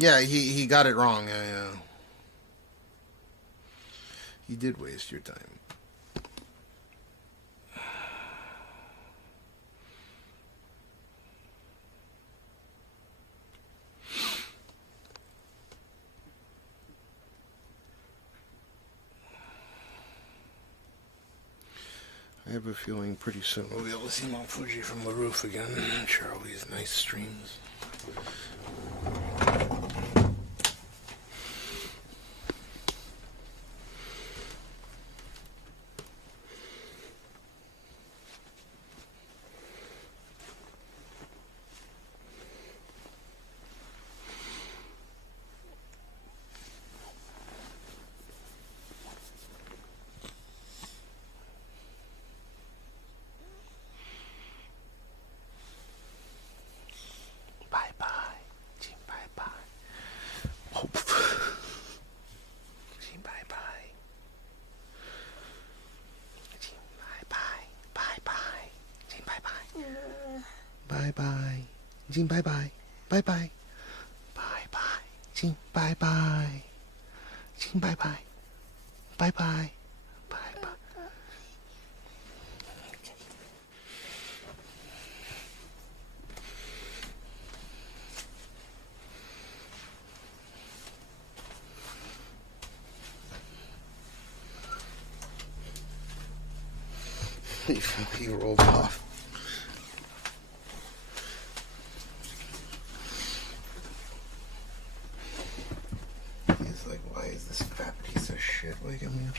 Yeah, he got it wrong. Yeah. He did waste your time. I have a feeling pretty soon we'll be able to see Mount Fuji from the roof again. Share all these nice streams. Bye-bye. Jin, bye-bye. Bye-bye. Bye-bye. Jin, bye-bye. Jin, bye-bye. Bye-bye. Bye-bye. He rolled off. He's like, why is this fat piece of shit waking me up?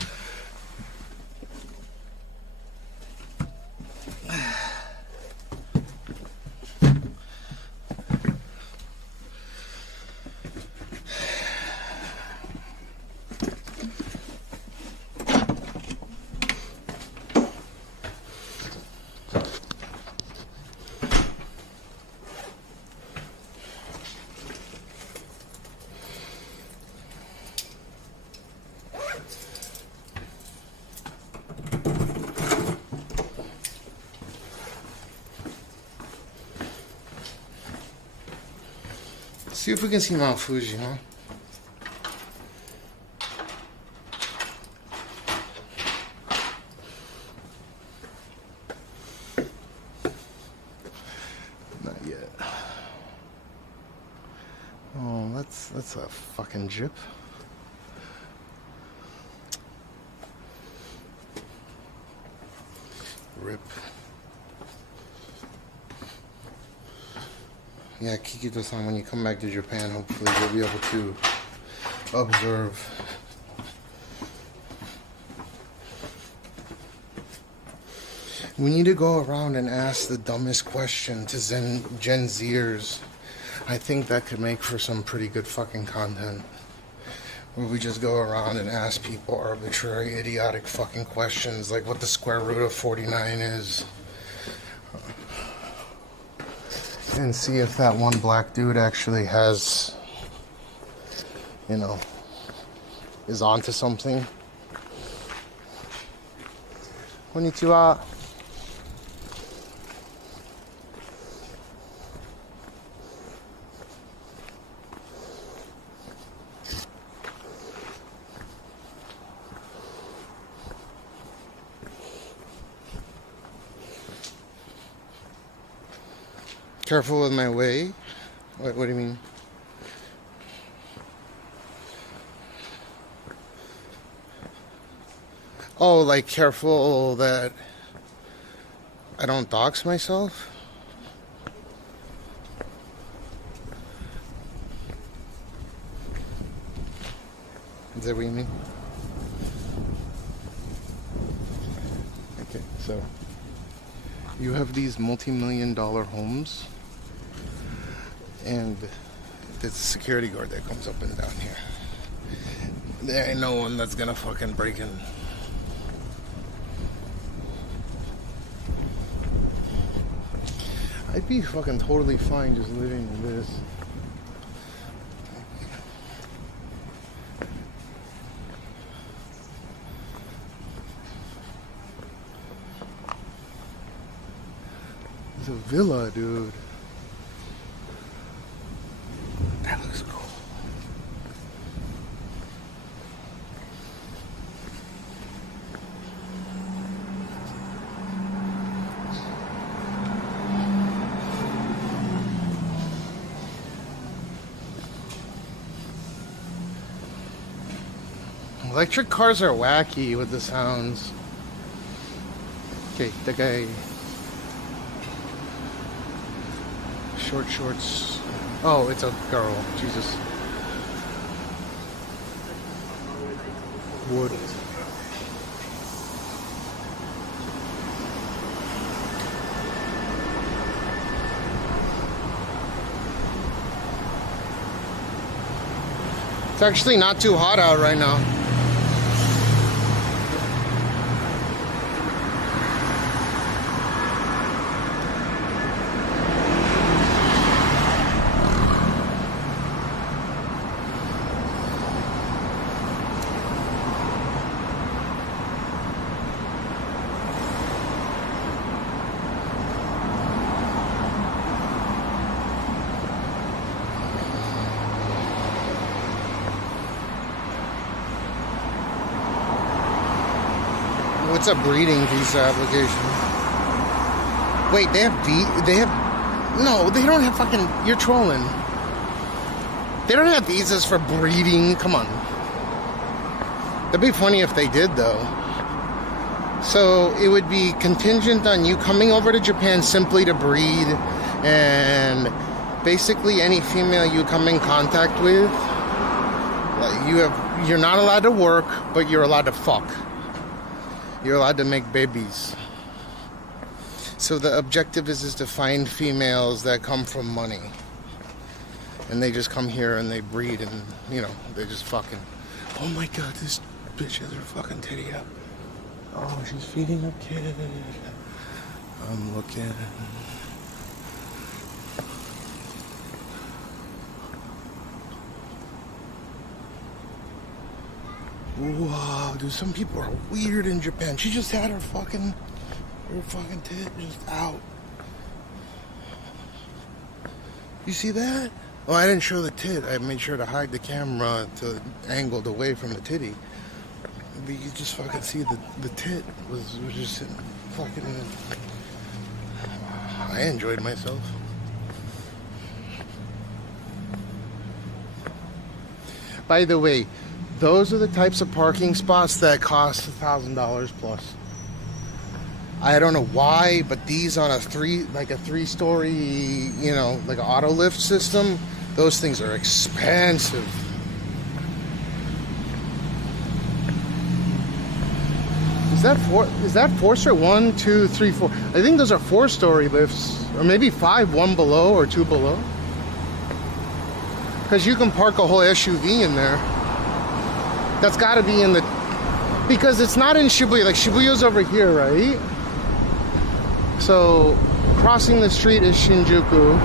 See if we can see Mount Fuji, huh? Not yet. Oh, that's a fucking jip. Rip. Yeah, Kikito-san, when you come back to Japan, hopefully you'll be able to observe. We need to go around and ask the dumbest question to Gen Zers. I think that could make for some pretty good fucking content. Where we just go around and ask people arbitrary, idiotic fucking questions, like what the square root of 49 is. And see if that one black dude actually has, you know, is onto something. Konnichiwa. Careful with my way. What do you mean? Oh, like careful that I don't dox myself? Is that what you mean? Okay, so you have these multi-million-dollar homes, and there's a security guard that comes up and down here. There ain't no one that's gonna fucking break in. I'd be fucking totally fine just living in this. It's a villa, dude. That looks cool. Electric cars are wacky with the sounds. Okay, the guy. Short shorts. Oh, it's a girl. Jesus. Wood. It's actually not too hot out right now. What's a breeding visa application? Wait, no, they don't have fucking, you're trolling. They don't have visas for breeding, come on. That'd be funny if they did though. So it would be contingent on you coming over to Japan simply to breed, and basically any female you come in contact with, you're not allowed to work, but you're allowed to fuck. You're allowed to make babies. So the objective is to find females that come from money. And they just come here and they breed and, you know, they just fucking... Oh my god, this bitch has her fucking titty up. Oh, she's feeding a kid. I'm looking. Wow, dude, some people are weird in Japan. She just had her fucking tit just out. You see that? Oh, I didn't show the tit. I made sure to hide the camera to angled away from the titty. But you just fucking see the tit was just sitting fucking... I enjoyed myself. By the way, those are the types of parking spots that cost $1,000 plus. I don't know why, but these on a three-story, you know, like an auto lift system, those things are expensive. Is that four-story? 1, 2, 3, 4. I think those are 4-story lifts, or maybe 5, 1 below or 2 below. Because you can park a whole SUV in there. That's got to be in the... Because it's not in Shibuya. Like, Shibuya's over here, right? So, crossing the street is Shinjuku.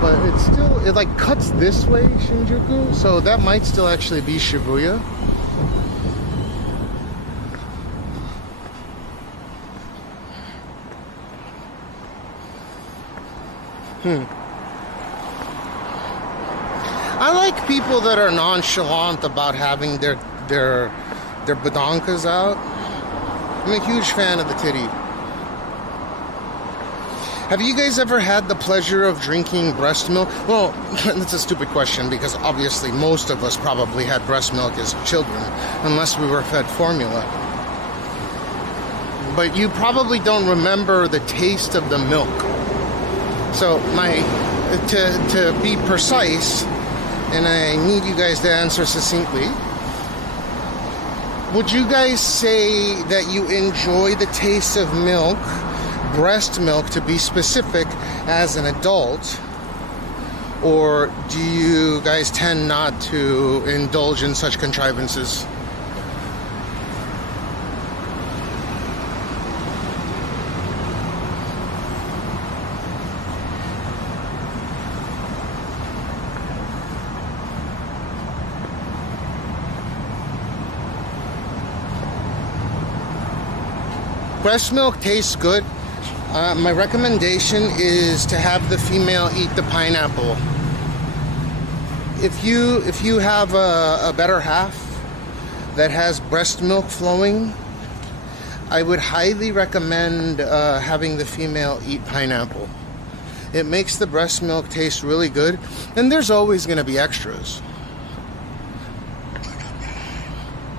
But it's still... It, like, cuts this way, Shinjuku. So, that might still actually be Shibuya. I like people that are nonchalant about having their badonkas out. I'm a huge fan of the titty. Have you guys ever had the pleasure of drinking breast milk? Well, that's a stupid question because obviously most of us probably had breast milk as children, unless we were fed formula. But you probably don't remember the taste of the milk. So to be precise, and I need you guys to answer succinctly, would you guys say that you enjoy the taste of milk, breast milk to be specific, as an adult? Or do you guys tend not to indulge in such contrivances? Breast milk tastes good. My recommendation is to have the female eat the pineapple. If you have a better half that has breast milk flowing, I would highly recommend having the female eat pineapple. It makes the breast milk taste really good, and there's always going to be extras.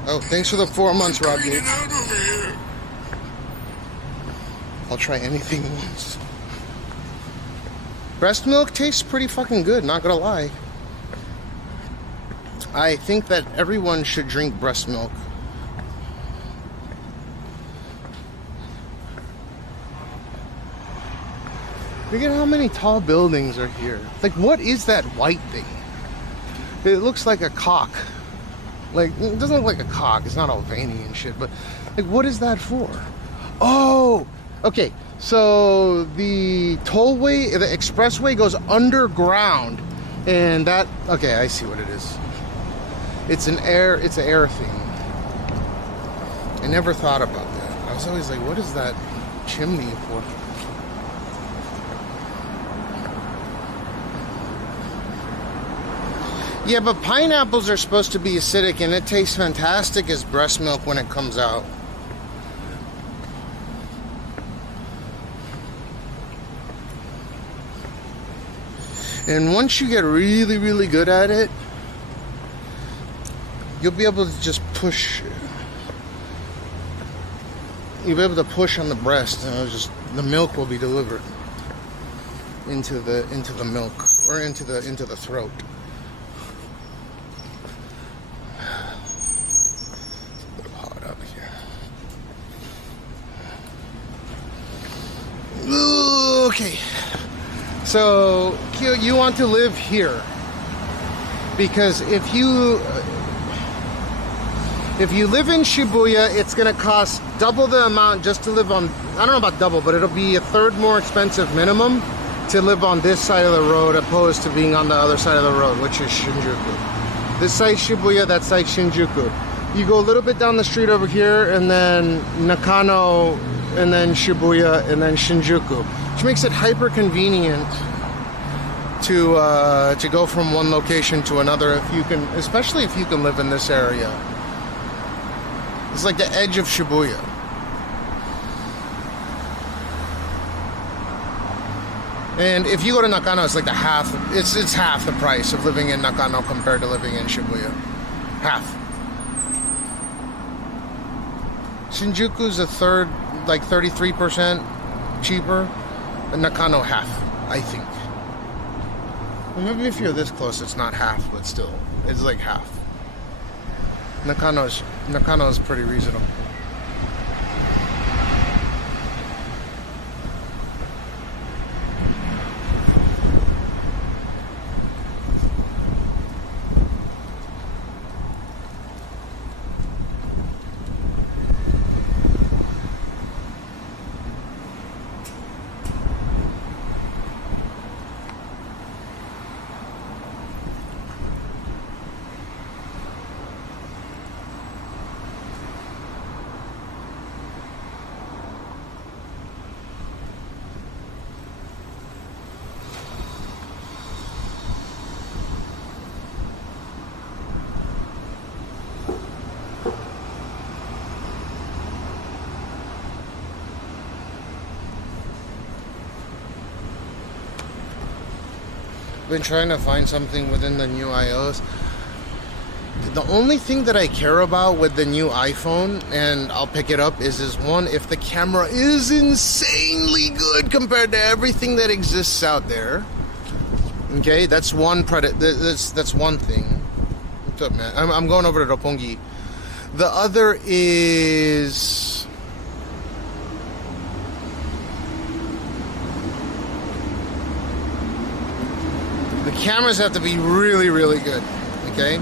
Oh, thanks for the 4 months, Rocky. I'll try anything once. Breast milk tastes pretty fucking good, not gonna lie. I think that everyone should drink breast milk. Look at how many tall buildings are here. Like, what is that white thing? It looks like a cock. Like, it doesn't look like a cock. It's not all veiny and shit, but like, what is that for? Oh, okay. So the tollway, the expressway goes underground, and that, okay, I see what it is. It's an air thing. I never thought about that. I was always like, what is that chimney for? Yeah, but pineapples are supposed to be acidic, and it tastes fantastic as breast milk when it comes out. And once you get really, really good at it, you'll be able to just push. You'll be able to push on the breast, and just the milk will be delivered into the milk, or into the throat. Okay, so you want to live here because if you live in Shibuya, it's gonna cost double the amount just to live on. I don't know about double, but it'll be a third more expensive minimum to live on this side of the road opposed to being on the other side of the road, which is Shinjuku. This side Shibuya, that side Shinjuku. You go a little bit down the street over here, and then Nakano, and then Shibuya, and then Shinjuku, which makes it hyper convenient to go from one location to another, if you can, especially if you can live in this area. It's like the edge of Shibuya. And if you go to Nakano, it's like it's half the price of living in Nakano compared to living in Shibuya. Half. Shinjuku's a third, like 33% cheaper, and Nakano half, I think. Well, maybe if you're this close, it's not half, but still, it's like half. Nakano is pretty reasonable. Been trying to find something within the new iOS. The only thing that I care about with the new iPhone, and I'll pick it up, is one, if the camera is insanely good compared to everything that exists out there. Okay, that's one that's one thing. What's up, man? I'm going over to Roppongi. The other is the cameras have to be really, really good. Okay.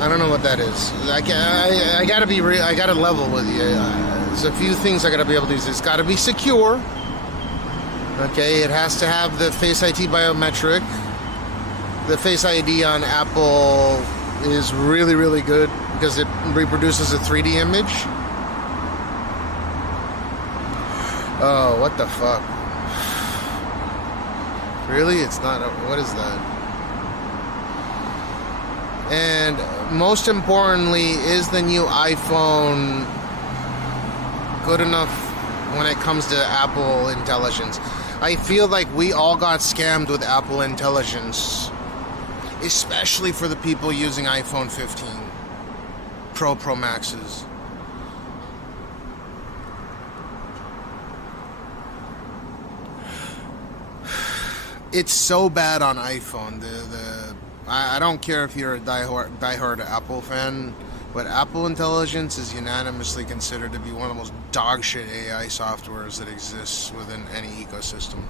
I don't know what that is. I gotta be I gotta level with you. There's a few things I gotta be able to use. It's gotta be secure. Okay, it has to have the Face ID biometric. The Face ID on Apple is really, really good because it reproduces a 3D image. Oh, what the fuck? Really? It's not what is that? And most importantly, is the new iPhone good enough when it comes to Apple Intelligence? I feel like we all got scammed with Apple Intelligence. especially for the people using iPhone 15 Pro Maxes. It's so bad on iPhone. I don't care if you're a diehard Apple fan, but Apple Intelligence is unanimously considered to be one of the most dog shit AI softwares that exists within any ecosystem.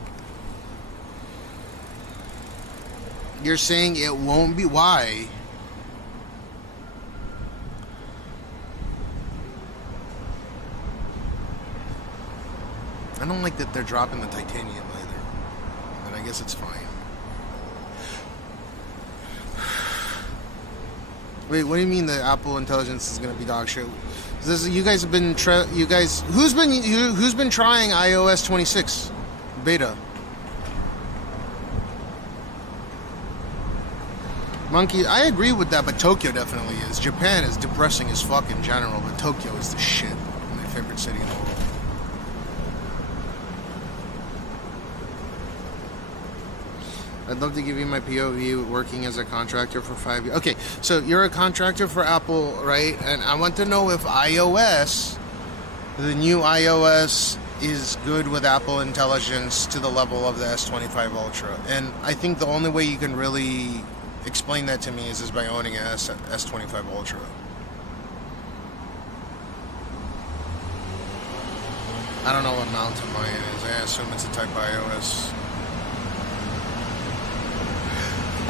You're saying it won't be? Why? I don't like that they're dropping the titanium either, but I guess it's fine. Wait, what do you mean the Apple Intelligence is going to be dog shit? You guys have been who's been trying iOS 26 beta? Monkey, I agree with that, but Tokyo definitely is. Japan is depressing as fuck in general, but Tokyo is the shit. My favorite city in the world. I'd love to give you my POV working as a contractor for 5 years. Okay, so you're a contractor for Apple, right? And I want to know if iOS, the new iOS, is good with Apple Intelligence to the level of the S25 Ultra. And I think the only way you can really explain that to me is by owning an S25 Ultra. I don't know what mountain mine is. I assume it's a type iOS.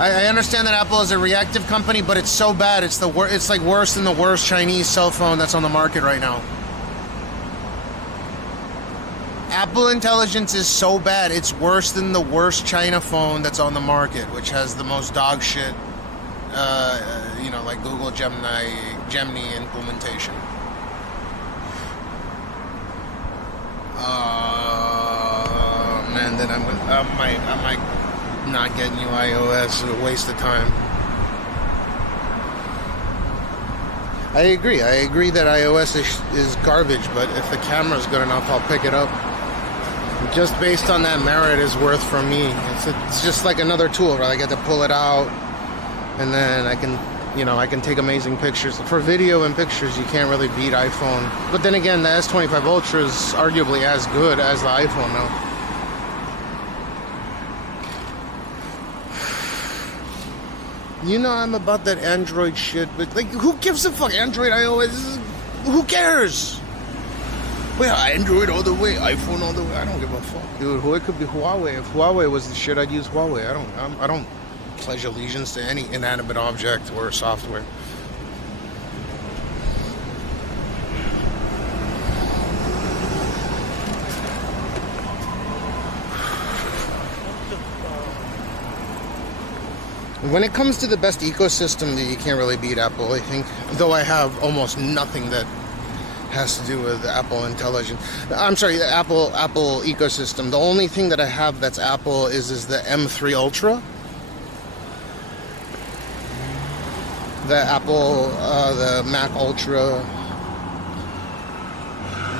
I understand that Apple is a reactive company, but it's so bad. It's like worse than the worst Chinese cell phone that's on the market right now. Apple Intelligence is so bad. It's worse than the worst China phone that's on the market, which has the most dog shit, like Google Gemini implementation. Man, then I might not getting you iOS is a waste of time. I agree that iOS is garbage, but if the camera's good enough, I'll pick it up. Just based on that merit is worth for me. It's just like another tool, right? I get to pull it out, and then I can take amazing pictures. For video and pictures, you can't really beat iPhone. But then again, the S25 Ultra is arguably as good as the iPhone now. You know I'm about that Android shit, but like, who gives a fuck? Android, iOS, who cares? Well, Android all the way, iPhone all the way. I don't give a fuck, dude. It could be Huawei. If Huawei was the shit, I'd use Huawei. I don't pledge allegiance to any inanimate object or software. When it comes to the best ecosystem, that you can't really beat Apple, I think. Though I have almost nothing that has to do with Apple Intelligence. I'm sorry, the Apple ecosystem. The only thing that I have that's Apple is the M3 Ultra. The Mac Ultra.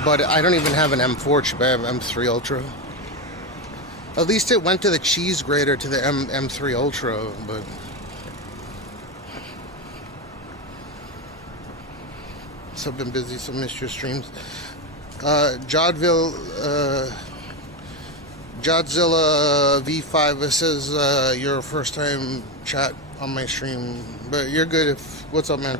But I don't even have an M4 chip. I have M3 Ultra. At least it went to the cheese grater to the M3 Ultra, but so I've been busy, so missed your streams. Jodzilla V5 says your first time chat on my stream, but you're good. What's up, man?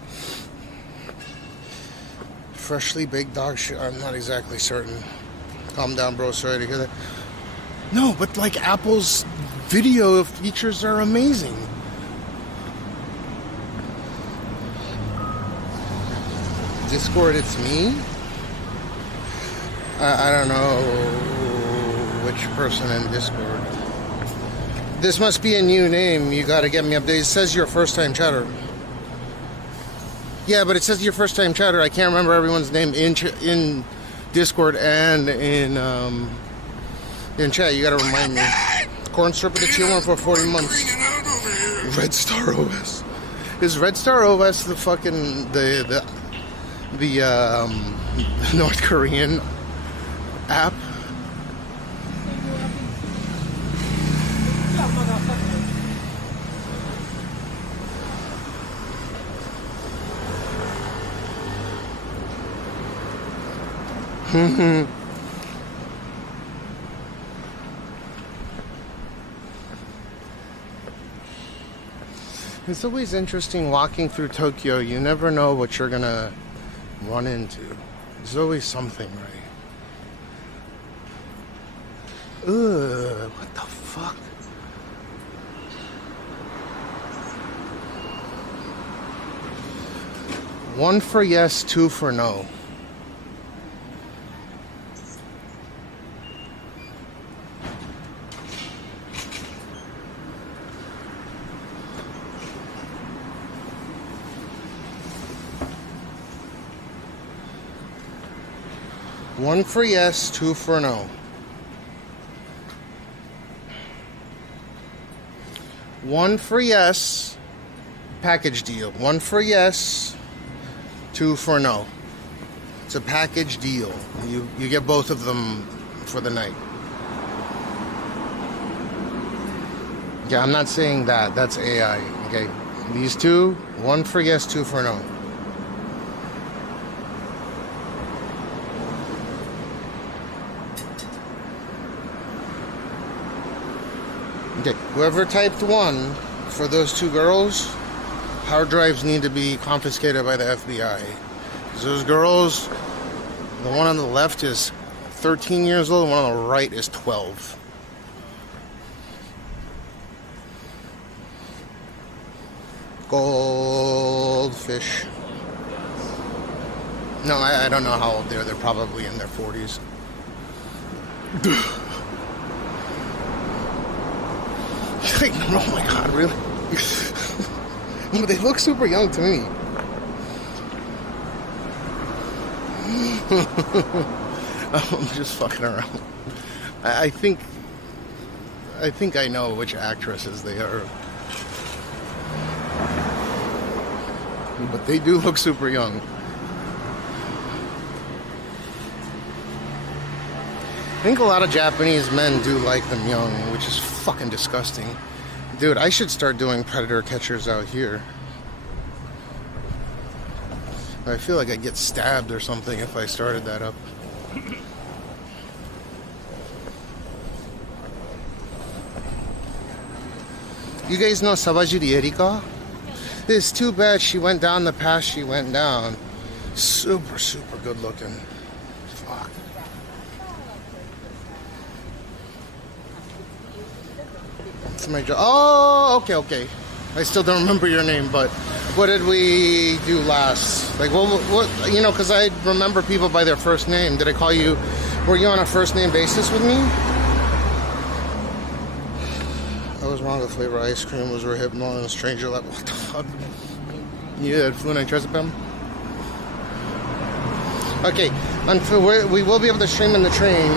Freshly baked dog shit. I'm not exactly certain. Calm down, bro. Sorry to hear that. No, but like Apple's video features are amazing. Discord, it's me? I don't know which person in Discord. This must be a new name. You gotta get me updated. It says you're a first time chatter. Yeah, but it says you're first time chatter. I can't remember everyone's name in Discord and in chat. You gotta remind me. Corn Strip of the Tier 1 for 40 months. Red Star OS. Is Red Star OS the fucking the North Korean app? It's always interesting walking through Tokyo. You never know what you're gonna run into. There's always something, right? Ugh, what the fuck? One for yes, two for no. One for yes, two for no. One for yes, package deal. One for yes, two for no. It's a package deal. You get both of them for the night. Yeah, I'm not saying that. That's AI. Okay, these two, one for yes, two for no. Okay, whoever typed one for those two girls, hard drives need to be confiscated by the FBI. Those girls, the one on the left is 13 years old, the one on the right is 12. Goldfish. No, I don't know how old they're. They're probably in their 40s. Oh my god, really? But they look super young to me. I'm just fucking around. I think I know which actresses they are. But they do look super young. I think a lot of Japanese men do like them young, which is fucking disgusting. Dude, I should start doing predator catchers out here. I feel like I'd get stabbed or something if I started that up. You guys know Sawajiri Erika? It's too bad she went down the path she went down. Super, super good looking. Fuck. It's my job. Oh, okay. I still don't remember your name, but what did we do last? Like, what you know, because I remember people by their first name. Did I call you? Were you on a first name basis with me? I was wrong. The flavor ice cream was Rohypnol and a stranger level. What the fuck? You had fluent trazepam? Okay, we will be able to stream in the train,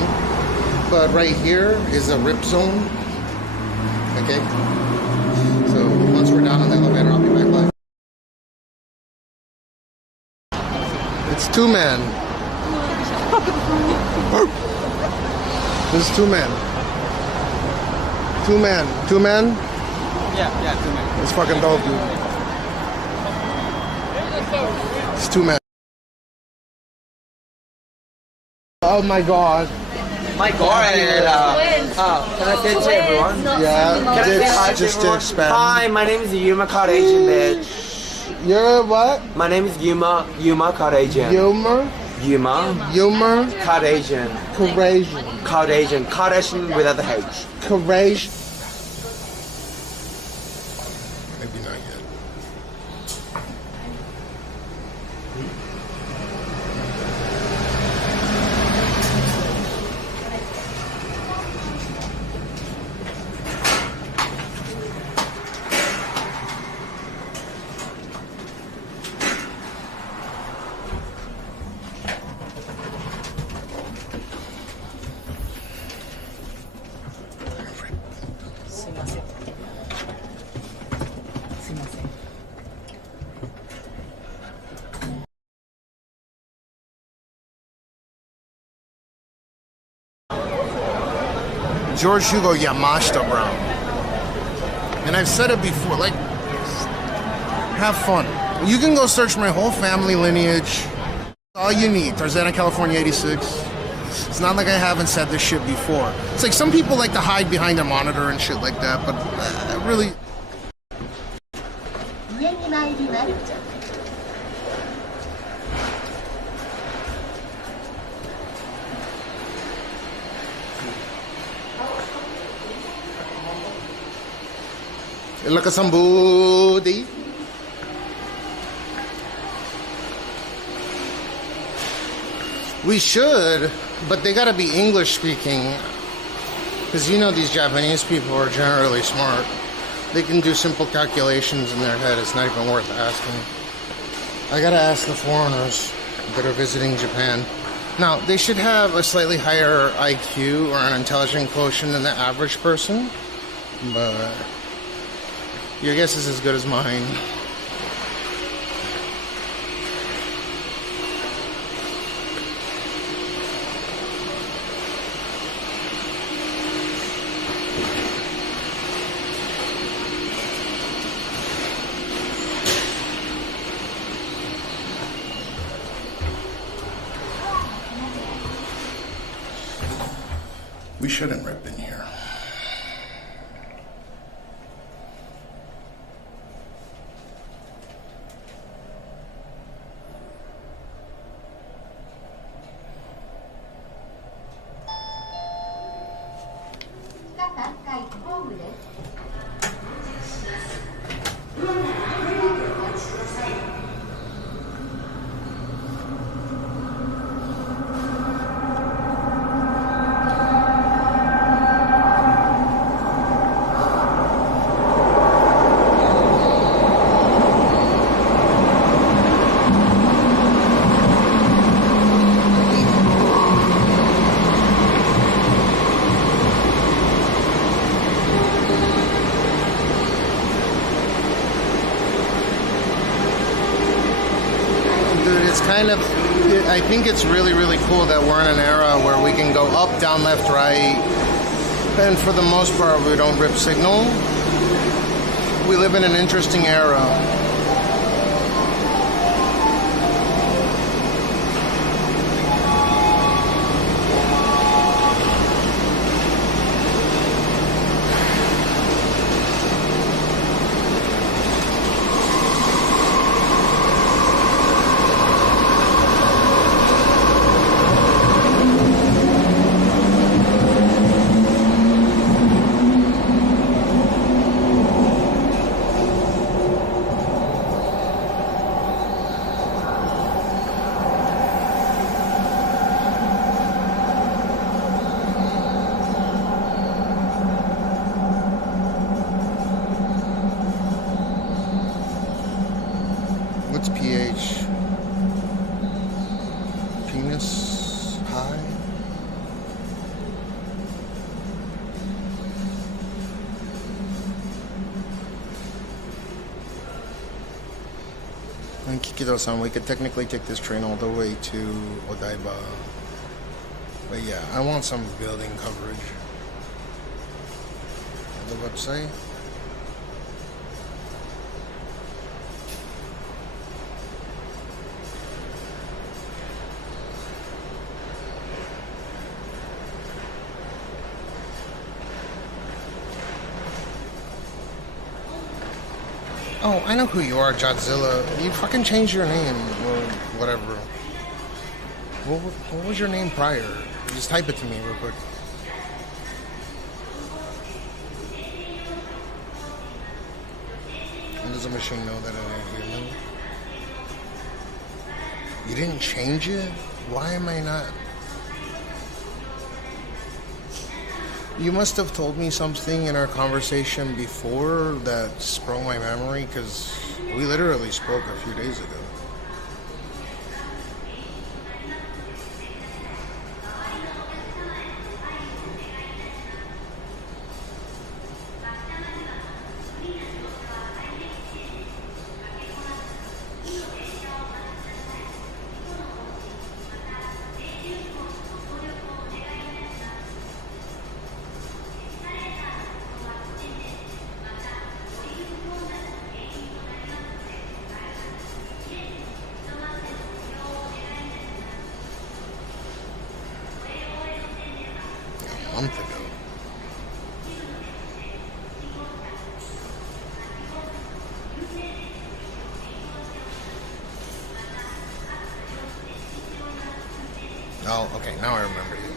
but right here is a rip zone. Okay, so once we're down on the elevator, I'll be back live. It's two men. This is two men. Two men. Two men? Yeah, 2 men. It's fucking dope, dude. It's two men. Oh my god. My God. Can I say to everyone? Yeah, Can I say hi to just everyone? spam. Hi, my name is Yuma Cardagian, bitch. You're what? My name is Yuma Cardagian. Humor? Yuma Cardagian. Courageous. Cardagian without the H. Courage. Maybe not yet. George Hugo Yamashita Brown. And I've said it before, like, have fun. You can go search my whole family lineage. All you need, Tarzana, California 86. It's not like I haven't said this shit before. It's like some people like to hide behind a monitor and shit like that, but really. Lakasambudi. We should, but they gotta be English speaking. Because you know these Japanese people are generally smart. They can do simple calculations in their head. It's not even worth asking. I gotta ask the foreigners that are visiting Japan. Now, they should have a slightly higher IQ or an intelligent quotient than the average person. But your guess is as good as mine. We shouldn't rip in here. I think it's really, really cool that we're in an era where we can go up, down, left, right, and for the most part we don't rip signal. We live in an interesting era. What's pH? Penis high? And Kikido-san, we could technically take this train all the way to Odaiba. But yeah, I want some building coverage. The website. Oh, I know who you are, Jodzilla. You fucking changed your name, or whatever. What was your name prior? Just type it to me real quick. And does the machine know that I didn't hear you? You didn't change it? Why am I not? You must have told me something in our conversation before that sprung my memory, because we literally spoke a few days ago. Oh, okay, now I remember you.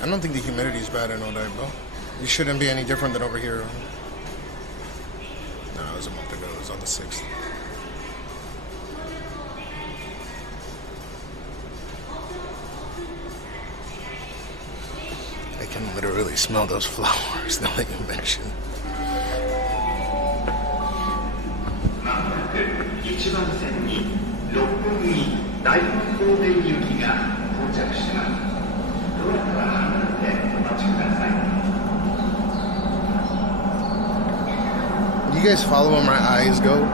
I don't think the humidity is bad in Odaiba. It shouldn't be any different than over here. No, it was a month ago. It was on the 6th. I can literally smell those flowers now that you mention. 1番線に六本木大本方面行きが到着します。ドアから離れてお待ちください。 You guys follow where my eyes go?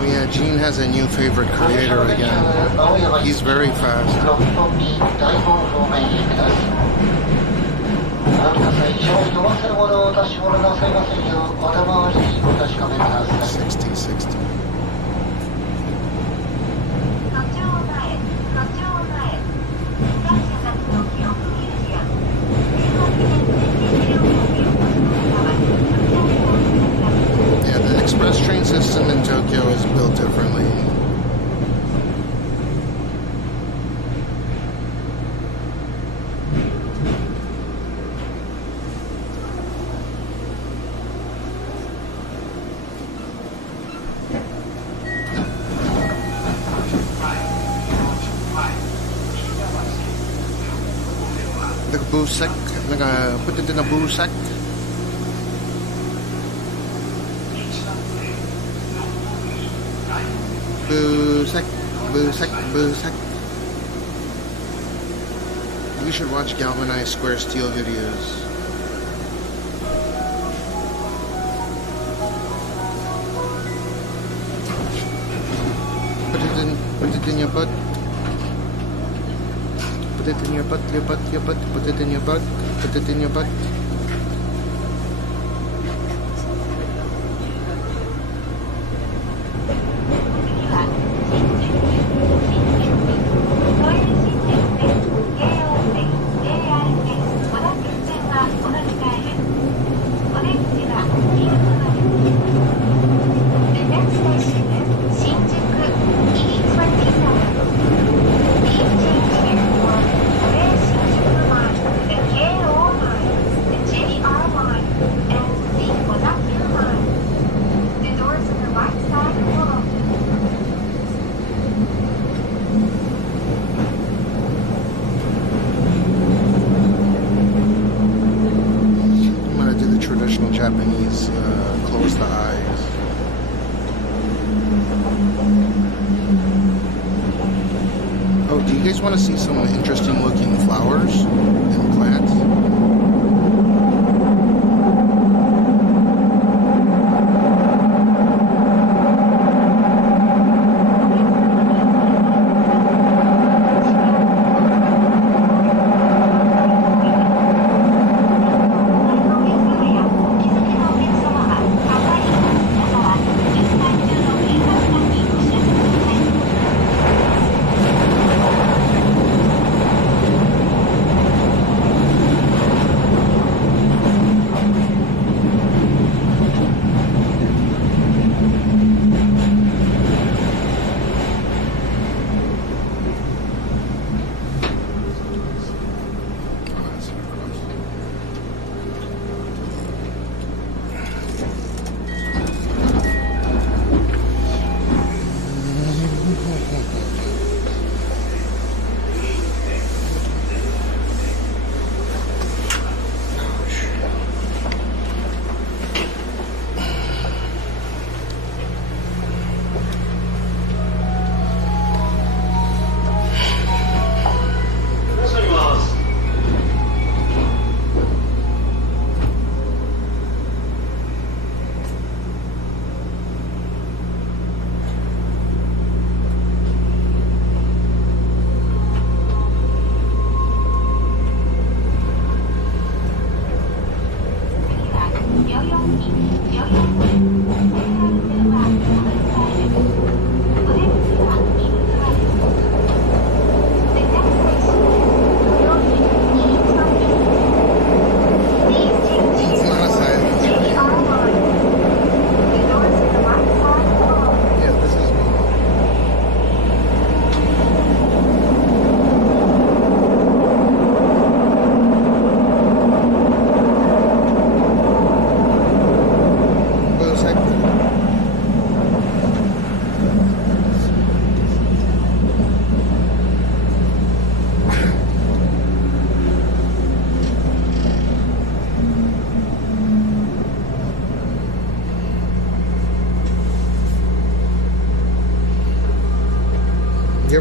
Oh yeah, Gene has a new favorite creator again. He's very fast. 60. Yeah, the express train system in Tokyo is built differently. The busek, put it in a busek. Busek. You should watch galvanized square steel videos. Put it in your butt. Put it in your butt, your butt. Put it in your butt. Put it in your butt. Japanese, close the eyes. Oh, do you guys want to see some interesting looking flowers and plants?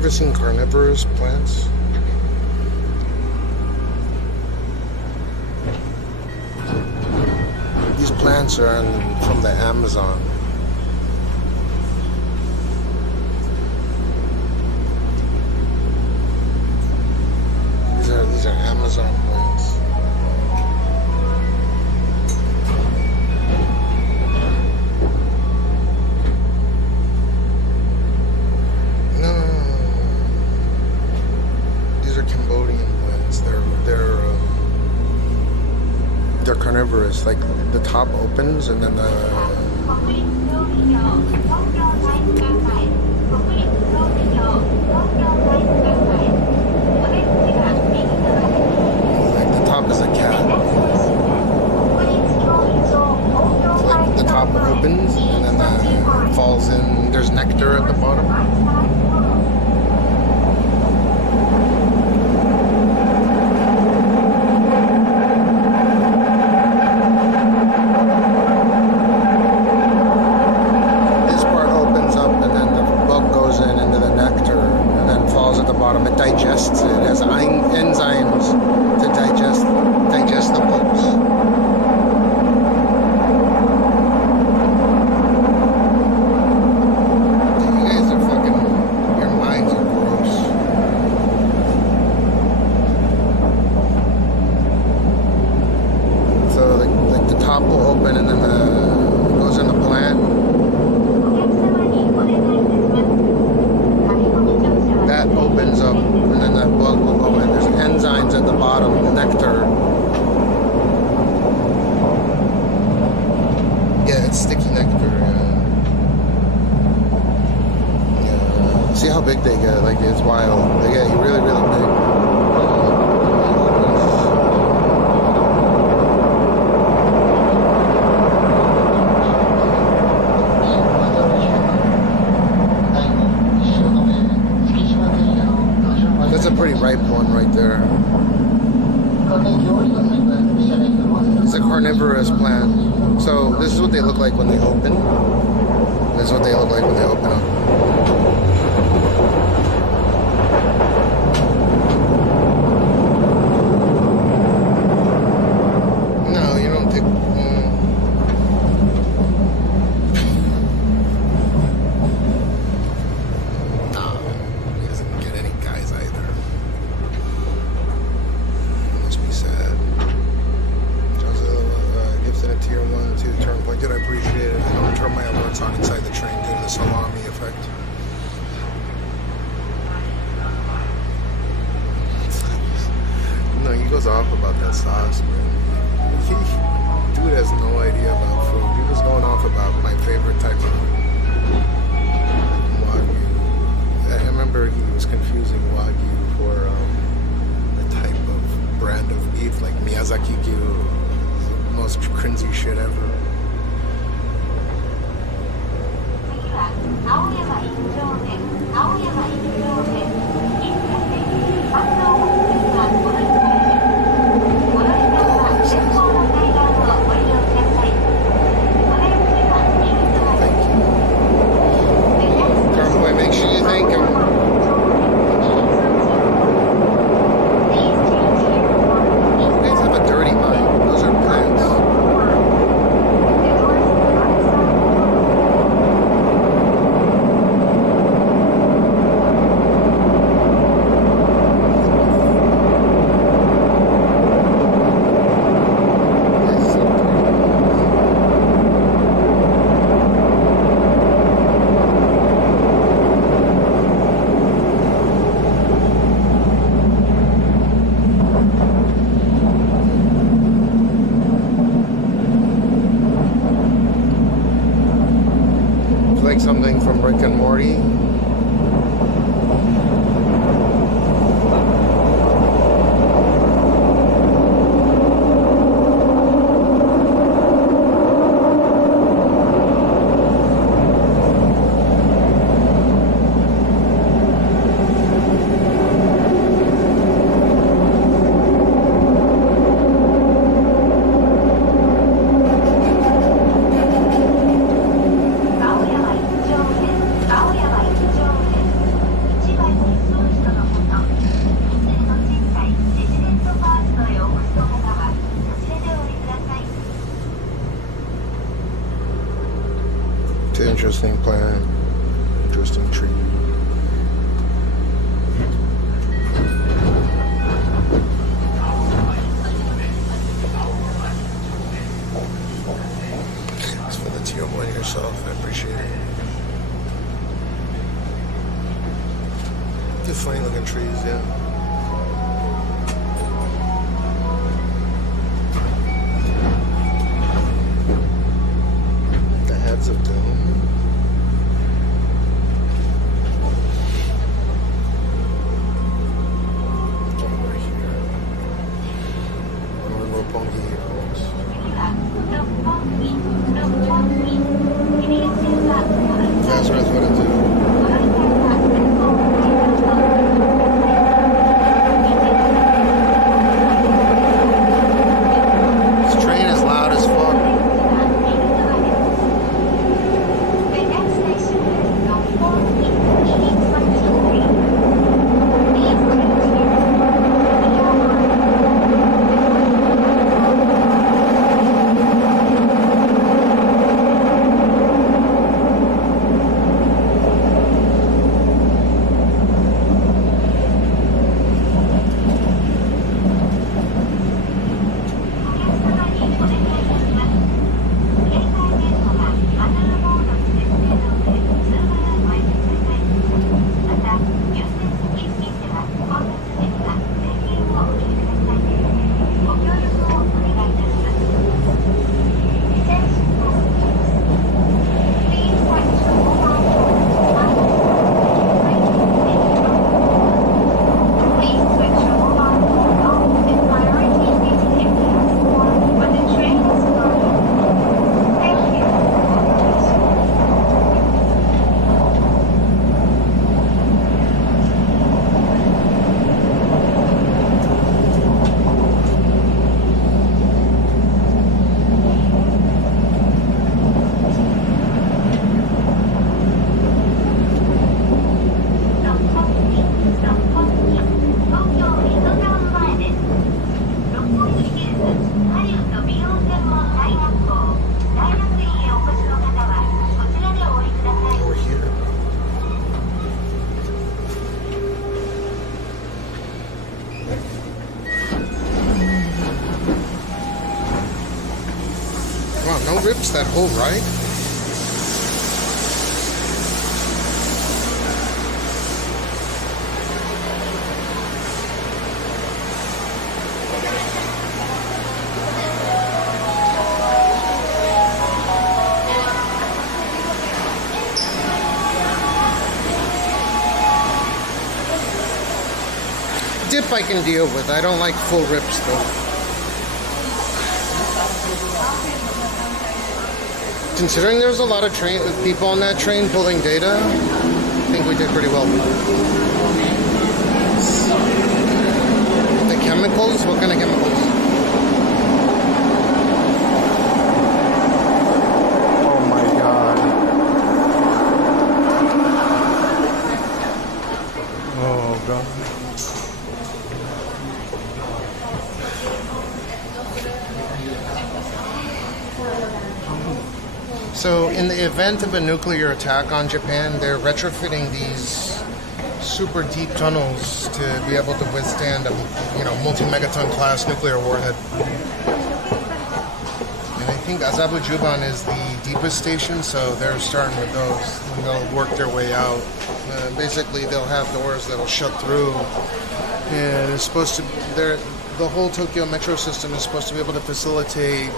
ever seen carnivorous plants? These plants are from the Amazon. These are Amazon plants. No. These are Cambodian plants. They're carnivorous. Like the top opens and then the top is a cat. Like the top opens and then falls in. There's nectar at the bottom. This part opens up and then the bug goes in into the nectar and then falls at the bottom. It digests it. It has enzymes to digest the bugs. You guys are fucking, your minds are gross. So like the top will open and then it goes in the plant. That opens up and then that bug will go in. There's enzymes at the bottom, the nectar. Yeah, it's sticky nectar. Yeah. See how big they get? Like, it's wild. They get really, really big. That's a pretty ripe one right there. It's a carnivorous plant. So this is what they look like when they open. This is what they look like when they open up. No, you don't take... Nah, he doesn't get any guys either. Must be sad. Gifted a tier 1 to turn point. Did I appreciate it? I don't turn my alerts on inside the train due to the salami effect. No, he goes off about that sauce, man. Dude has no idea about food. He was going off about my favorite type of Wagyu. I remember he was confusing Wagyu for a type of brand of beef like Miyazaki-gyu. Most cringy shit ever. Make sure you thank him. You guys have a dirty mind. Those are plants. Interesting plant. Interesting tree. Thanks for the tea on yourself. I appreciate it. They're funny looking trees, yeah. The heads of doom. That's what I do. This train is loud as fuck. Wow, no rips that whole ride? Dip I can deal with. I don't like full rips though. Considering there was a lot of people on that train pulling data, I think we did pretty well. The chemicals? What kind of chemicals? Oh my god. Oh god. So in the event of a nuclear attack on Japan, they're retrofitting these super deep tunnels to be able to withstand a multi-megaton class nuclear warhead. And I think Azabu Juban is the deepest station, so they're starting with those, and they'll work their way out. Basically, they'll have doors that'll shut through, and it's supposed to. The whole Tokyo metro system is supposed to be able to facilitate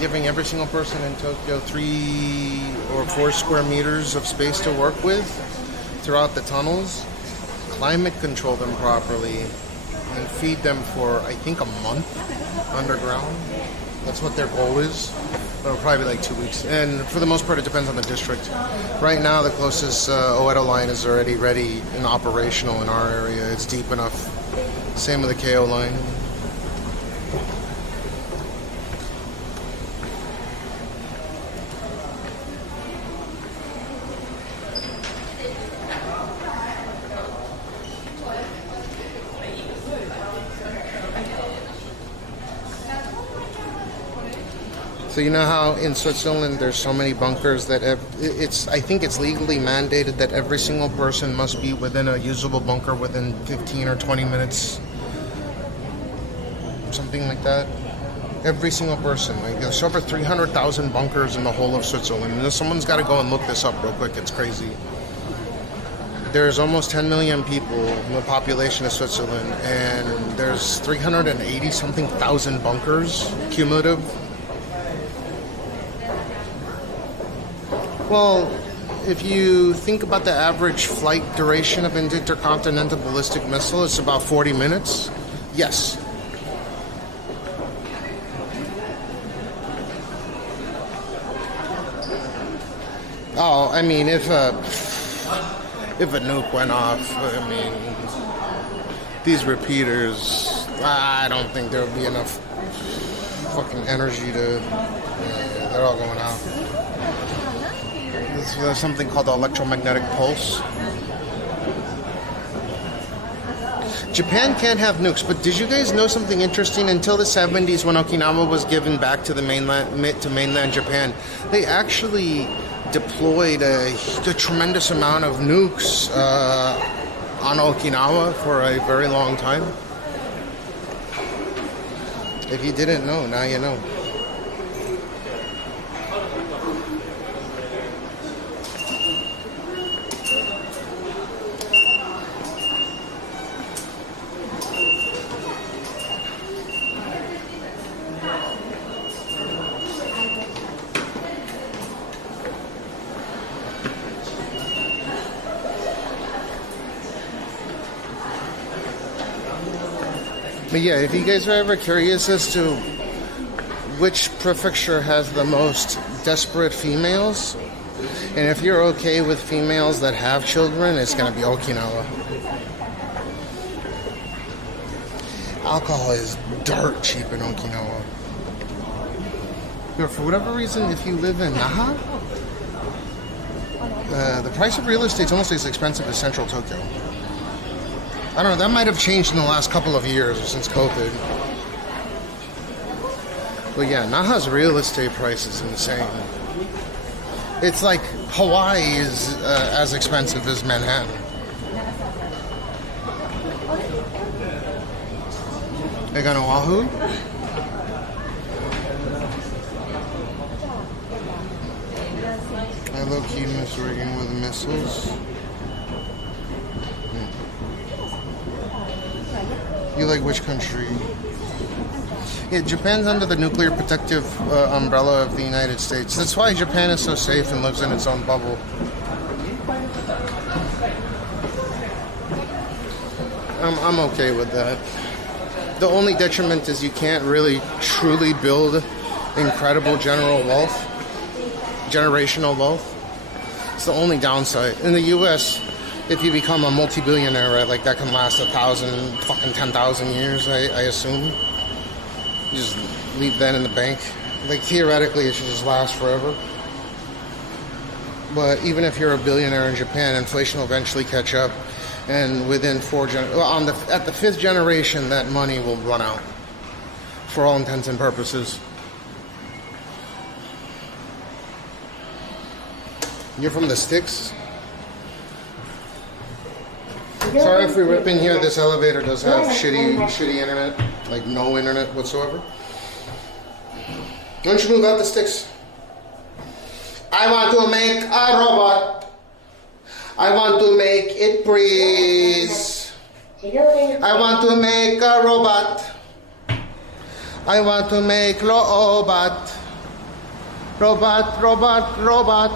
giving every single person in Tokyo 3 or 4 square meters of space to work with throughout the tunnels, climate control them properly, and feed them for, I think, a month underground. That's what their goal is. It'll probably be like 2 weeks. And for the most part, it depends on the district. Right now, the closest Oedo line is already ready and operational in our area. It's deep enough. Same with the KO line. So you know how in Switzerland there's so many bunkers that I think it's legally mandated that every single person must be within a usable bunker within 15 or 20 minutes, something like that. Every single person. Like there's over 300,000 bunkers in the whole of Switzerland. And someone's got to go and look this up real quick. It's crazy. There's almost 10 million people in the population of Switzerland, and there's 380 something thousand bunkers cumulative. Well, if you think about the average flight duration of an intercontinental ballistic missile, it's about 40 minutes. Yes. Oh, I mean, if a nuke went off, I mean, these repeaters, I don't think there would be enough fucking energy to, they're all going out. There's something called the electromagnetic pulse. Japan can't have nukes, but did you guys know something interesting? Until the 70s, when Okinawa was given back to the mainland Japan, they actually deployed a tremendous amount of nukes on Okinawa for a very long time. If you didn't know, now you know. But yeah, if you guys are ever curious as to which prefecture has the most desperate females, and if you're okay with females that have children, it's going to be Okinawa. Alcohol is dirt cheap in Okinawa. But for whatever reason, if you live in Naha, the price of real estate is almost as expensive as central Tokyo. I don't know, that might have changed in the last couple of years or since COVID. But yeah, Naha's real estate price is insane. It's like Hawaii is as expensive as Manhattan. They got Oahu? I low-key misrigging with missiles. You like which country? Yeah, Japan's under the nuclear protective umbrella of the United States. That's why Japan is so safe and lives in its own bubble. I'm okay with that. The only detriment is you can't really truly build incredible generational wealth. It's the only downside. In the U.S., if you become a multi-billionaire, right, like that can last 1,000, fucking 10,000 years, I assume. You just leave that in the bank. Like theoretically, it should just last forever. But even if you're a billionaire in Japan, inflation will eventually catch up, and within at the 5th generation, that money will run out, for all intents and purposes. You're from the sticks? Sorry if we rip in here. This elevator does have shitty internet, like no internet whatsoever. Why don't you move out the sticks? I want to make a robot. I want to make it breathe. I want to make a robot. I want to make robot. Robot, robot, robot.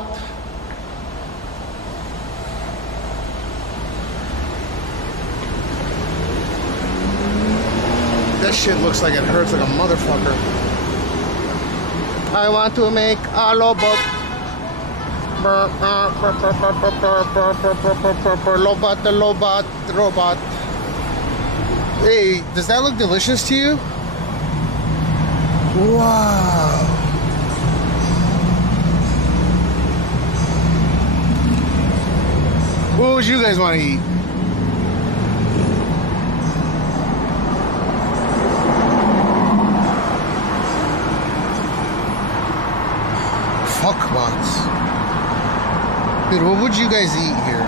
That shit looks like it hurts like a motherfucker. I want to make a robot. Robot. Hey, does that look delicious to you? Wow. What would you guys want to eat? Dude, what would you guys eat here?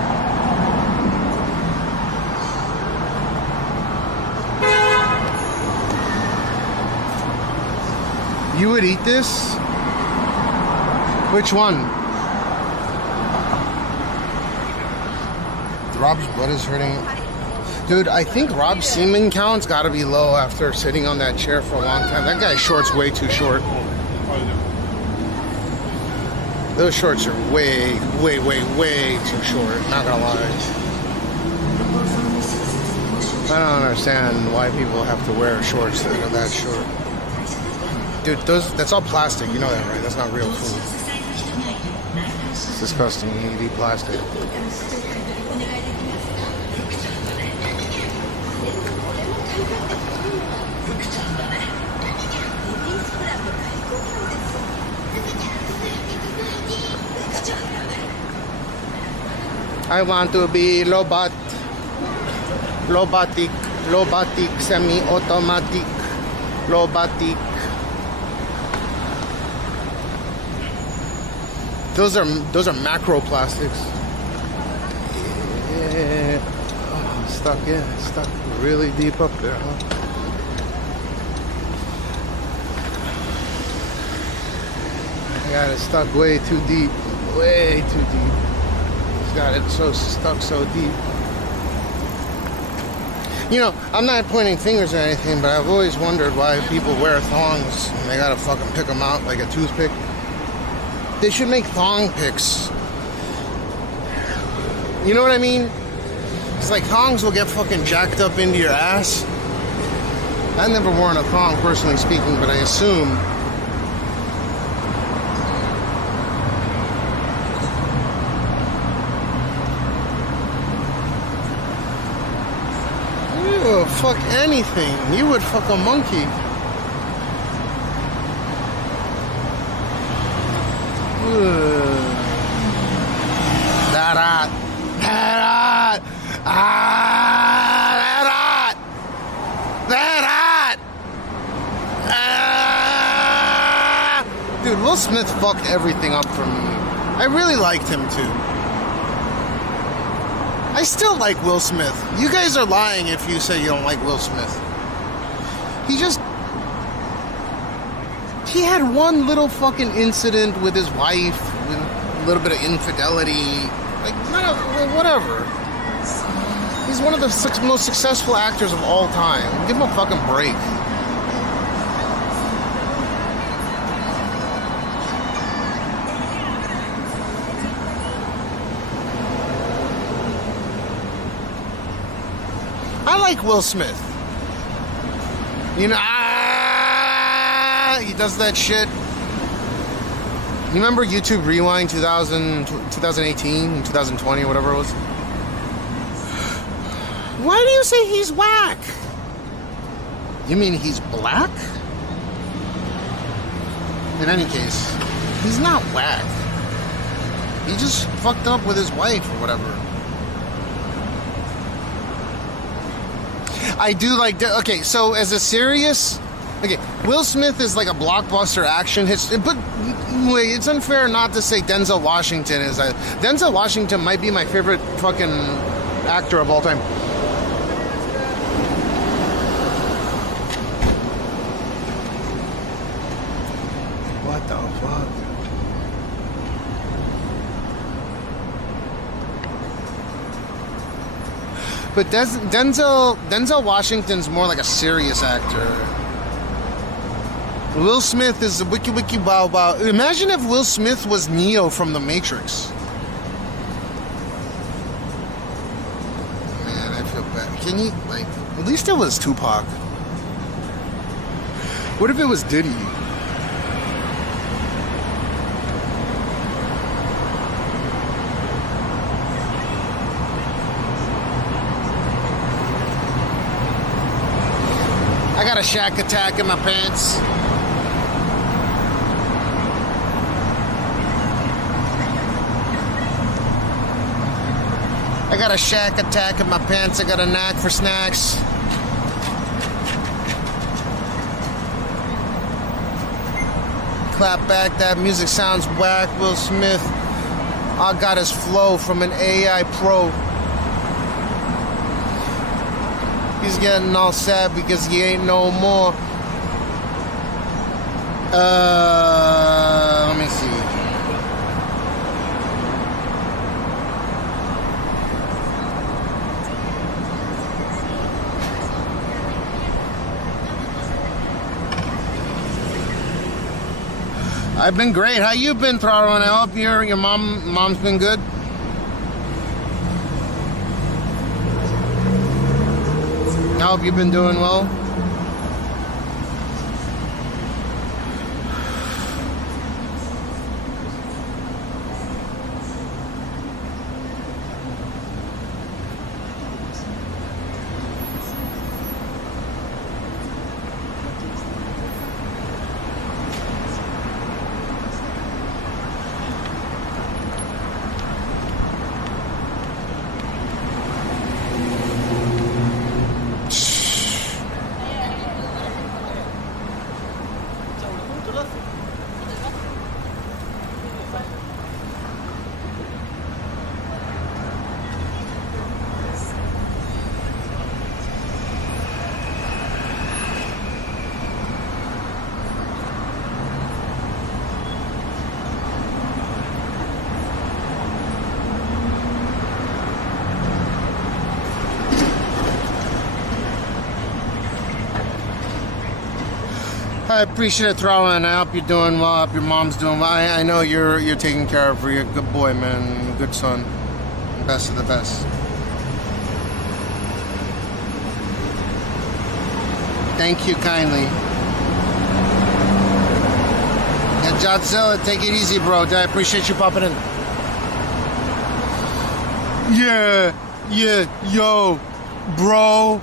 You would eat this? Which one? Rob's butt is hurting. Dude, I think Rob's semen count's gotta be low after sitting on that chair for a long time. That guy's shorts way too short. Those shorts are way too short, not gonna lie. I don't understand why people have to wear shorts that are that short. Dude, that's all plastic, you know that, right? That's not real food. It's disgusting, you eat plastic. I want to be robotic, semi-automatic, robotic. Those are macroplastics. Yeah. Oh, stuck really deep up there, huh? I got it stuck way too deep. Way too deep. It's got it stuck so deep. You know, I'm not pointing fingers or anything, but I've always wondered why people wear thongs and they gotta fucking pick them out like a toothpick. They should make thong picks. You know what I mean? It's like thongs will get fucking jacked up into your ass. I've never worn a thong, personally speaking, but I assume. You would fuck anything. You would fuck a monkey. Dude, Will Smith fucked everything up for me. I really liked him too. I still like Will Smith. You guys are lying if you say you don't like Will Smith. He had one little fucking incident with his wife, with a little bit of infidelity, like, whatever. He's one of the most successful actors of all time. Give him a fucking break. I like Will Smith. You know, he does that shit. You remember YouTube Rewind 2018, 2020, whatever it was? Why do you say he's whack? You mean he's black? In any case, he's not whack. He just fucked up with his wife or whatever. I do like... Okay, so as a serious... Okay, Will Smith is like a blockbuster action hit, but wait, it's unfair not to say Denzel Washington is. Denzel Washington might be my favorite fucking actor of all time. What the fuck? But Denzel Washington's more like a serious actor. Will Smith is a wiki wow wow. Imagine if Will Smith was Neo from The Matrix. Man, I feel bad. Can you, like, at least it was Tupac. What if it was Diddy? I got a shack attack in my pants. I got a shack attack in my pants. I got a knack for snacks. Clap back. That music sounds whack. Will Smith. I got his flow from an AI pro. He's getting all sad because he ain't no more. Let me see. I've been great. How you been, Throttle? And I hope your mom's been good. I hope you've been doing well. I appreciate it, Throttle, and I hope you're doing well. I hope your mom's doing well. I know you're taking care of her. You're a good boy, man. Good son. Best of the best. Thank you kindly. And Godzilla, take it easy, bro. I appreciate you popping in. Yeah, yo, bro.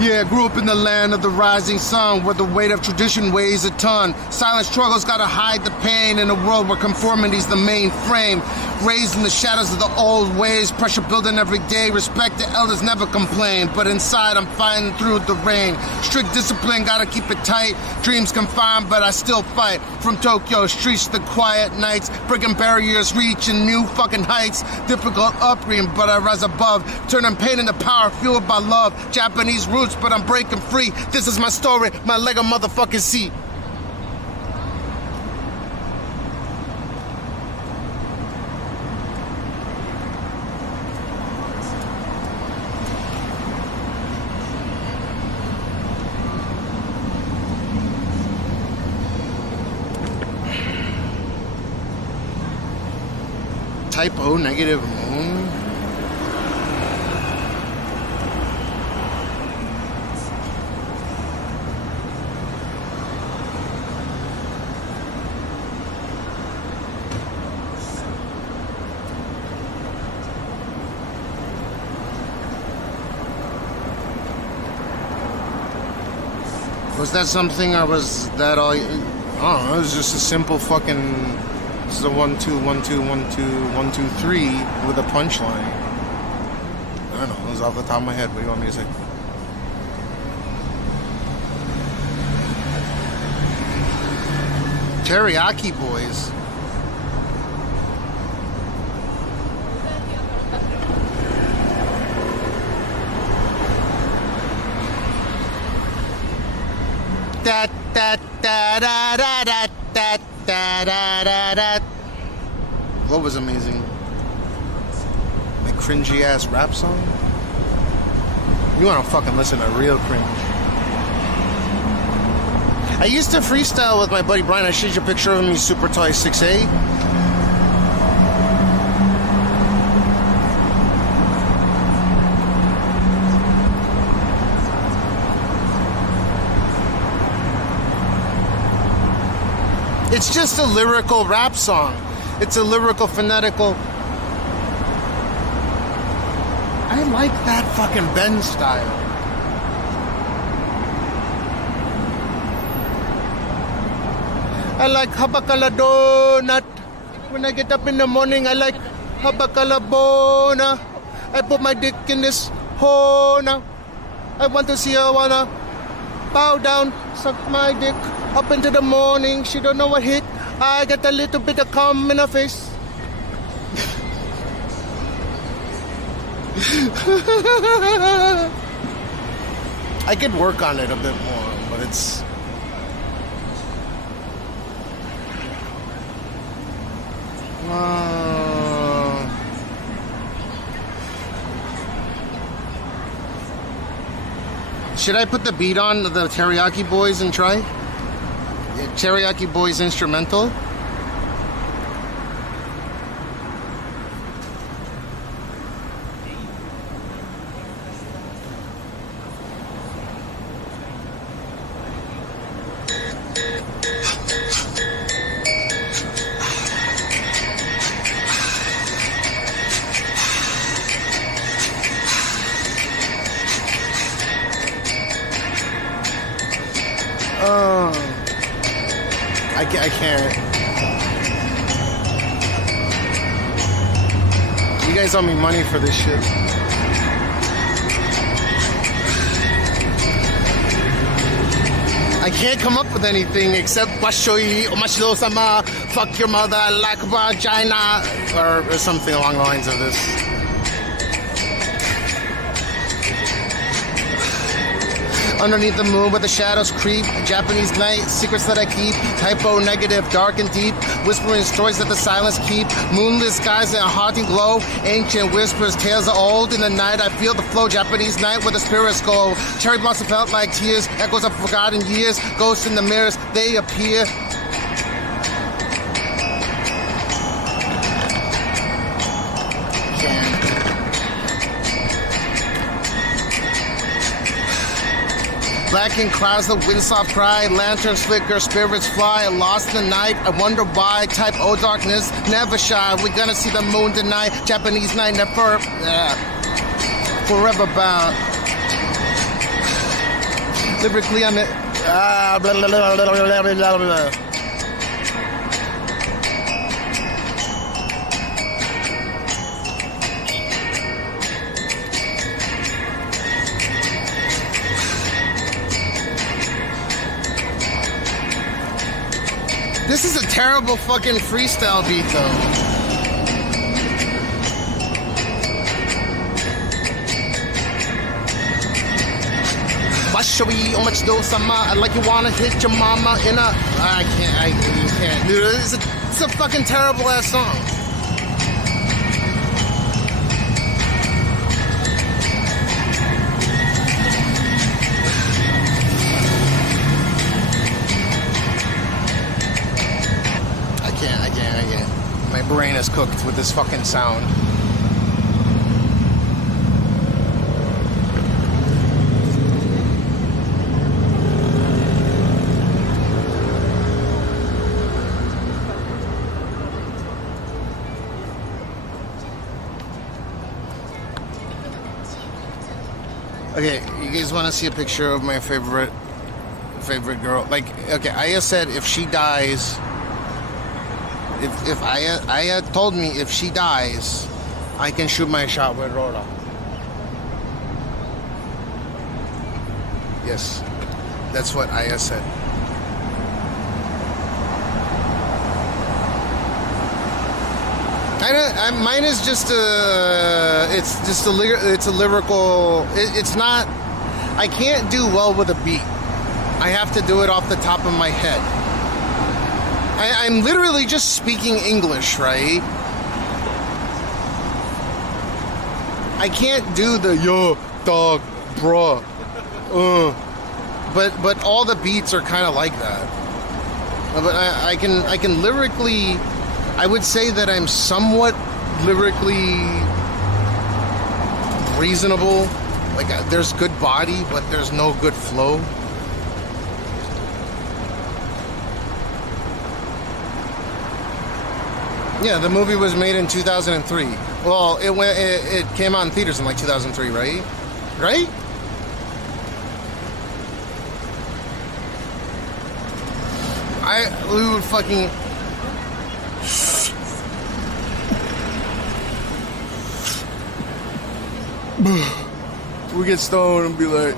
Yeah, grew up in the land of the rising sun, where the weight of tradition weighs a ton. Silent struggles gotta hide the pain in a world where conformity's the main frame. Raised in the shadows of the old ways, pressure building every day. Respect the elders, never complain, but inside I'm fighting through the rain. Strict discipline, gotta keep it tight. Dreams confined, but I still fight. From Tokyo streets to the quiet nights, breaking barriers, reaching new fucking heights. Difficult upbringing, but I rise above. Turning pain into power, fueled by love. Japanese roots, but I'm breaking free. This is my story, my Lego motherfucking seat. Type O negative moon? Was that something, or was that all? I don't know, it was just a simple fucking... This is a 1 2 1 2 1 2 1 2 3 with a punchline. I don't know, it was off the top of my head. What do you want me to say? Teriyaki Boys. Da da da da da da da. Da, da, da, da. What was amazing? My cringy ass rap song? You wanna fucking listen to real cringe. I used to freestyle with my buddy Brian. I showed you a picture of him. He's super tall, he's 6'8". It's just a lyrical rap song. It's a lyrical, phonetical. I like that fucking Ben style. I like habakala donut. When I get up in the morning, I like habakala bona. I put my dick in this hole now. I want to see her wanna bow down, suck my dick. Up into the morning, she don't know what hit. I got a little bit of cum in her face. I could work on it a bit more, but it's... Should I put the beat on the Teriyaki Boys and try? Teriyaki Boys instrumental? I can't. You guys owe me money for this shit. I can't come up with anything except Washoyi, Omashiro-sama, fuck your mother, like vagina, or something along the lines of this. Underneath the moon where the shadows creep, Japanese night, secrets that I keep, typo negative, dark and deep, whispering stories that the silence keep, moonless skies and a haunting glow, ancient whispers, tales are old, in the night I feel the flow, Japanese night where the spirits go, cherry blossom felt like tears, echoes of forgotten years, ghosts in the mirrors, they appear. Blackened clouds, the wind soft cry, lanterns flicker, spirits fly, lost in the night, I wonder why, type O darkness, never shy, we're gonna see the moon tonight, Japanese night, never, forever bound. Lyrically, I'm blah, blah, blah, blah, blah, blah, blah. This is a terrible fucking freestyle beat, though. Washoyi, Omashiro-sama, I like you wanna hit your mama in a... I can't. Dude, it's a fucking terrible ass song. I can't. My brain is cooked with this fucking sound. Okay, you guys want to see a picture of my favorite girl? Like, okay, Aya said if she dies... If Aya told me if she dies, I can shoot my shot with Rora. Yes, that's what Aya said. Mine is just it's a lyrical. It's not. I can't do well with a beat. I have to do it off the top of my head. I'm literally just speaking English, right? I can't do the yo, dog, bruh, but all the beats are kind of like that. But I can lyrically, I would say that I'm somewhat lyrically reasonable. Like there's good body, but there's no good flow. Yeah, the movie was made in 2003. Well, it came out in theaters in like 2003, right? Right? We would fucking... we get stoned and be like,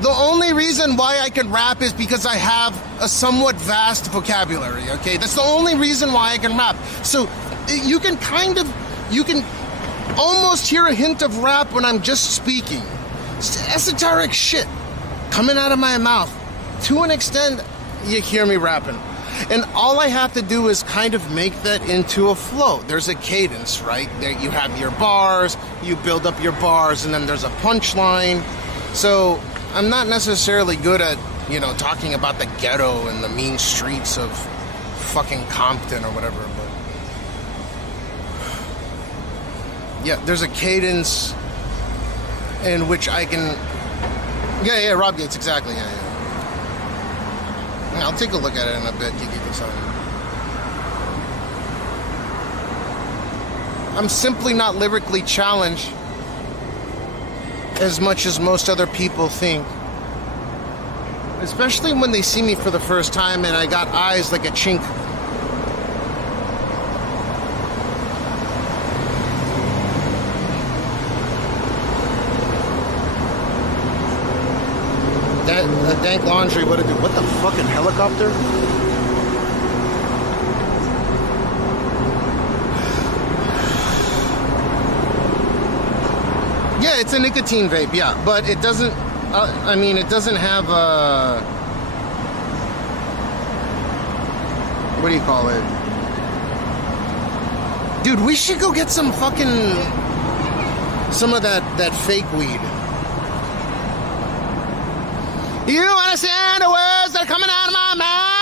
The only reason why I can rap is because I have a somewhat vast vocabulary, okay? That's the only reason why I can rap. So you can almost hear a hint of rap when I'm just speaking. It's esoteric shit coming out of my mouth. To an extent, you hear me rapping. And all I have to do is kind of make that into a flow. There's a cadence, right? There you have your bars, you build up your bars, and then there's a punchline. So I'm not necessarily good at, you know, talking about the ghetto and the mean streets of fucking Compton or whatever, but yeah, there's a cadence in which I can... Yeah, Rob Gates, exactly, yeah. I'll take a look at it in a bit. You can decide. I'm simply not lyrically challenged as much as most other people think. Especially when they see me for the first time and I got eyes like a chink. That dank laundry, what it do? What the fucking helicopter? Yeah, it's a nicotine vape, yeah, but it doesn't, I mean, it doesn't have a, what do you call it? Dude, we should go get some fucking, some of that fake weed. You understand the words that are coming out of my mouth?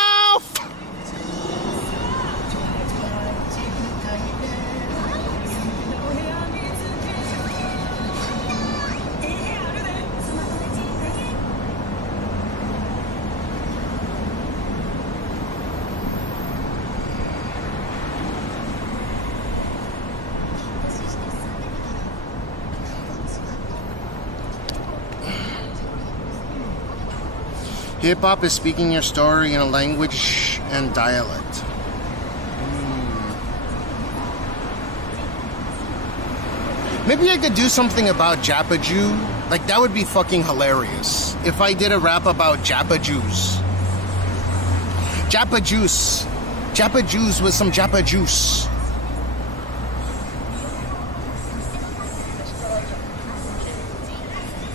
Hip-hop is speaking your story in a language and dialect. Maybe I could do something about Japa Jew. Like, that would be fucking hilarious. If I did a rap about Japa Jews. Japa Juice. Japa Jews with some Japa Juice.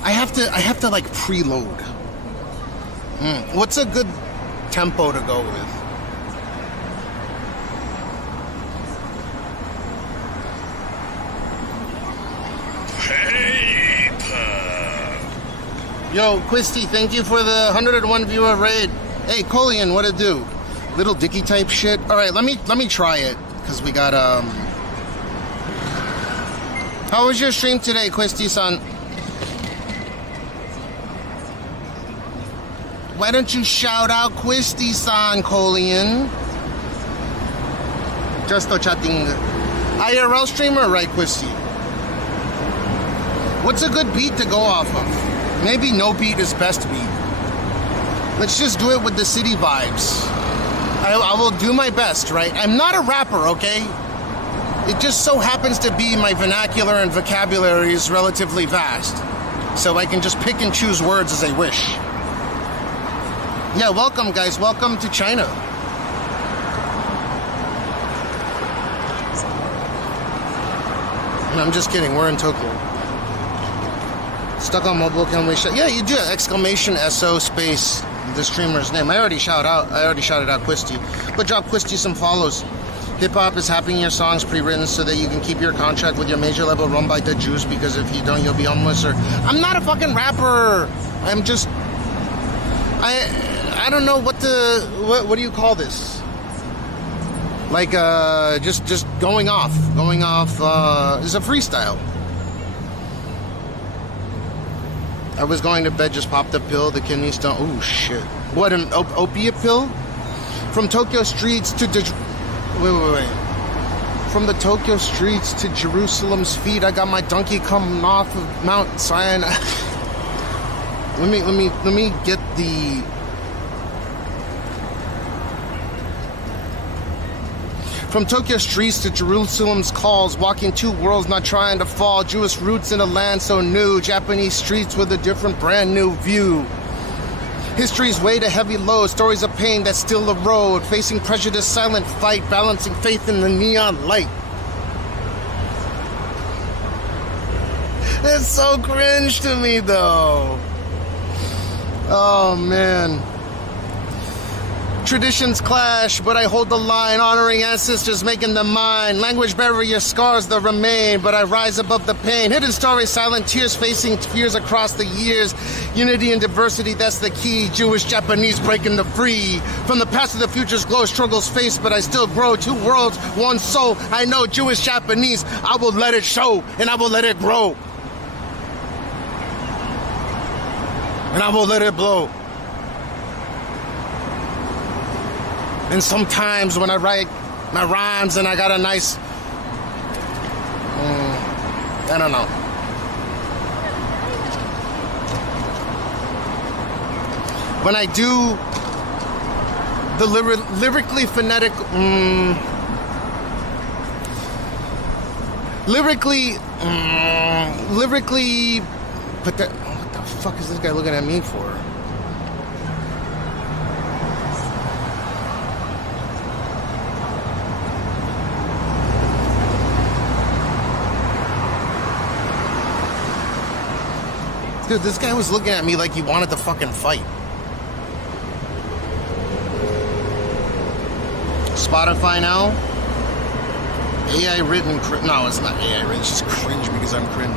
I have to like preload. What's a good tempo to go with? Yo, Quisty, thank you for the 101 viewer raid. Hey, Colian, what it do? Little Dicky type shit. All right, let me try it because we got How was your stream today, Quisty-san? Why don't you shout out Quisty-san, Colian? Just chatting. IRL streamer, right, Quisty? What's a good beat to go off of? Maybe no beat is best beat. Let's just do it with the city vibes. I will do my best, right? I'm not a rapper, okay? It just so happens to be my vernacular and vocabulary is relatively vast. So I can just pick and choose words as I wish. Yeah, welcome guys, welcome to China. No, I'm just kidding, we're in Tokyo. Stuck on mobile, can we shout? Yeah, you do, exclamation SO space, the streamer's name. I already shouted out Quisty. But drop Quisty some follows. Hip-hop is having your songs pre-written so that you can keep your contract with your major label run by the Jews, because if you don't, you'll be homeless. Or I'm not a fucking rapper. I'm just... I don't know what do you call this? Like just going off is a freestyle. I was going to bed, just popped a pill, the kidney stone. Oh shit! What, an opiate pill? From Tokyo streets to wait. From the Tokyo streets to Jerusalem's feet, I got my donkey coming off of Mount Sinai. Let me get the... From Tokyo streets to Jerusalem's calls, walking two worlds not trying to fall. Jewish roots in a land so new, Japanese streets with a different brand new view. History's weight a heavy load, stories of pain that still erode. Facing prejudice, silent fight, balancing faith in the neon light. It's so cringe to me though. Oh man. Traditions clash, but I hold the line, honoring ancestors, making them mine. Language bury your scars that remain, but I rise above the pain. Hidden stories, silent tears, facing fears across the years. Unity and diversity, that's the key. Jewish, Japanese, breaking the free. From the past to the future's glow, struggles face, but I still grow. Two worlds, one soul. I know Jewish, Japanese, I will let it show, and I will let it grow. And I will let it blow. And sometimes when I write my rhymes and I got a nice, I don't know. When I do the lyrically phonetic, lyrically, what the fuck is this guy looking at me for? Dude, this guy was looking at me like he wanted to fucking fight. Spotify now? AI written, no, it's not AI written, it's just cringe because I'm cringe.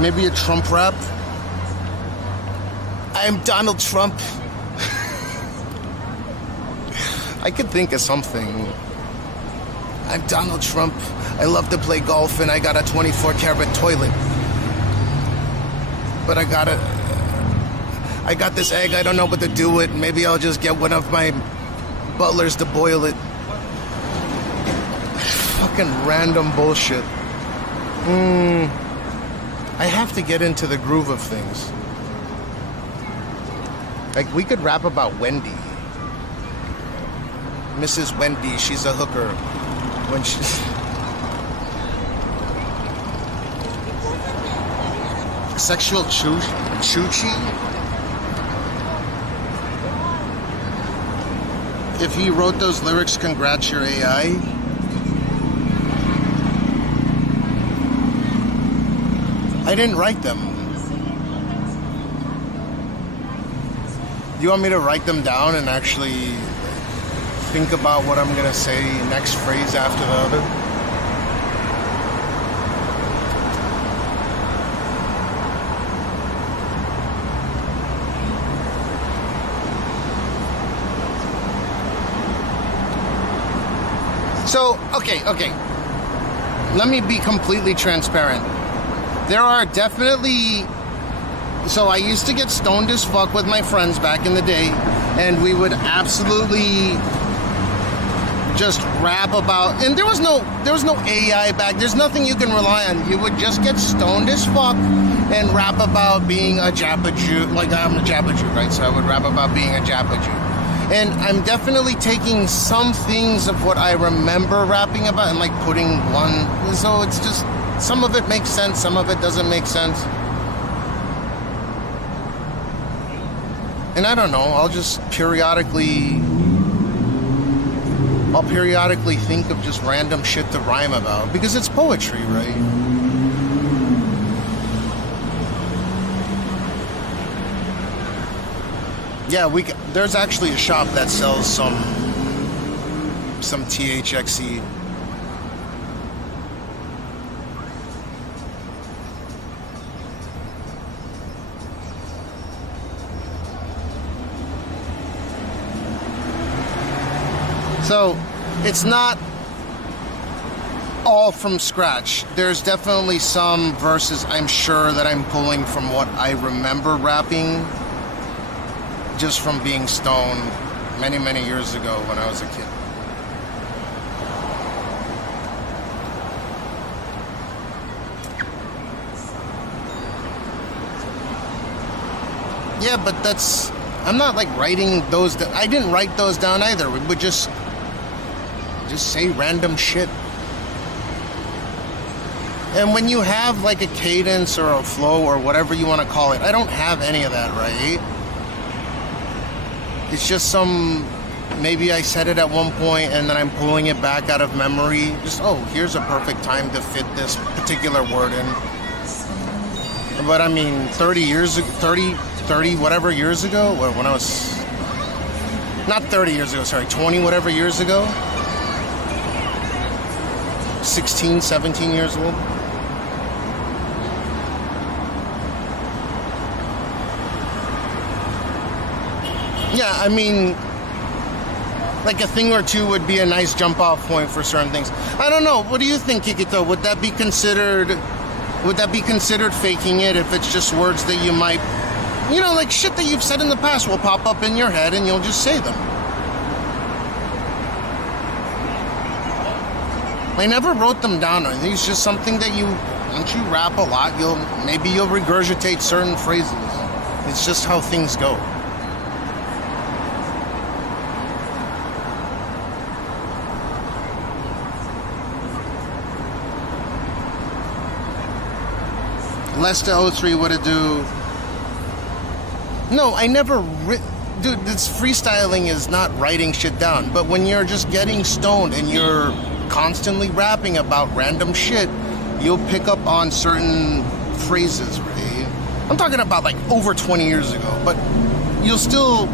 Maybe a Trump rap? I am Donald Trump. I could think of something. I'm Donald Trump. I love to play golf and I got a 24-karat toilet. But I got this egg, I don't know what to do with it. Maybe I'll just get one of my butlers to boil it. Fucking random bullshit. I have to get into the groove of things. Like, we could rap about Wendy. Mrs. Wendy, she's a hooker. When she's... Sexual choochie? If he wrote those lyrics, congrats, your AI. I didn't write them. You want me to write them down and actually think about what I'm gonna say next phrase after the other? So, okay. Let me be completely transparent. There are definitely... So I used to get stoned as fuck with my friends back in the day, and we would absolutely just rap about... And there was no AI back. There's nothing you can rely on. You would just get stoned as fuck and rap about being a Japa Jew. Like, I'm a Japa Jew, right? So I would rap about being a Japa Jew. And I'm definitely taking some things of what I remember rapping about and like putting one... So it's just... Some of it makes sense, some of it doesn't make sense. And I don't know, I'll periodically think of just random shit to rhyme about. Because it's poetry, right? Yeah, there's actually a shop that sells some THXE. So, it's not all from scratch. There's definitely some verses I'm sure that I'm pulling from what I remember rapping just from being stoned many, many years ago when I was a kid. Yeah, but that's... I'm not like writing those... I didn't write those down either. We would just say random shit. And when you have like a cadence or a flow or whatever you want to call it, I don't have any of that, right? It's just some... Maybe I said it at one point and then I'm pulling it back out of memory. Just, oh, here's a perfect time to fit this particular word in. But I mean, 30 whatever years ago, when I was... Not 30 years ago, sorry, 20 whatever years ago. 16, 17 years old. Yeah, I mean... Like a thing or two would be a nice jump off point for certain things. I don't know. What do you think, Kikito? Would that be considered faking it if it's just words that you might, you know, like shit that you've said in the past will pop up in your head and you'll just say them? I never wrote them down. I think it's just something that you, once you rap a lot, maybe you'll regurgitate certain phrases. It's just how things go. Lester 03, what it do? No, I never dude, this freestyling is not writing shit down. But when you're just getting stoned and you're constantly rapping about random shit, you'll pick up on certain phrases, right? I'm talking about like over 20 years ago, but you'll still,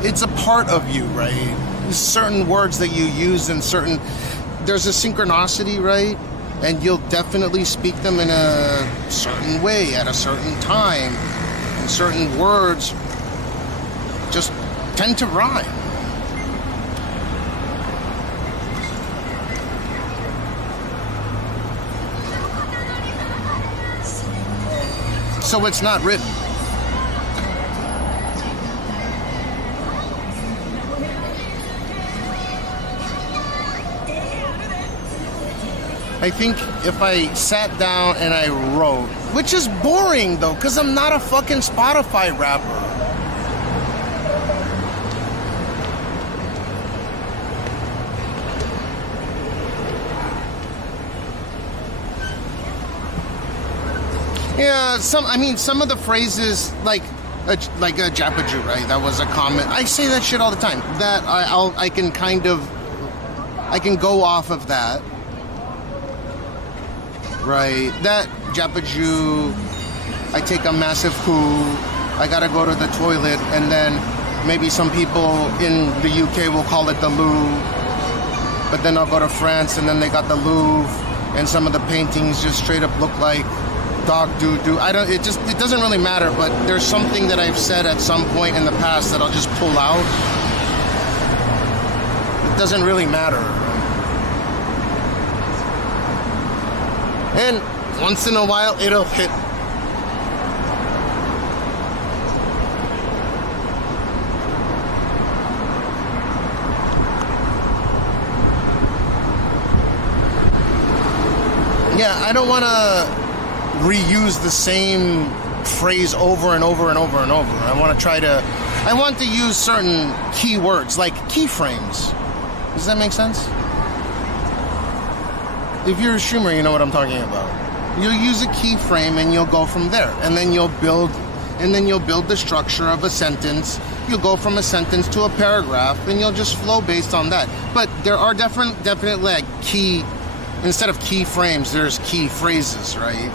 it's a part of you, right? Certain words that you use in certain, there's a synchronicity, right? And you'll definitely speak them in a certain way at a certain time. And certain words just tend to rhyme. So it's not written. I think if I sat down and I wrote, which is boring though, because I'm not a fucking Spotify rapper. Yeah, some of the phrases, like a Japaju, right? That was a comment. I say that shit all the time. That I can go off of that. Right, that Japaju, I take a massive poo, I gotta go to the toilet, and then maybe some people in the UK will call it the Louvre, but then I'll go to France and then they got the Louvre, and some of the paintings just straight up look like dog doo-doo. It doesn't really matter, but there's something that I've said at some point in the past that I'll just pull out. It doesn't really matter. And once in a while, it'll hit. Yeah, I don't want to reuse the same phrase over and over and over and over. I want to use certain keywords, like keyframes. Does that make sense? If you're a streamer, you know what I'm talking about. You'll use a keyframe and you'll go from there. And then you'll build the structure of a sentence. You'll go from a sentence to a paragraph and you'll just flow based on that. But there are definitely like instead of keyframes, there's key phrases, right?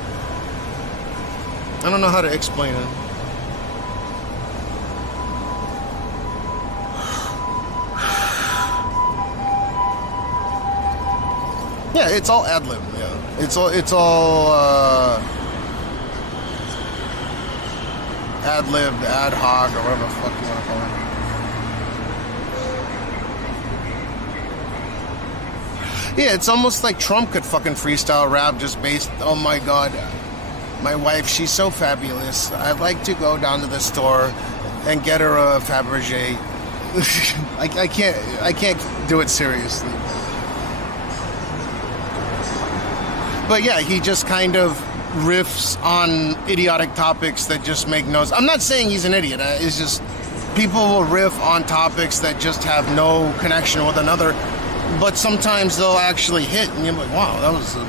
I don't know how to explain it. Yeah, it's all ad-lib, yeah. It's all ad-lib, ad hoc, or whatever the fuck you want to call it. Yeah, it's almost like Trump could fucking freestyle rap just based, oh my god, my wife, she's so fabulous. I'd like to go down to the store and get her a Fabergé. I can't do it seriously. But yeah, he just kind of riffs on idiotic topics that just make no sense. I'm not saying he's an idiot. It's just people will riff on topics that just have no connection with another, but sometimes they'll actually hit, and you're like, wow, that was a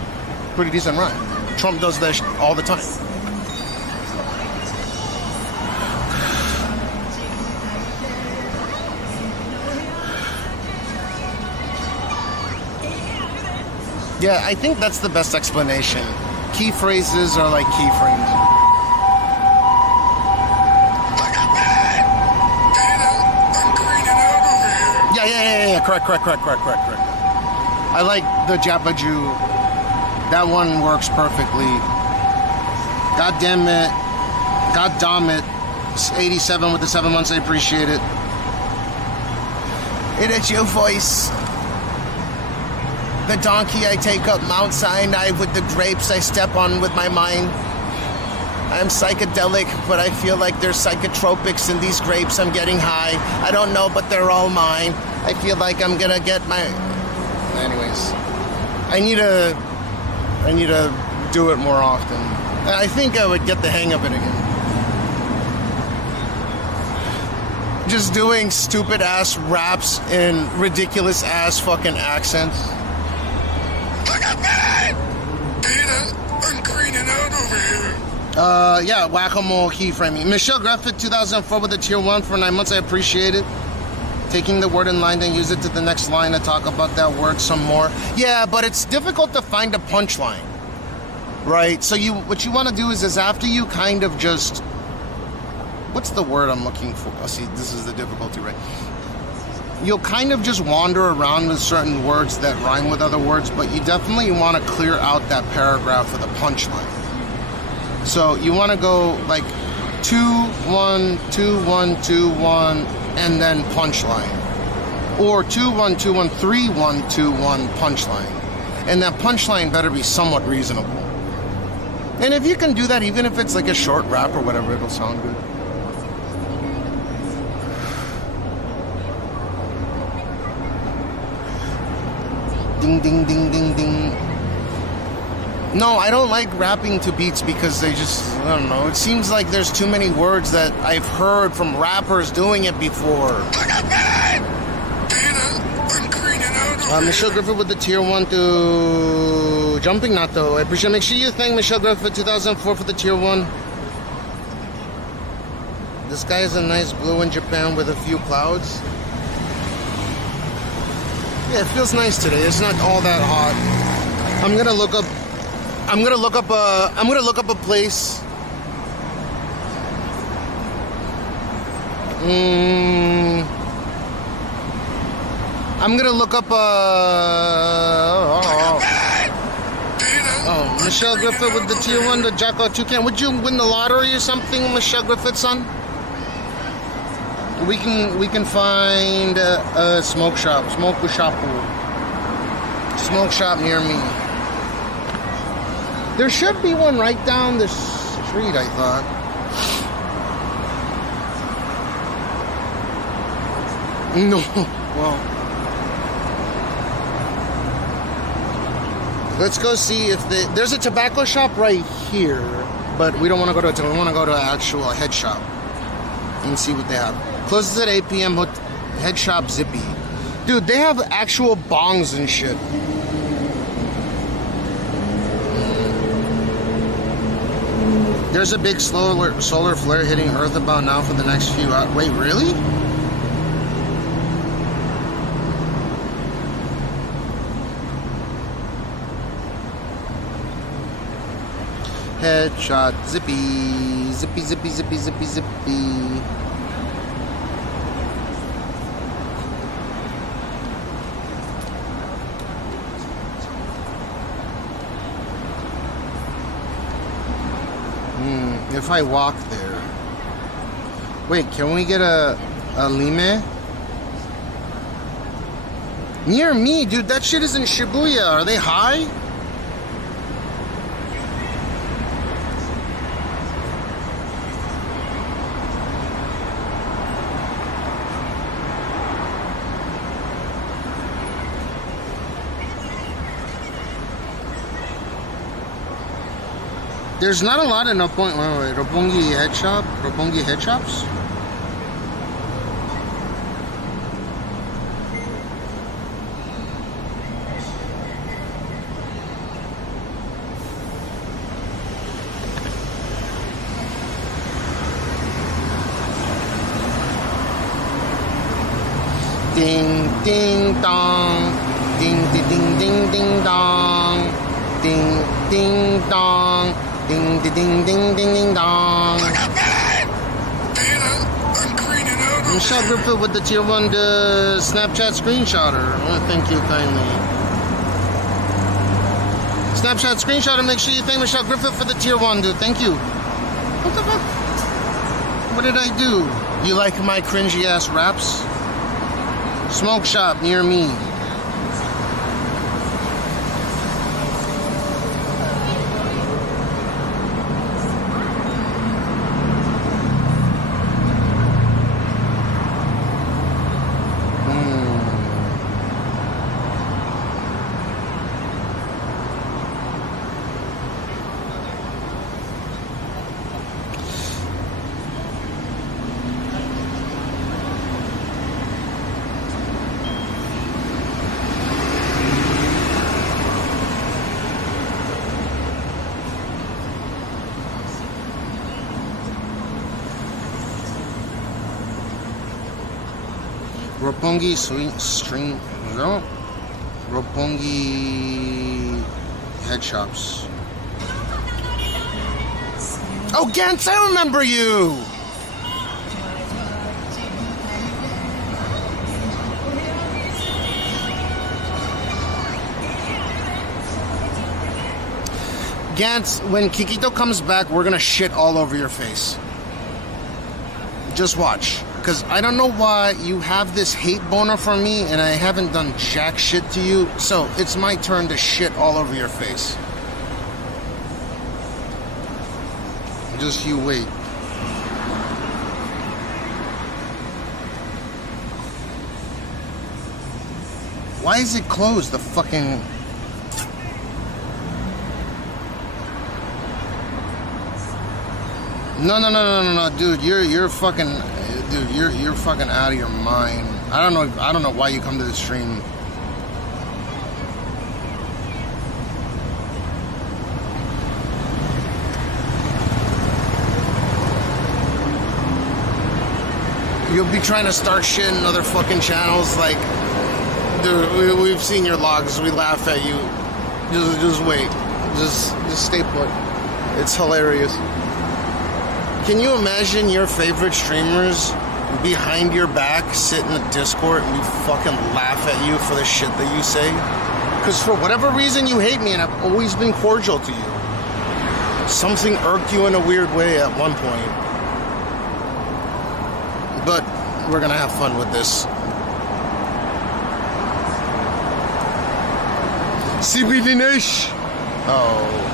pretty decent rhyme. Trump does that all the time. Yeah, I think that's the best explanation. Key phrases are like keyframes. Yeah. Correct. I like the Japaju. That one works perfectly. God damn it. God damn it. 87 with the 7 months. I appreciate it. It's your voice. The donkey I take up Mount Sinai with the grapes I step on with my mind. I'm psychedelic, but I feel like there's psychotropics in these grapes. I'm getting high. I don't know, but they're all mine. I feel like I'm gonna get my... Anyways, I need to do it more often. I think I would get the hang of it again. Just doing stupid ass raps in ridiculous ass fucking accents. Look at me! Peter, I'm greening out over here. Yeah, whack-a-mole keyframing. Michelle Griffith, 2004 with the tier 1 for 9 months. I appreciate it. Taking the word in line, then use it to the next line to talk about that word some more. Yeah, but it's difficult to find a punchline, right? So what you want to do is after you kind of just... What's the word I'm looking for? Oh, see, this is the difficulty, right? You'll kind of just wander around with certain words that rhyme with other words, but you definitely want to clear out that paragraph for the punchline. So you want to go like 2 1 2 1 2 1 and then punchline, or 2 1 2 1 3 1 2 1 punchline, and that punchline better be somewhat reasonable. And if you can do that, even if it's like a short rap or whatever, it'll sound good. Ding, ding, ding, ding, ding. No, I don't like rapping to beats because they just, I don't know, it seems like there's too many words that I've heard from rappers doing it before. Look at me! Peter, I'm greening out. Michelle Griffith with the tier 1 to Jumping Nato. I appreciate it. Make sure you thank Michelle Griffith 2004 for the tier 1. This guy is a nice blue in Japan with a few clouds. Yeah, it feels nice today. It's not all that hot. I'm gonna look up a place. I'm gonna look up oh, Michelle Griffith with the tier 1, the Jacko Toucan. Would you win the lottery or something, Michelle Griffith, son? We can find a smoke shop near me. There should be one right down the street, I thought. No, well, let's go see if there's a tobacco shop right here, but we don't want to go to we want to go to an actual head shop and see what they have. Closes at 8 p.m. Head shop Zippy. Dude, they have actual bongs and shit. There's a big solar flare hitting Earth about now for the next few hours. Wait, really? Headshot Zippy. Zippy, zippy, zippy, zippy, zippy. If I walk there. Wait, can we get a lime? Near me, dude, that shit is in Shibuya. Are they high? There's not a lot in Roppongi head shop. Roppongi head shops. Ding ding dong, ding ding ding ding ding dong, ding ding dong, ding ding ding ding ding ding dong. Look at that! I'm greening out. Michelle Griffith with the tier 1 Snapchat screenshotter. Thank you kindly. Snapchat screenshotter, make sure you thank Michelle Griffith for the tier 1, dude. Thank you. What the fuck? What did I do? You like my cringy ass raps? Smoke shop near me. Roppongi string, no? Roppongi head shops. Oh, Gantz, I remember you! Gantz, when Kikito comes back, we're gonna shit all over your face. Just watch. Because I don't know why you have this hate boner for me and I haven't done jack shit to you. So it's my turn to shit all over your face. Just you wait. Why is it closed? The fucking... No, dude, you're fucking... Dude, you're fucking out of your mind. I don't know why you come to the stream. You'll be trying to start shit in other fucking channels, like, dude, we've seen your logs, we laugh at you. Just wait. Just stay put. It's hilarious. Can you imagine your favorite streamers behind your back sit in the Discord and we fucking laugh at you for the shit that you say? Because for whatever reason you hate me and I've always been cordial to you. Something irked you in a weird way at one point. But we're gonna have fun with this. CBD Nish! Oh.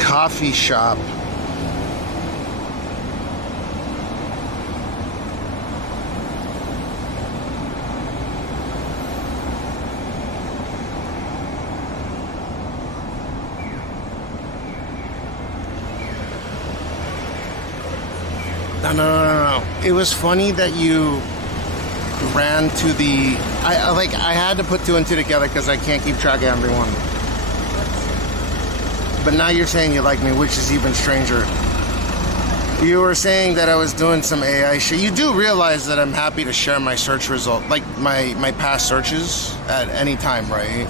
Coffee shop. No. It was funny that you ran to the... I had to put two and two together because I can't keep track of everyone. But now you're saying you like me, which is even stranger. You were saying that I was doing some AI shit. You do realize that I'm happy to share my search result, like my past searches at any time, right?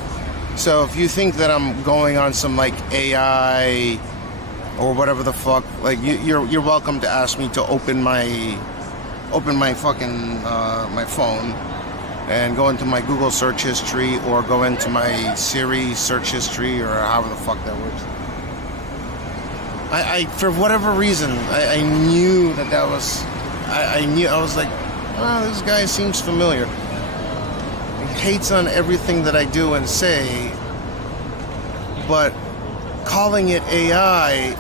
So if you think that I'm going on some like AI or whatever the fuck, like you're welcome to ask me to open my fucking my phone and go into my Google search history or go into my Siri search history or however the fuck that works. I for whatever reason I knew that was I was like, oh, this guy seems familiar. hates on everything that I do and say, but calling it AI,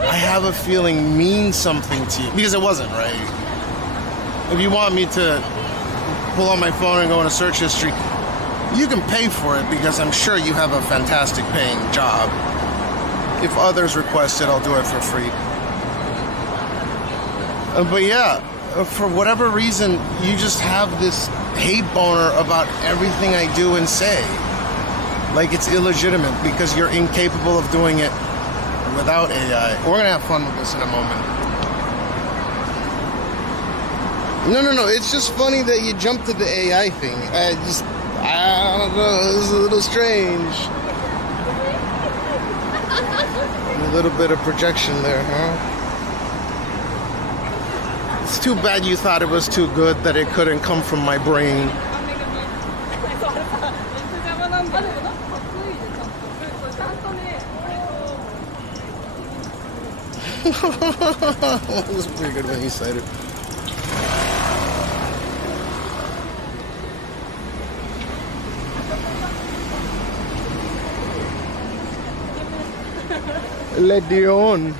I have a feeling means something to you. Because it wasn't, right? If you want me to pull out my phone and go into search history, you can pay for it because I'm sure you have a fantastic paying job. If others request it, I'll do it for free. But yeah, for whatever reason, you just have this hate boner about everything I do and say. Like it's illegitimate because you're incapable of doing it without AI. We're gonna have fun with this in a moment. No, it's just funny that you jumped to the AI thing. I don't know, it's a little strange. A little bit of projection there, huh? It's too bad you thought it was too good that it couldn't come from my brain. That was pretty good when you said it. Le Dion.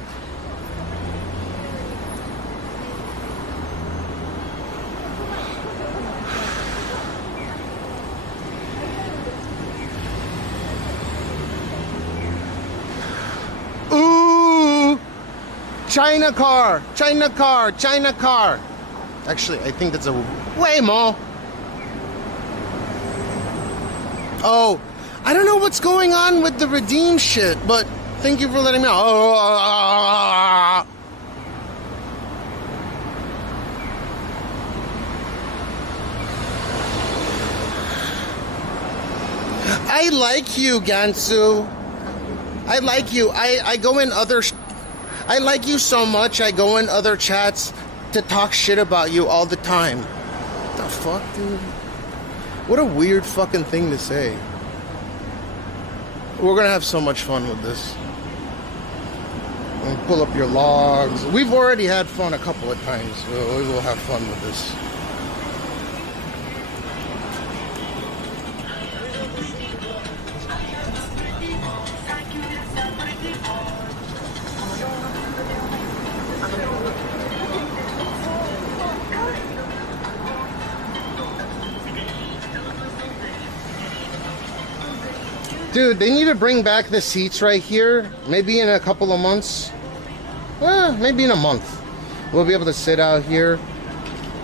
China car, China car, China car. Actually, I think that's a Waymo. Oh, I don't know what's going on with the redeem shit, but thank you for letting me know. I like you, Gansu. I like you. I go in other... I like you so much, I go in other chats to talk shit about you all the time. What the fuck, dude? What a weird fucking thing to say. We're gonna have so much fun with this. We'll pull up your logs. We've already had fun a couple of times. We will have fun with this. Dude, they need to bring back the seats right here. Maybe in a couple of months. Maybe in a month. We'll be able to sit out here.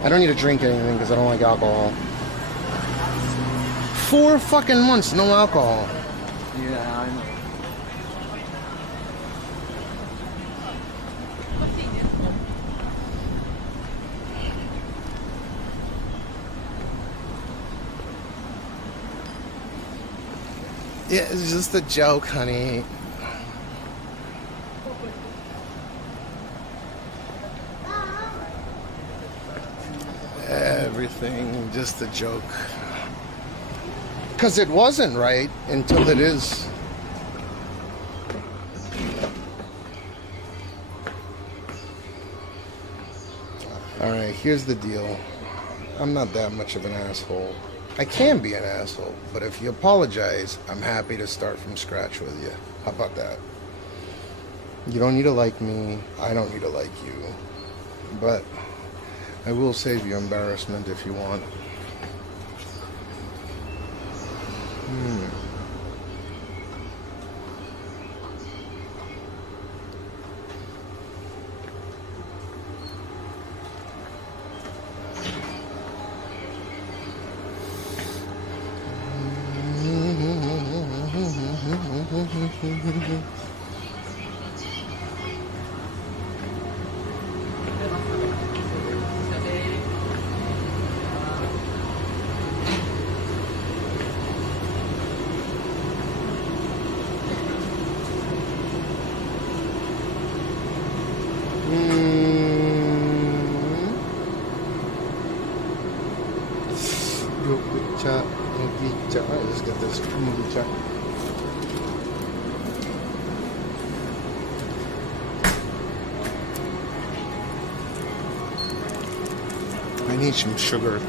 I don't need to drink anything because I don't like alcohol. 4 fucking months, no alcohol. Yeah, I know. Yeah, it's just a joke, honey. Everything, just a joke. Because it wasn't right until it is. Alright, here's the deal. I'm not that much of an asshole. I can be an asshole, but if you apologize, I'm happy to start from scratch with you. How about that? You don't need to like me. I don't need to like you. But I will save you embarrassment if you want. Let's get this movie chat. I need some sugar.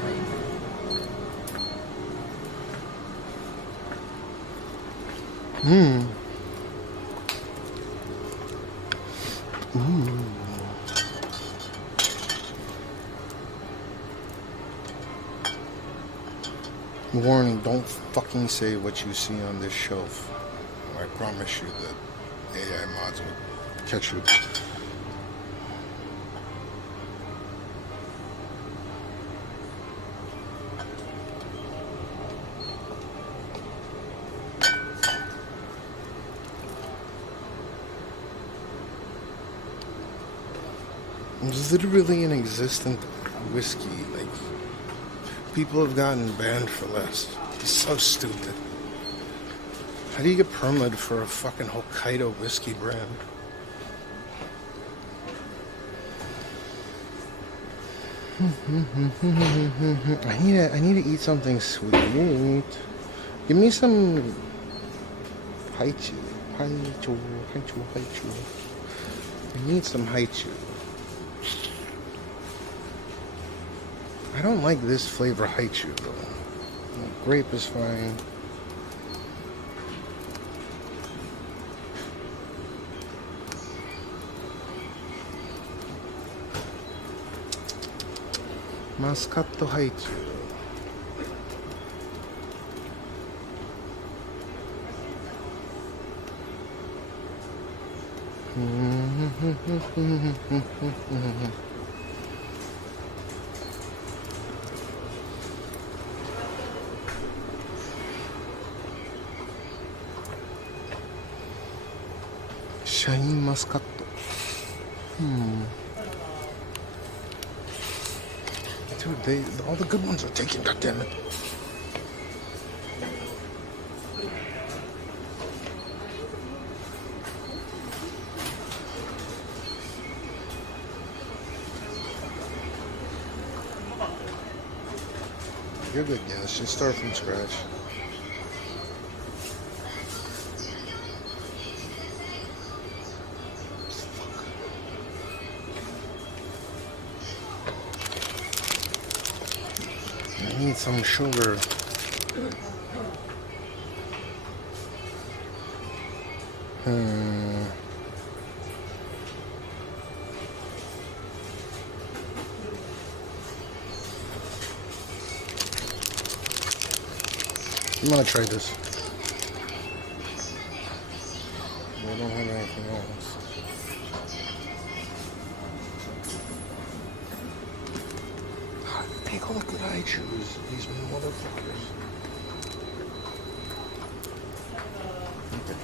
Warning, don't fucking say what you see on this shelf. I promise you that AI mods will catch you. It's literally an existent whiskey. Like, people have gotten banned for less. It's so stupid. How do you get permit for a fucking Hokkaido whiskey brand? I need to eat something sweet. Give me some haichu. I need some haichu. I don't like this flavor haichu though. Grape is fine. Muscat haichu. Shine muscat. Dude, all the good ones are taken, goddammit. You're good, yeah. Let's just start from scratch. I need some sugar. I'm gonna try this. I don't have anything else. Take all the good I choose, these motherfuckers. Okay.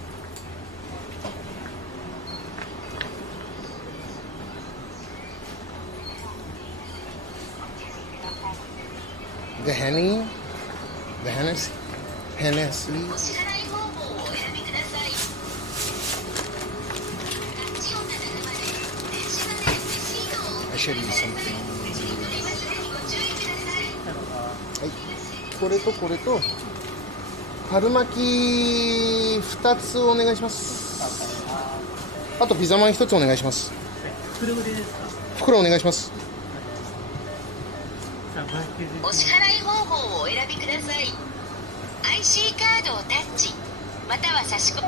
The Henny? The Hennessy? Hennessy? I should eat something. はい、これとこれと春巻き2つお願いします。あとピザまん1つお願いします。袋お願いします。お支払い方法をお選びください。IC カードをタッチまたは差し込み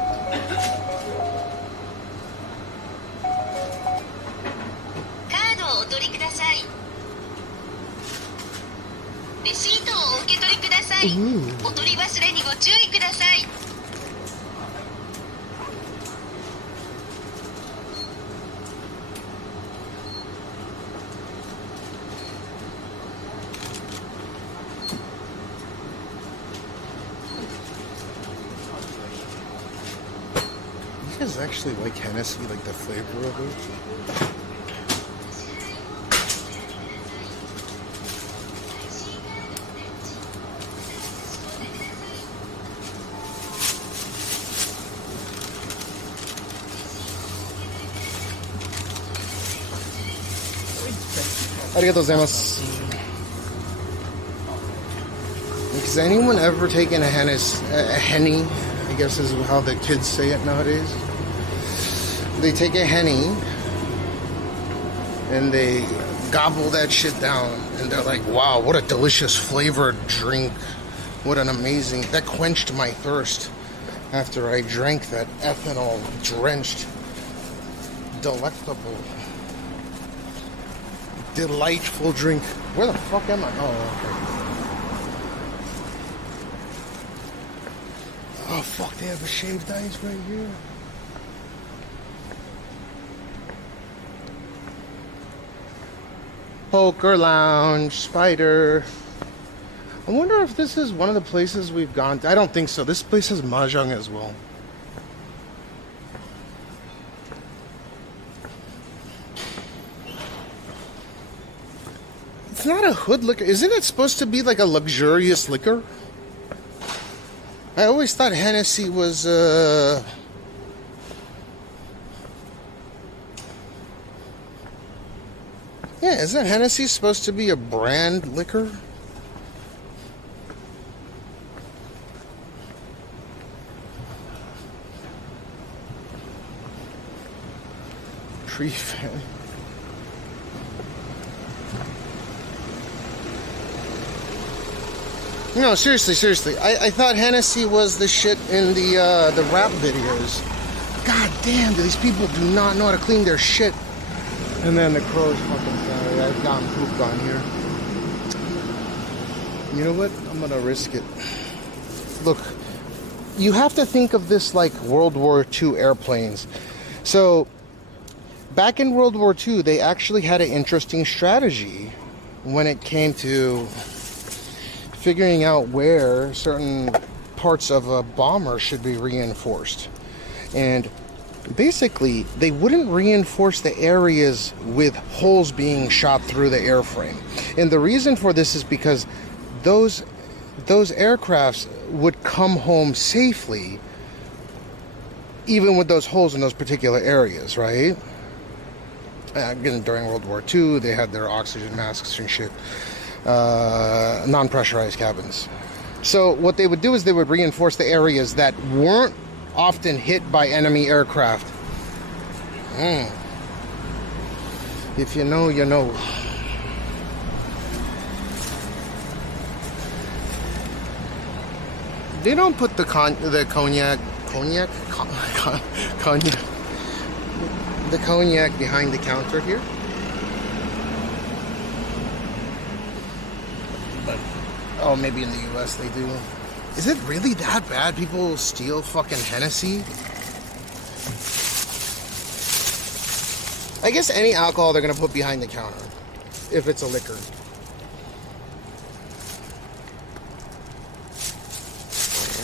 カードをお取りください。レシートをお受け取りください。お取り忘れにご注意ください。You guys actually like Hennessy, like the flavor of it? Has anyone ever taken a Henny? I guess is how the kids say it nowadays. They take a Henny and they gobble that shit down, and they're like, "Wow, what a delicious flavored drink! What an amazing! That quenched my thirst." after I drank that ethanol-drenched, delectable, delightful drink. Where the fuck am I? Oh, okay. Oh, fuck, they have a shaved ice right here. Poker Lounge, Spider. I wonder if this is one of the places we've gone to. I don't think so. This place has mahjong as well. It's not a hood liquor. Isn't it supposed to be like a luxurious liquor? I always thought Hennessy was, yeah, isn't Hennessy supposed to be a brand liquor? Tree fan. No, seriously. I thought Hennessy was the shit in the rap videos. God damn, these people do not know how to clean their shit. And then the crows fucking sorry, I've gotten pooped on here. You know what? I'm gonna risk it. Look, you have to think of this like World War II airplanes. So, back in World War II, they actually had an interesting strategy when it came to figuring out where certain parts of a bomber should be reinforced. And basically, they wouldn't reinforce the areas with holes being shot through the airframe. And the reason for this is because those aircrafts would come home safely even with those holes in those particular areas, right? Again, during World War II, they had their oxygen masks and shit. Non-pressurized cabins. So what they would do is they would reinforce the areas that weren't often hit by enemy aircraft. If you know, you know. They don't put the cognac behind the counter here. Oh, maybe in the US they do. Is it really that bad? People steal fucking Hennessy? I guess any alcohol they're gonna put behind the counter, if it's a liquor.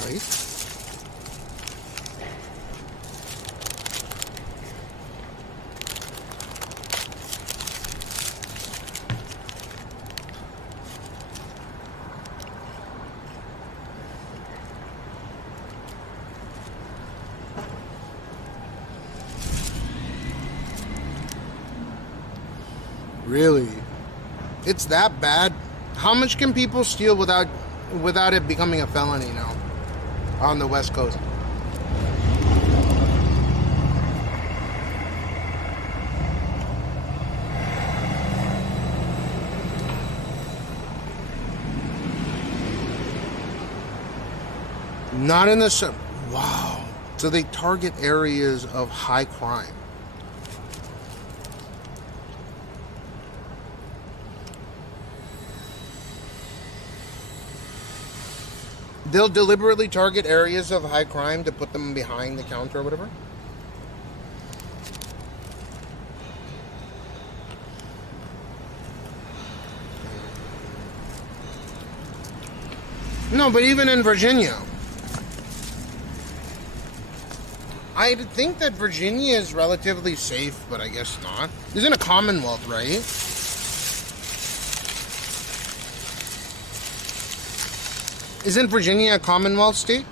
Alright. Really? It's that bad? How much can people steal without it becoming a felony now on the West Coast? Not in the... Wow. So they target areas of high crime. They'll deliberately target areas of high crime to put them behind the counter or whatever? No, but even in Virginia. I think that Virginia is relatively safe, but I guess not. Isn't a Commonwealth, right? Isn't Virginia a Commonwealth state?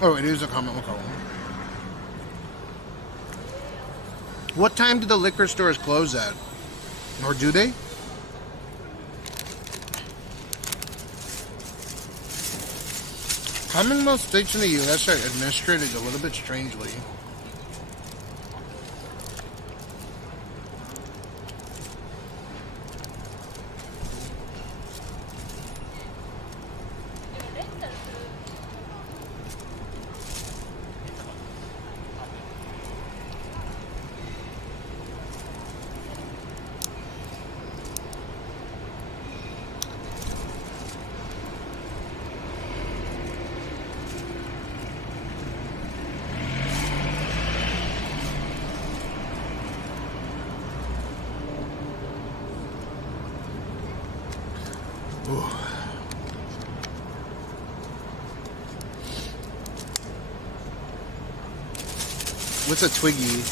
Oh, it is a Commonwealth. What time do the liquor stores close at? Or do they? Commonwealth states in the U.S. are administrated a little bit strangely. What's a Twiggy?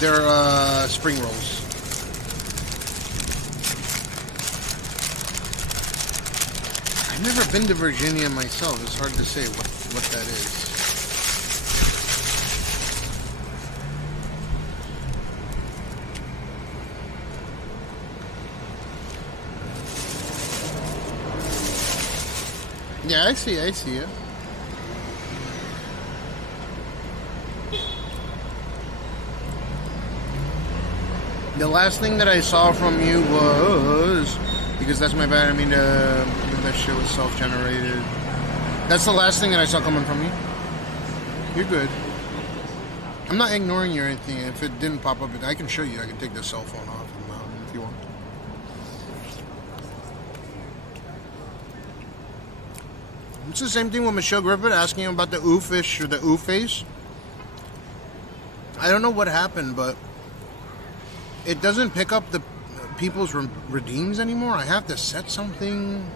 They're spring rolls. I've never been to Virginia myself. It's hard to say what that is. Yeah, I see it. The last thing that I saw from you was, because that's my bad, I mean, that shit was self-generated. That's the last thing that I saw coming from you. You're good. I'm not ignoring you or anything. If it didn't pop up, I can show you. I can take the cell phone off if you want. It's the same thing with Michelle Griffith asking him about the oofish or the oof face. I don't know what happened, but it doesn't pick up the people's redeems anymore. I have to set something.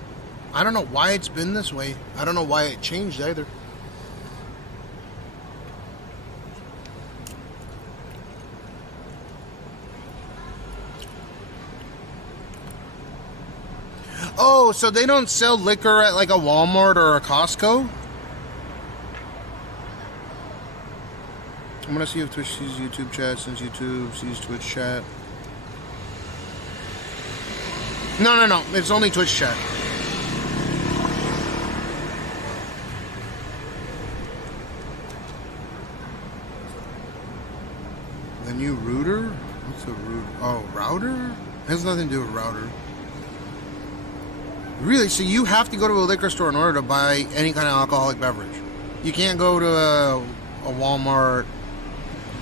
I don't know why it's been this way. I don't know why it changed either. Oh, so they don't sell liquor at like a Walmart or a Costco? I'm gonna see if Twitch sees YouTube chat since YouTube sees Twitch chat. No. It's only Twitch chat. The new router? What's a router? Oh, router? Has nothing to do with router. Really? So you have to go to a liquor store in order to buy any kind of alcoholic beverage. You can't go to a Walmart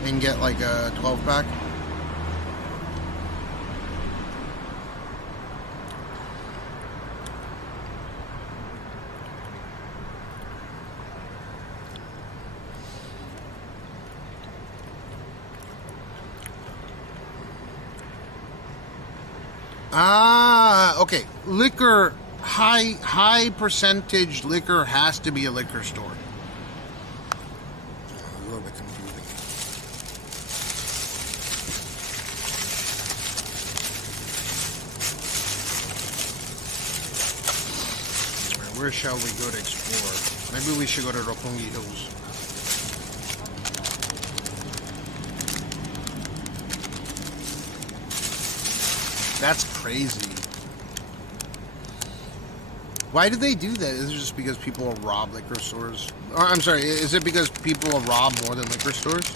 and get like a 12-pack? Ah, okay. Liquor, high percentage liquor has to be a liquor store. A little bit confusing. Alright, where shall we go to explore? Maybe we should go to Roppongi Hills. That's crazy. Why do they do that? Is it just because people will rob liquor stores? Or, I'm sorry, is it because people will rob more than liquor stores?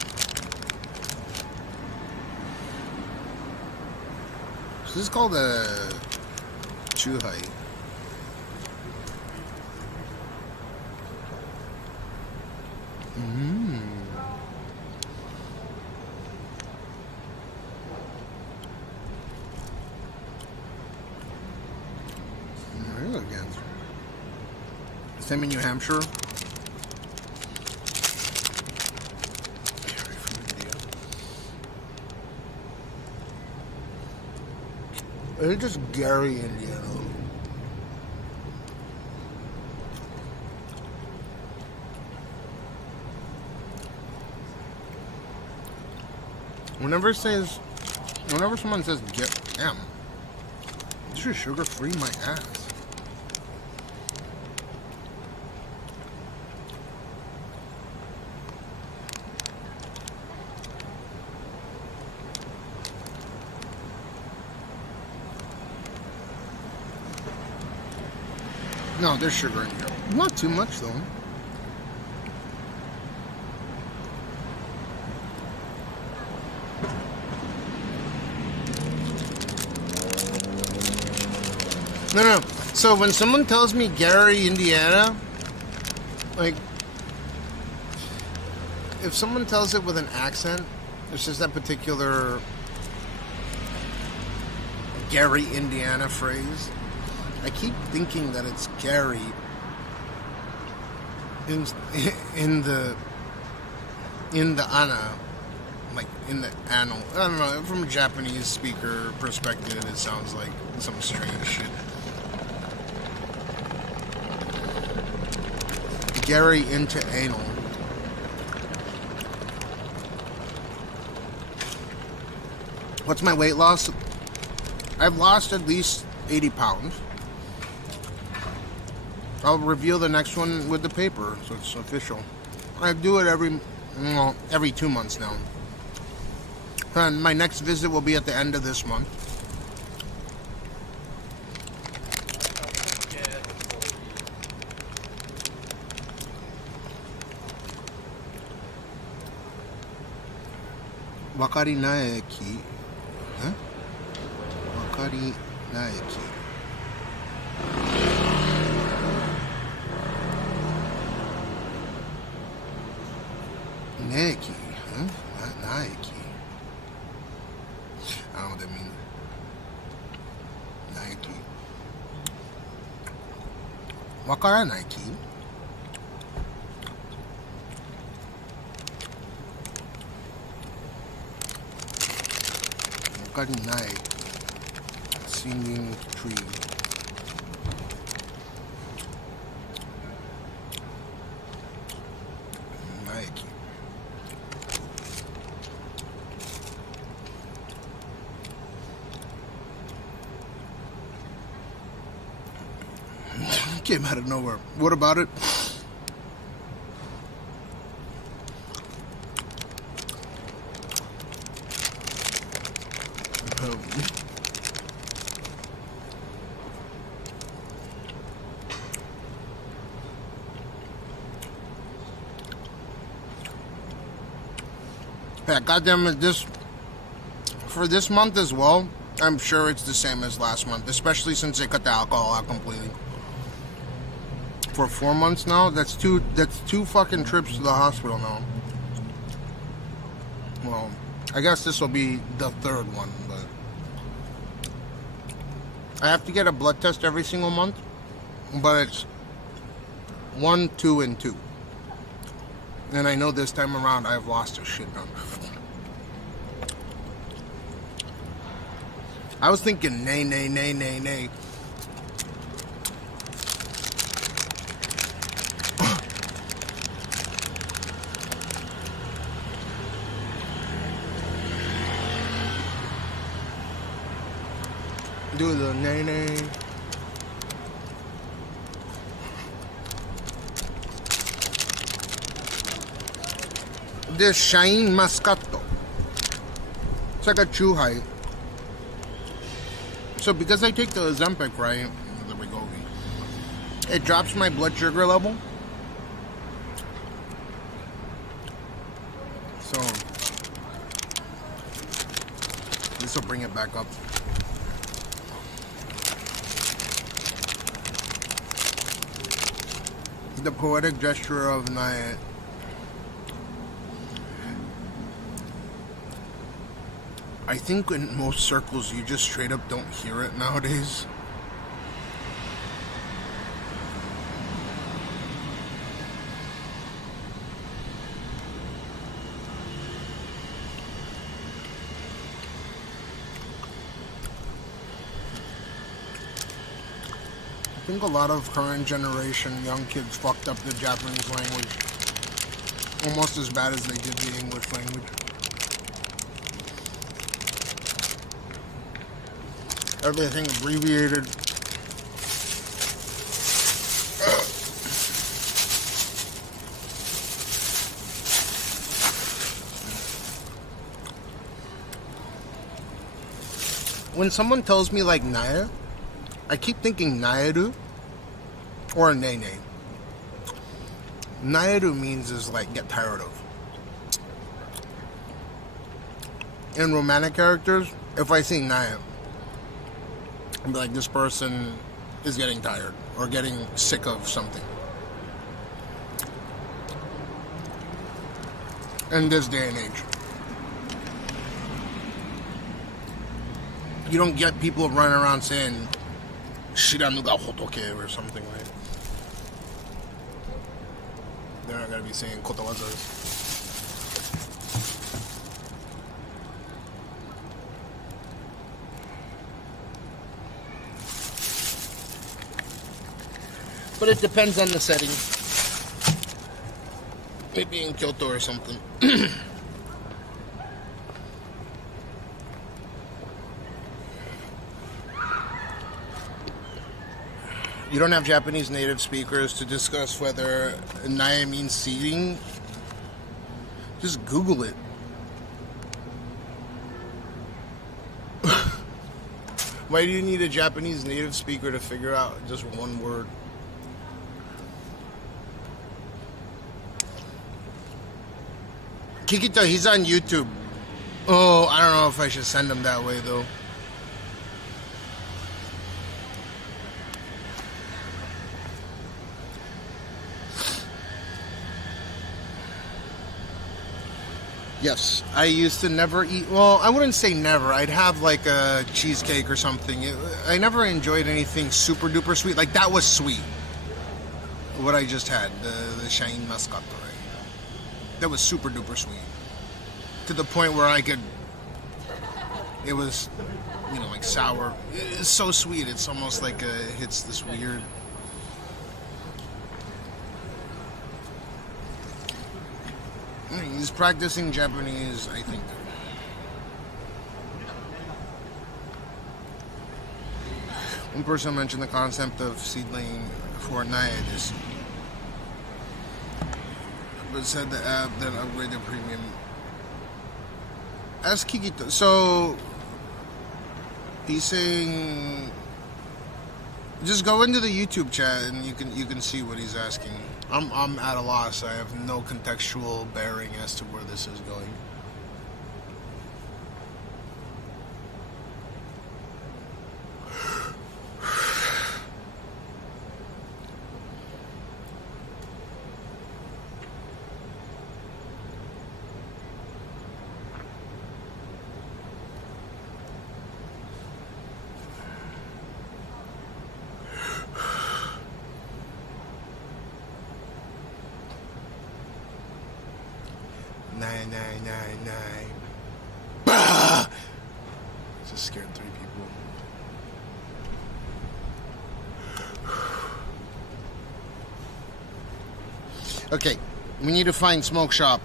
So this is called a Chuhai. Same in New Hampshire. It's just Gary, Indiana. Whenever someone says damn, this is sugar free my ass. No, there's sugar in here. Not too much though. No. So when someone tells me Gary, Indiana, like, if someone tells it with an accent, it's just that particular Gary, Indiana phrase. I keep thinking that it's Gary in the Anna, like in the anal. I don't know. From a Japanese speaker perspective, it sounds like some strange shit. Gary into anal. What's my weight loss? I've lost at least 80 pounds. I'll reveal the next one with the paper, so it's official. I do it every 2 months now. And my next visit will be at the end of this month. Wakari naeki. Huh? Wakari naeki. Naeki, huh? Not Nike. I don't know what that means. Nike. Wakara Nike. Wakari Nike. Singing tree. Nike. Came out of nowhere. What about it? Yeah, goddamn it, for this month as well, I'm sure it's the same as last month, especially since they cut the alcohol out completely. For 4 months now, that's two fucking trips to the hospital now. Well, I guess this will be the third one, but I have to get a blood test every single month, but it's 1, 2, and 2. And I know this time around I've lost a shit number. I was thinking nay. Do the nay. This Shine Mascato. It's like a chew height. So because I take the Ozempic, right? There we go. It drops my blood sugar level. So this will bring it back up. The poetic gesture of night. I think in most circles you just straight up don't hear it nowadays. I think a lot of current generation young kids fucked up the Japanese language almost as bad as they did the English language. Everything abbreviated. When someone tells me like Naya, I keep thinking Nairu, Or a nay. Naeru means is like get tired of. In romantic characters, if I see nae, I'm like, this person is getting tired or getting sick of something. In this day and age, you don't get people running around saying "shiranu ga hotoke" or something, right? They're not gonna be saying "kotowazas." But it depends on the setting. Maybe in Kyoto or something. You don't have Japanese native speakers to discuss whether nae means seating. Just Google it. Why do you need a Japanese native speaker to figure out just one word? Kikito, he's on YouTube. Oh, I don't know if I should send him that way, though. Yes, I used to never eat, well, I wouldn't say never. I'd have like a cheesecake or something. I never enjoyed anything super duper sweet. Like that was sweet. What I just had, the Shine Muscato, right? That was super duper sweet. To the point where it was, you know, like sour. It's so sweet, it's almost like it hits this weird. He's practicing Japanese, I think. One person mentioned the concept of seedling for Naiadis, but said the app then upgraded premium. Ask Kikito. So he's saying, just go into the YouTube chat and you can see what he's asking. I'm at a loss. I have no contextual bearing as to where this is going. Nine. Bah! Just scared 3 people. Okay, we need to find smoke shop.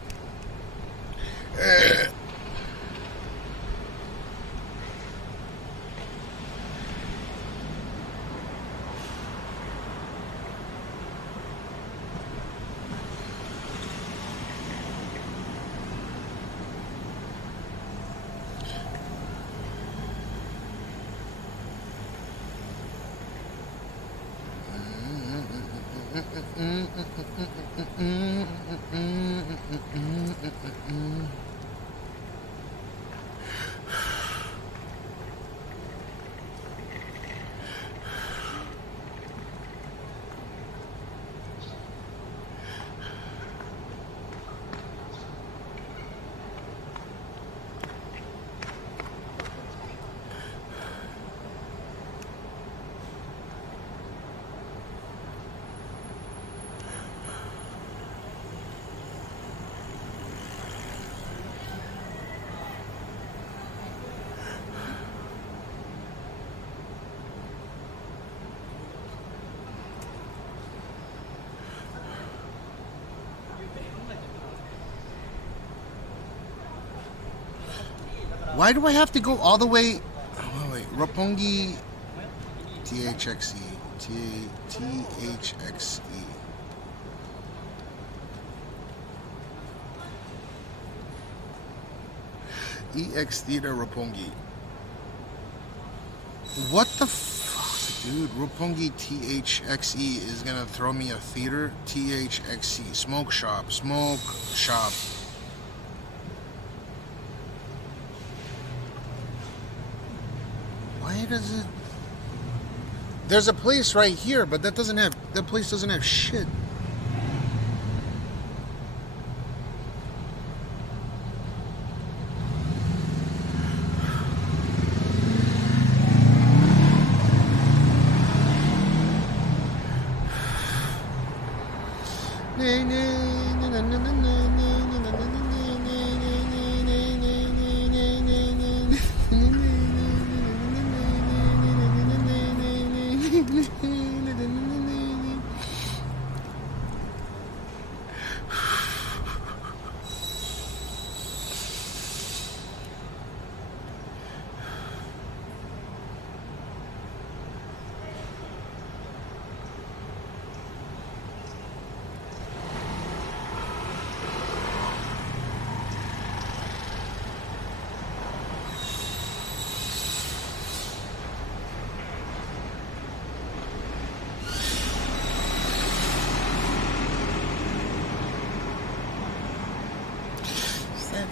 Why do I have to go all the way? Oh, wait, Roppongi THXE. THXE. EX Theater Roppongi. What the fuck? Dude, Roppongi THXE is gonna throw me a theater. THXE. Smoke shop. Smoke shop. Why does it... There's a place right here, but that doesn't have... That place doesn't have shit.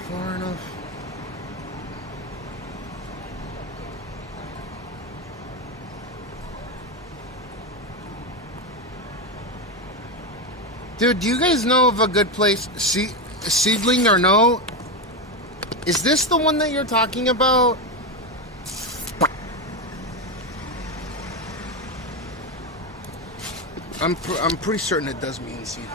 Far enough. Dude, do you guys know of a good place? Seedling or no? Is this the one that you're talking about? I'm pretty certain it does mean seedling.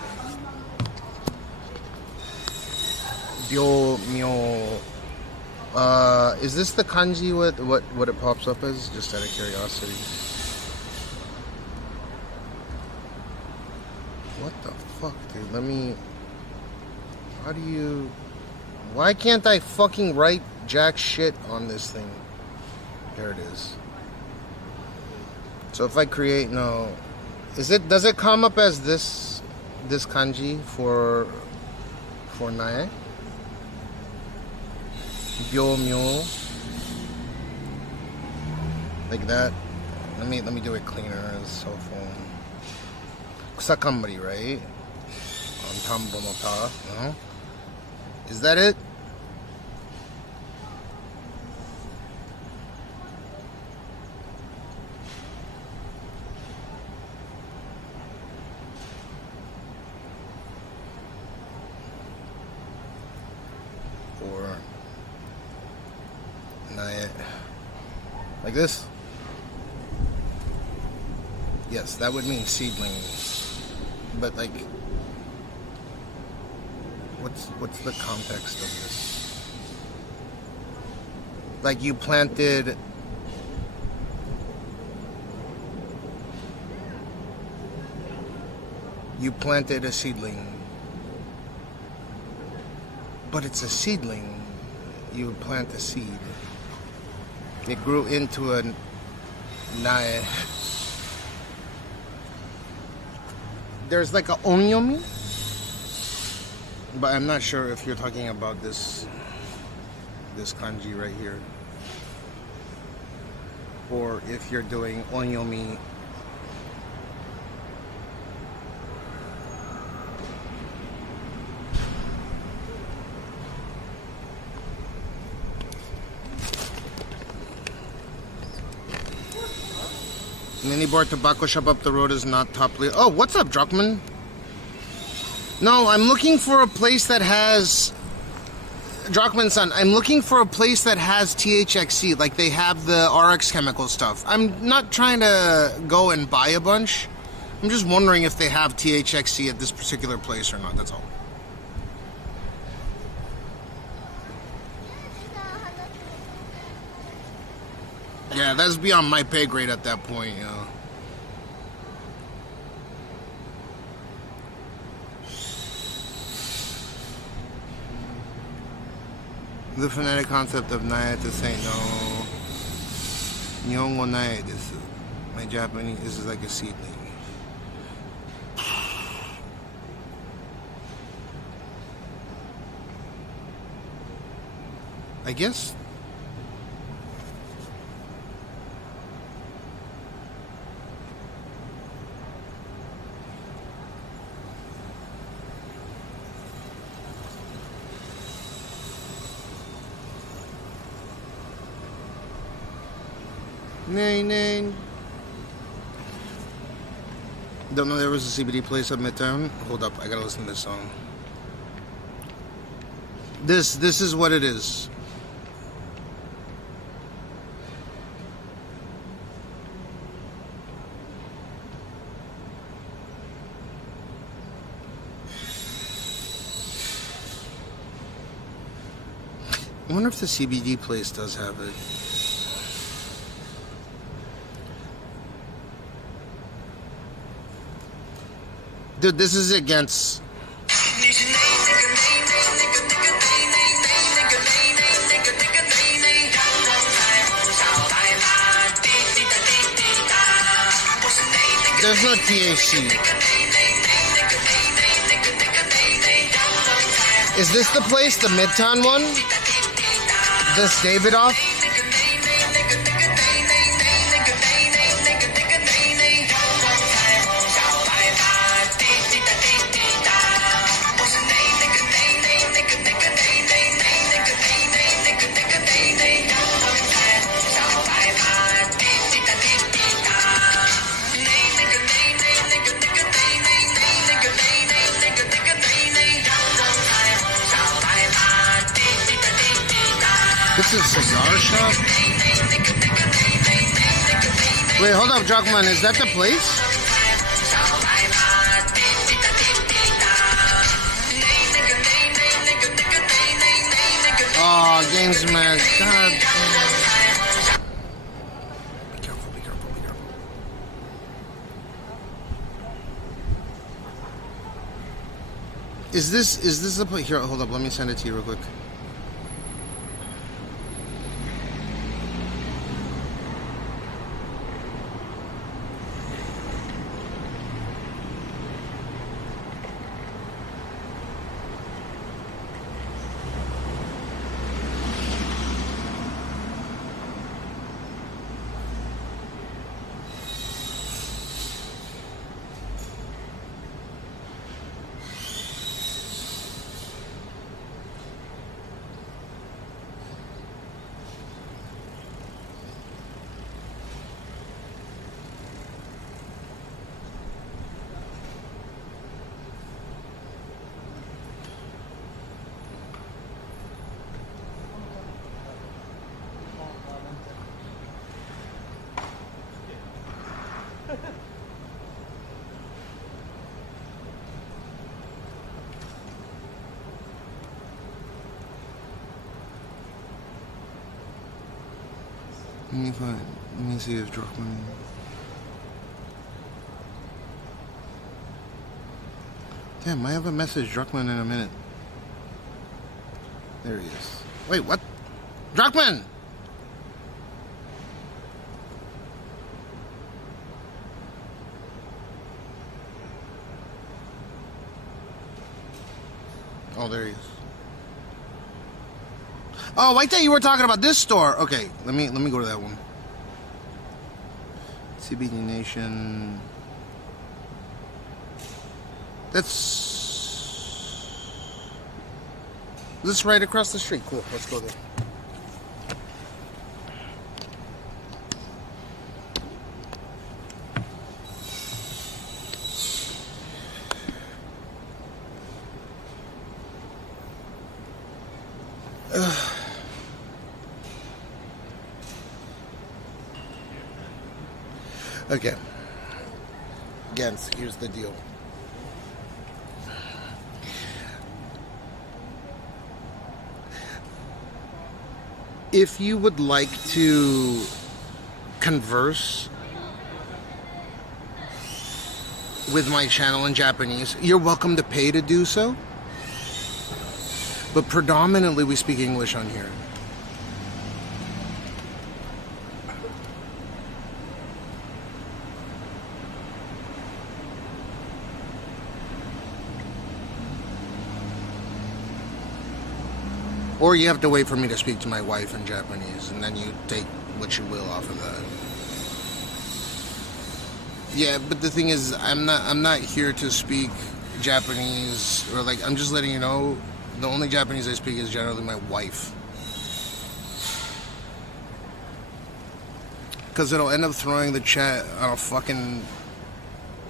Is this the kanji with what it pops up as? Just out of curiosity. What the fuck, dude? Let me... How do you... Why can't I fucking write jack shit on this thing? There it is. So if I create... No. Does it come up as this kanji for nae? Byomyo, like that. Let me do it cleaner as cell phone. Kusakambari, right? On tambo no ta, no? Is that it? Or like this? Yes, that would mean seedling. But like, what's the context of this? Like you planted a seedling. But it's a seedling. You plant a seed. It grew into a nae. There's like a onyomi, but I'm not sure if you're talking about this kanji right here, or if you're doing onyomi. Minibar tobacco shop up the road is not top lead. Oh, what's up, Druckman? No, I'm looking for a place that has... Druckman-san, I'm looking for a place that has THXC, like they have the RX chemical stuff. I'm not trying to go and buy a bunch. I'm just wondering if they have THXC at this particular place or not, that's all. Yeah, that's beyond my pay grade at that point, you know. The phonetic concept of nae to say no. Nihongo nae desu. My Japanese, this is like a seedling. I guess Nay, nay. Don't know there was a CBD place up Midtown. Hold up, I gotta listen to this song. This is what it is. I wonder if the CBD place does have it. Dude, this is against... There's no THC. Is this the place, the Midtown one? This Davidoff? This is cigar shop? Wait, hold up, Jockman. Is that the place? Oh, games man. God. Be careful, be careful, be careful. Is this the place? Here, hold up. Let me send it to you real quick. Let me see if Druckmann... Damn, I have a message Druckmann in a minute. There he is. Wait, what? Druckmann! Oh, there he is. Oh, I thought you were talking about this store. Okay, let me go to that one. CBD Nation. That's right across the street. Cool. Let's go there. Okay. Again, here's the deal. If you would like to converse with my channel in Japanese, you're welcome to pay to do so. But predominantly we speak English on here. Or you have to wait for me to speak to my wife in Japanese, and then you take what you will off of that. Yeah, but the thing is, I'm not here to speak Japanese, or like, I'm just letting you know, the only Japanese I speak is generally my wife. Because it'll end up throwing the chat on a fucking...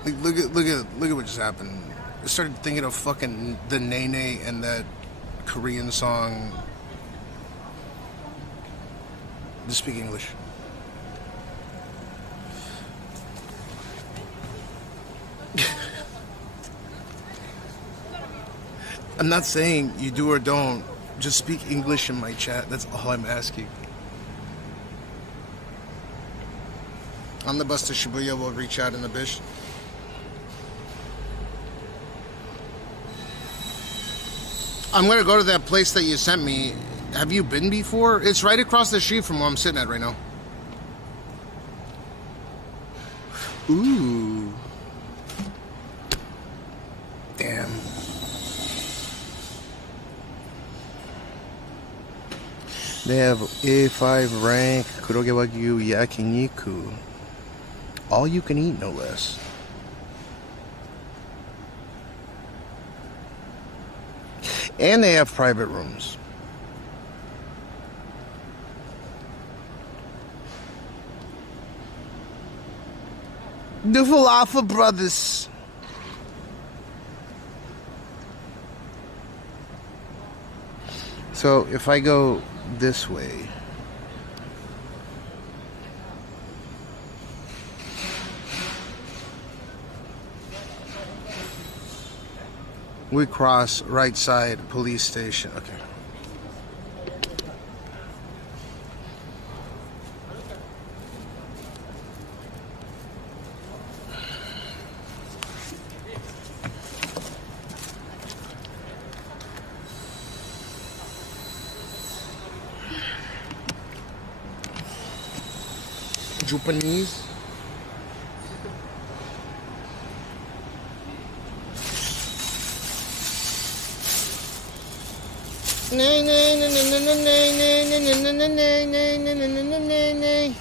Like, look at what just happened. I started thinking of fucking the Nene and that Korean song. Just speak English. I'm not saying you do or don't. Just speak English in my chat. That's all I'm asking. On the bus to Shibuya, we'll reach out in a bit. I'm gonna go to that place that you sent me. Have you been before? It's right across the street from where I'm sitting at right now. Ooh. Damn. They have A5 rank Kuroge Wagyu Yakiniku. All you can eat, no less. And they have private rooms. The Falafel Brothers. So if I go this way, we cross right side police station. Okay. Japanese. Nay, nay, nay, nay, nay, nay, nay, nay, nay, nay, nay, nay, nay, nay, nay, nay.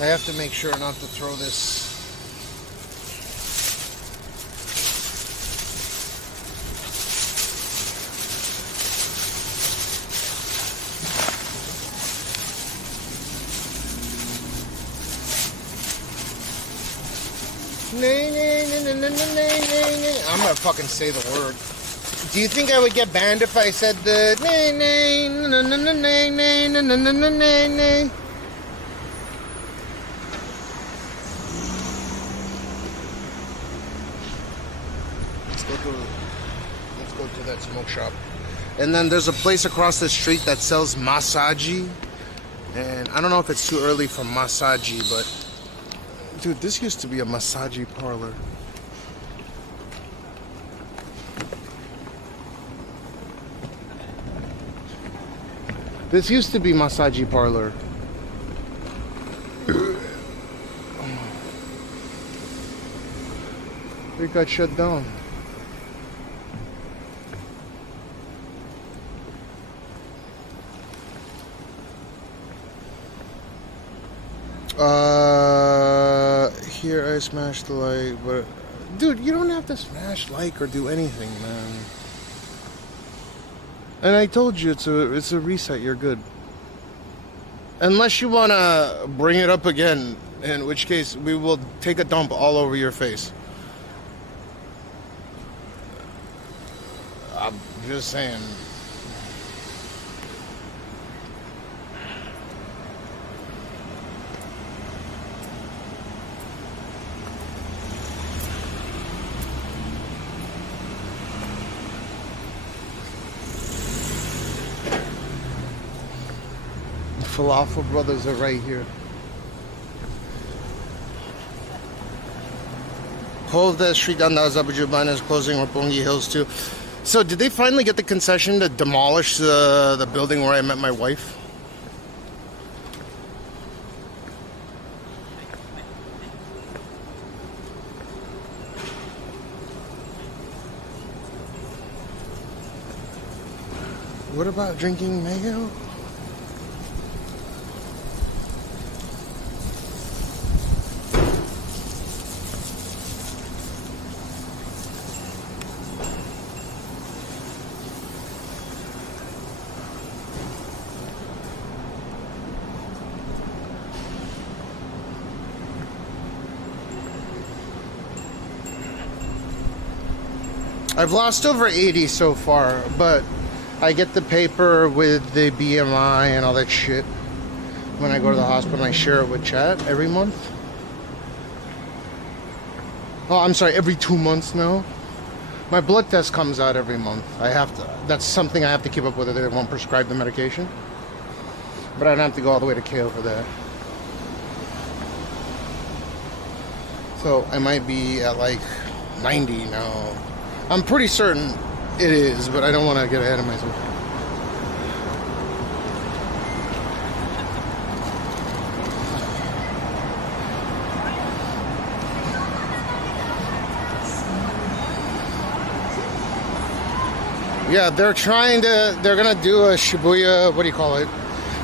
I have to make sure not to throw this. I'm gonna fucking say the word. Do you think I would get banned if I said the nay nay nay nay nay nay nay nay nay nay? Let's go to that smoke shop. And then there's a place across the street that sells massage. And I don't know if it's too early for massage, but dude, this used to be a massage parlor. This used to be massage parlor. It got shut down. Here I smashed the like, but dude, you don't have to smash like or do anything, man. And I told you it's a reset, you're good. Unless you wanna bring it up again, in which case we will take a dump all over your face. I'm just saying. Falafel Brothers are right here. Hold that street down the Azerbaijan is closing Roppongi Hills too. So did they finally get the concession to demolish the building where I met my wife? What about drinking mayo? I've lost over 80 so far, but I get the paper with the BMI and all that shit when I go to the hospital, and I share it with chat every month. Oh, I'm sorry, every 2 months now. My blood test comes out every month. I have to, that's something I have to keep up with, or they won't prescribe the medication. But I don't have to go all the way to KO for that. So I might be at like 90 now. I'm pretty certain it is, but I don't want to get ahead of myself. Yeah, they're gonna do a Shibuya, what do you call it?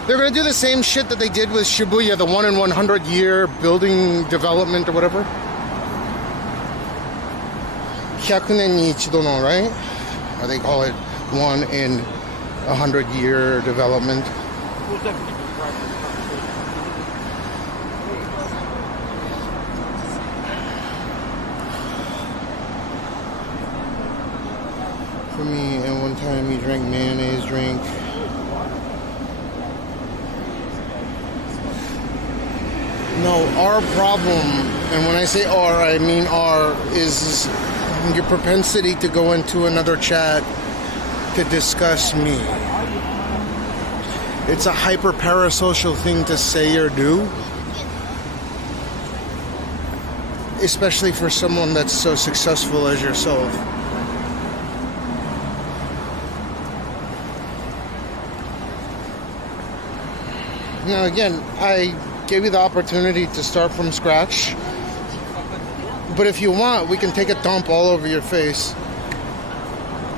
They're gonna do the same shit that they did with Shibuya, the 1 in 100 year building development or whatever. 100年に一度の, right? Or they call it 1 in 100 year development. For me, and one time you drank mayonnaise drink. No, our problem, and when I say our, I mean our, is your propensity to go into another chat to discuss me. It's a hyper parasocial thing to say or do, especially for someone that's so successful as yourself. Now again, I gave you the opportunity to start from scratch. But if you want, we can take a dump all over your face.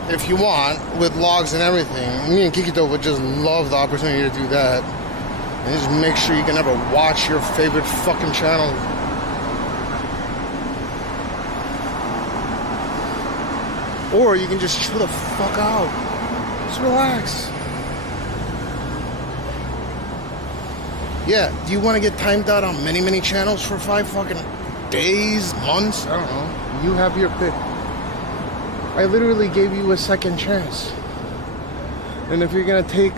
If you want, with logs and everything. Me and Kikito would just love the opportunity to do that. And just make sure you can never watch your favorite fucking channel. Or you can just chill the fuck out. Just relax. Yeah, do you want to get timed out on many, many channels for 5 fucking days, months? I don't know. You have your pick. I literally gave you a second chance. And if you're gonna take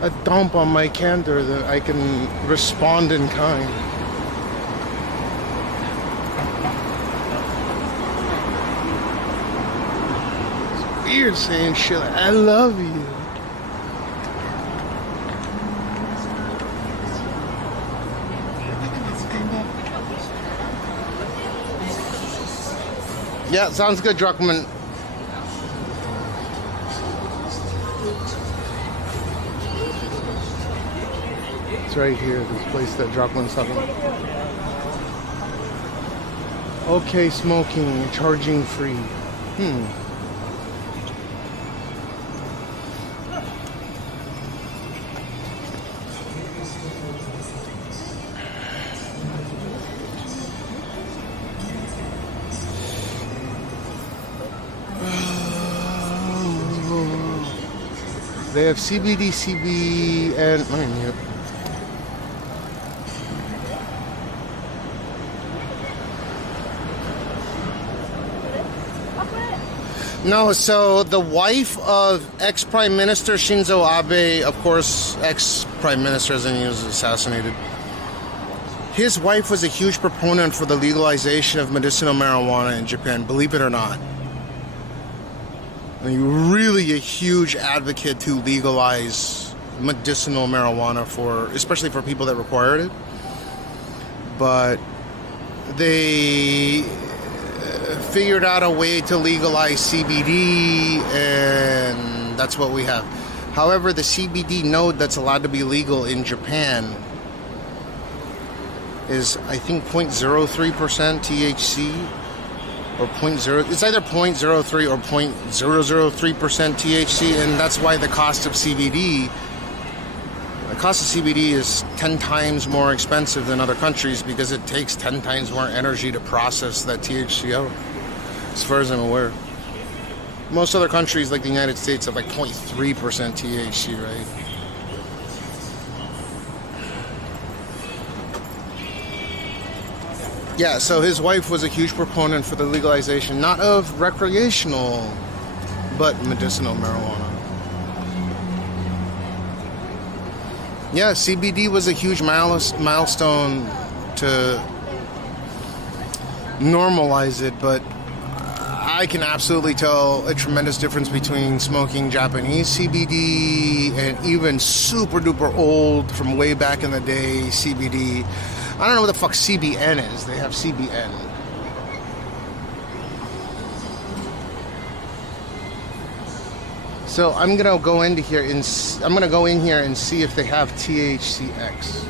a dump on my candor, then I can respond in kind. It's weird saying shit like, I love you. Yeah, sounds good, Druckmann. It's right here, this place that Druckmann's talking about. Okay, smoking, charging free. They have CBD, CB, and let me mute. No, so the wife of ex-Prime Minister Shinzo Abe, of course, ex-Prime Minister as in he was assassinated. His wife was a huge proponent for the legalization of medicinal marijuana in Japan, believe it or not. I mean, really a huge advocate to legalize medicinal marijuana especially for people that required it. But they figured out a way to legalize CBD, and that's what we have. However, the CBD node that's allowed to be legal in Japan is, I think, 0.03% THC, or 0.0. It's either 0.03 or 0.003% THC, and that's why the cost of CBD is 10 times more expensive than other countries, because it takes 10 times more energy to process that THC out, as far as I'm aware. Most other countries, like the United States, have like 0.3% THC, right? Yeah, so his wife was a huge proponent for the legalization, not of recreational, but medicinal marijuana. Yeah, CBD was a huge milestone to normalize it, but I can absolutely tell a tremendous difference between smoking Japanese CBD and even super duper old, from way back in the day, CBD. I don't know what the fuck CBN is. They have CBN. So I'm gonna go into here and see if they have THCX.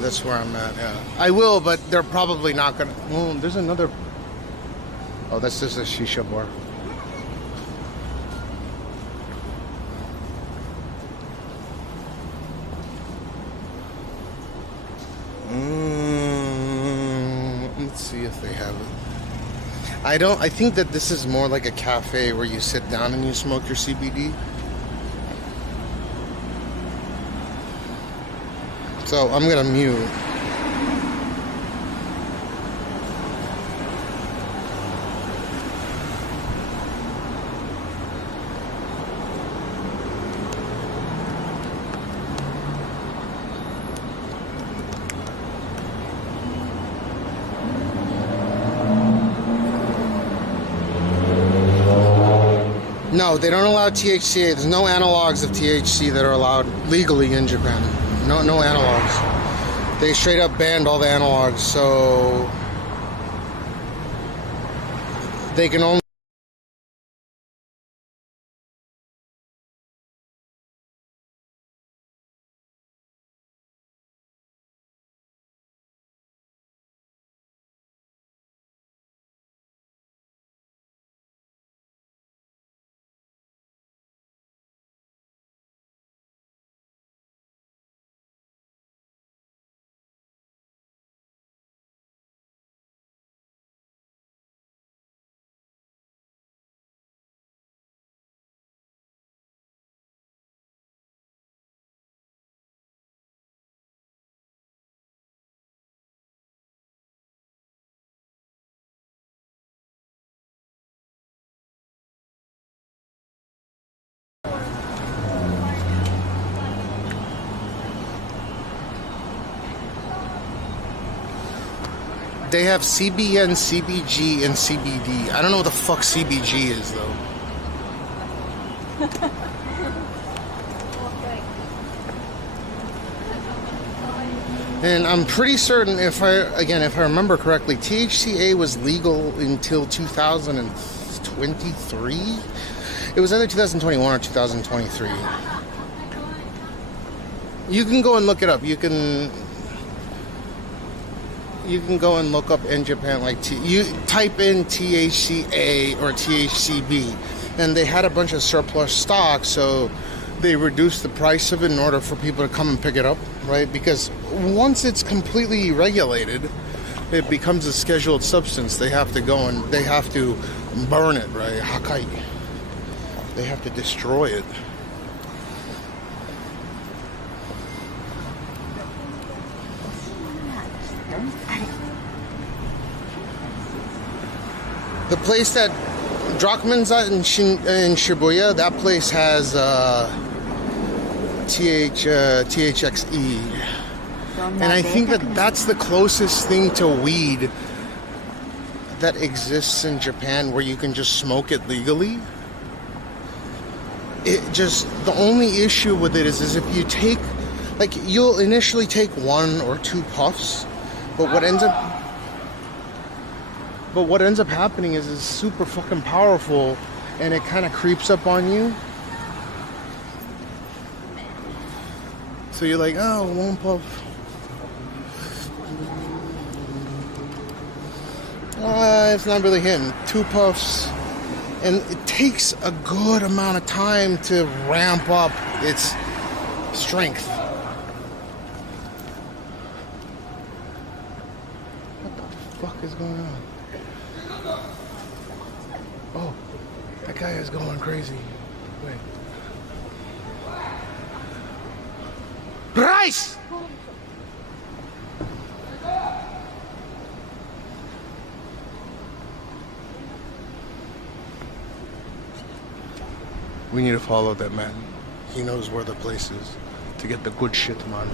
That's where I'm at. Yeah, I will, but they're probably not gonna. Well, there's another. Oh, that's just a shisha bar. Let's see if they have it. I think that this is more like a cafe where you sit down and you smoke your CBD. So I'm gonna mute. No, they don't allow THC. There's no analogs of THC that are allowed legally in Japan. No analogs. They straight up banned all the analogs, so they can only. They have CBN, CBG, and CBD. I don't know what the fuck CBG is, though. And I'm pretty certain, if I remember correctly, THCA was legal until 2023. It was either 2021 or 2023. You can go and look it up. You can go and look up in Japan, like you type in THCA or THCB, and they had a bunch of surplus stock, so they reduced the price of it in order for people to come and pick it up, right? Because once it's completely regulated, it becomes a scheduled substance. They have to go and they have to burn it, right? Hakai. They have to destroy it. The place that Drachman's at in Shibuya, that place has THXE. And I think that that's the closest thing to weed that exists in Japan where you can just smoke it legally. it just, the only issue with it is if you take, like, you'll initially take 1 or 2 puffs, but what ends up happening is it's super fucking powerful, and it kind of creeps up on you. So you're like, oh, 1 puff. It's not really hitting. 2 puffs. And it takes a good amount of time to ramp up its strength. What the fuck is going on? Oh, that guy is going crazy. Wait. Bryce! We need to follow that man. He knows where the place is to get the good shit, man.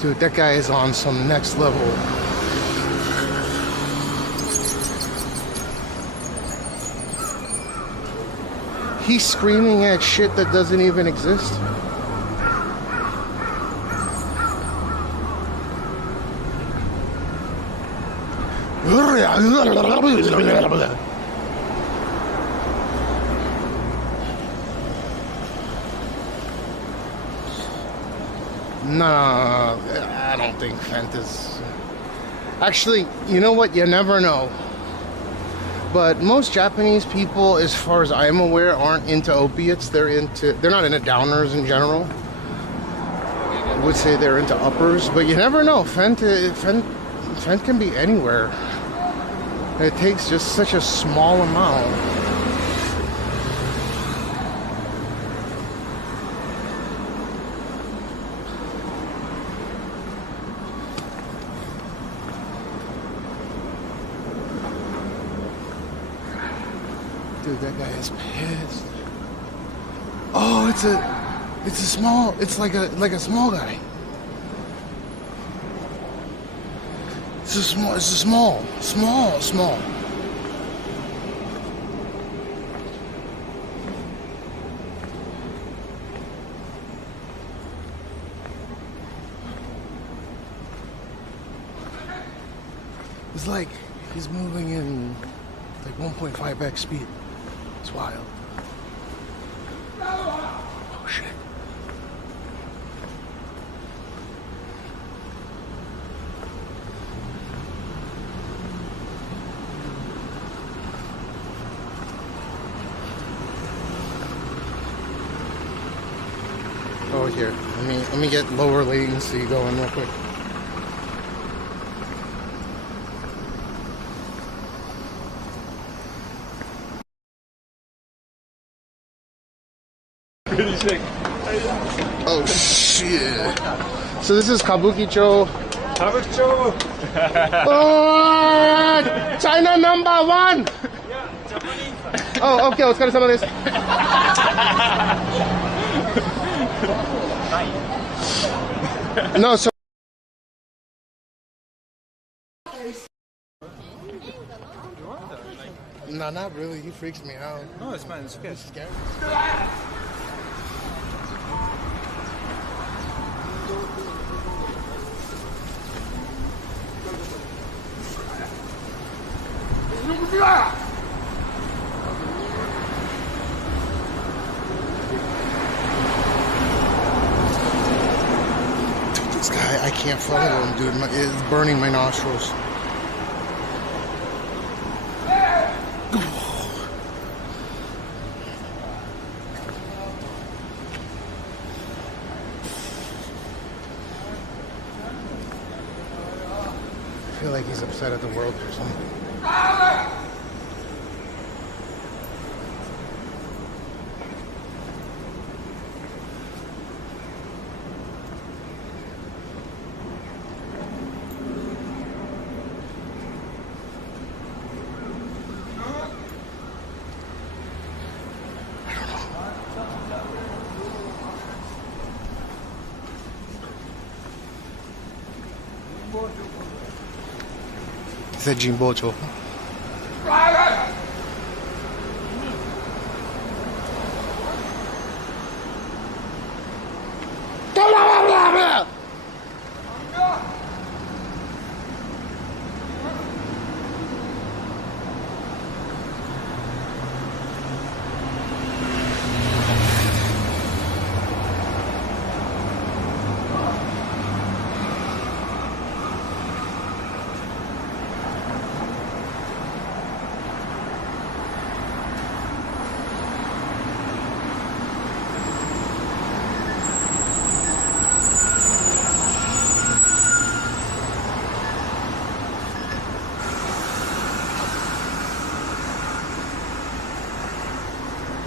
Dude, that guy is on some next level. He's screaming at shit that doesn't even exist. No, I don't think Fent is... Actually, you know what? You never know. But most Japanese people, as far as I'm aware, aren't into opiates. They're not into downers in general. I would say they're into uppers, but you never know. Fent can be anywhere. It takes just such a small amount. Dude, that guy is pissed. Oh, it's like a small guy. It's a small. It's like he's moving in like 1.5x speed. It's wild. Oh shit. Oh, here. Let me get lower latency going real quick. Oh shit. So this is Kabukicho. Kabukicho! Oh, China #1! Oh, okay, お疲れ様です。No, so no, not really. He freaks me out. No, it's fine. It's okay. He's scary. Dude, this guy, I can't follow him, dude. It's burning my nostrils. I feel like he's upset at the world or something. He said Jimbocho.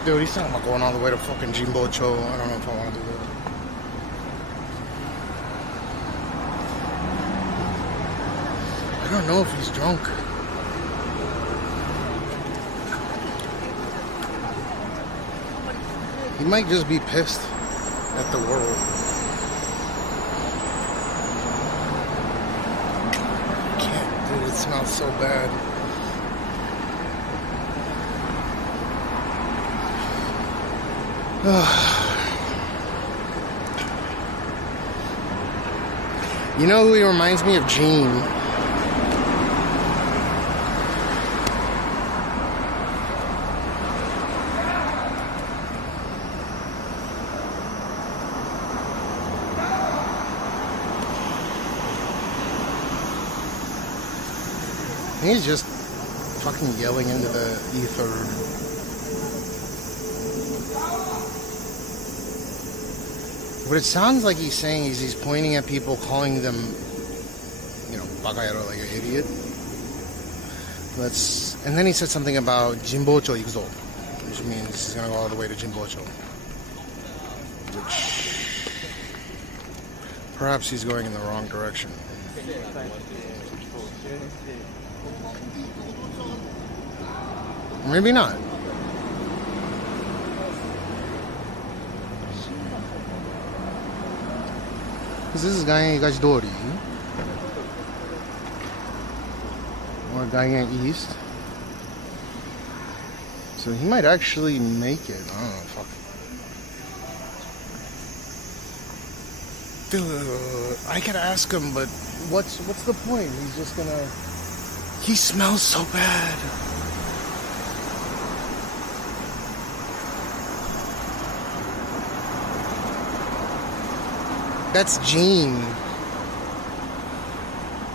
Dude, he's talking about going all the way to fucking Jimbocho. I don't know if I want to do that. I don't know if he's drunk. He might just be pissed at the world. I can't, dude, it smells so bad. You know who he reminds me of? Gene. He's just fucking yelling into the ether. What it sounds like he's saying is he's pointing at people, calling them, you know, bakayaro, like an idiot. And then he said something about Jimbocho ikuzo, which means he's gonna go all the way to Jimbocho. Which perhaps he's going in the wrong direction. Maybe not. This is Ganyan Dori or Ganyan East. So he might actually make it. I don't know, fuck. Dude, I could ask him, but what's the point? He's just gonna... He smells so bad. That's Gene.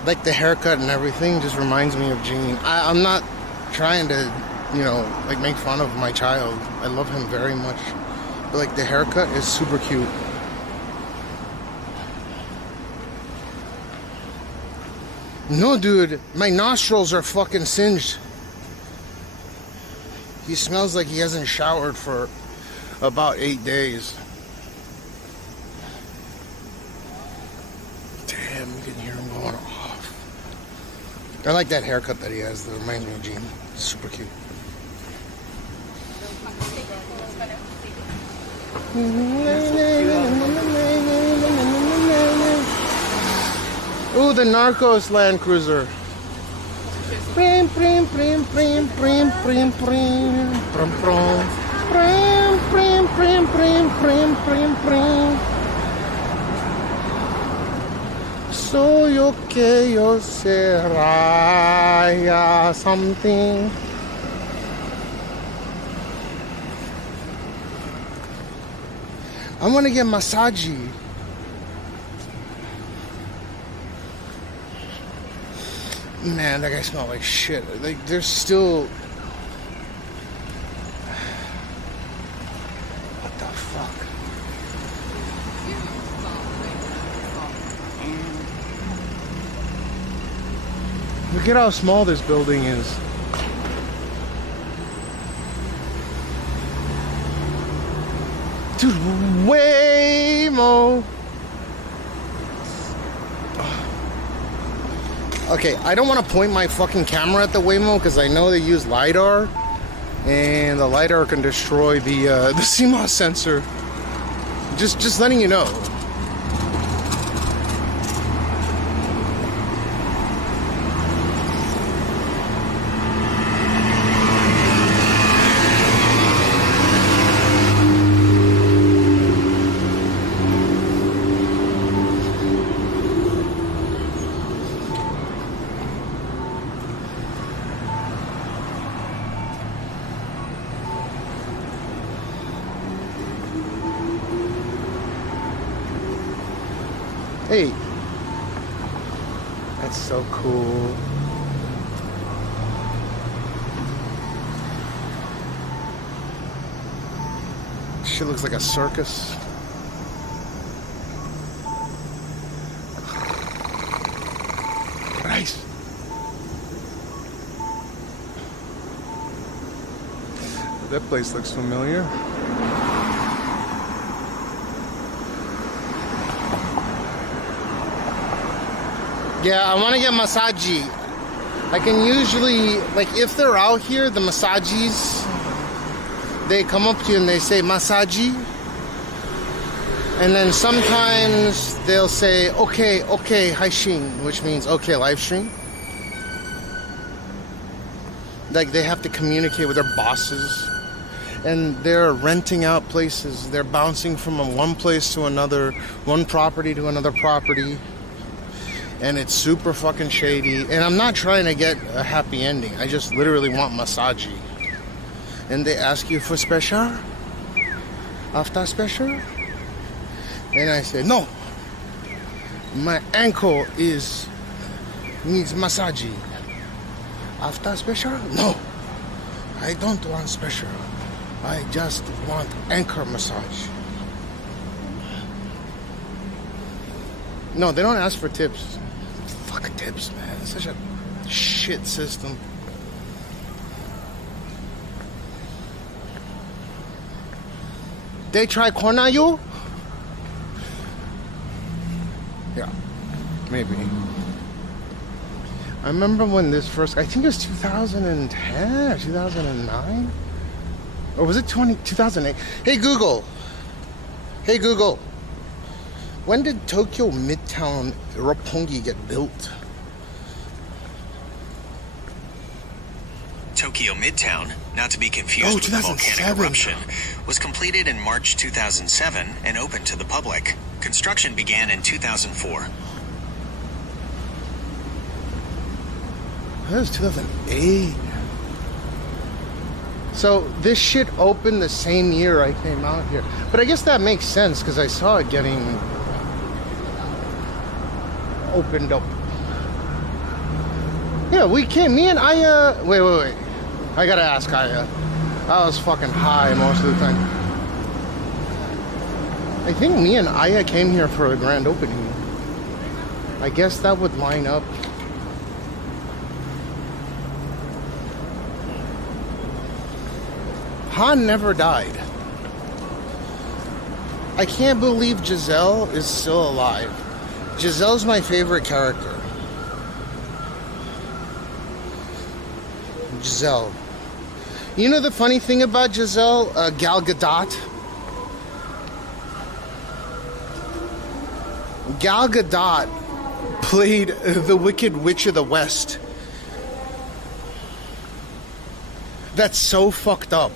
Like the haircut and everything just reminds me of Gene. I'm not trying to, you know, like make fun of my child. I love him very much. But like the haircut is super cute. No, dude, my nostrils are fucking singed. He smells like he hasn't showered for about 8 days. Damn, you can hear him going off. I like that haircut that he has. That reminds me of Gene. It's super cute. Ooh, the Narcos Land Cruiser. Prim, prim, prim, prim, prim, prim, prim, prim, prim, prim, prim, prim, prim, prim, prim. So yo que yo será something. I want to get massage. Man, that guy smelled like shit. Like, there's still... What the fuck? Look at how small this building is. Dude, way more. Okay, I don't want to point my fucking camera at the Waymo because I know they use LiDAR, and the LiDAR can destroy the CMOS sensor. Just letting you know. Hey. That's so cool. Shit looks like a circus. Christ. That place looks familiar. Yeah, I want to get massaji. I can usually, like, if they're out here, the massagis, they come up to you and they say massaji. And then sometimes they'll say, okay, haishin, which means okay, live stream. Like, they have to communicate with their bosses. And they're renting out places. They're bouncing from one place to another, one property to another property. And it's super fucking shady. And I'm not trying to get a happy ending. I just literally want massaji. And they ask you for special? After special? And I say, no. My ankle needs massaji. After special? No. I don't want special. I just want anchor massage. No, they don't ask for tips. Fuck tips, man. It's such a shit system. They try corner you? Yeah, maybe. I remember when this first, I think it was 2010 or 2009? Or was it 2008? Hey Google. Hey Google. When did Tokyo Midtown Roppongi get built? Tokyo Midtown, not to be confused with the volcanic eruption, was completed in March 2007 and opened to the public. Construction began in 2004. That was 2008. So this shit opened the same year I came out here. But I guess that makes sense because I saw it getting opened up. Yeah, me and Aya. Wait. I gotta ask Aya. I was fucking high most of the time. I think me and Aya came here for a grand opening. I guess that would line up. Han never died. I can't believe Giselle is still alive. Giselle's my favorite character. Giselle. You know the funny thing about Giselle? Gal Gadot? Gal Gadot played the Wicked Witch of the West. That's so fucked up.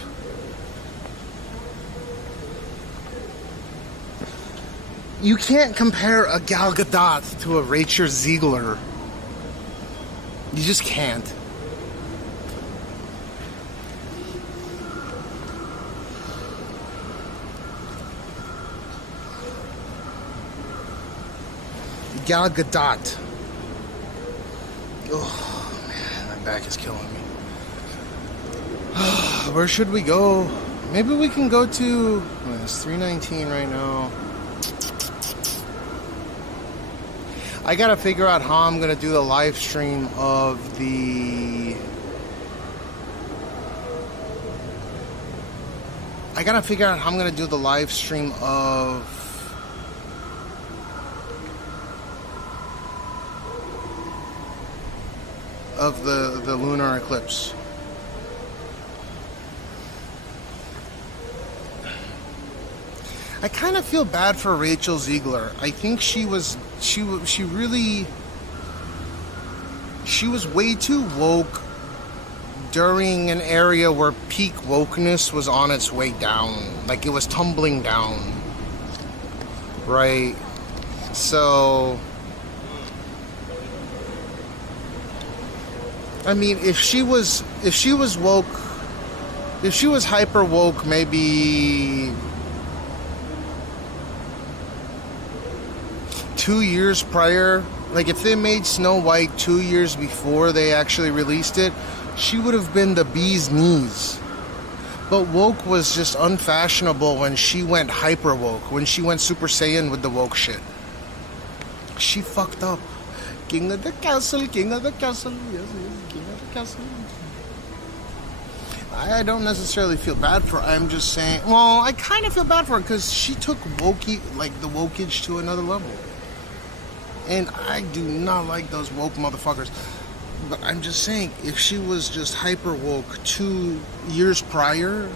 You can't compare a Gal Gadot to a Rachel Ziegler. You just can't. Gal Gadot. Oh man, my back is killing me. Where should we go? Maybe we can go to... Oh, it's 3:19 right now. I gotta figure out how I'm gonna do the live stream of the... I gotta figure out how I'm gonna do the live stream of... the Lunar Eclipse. I kind of feel bad for Rachel Ziegler. I think she was way too woke during an area where peak wokeness was on its way down. Like, it was tumbling down. Right? So, I mean, if she was woke, if she was hyper woke, maybe 2 years prior, like if they made Snow White 2 years before they actually released it, she would have been the bee's knees. But woke was just unfashionable when she went hyper woke, when she went Super Saiyan with the woke shit. She fucked up. King of the castle, king of the castle, yes, yes, king of the castle. I don't necessarily feel bad for her. I'm just saying, well, I kind of feel bad for her because she took wokey, like the wokeage to another level. And I do not like those woke motherfuckers. But I'm just saying, if she was just hyper woke 2 years prior,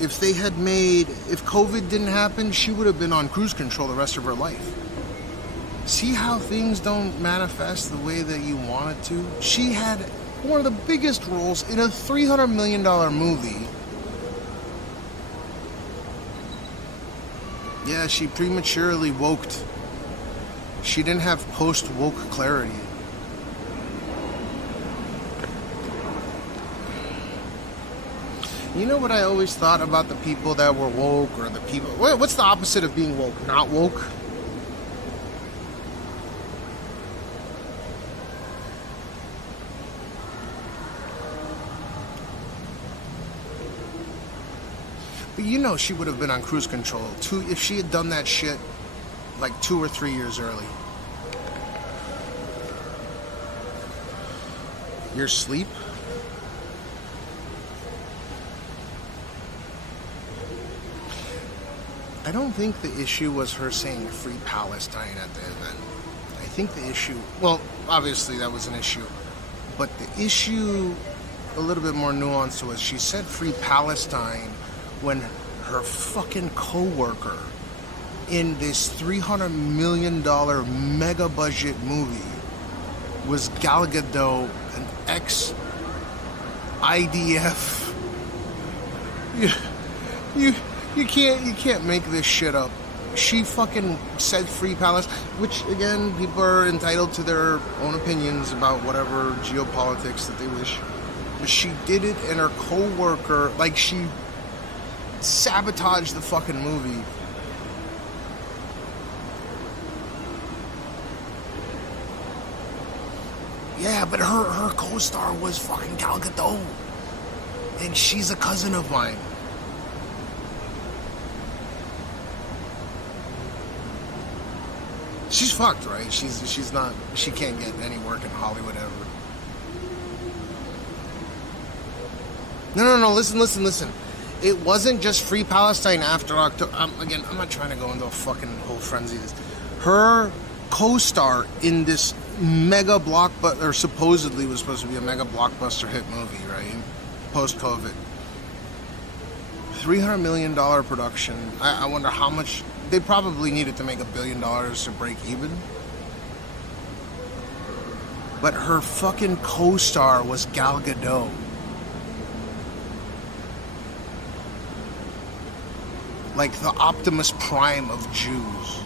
if they had made, if COVID didn't happen, she would have been on cruise control the rest of her life. See how things don't manifest the way that you want it to? She had one of the biggest roles in a $300 million movie. Yeah, she prematurely woked. She didn't have post-woke clarity. You know what I always thought about the people that were woke, or the people... What's the opposite of being woke? Not woke? But you know she would have been on cruise control if she had done that shit like 2 or 3 years early. Your sleep? I don't think the issue was her saying Free Palestine at the event. I think the issue, well, obviously that was an issue, but the issue, a little bit more nuanced, was she said Free Palestine when her fucking co-worker in this $300 million mega budget movie was Gal Gadot, an ex-IDF. You can't make this shit up. She fucking said Free Palestine, which again, people are entitled to their own opinions about whatever geopolitics that they wish. But she did it, and her co-worker, like, she sabotaged the fucking movie. Yeah, but her co-star was fucking Gal Gadot, and she's a cousin of mine. She's fucked, right? She's not, she can't get any work in Hollywood ever. No, listen. It wasn't just Free Palestine after October. Again, I'm not trying to go into a fucking whole frenzy of this. Her co-star in this mega blockbuster, or supposedly was supposed to be a mega blockbuster hit movie, right? Post-COVID. $300 million production. I wonder how much... They probably needed to make $1 billion to break even. But her fucking co-star was Gal Gadot. Like the Optimus Prime of Jews.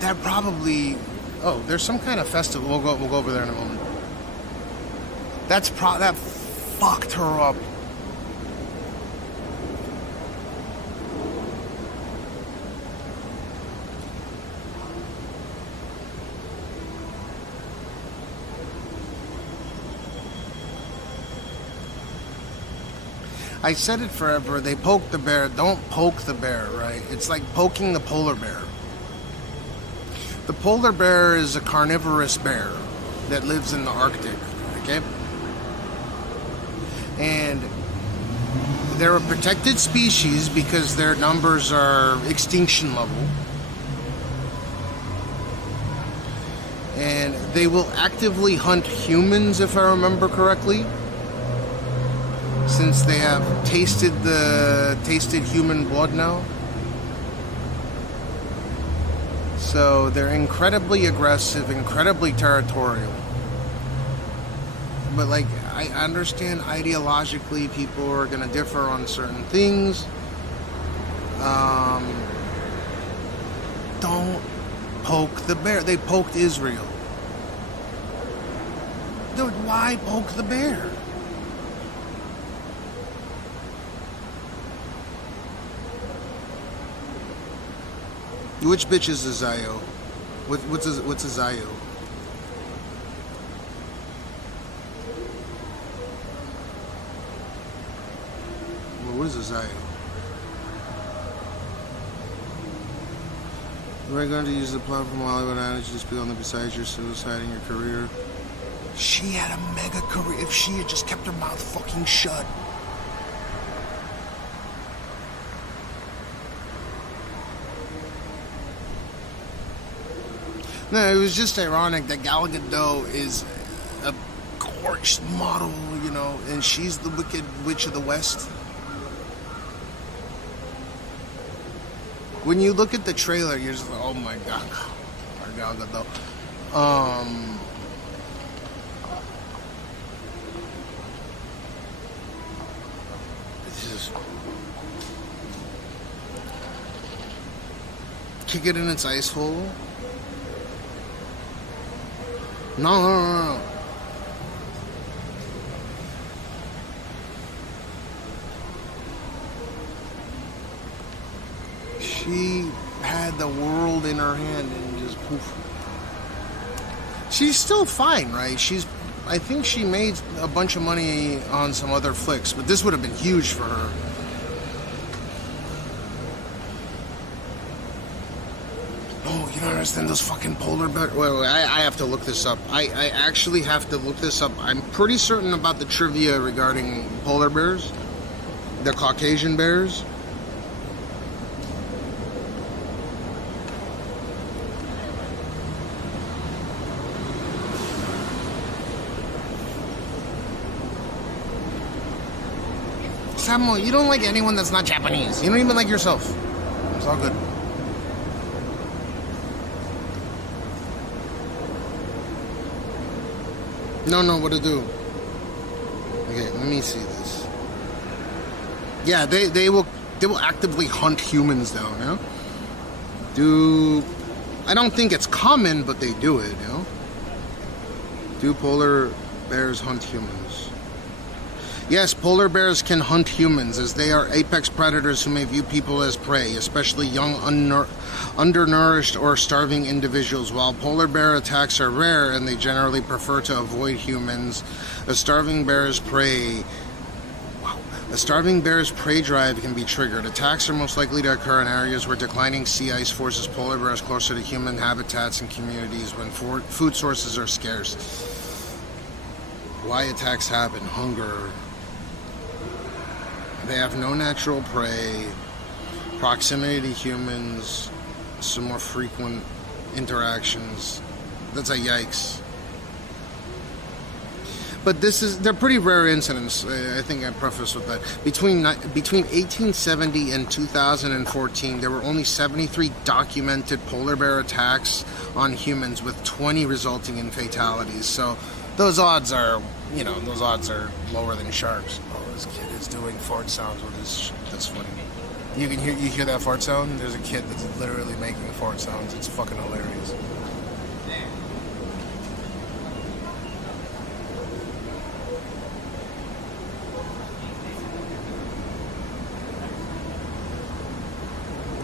That probably... Oh, there's some kind of festival. We'll go over there in a moment. That fucked her up. I said it forever, they poke the bear, don't poke the bear, right? It's like poking the polar bear. The polar bear is a carnivorous bear that lives in the Arctic, okay? And they're a protected species because their numbers are extinction level. And they will actively hunt humans, if I remember correctly. Since they have tasted human blood now. So they're incredibly aggressive, incredibly territorial. But like, I understand ideologically people are going to differ on certain things. Don't poke the bear. They poked Israel. Dude, why poke the bear? Which bitch is a Zayo? What's a Zayo? Well, what is a Zayo? We're going to use the platform while I would manage to speak on the besides your suicide and your career. She had a mega career if she had just kept her mouth fucking shut. No, it was just ironic that Gal Gadot is a gorgeous model, you know, and she's the Wicked Witch of the West. When you look at the trailer, you're just like, oh my god, our Gal Gadot. It's just kick it in its ice hole. No. She had the world in her hand and just poof. She's still fine, right? I think she made a bunch of money on some other flicks, but this would have been huge for her. Oh, you don't understand those fucking polar bears? Wait, I have to look this up. I actually have to look this up. I'm pretty certain about the trivia regarding polar bears. The Caucasian bears. Samuel, you don't like anyone that's not Japanese. You don't even like yourself. It's all good. No, what to do? Okay, let me see this. Yeah, they will actively hunt humans down, you know? I don't think it's common, but they do it, you know? Do polar bears hunt humans? Yes, polar bears can hunt humans, as they are apex predators who may view people as prey, especially young, undernourished, or starving individuals. While polar bear attacks are rare and they generally prefer to avoid humans, a starving bear's prey drive can be triggered. Attacks are most likely to occur in areas where declining sea ice forces polar bears closer to human habitats and communities when food sources are scarce. Why attacks happen? Hunger. They have no natural prey, proximity to humans, some more frequent interactions. That's a yikes. But they're pretty rare incidents. I think I preface with that. Between 1870 and 2014, there were only 73 documented polar bear attacks on humans, with 20 resulting in fatalities. So those odds are, lower than sharks. Oh, this kid is doing fart sounds with his shit. That's funny. You hear that fart sound? There's a kid that's literally making fart sounds. It's fucking hilarious.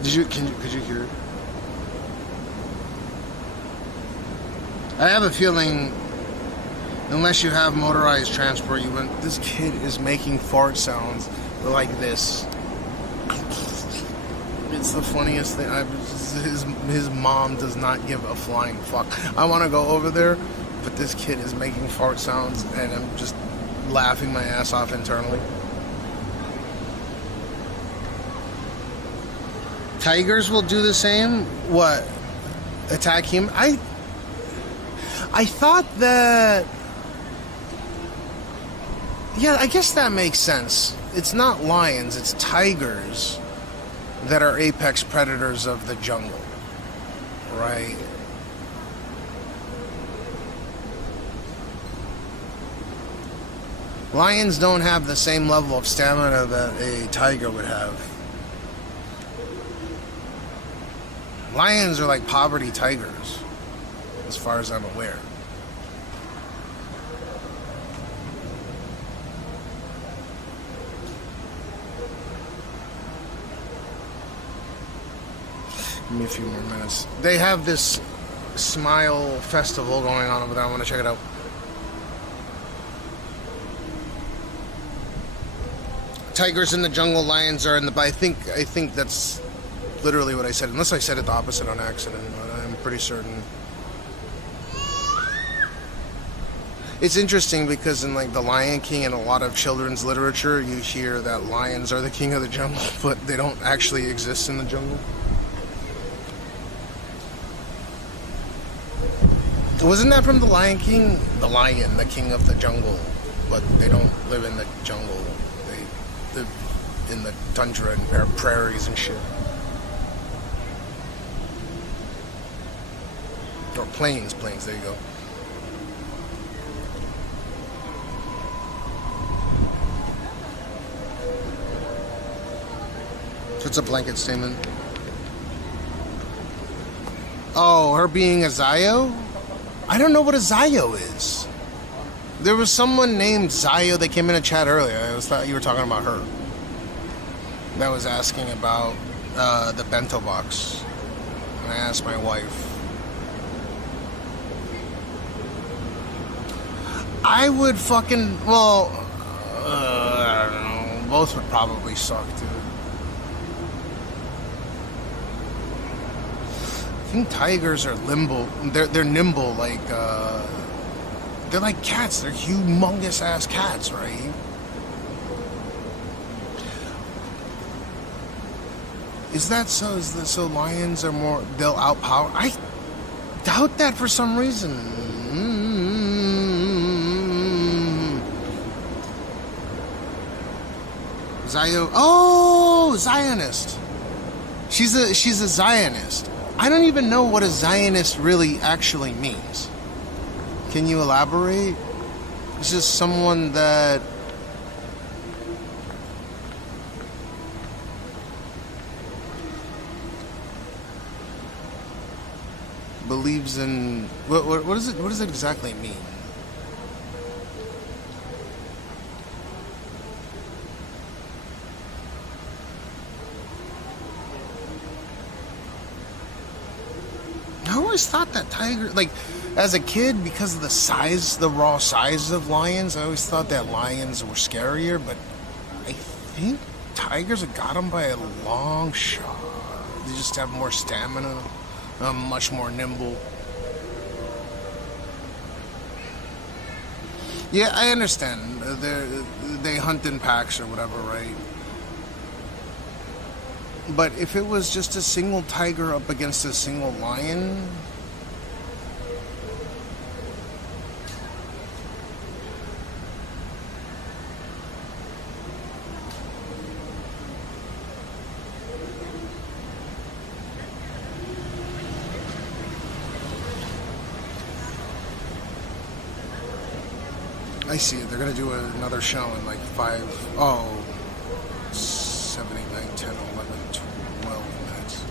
Could you hear it? I have a feeling, unless you have motorized transport, this kid is making fart sounds like this. It's the funniest thing. His mom does not give a flying fuck. I want to go over there, but this kid is making fart sounds, and I'm just laughing my ass off internally. Tigers will do the same? What? Attack him? I thought that... Yeah, I guess that makes sense. It's not lions, it's tigers that are apex predators of the jungle. Right? Lions don't have the same level of stamina that a tiger would have. Lions are like poverty tigers, as far as I'm aware. Give me a few more minutes. They have this Smile Festival going on over there. I want to check it out. Tigers in the jungle, lions are in the... I think that's literally what I said. Unless I said it the opposite on accident. But I'm pretty certain. It's interesting because in like The Lion King and a lot of children's literature, you hear that lions are the king of the jungle, but they don't actually exist in the jungle. Wasn't that from The Lion King? The lion, the king of the jungle, but they don't live in the jungle. They live in the tundra and prairies and shit. Or plains, there you go. What's a blanket statement? Oh, her being a Zio? I don't know what a Zio is. There was someone named Zio that came in a chat earlier. I thought you were talking about her. That was asking about the bento box. And I asked my wife. I would fucking... Well, I don't know. Both would probably suck, dude. I think tigers are limbo. They're nimble, like they're like cats. They're humongous ass cats, right? Is that so? Is that so? Lions are more. They'll outpower. I doubt that for some reason. Zio. Oh, Zionist. She's a Zionist. I don't even know what a Zionist really actually means. Can you elaborate? It's just someone that believes in what is it? What does it exactly mean? I always thought that tiger, like, as a kid, because of the size, the raw size of lions, I always thought that lions were scarier, but I think tigers have got them by a long shot. They just have more stamina, much more nimble. Yeah, I understand. They hunt in packs or whatever, right? But if it was just a single tiger up against a single lion... I see it. They're going to do another show in like 7, 8, 9, 10, 11, 12 minutes.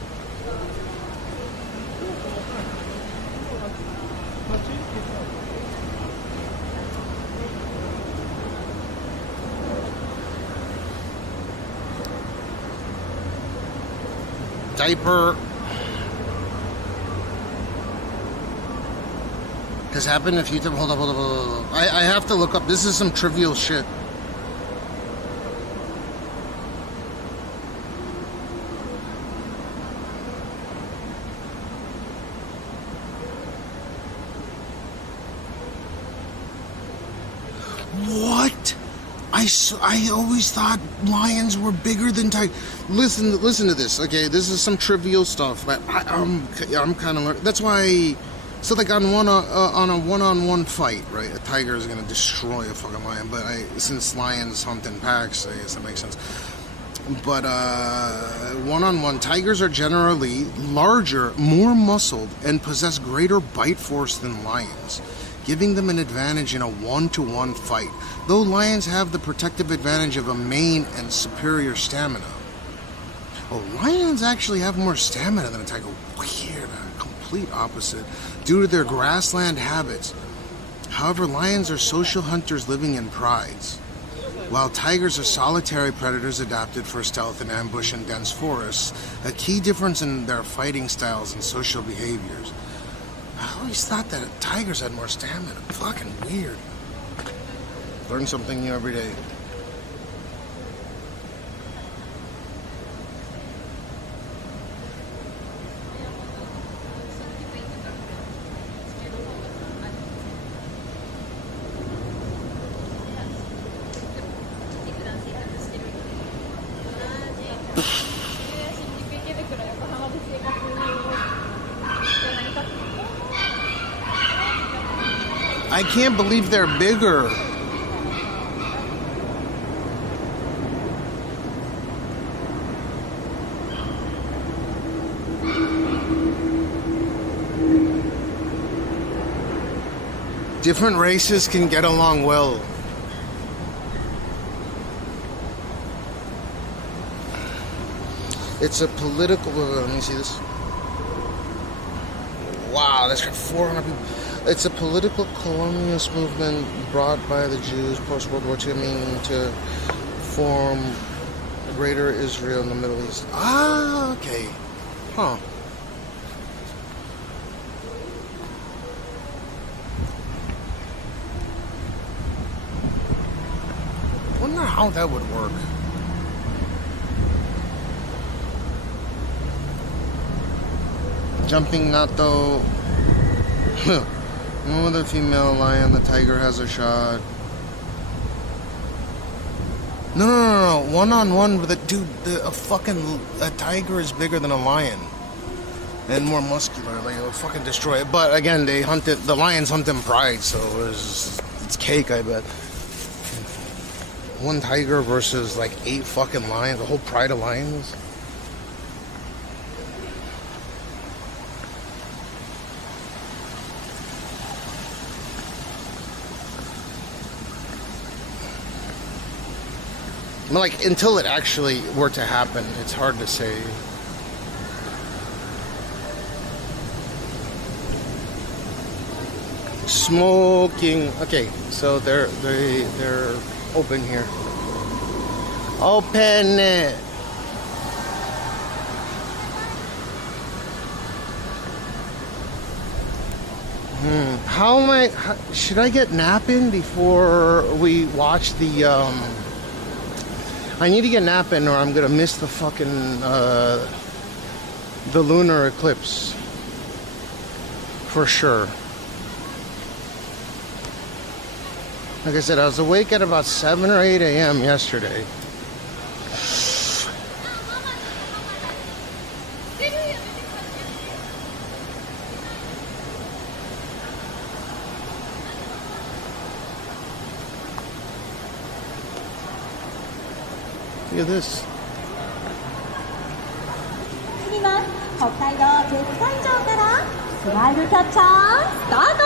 Diaper has happened a few times. Hold up. I have to look up. This is some trivial shit. What? I always thought lions were bigger than tigers. Listen to this. Okay, this is some trivial stuff. But I'm kind of learning. That's why. So like on a one-on-one fight, right? A tiger is gonna destroy a fucking lion. But since lions hunt in packs, I guess that makes sense. But one-on-one, tigers are generally larger, more muscled, and possess greater bite force than lions, giving them an advantage in a one-to-one fight. Though lions have the protective advantage of a mane and superior stamina. Oh, lions actually have more stamina than a tiger. Weird, complete opposite, due to their grassland habits. However, lions are social hunters living in prides. While tigers are solitary predators adapted for stealth and ambush in dense forests, a key difference in their fighting styles and social behaviors. I always thought that tigers had more stamina. Fucking weird. Learn something new every day. I can't believe they're bigger. Different races can get along well. It's a political... let me see this. Wow, that's got 400 people. It's a political colonialist movement brought by the Jews post-World War II, meaning to form Greater Israel in the Middle East. Ah, okay. Huh. Wonder how that would work. Jumping Nato. One with a female lion, the tiger has a shot. No. One-on-one with a dude. A tiger is bigger than a lion. And more muscular. Like, it'll fucking destroy it. But again, they hunt it. The lions hunt in pride, so it's cake, I bet. One tiger versus like 8 fucking lions. The whole pride of lions. Like, until it actually were to happen, it's hard to say. Smoking. Okay, so they're open here. Open it. How am I? Should I get napping before we watch the? I need to get napping or I'm gonna miss the fucking the lunar eclipse for sure. Like I said, I was awake at about 7 or 8 a.m. yesterday. Look at this. 次は北海道ジェット会場からスマイルキャッチャースタート。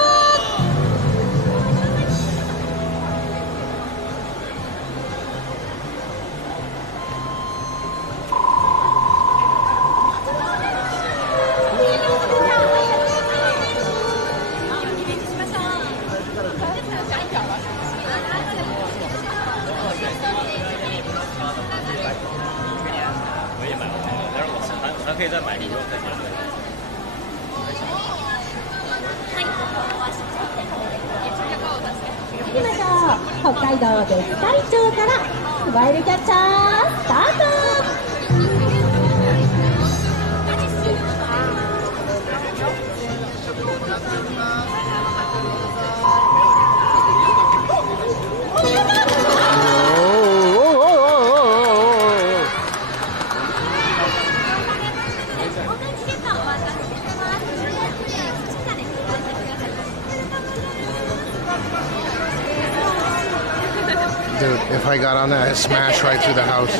今じゃ北海道別海町からスマイルキャッチャースタート。Dude, if I got on that, I'd smash right through the house.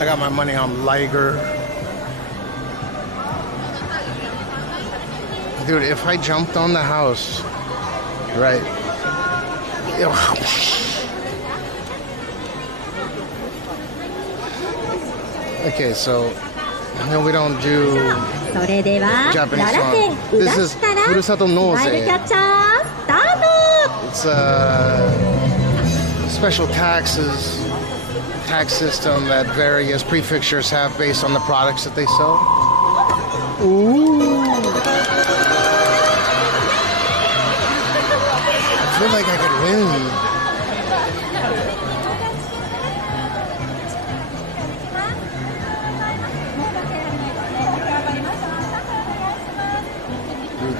I got my money on Liger. Dude, if I jumped on the house, right. Okay, so, we don't do それでは Japanese 奈良県 song. 宇 This 陀 is 市からふるさと納税。スマイルキャッチャースタート。 It's a special tax system that various prefectures have based on the products that they sell. Ooh. I feel like I could win. Dude,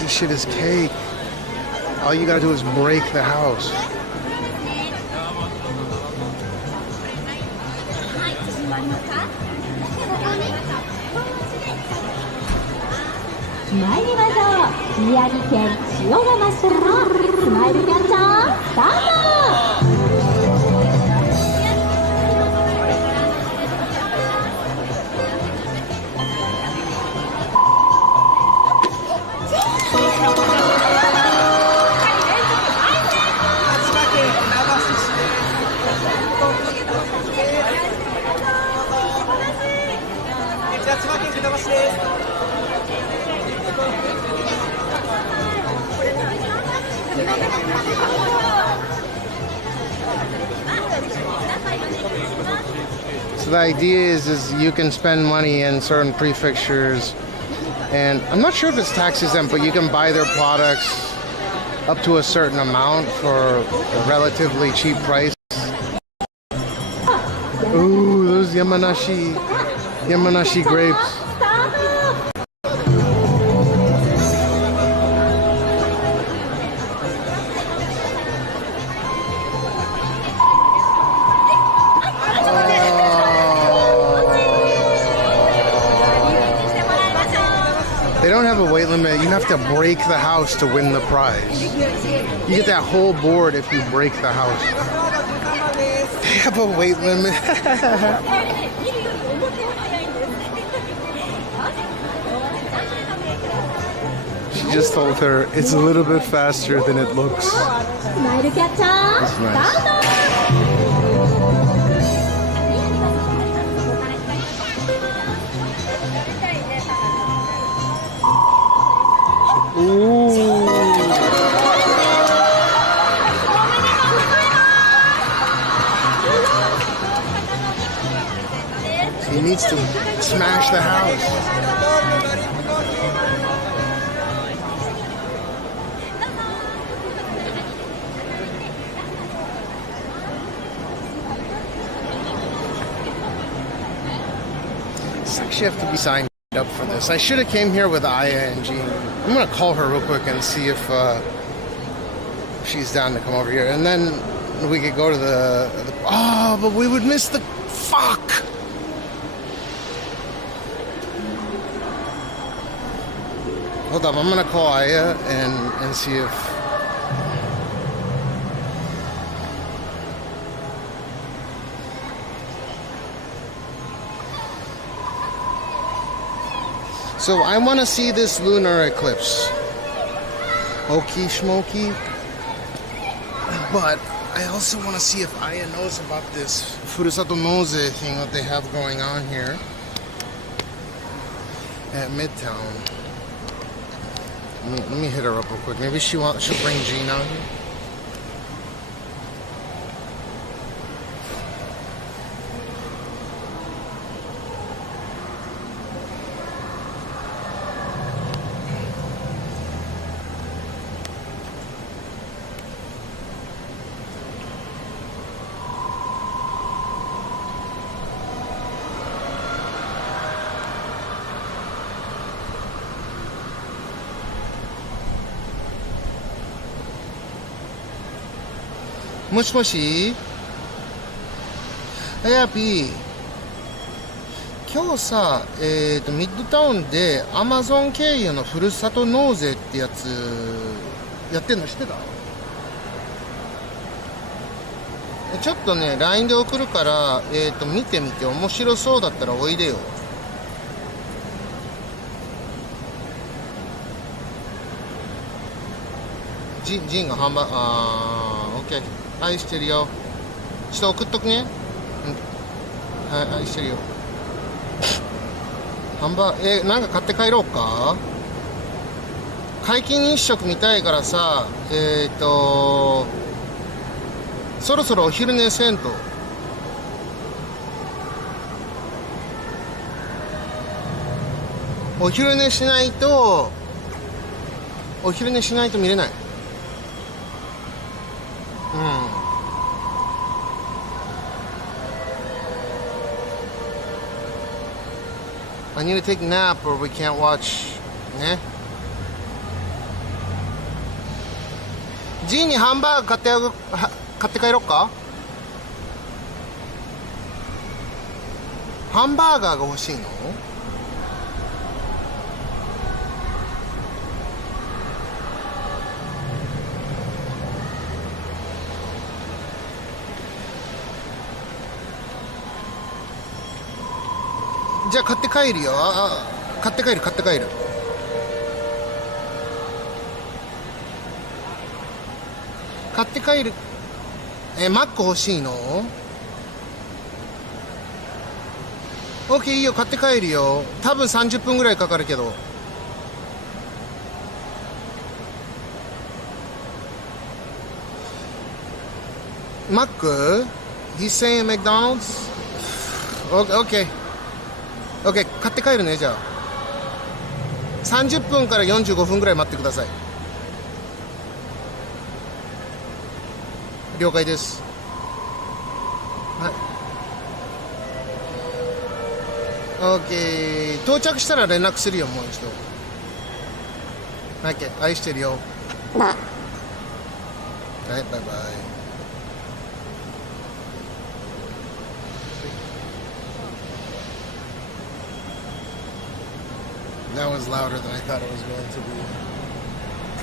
this shit is cake. All you gotta do is break the house. Mari 宮城県塩釜市からスマイルキャッチャースタート。 So the idea is you can spend money in certain prefectures, and I'm not sure if it's tax exempt, but you can buy their products up to a certain amount for a relatively cheap price. Ooh, those Yamanashi grapes. They don't have a weight limit. You have to break the house to win the prize. You get that whole board if you break the house. They have a weight limit. She just told her it's a little bit faster than it looks. That's nice. Ooh. He needs to smash the house. It's like you have to be signed up for this. I should have came here with Aya and Jean. I'm gonna call her real quick and see if she's down to come over here, and then we could go to the oh, but we would miss the fuck. Hold up, I'm gonna call Aya and see if. So I want to see this lunar eclipse. Okie schmoky. But I also want to see if Aya knows about this Furusato Noze thing that they have going on here at Midtown. Let me hit her up real quick. Maybe she'll bring Jean out here.もしもしあやぴー、今日さ、ミッドタウンでアマゾン経由のふるさと納税ってやつやってんの知ってた？ちょっとね LINE で送るから、見てみて、面白そうだったらおいでよ。ジンが販売、オッケー、愛してるよ。ちょっと送っとくね。うん、はい、愛してるよ。ハンバーなんか買って帰ろうか。皆既日食見たいからさ、そろそろお昼寝せんと。お昼寝しないと見れない。うん。I need to take a nap or we can't watch. ね。ジーにハンバーグ買って帰ろうか。ハンバーガーが欲しいの？じゃあ買って帰るよ。買って帰る。マック欲しいの？オッケー、いいよ、買って帰るよ。多分30分ぐらいかかるけど。マック？ He's saying McDonald's? Okay. OK、買って帰るね。じゃあ30分から45分ぐらい待ってください。了解です。はい、OK、到着したら連絡するよ、もう一度。はい、愛してるよ。はい、バイバイ。That was louder than I thought it was going to be.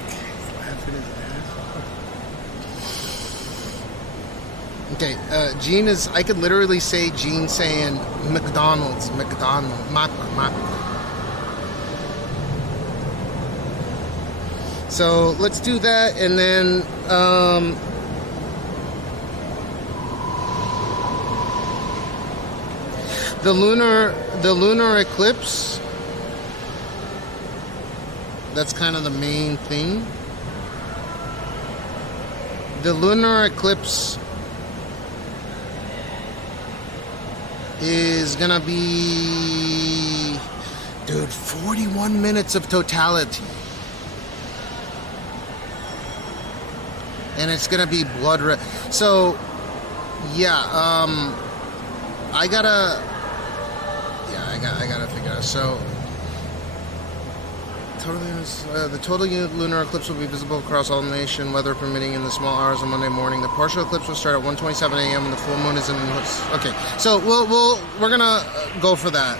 He's laughing his ass off. Okay, Gene is, I could literally say Gene saying McDonald's, Mac. So let's do that, and then the lunar eclipse. That's kind of the main thing. The lunar eclipse is gonna be, dude, 41 minutes of totality. And it's gonna be blood red. So, yeah, I gotta figure out. So, the total lunar eclipse will be visible across all nation, weather permitting, in the small hours of Monday morning. The partial eclipse will start at 1:27 a.m. and the full moon is in. Okay, so we're gonna go for that.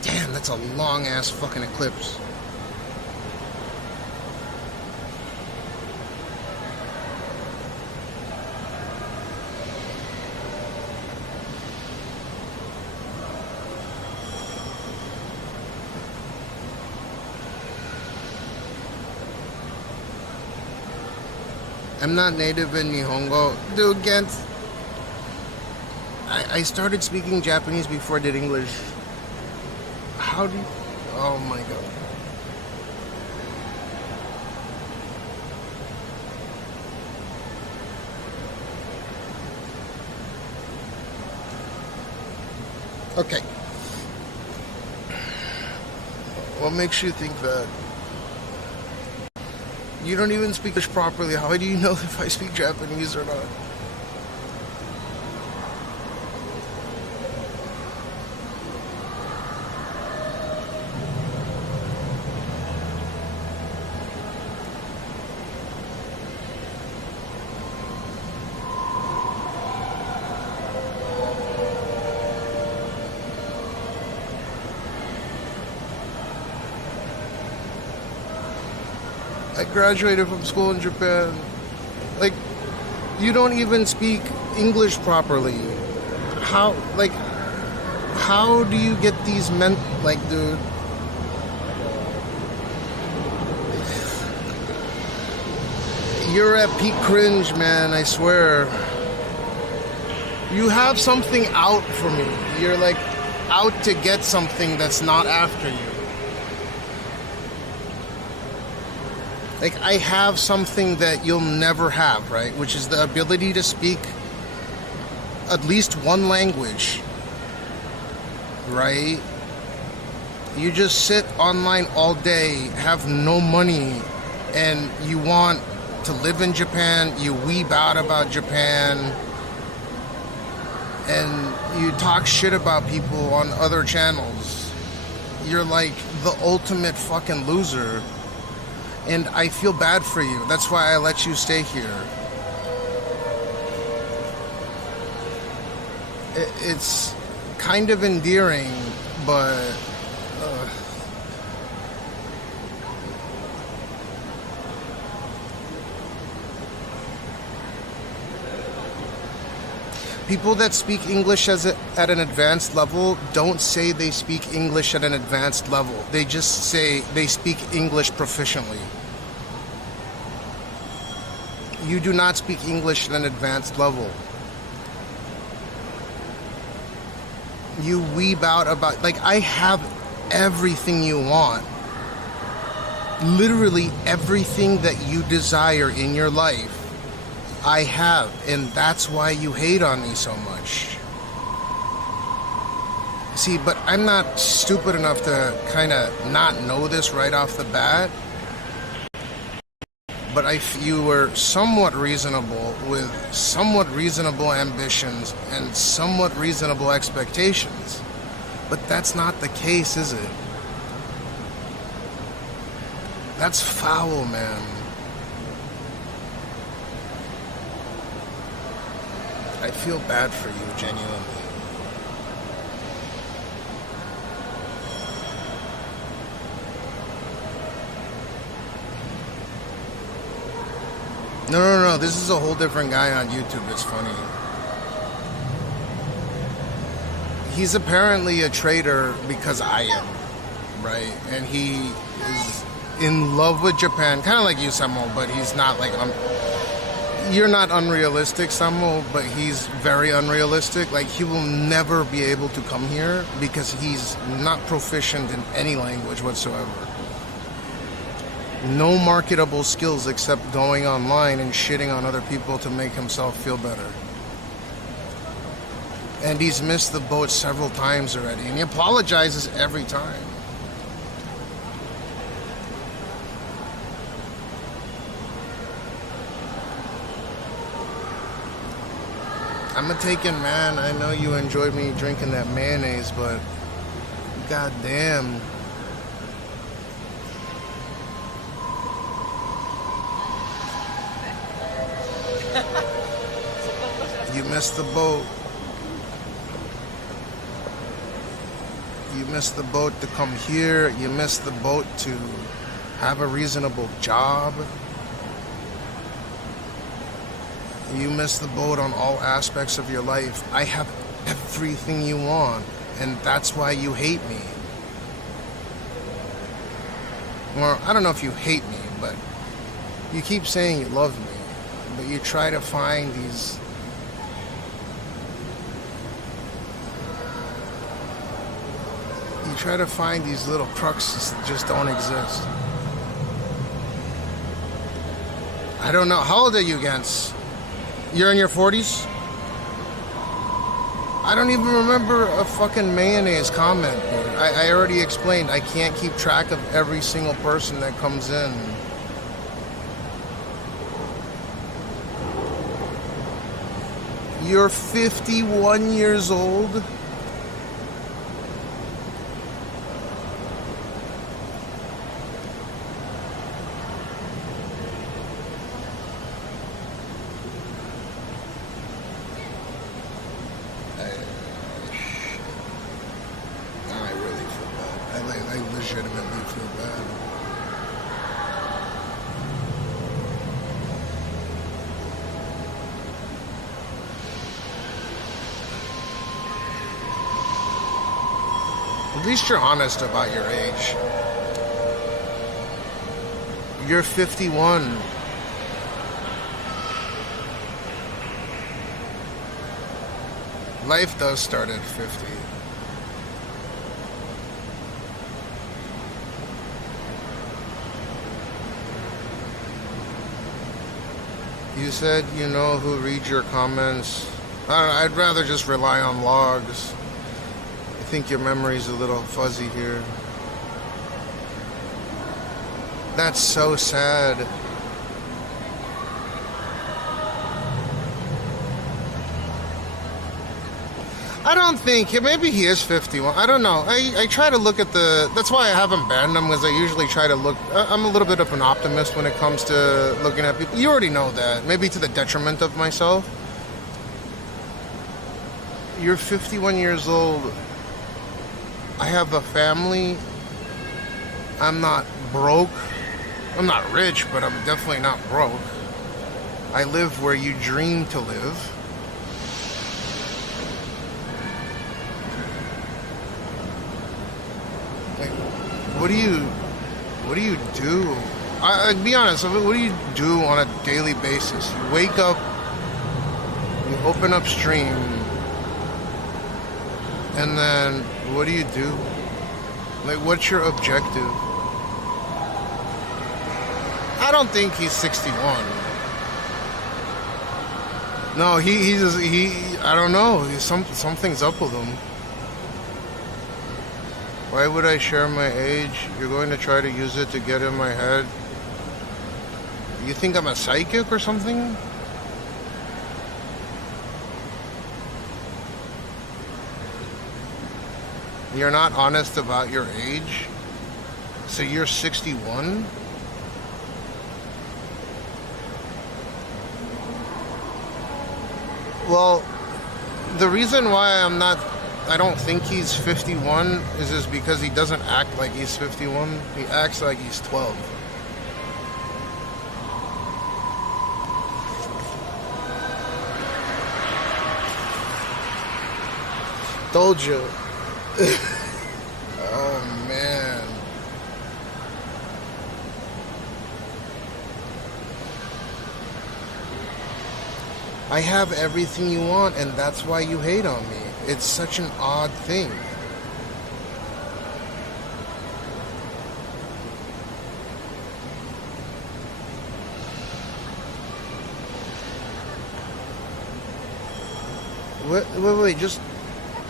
Damn, that's a long ass fucking eclipse. I'm not native in Nihongo. Dude, I started speaking Japanese before I did English. How do you... Oh my god. Okay. What makes you think that? You don't even speak English properly. How do you know if I speak Japanese or not? I graduated from school in Japan. Like, you don't even speak English properly. How do you get these dude? You're at peak cringe, man, I swear. You have something out for me. You're like out to get something that's not after you. Like, I have something that you'll never have, right? Which is the ability to speak at least one language, right? You just sit online all day, have no money, and you want to live in Japan, you weeb out about Japan, and you talk shit about people on other channels. You're like the ultimate fucking loser. And I feel bad for you. That's why I let you stay here. It's kind of endearing, but... People that speak English at an advanced level don't say they speak English at an advanced level. They just say they speak English proficiently. You do not speak English at an advanced level. You weeb out about, like, I have everything you want. Literally everything that you desire in your life. I have, and that's why you hate on me so much. See, but I'm not stupid enough to kind of not know this right off the bat. But you were somewhat reasonable with somewhat reasonable ambitions and somewhat reasonable expectations. But that's not the case, is it? That's foul, man. I feel bad for you, genuinely. No, this is a whole different guy on YouTube. It's funny. He's apparently a traitor because I am, right? And he is in love with Japan, kind of like you, Samo, but he's not like... You're not unrealistic, Samo, but he's very unrealistic. Like, he will never be able to come here because he's not proficient in any language whatsoever. No marketable skills except going online and shitting on other people to make himself feel better. And he's missed the boat several times already, and he apologizes every time. I'm a taken man. I know you enjoyed me drinking that mayonnaise, but goddamn. You missed the boat. You missed the boat to come here. You missed the boat to have a reasonable job. You miss the boat on all aspects of your life. I have everything you want, and that's why you hate me. Well, I don't know if you hate me, but you keep saying you love me, but you try to find these... You try to find these little cruxes that just don't exist. I don't know. How old are you, Gans? You're in your 40s? I don't even remember a fucking mayonnaise comment, dude. I already explained. I can't keep track of every single person that comes in. You're 51 years old? At least you're honest about your age. You're 51. Life does start at 50. You said you know who reads your comments. I'd rather just rely on logs. I think your memory's a little fuzzy here. That's so sad. I don't think, maybe he is 51. I don't know. I try to look at that's why I haven't banned him, because I usually try to look, I'm a little bit of an optimist when it comes to looking at people. You already know that, maybe to the detriment of myself. You're 51 years old. I have a family. I'm not broke. I'm not rich, but I'm definitely not broke. I live where you dream to live. Like, what do you do? Be honest, what do you do on a daily basis? You wake up, you open up stream, and then what do you do? Like, what's your objective? I don't think he's 61. No, I don't know. Something's up with him. Why would I share my age? You're going to try to use it to get in my head? You think I'm a psychic or something? You're not honest about your age? So you're 61? Well, the reason why I don't think he's 51 is just because he doesn't act like he's 51. He acts like he's 12. Told you. Oh, man. I have everything you want, and that's why you hate on me. It's such an odd thing. Wait, just...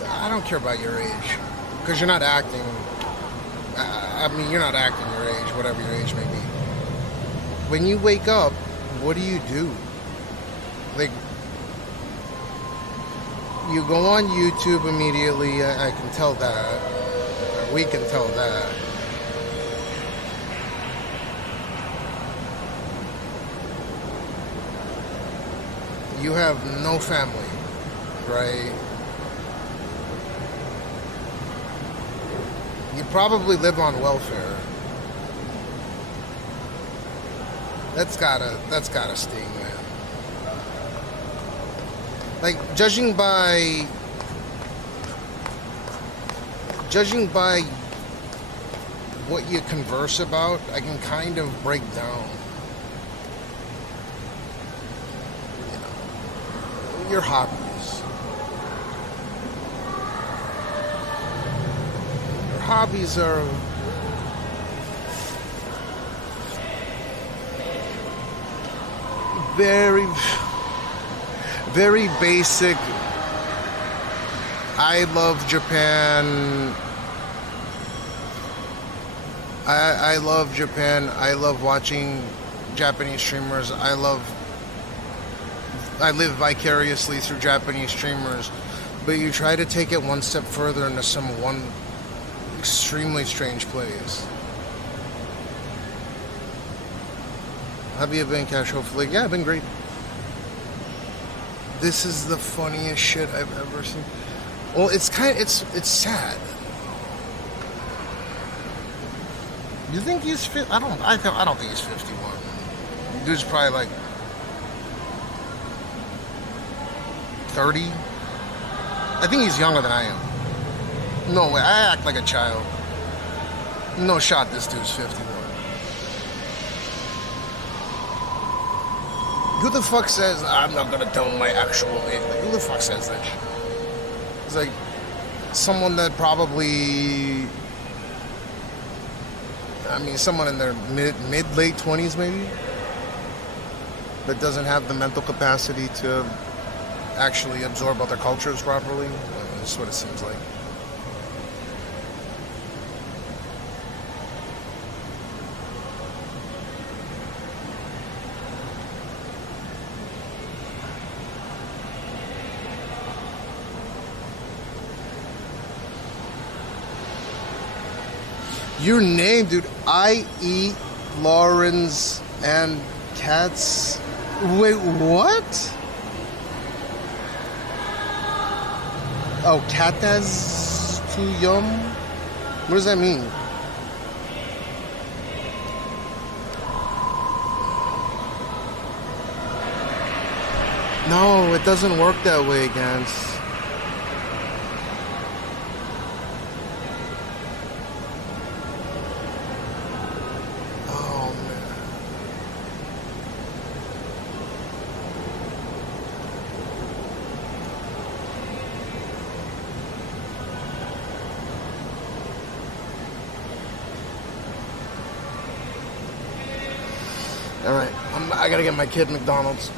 I don't care about your age. Because you're not acting... I mean, you're not acting your age, whatever your age may be. When you wake up, what do you do? Like... You go on YouTube immediately, I can tell that. We can tell that. You have no family, right? You probably live on welfare. That's gotta sting, man. Like, judging by what you converse about, I can kind of break down, you know, your hobbies. Your hobbies are very basic. I love Japan. I love Japan. I love watching Japanese streamers. I live vicariously through Japanese streamers. But you try to take it one step further into one extremely strange place. Have you been, Cash? Hopefully. Yeah, I've been great. This is the funniest shit I've ever seen. Well, it's sad. You think he's I don't think he's 51. Dude's probably like 30. I think he's younger than I am. No way, I act like a child. No shot this dude's 51. Who the fuck says I'm not gonna tell my actual age? Like, who the fuck says that shit? It's like someone that probably, I mean, someone in their late 20s maybe, that doesn't have the mental capacity to actually absorb other cultures properly. That's what it seems like. Your name, dude. I eat Lawrence and cats. Wait, what? Oh, Katas too yum? What does that mean? No, it doesn't work that way, Gans. Alright, I gotta get my kid McDonald's.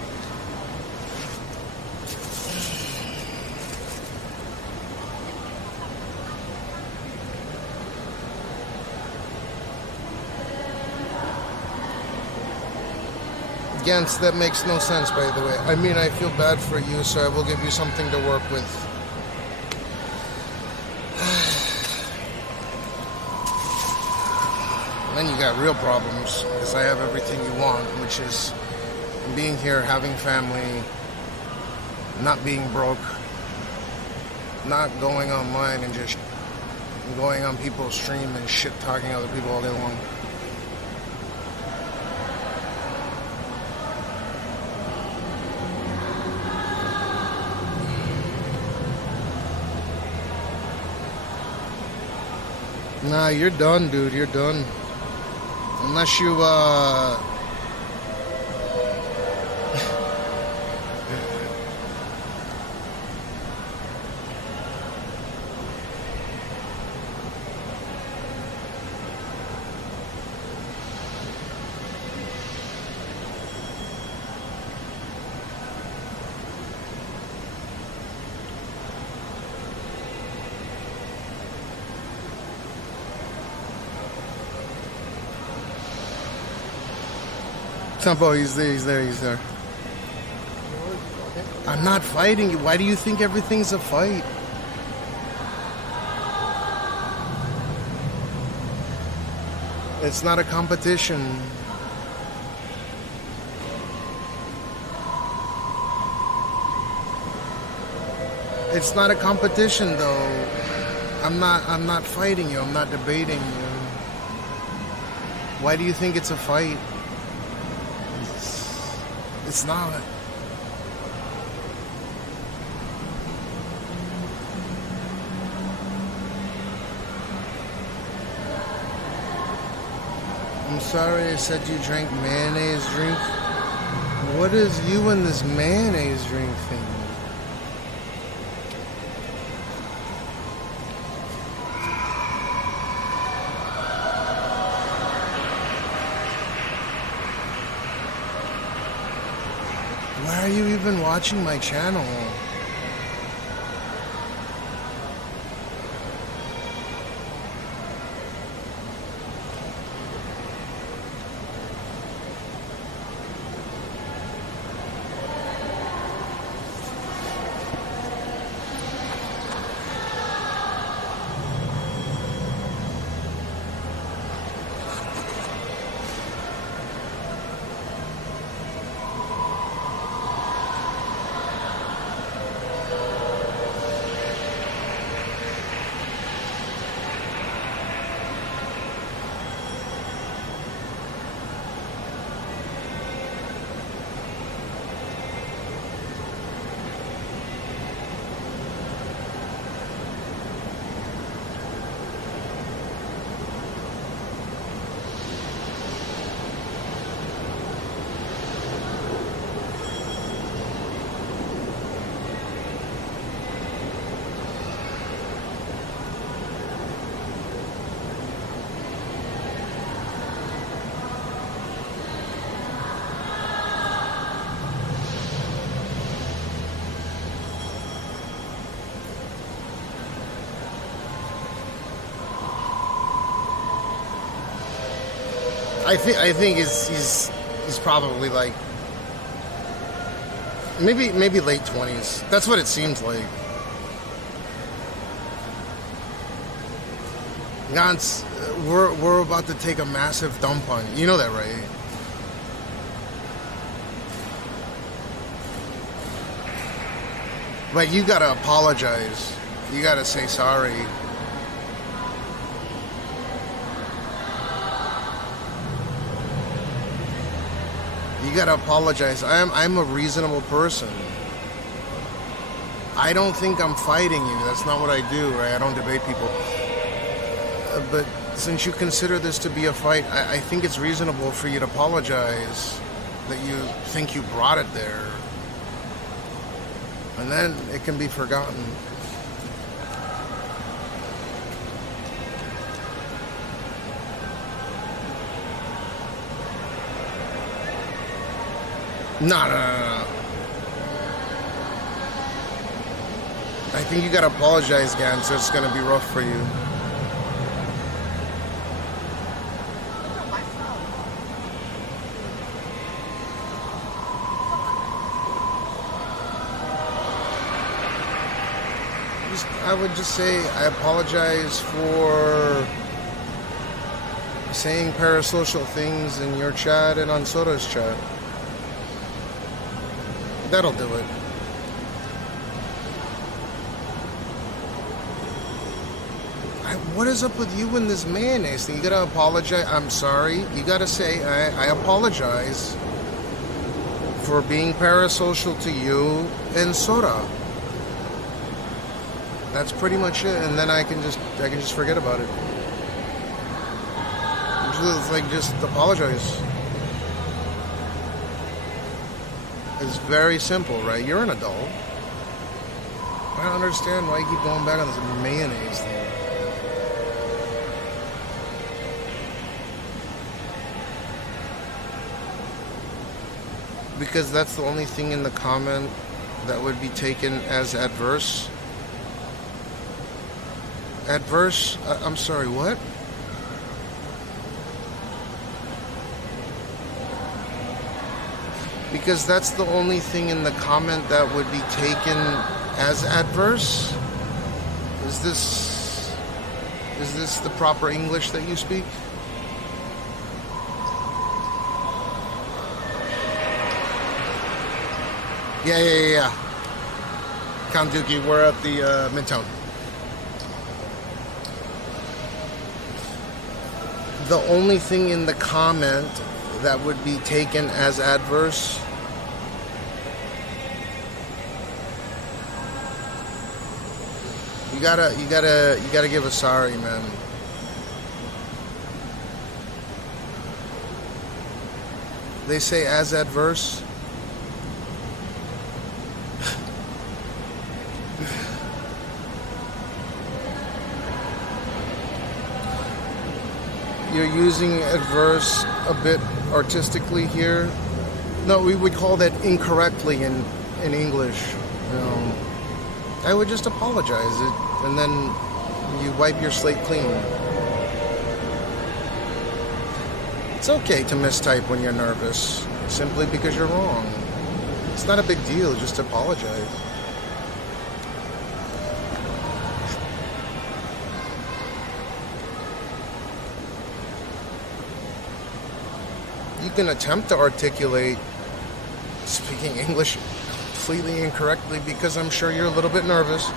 Gans, that makes no sense, by the way. I mean, I feel bad for you, so I will give you something to work with. Then you got real problems, because I have everything you want, which is being here, having family, not being broke, not going online and just going on people's stream and shit talking other people all day long. Nah, you're done, dude. You're done. Unless you, Tempo, he's there. I'm not fighting you. Why do you think everything's a fight? It's not a competition. It's not a competition, though. I'm not fighting you. I'm not debating you. Why do you think it's a fight? It's not. I'm sorry I said you drank mayonnaise drink. What is you and this mayonnaise drink thing? Why are you even watching my channel? I think he's probably like maybe late 20s. That's what it seems like. Gans, we're about to take a massive dump on you. You know that, right? Like, you gotta apologize. You gotta say sorry. You gotta apologize. I'm a reasonable person. I don't think I'm fighting you. That's not what I do, right? I don't debate people. But since you consider this to be a fight, I think it's reasonable for you to apologize that you think you brought it there. And then it can be forgotten. No. I think you gotta apologize, Gans, so it's gonna be rough for you. I would just say I apologize for saying parasocial things in your chat and on Soda's chat. That'll do it. What is up with you and this mayonnaise thing? You gotta apologize. I'm sorry. You gotta say, I apologize for being parasocial to you and Soda. That's pretty much it, and then I can just forget about it. Just apologize. It's very simple, right? You're an adult. I don't understand why you keep going back on this mayonnaise thing. Because that's the only thing in the comment that would be taken as adverse. Adverse? I'm sorry, what? Because that's the only thing in the comment that would be taken as adverse? Is this the proper English that you speak? Yeah. Count Dookie, we're at the Midtown. The only thing in the comment that would be taken as adverse you gotta give a sorry, man. They say as adverse. You're using adverse a bit artistically here. No, we would call that incorrectly in English. I would just apologize it, and then you wipe your slate clean. It's okay to mistype when you're nervous, simply because you're wrong. It's not a big deal, just apologize. You can attempt to articulate speaking English completely incorrectly because I'm sure you're a little bit nervous,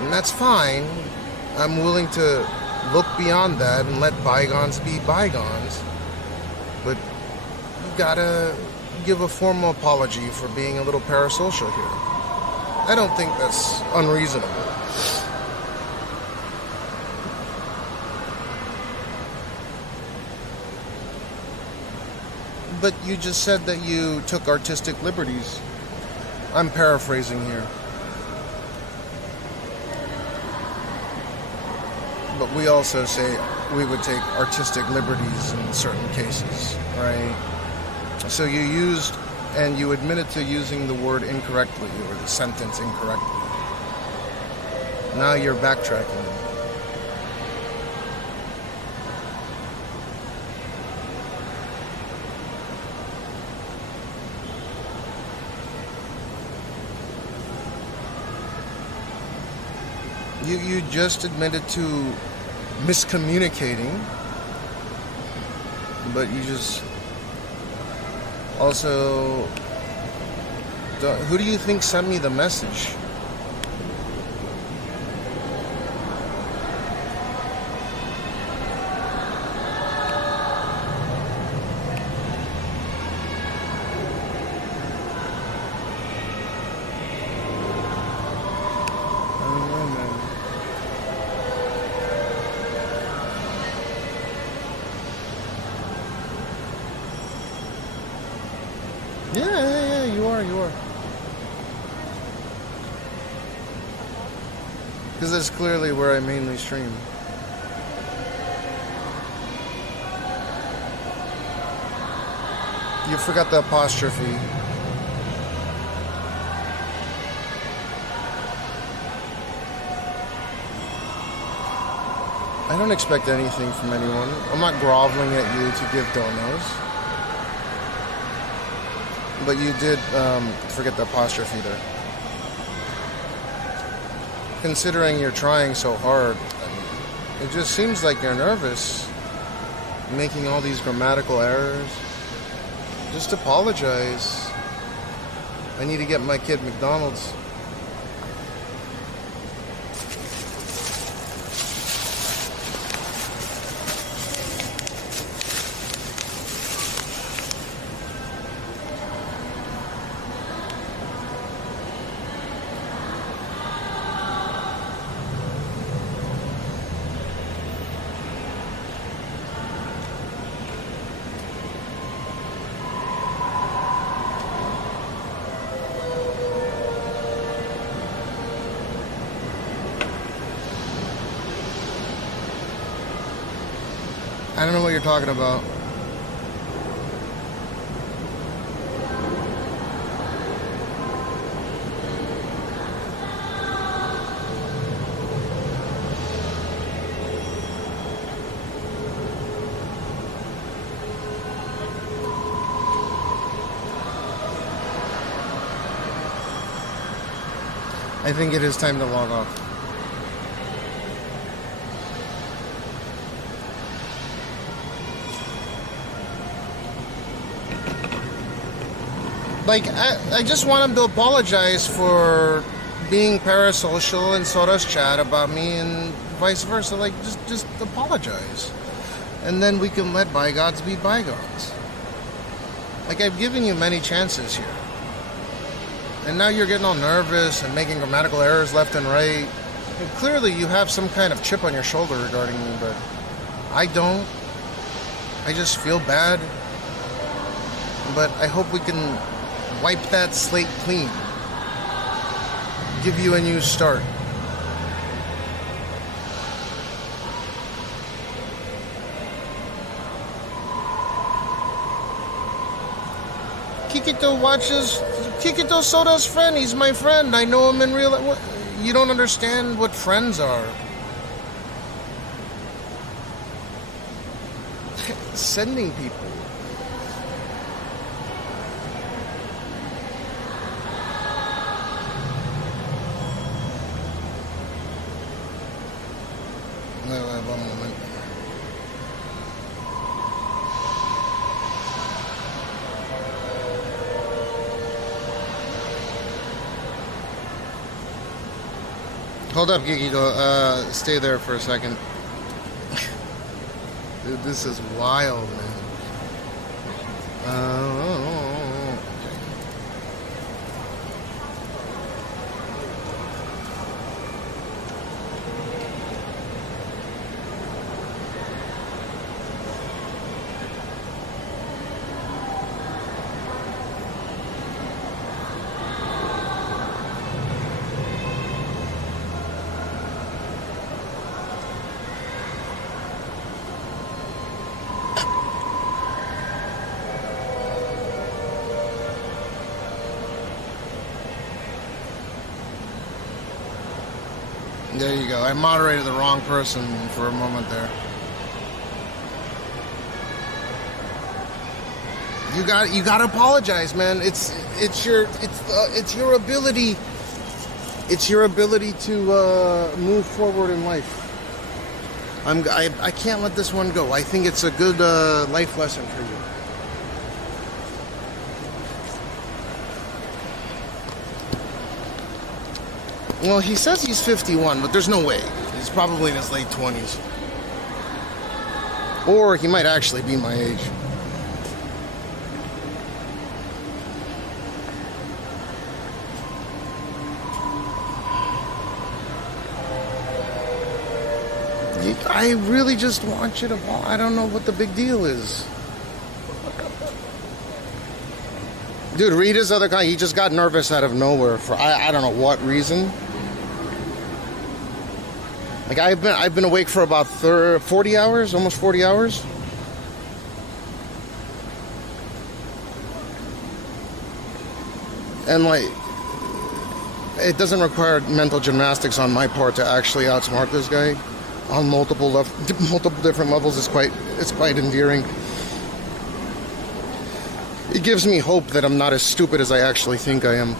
and that's fine. I'm willing to look beyond that and let bygones be bygones, but you gotta give a formal apology for being a little parasocial here. I don't think that's unreasonable. But you just said that you took artistic liberties. I'm paraphrasing here. But we also say we would take artistic liberties in certain cases, right? So you used, and you admitted to using the word incorrectly, or the sentence incorrectly. Now you're backtracking. You just admitted to miscommunicating, but you just also... Who do you think sent me the message? Yeah, you are. Because that's clearly where I mainly stream. You forgot the apostrophe. I don't expect anything from anyone. I'm not groveling at you to give donos. But you did forget the apostrophe there. Considering you're trying so hard, it just seems like you're nervous, making all these grammatical errors. Just apologize. I need to get my kid McDonald's. I don't know what you're talking about. I think it is time to log off. Like, I just want him to apologize for being parasocial in Soda's chat about me and vice versa. Like, just apologize. And then we can let bygones be bygones. Like, I've given you many chances here. And now you're getting all nervous and making grammatical errors left and right. And clearly you have some kind of chip on your shoulder regarding me, but I don't. I just feel bad. But I hope we can wipe that slate clean. Give you a new start. Kikito Soda's friend. He's my friend. I know him in real life. You don't understand what friends are. Sending people. Wait, one moment. Hold up, Kikito. Stay there for a second. Dude, this is wild, man. There you go. I moderated the wrong person for a moment there. You got to apologize, man. It's your ability It's your ability to move forward in life. I can't let this one go. I think it's a good life lesson for you. Well, he says he's 51, but there's no way. He's probably in his late 20s. Or he might actually be my age. I really just want you to... I don't know what the big deal is. Dude, read his other guy. He just got nervous out of nowhere for I don't know what reason. Like I've been awake for about 40 hours, almost 40 hours. And like, it doesn't require mental gymnastics on my part to actually outsmart this guy on multiple different levels. It's quite endearing. It gives me hope that I'm not as stupid as I actually think I am.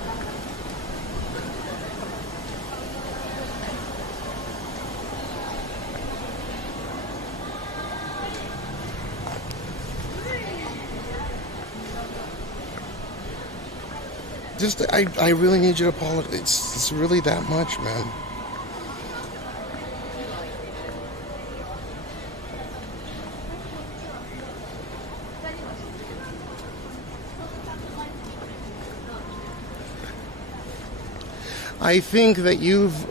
Just, I really need you to apologize. It's really that much, man. I think that you've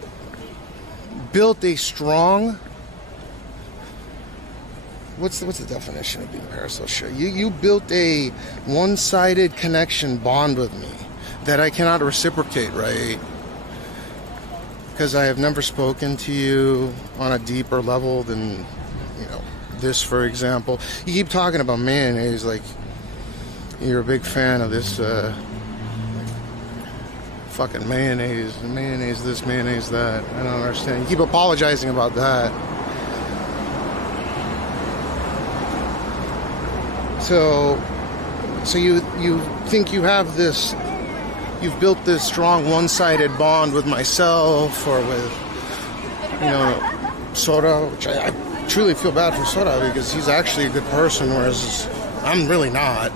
built a strong... What's the definition of being parasocial? You built a one-sided connection bond with me that I cannot reciprocate, right? Because I have never spoken to you on a deeper level than, you know, this, for example. You keep talking about mayonnaise like you're a big fan of this fucking mayonnaise this, mayonnaise that. I don't understand. You keep apologizing about that. So you think you have this, you've built this strong one-sided bond with myself or with, you know, Soda, which I truly feel bad for Soda because he's actually a good person, whereas I'm really not.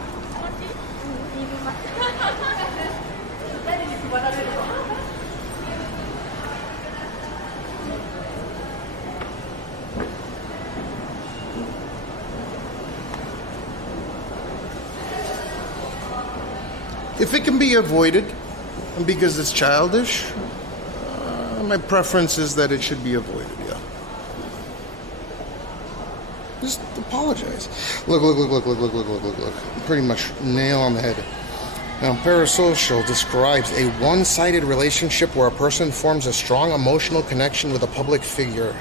If it can be avoided, because it's childish, my preference is that it should be avoided, yeah. Just apologize. Look. Pretty much nail on the head. Now, parasocial describes a one-sided relationship where a person forms a strong emotional connection with a public figure,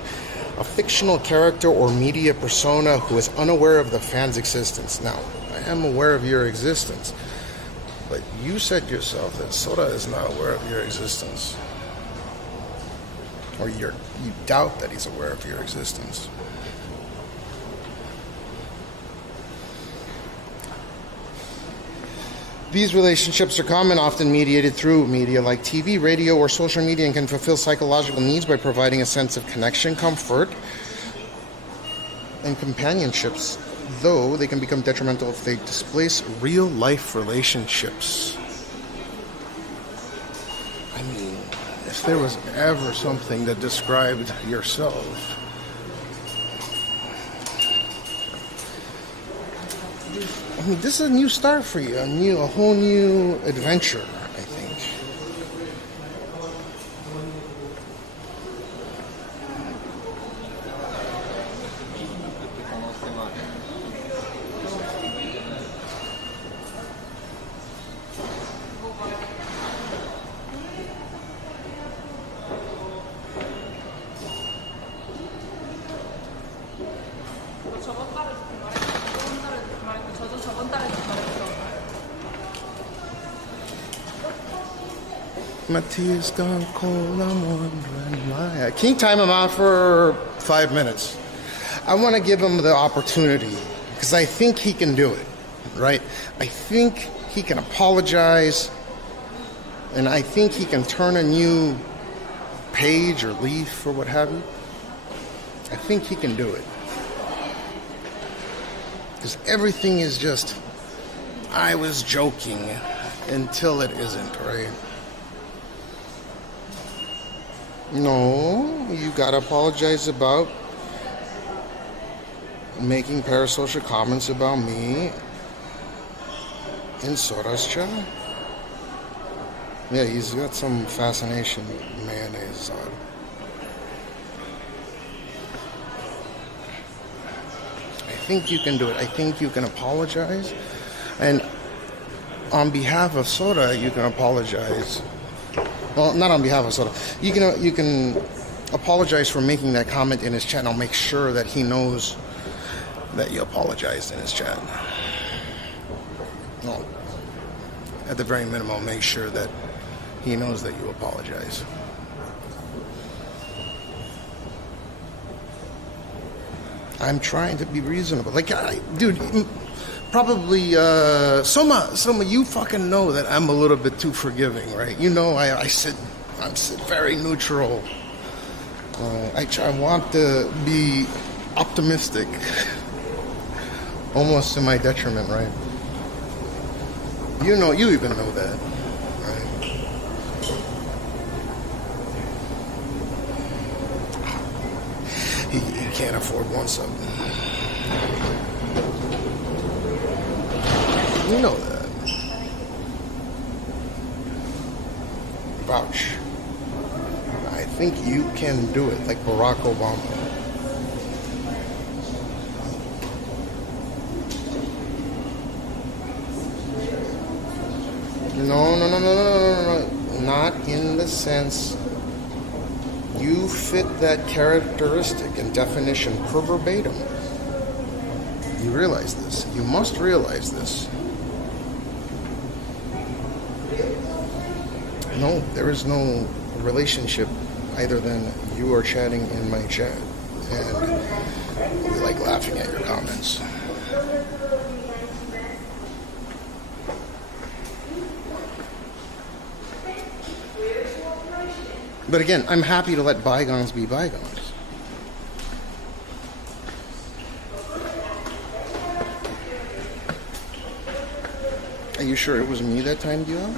a fictional character or media persona who is unaware of the fan's existence. Now, I am aware of your existence. But you said yourself that Soda is not aware of your existence. Or you doubt that he's aware of your existence. These relationships are common, often mediated through media like TV, radio, or social media, and can fulfill psychological needs by providing a sense of connection, comfort, and companionships. Though they can become detrimental if they displace real-life relationships. I mean, if there was ever something that described yourself, I mean, this is a new start for you, a whole new adventure, I think. My tears gone cold, I'm wondering why. Can you time him out for 5 minutes? I want to give him the opportunity, because I think he can do it, right? I think he can apologize, and I think he can turn a new page or leaf or what have you. I think he can do it. Because everything is just, I was joking until it isn't, right? No, you gotta apologize about making parasocial comments about me in Sora's channel. Yeah, he's got some fascination with mayonnaise on. I think you can do it. I think you can apologize. And on behalf of Sora, you can apologize. Well, not on behalf of Sora. You can apologize for making that comment in his chat. I'll make sure that he knows that you apologized in his chat. Well, at the very minimum, make sure that he knows that you apologize. I'm trying to be reasonable. Like, dude, probably, Soma, you fucking know that I'm a little bit too forgiving, right? You know, I'm very neutral. I want to be optimistic, almost to my detriment, right? You know, you even know that, right? He can't afford one sub. You know that. Vouch. I think you can do it like Barack Obama. No. Not in the sense you fit that characteristic and definition per verbatim. You realize this. You must realize this. No, there is no relationship other than you are chatting in my chat and we like laughing at your comments. But again, I'm happy to let bygones be bygones. Are you sure it was me that timed you out?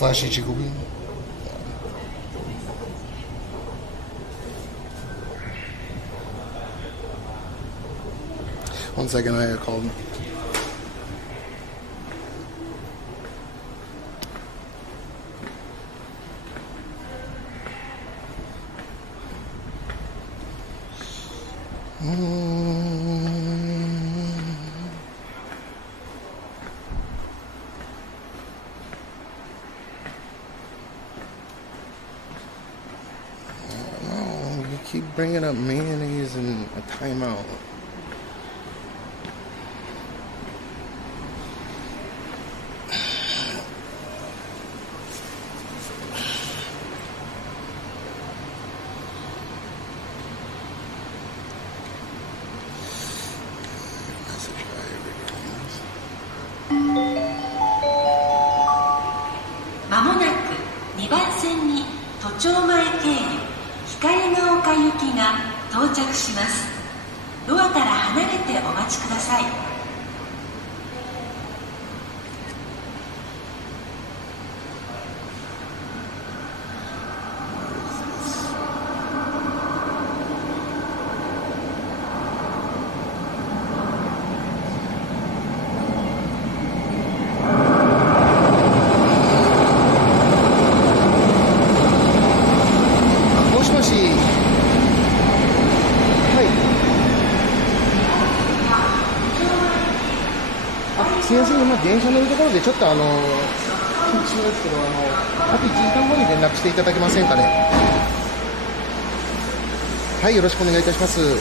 Flashy Chickabee. One second, I called. Keep bringing up mayonnaise and a timeout. はい。すみません、今電車乗るところでちょっと緊急ですけど、あと1時間後に連絡していただけませんかね。はい、よろしくお願いいたします。はい、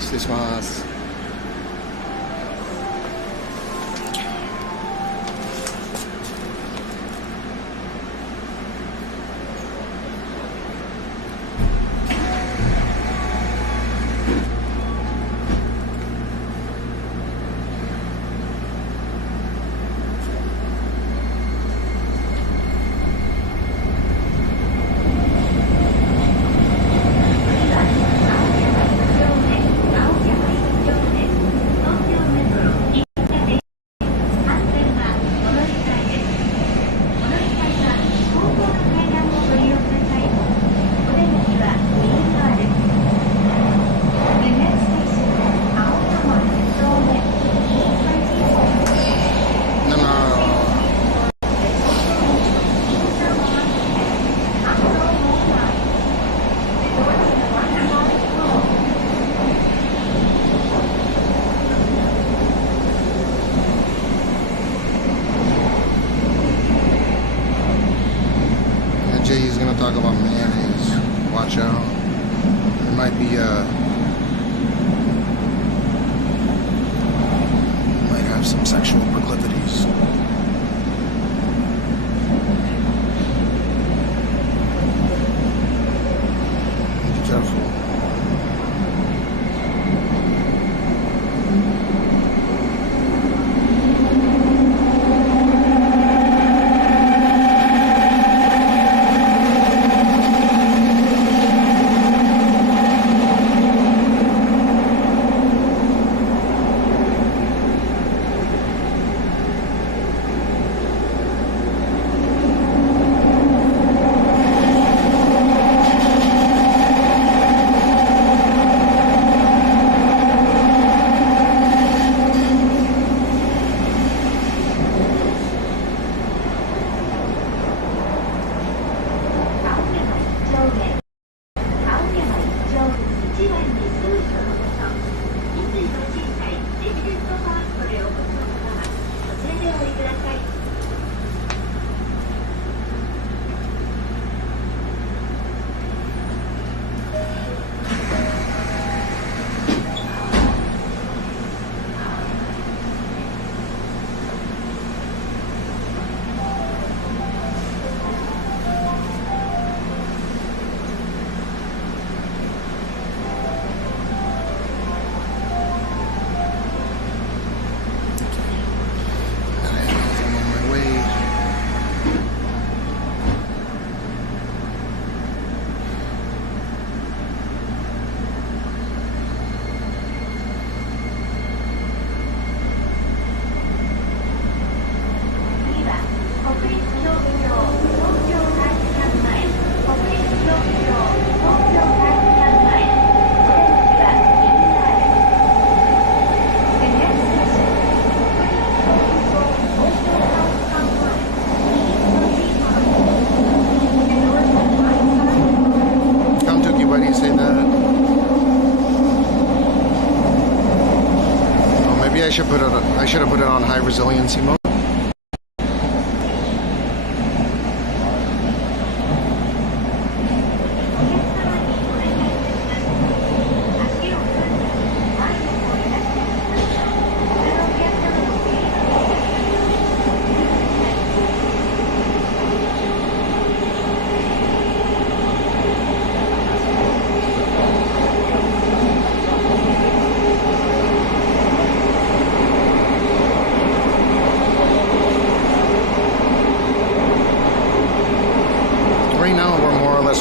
失礼します。Jay's gonna talk about mayonnaise. Watch out. There might be might have some sexual proclivities. Be careful. I should have put it on high resiliency mode.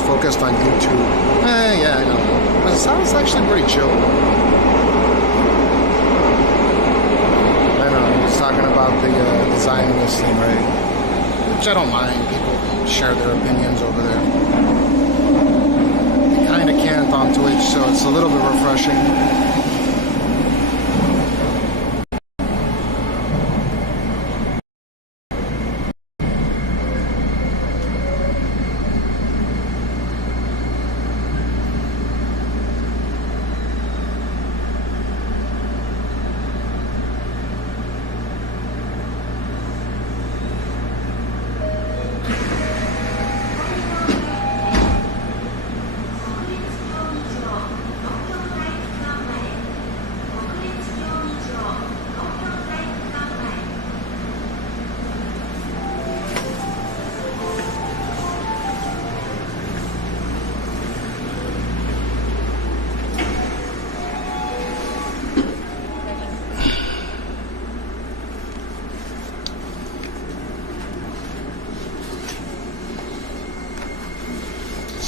Focused on YouTube. Yeah, I know. But it sounds actually pretty chill. I know, he was talking about the design of this thing, right? Which I don't mind. People share their opinions over there. They kind of can't on Twitch, so it's a little bit refreshing.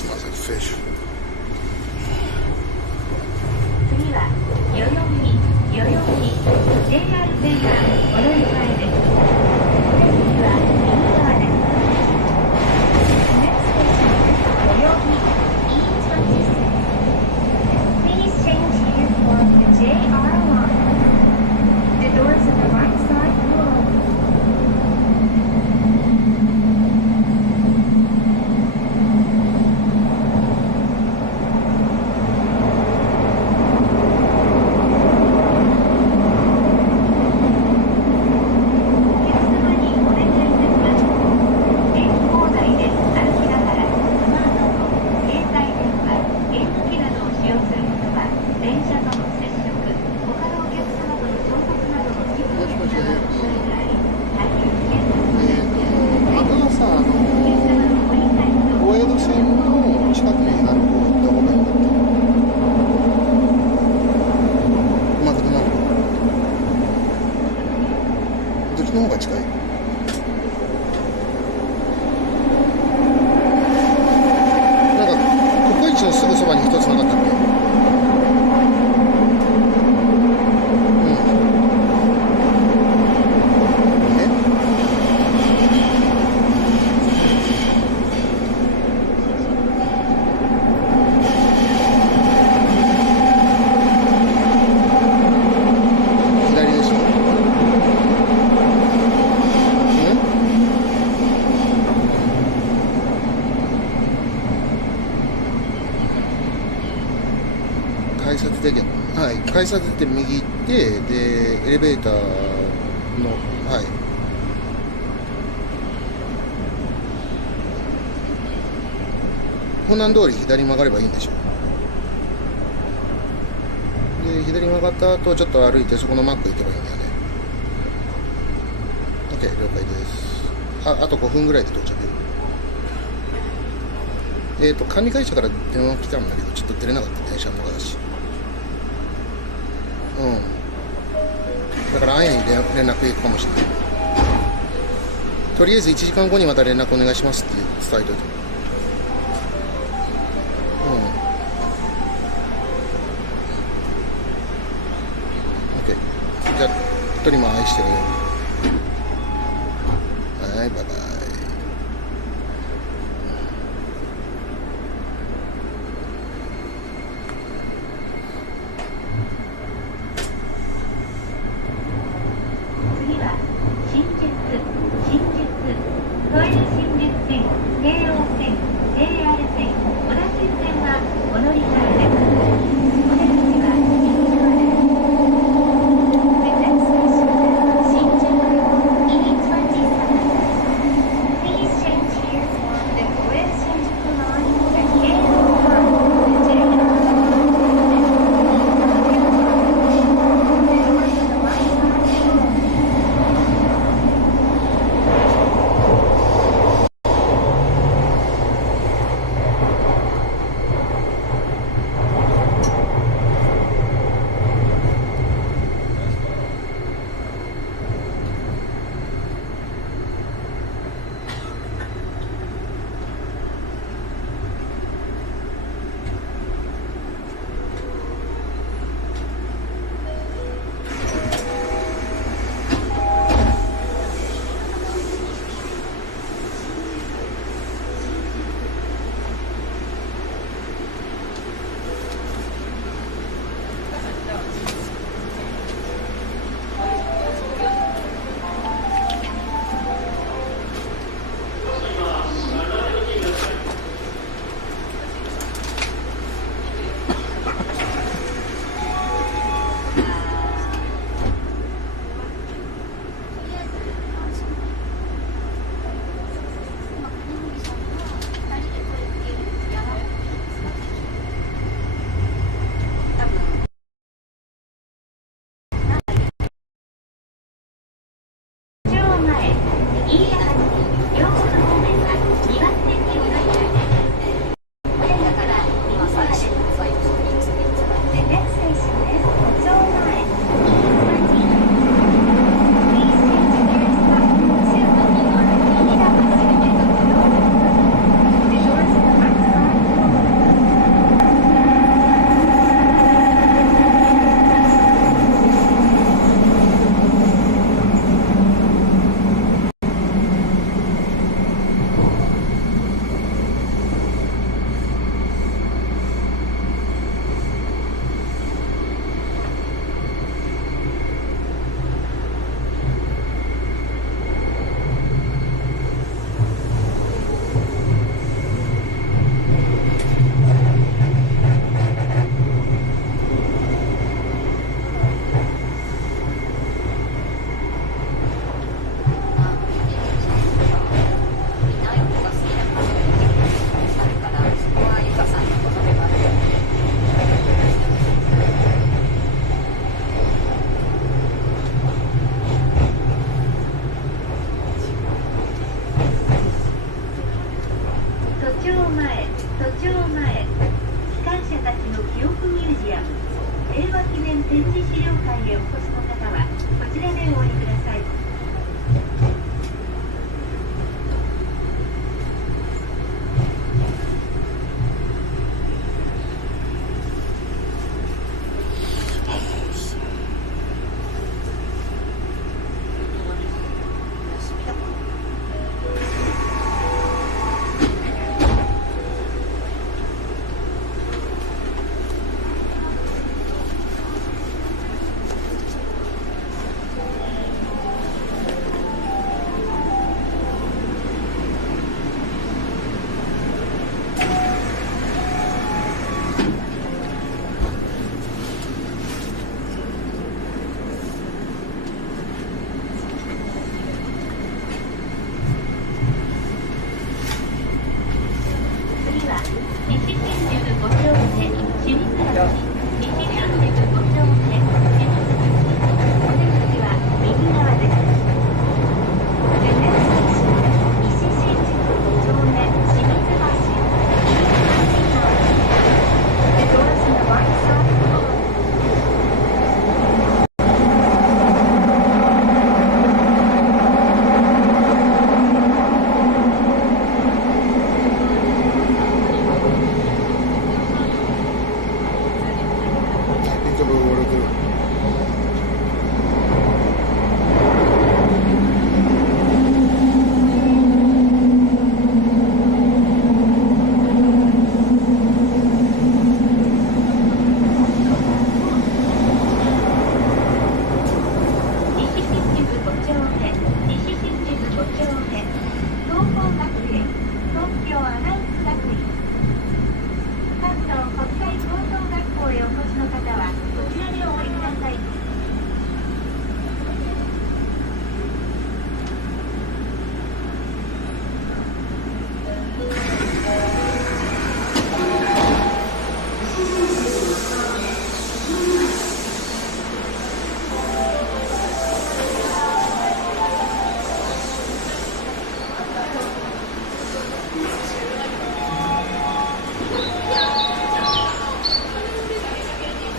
smells like fish. 次は代々木 JR 線がお乗り換えです。次は右側です。Next station is 代々木 E26. Please change here for the JR line. The doors on the right side will open. 改札出て右行って、でエレベーターの、はい、本南通り左に曲がればいいんでしょう。で左に曲がった後ちょっと歩いてそこのマック行けばいいんだよね。 OK 了解です。あと5分ぐらいで到着。管理会社から電話来たんだけどちょっと出れなかった。電車の中だし、だからあやに連絡行くかもしれない。とりあえず1時間後にまた連絡お願いしますって伝えといて。OK。じゃあトリマー愛してる。はい、バイバイ。庁前、機関車たちの記憶ミュージアム、平和記念展示資料館へお越しの方は、こちらでお降りください。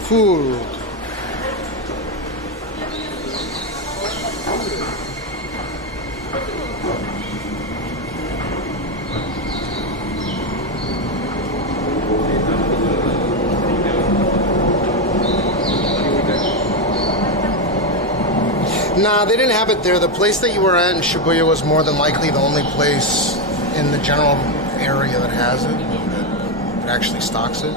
Cool. Nah, they didn't have it there. The place that you were at in Shibuya was more than likely the only place in the general area that has it, that actually stocks it.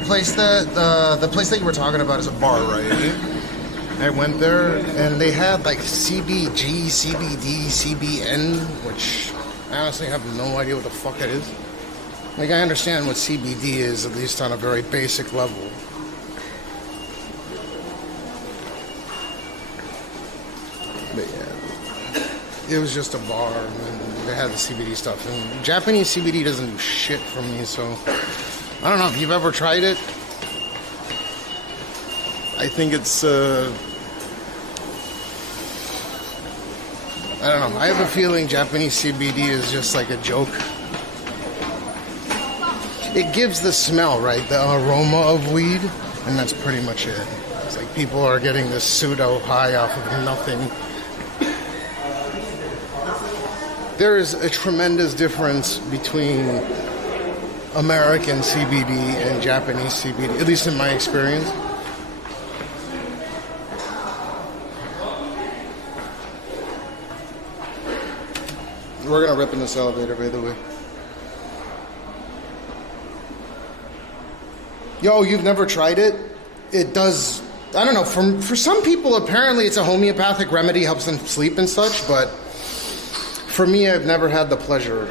The place that you were talking about is a bar, right? I went there and they had like CBG, CBD, CBN, which I honestly have no idea what the fuck that is. Like, I understand what CBD is, at least on a very basic level. But yeah, it was just a bar and they had the CBD stuff. And Japanese CBD doesn't do shit for me, so I don't know if you've ever tried it. I think it's, I don't know. I have a feeling Japanese CBD is just like a joke. It gives the smell, right? The aroma of weed, and that's pretty much it. It's like people are getting this pseudo high off of nothing. There is a tremendous difference between American CBD and Japanese CBD, at least in my experience. We're gonna rip in this elevator, by the way. Yo, you've never tried it? It does, I don't know, for some people apparently it's a homeopathic remedy, helps them sleep and such, but for me I've never had the pleasure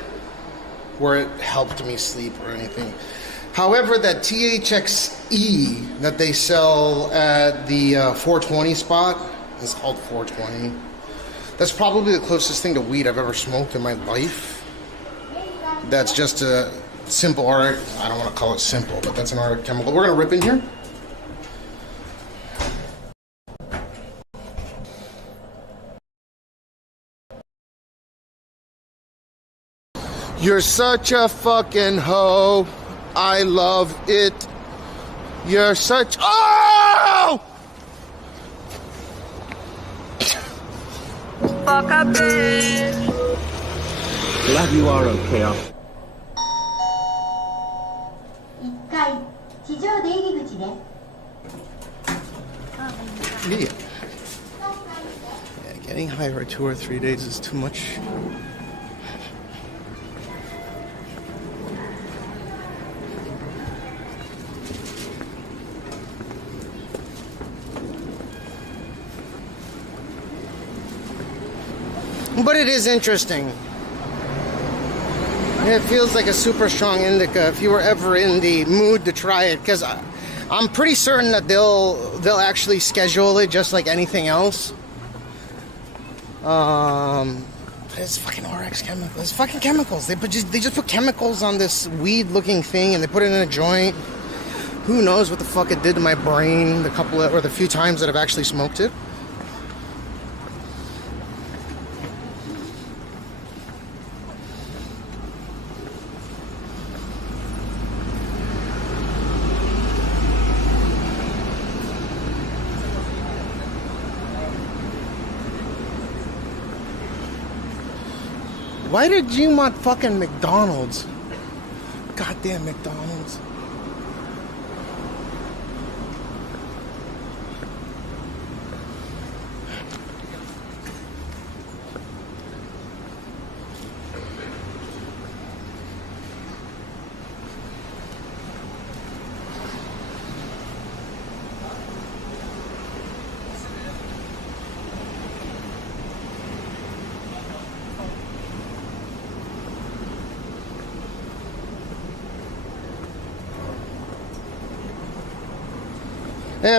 where it helped me sleep or anything. However, that THXE that they sell at the 420 spot is called 420. That's probably the closest thing to weed I've ever smoked in my life. That's just a simple art. I don't want to call it simple, but that's an art chemical. We're gonna rip in here. You're such a fucking hoe. I love it. You're such. Oh! Fuck up, bitch. Glad you are okay. 1階地上出入り口です。 Yeah. Getting high for 2 or 3 days is too much. But it is interesting. It feels like a super strong indica if you were ever in the mood to try it, because I'm pretty certain that they'll actually schedule it just like anything else. But it's fucking RX chemicals. It's fucking chemicals. They just put chemicals on this weed-looking thing and they put it in a joint. Who knows what the fuck it did to my brain the few times that I've actually smoked it. Why did you want fucking McDonald's? Goddamn McDonald's.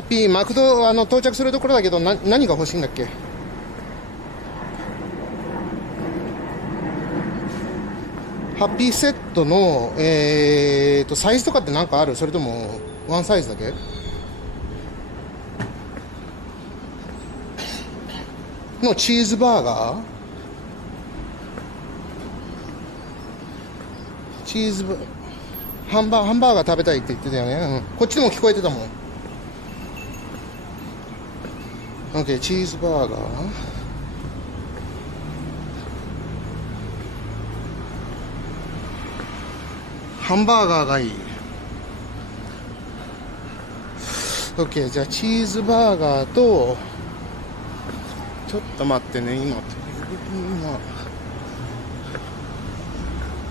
P マクド到着するところだけど何が欲しいんだっけ？ハッピーセットのサイズとかって何かある？それともワンサイズだけ？のチーズバーガー？チーズハンバーガー食べたいって言ってたよね。こっちでも聞こえてたもん。OK、チーズバーガー。ハンバーガーがいい。OK、じゃあチーズバーガーと、ちょっと待ってね、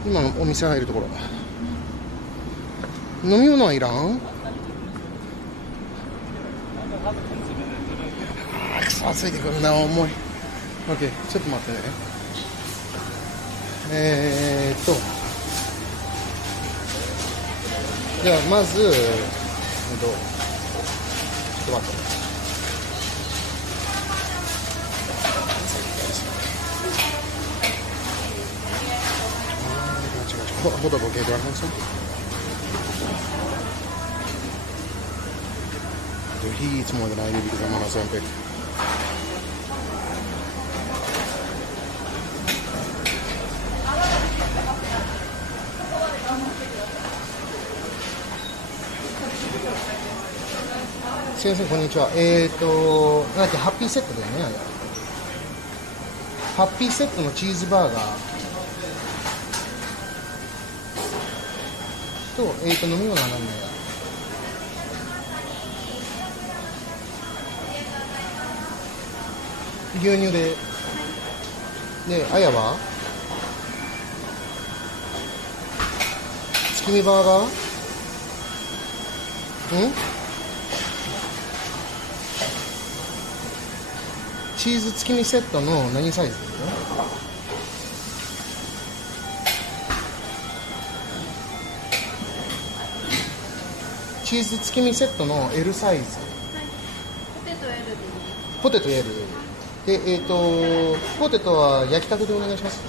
今のお店入るところ。飲み物はいらん？ついてくるな、重い。 OK、ちょっと待ってね。じゃあまずちょっと待って。Hold up, okay, do I have some? Dude, he eats more than I do because I'm on Ozempic. Sensei, こんにちは。なんだっけ、ハッピーセットだよね、あれ。ハッピーセットのチーズバーガーと、飲み物は何だよ。牛乳で。で、あやは月見バーガー？チーズ月見セットの何サイズ？チーズ月見セットの L サイズ。ポテト L で、ポテトは焼きたてでお願いします。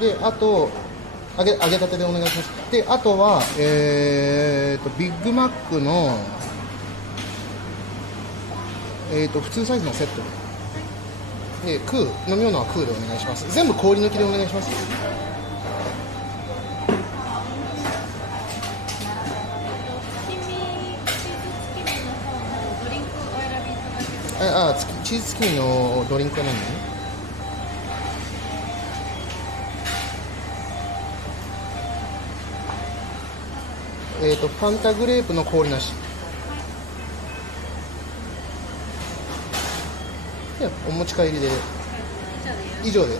で、あと揚げたてでお願いします。で、あとはビッグマックの普通サイズのセットで、飲み物は空でお願いします。全部氷抜きでお願いします。チーズ付きのドリンクなんだね。ファンタグレープの氷なし。いや、お持ち帰りで以上で。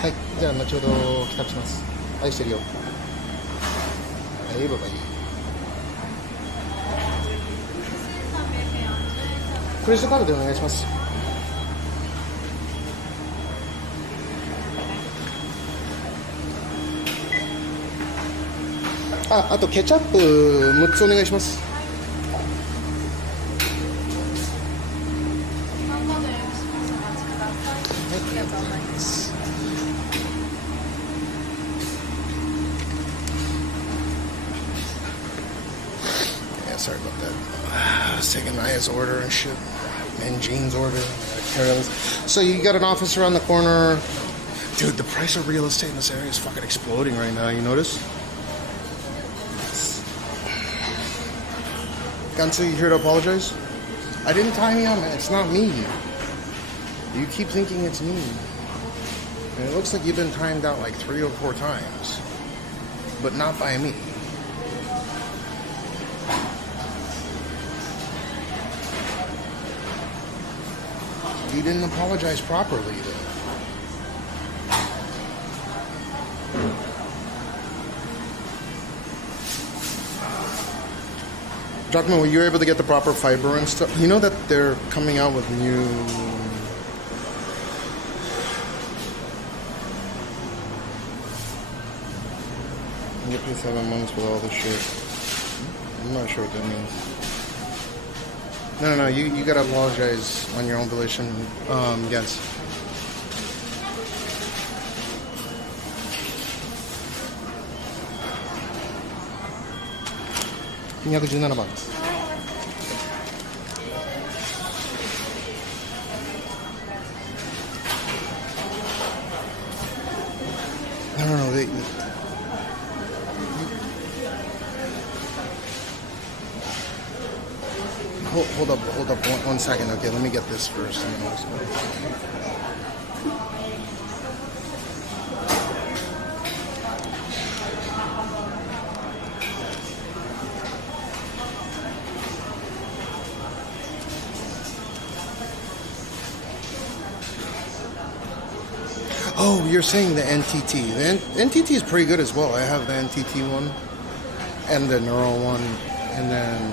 はい、じゃあ後ほど帰宅します。愛してるよ。はい、バイバイ。クレジットカードでお願いします。あとケチャップ6つお願いします。Yeah, sorry about that. I was taking Naya's order and shit. And Jean's order. So you got an office around the corner. Dude, the price of real estate in this area is fucking exploding right now. You notice? Gansu, you here to apologize? I didn't time you on that. It's not me. You keep thinking it's me. And it looks like you've been timed out like 3 or 4 times. But not by me. You didn't apologize properly then. Jockman, were you able to get the proper fiber and stuff? You know that they're coming out with new... You get 7 months with all this shit. I'm not sure what that means. No, you gotta apologize on your own volition, yes. $217 番です。No, they... Hold up one second. Okay, let me get this first. Oh, you're saying the NTT. The NTT is pretty good as well. I have the NTT one and the Neural one, and then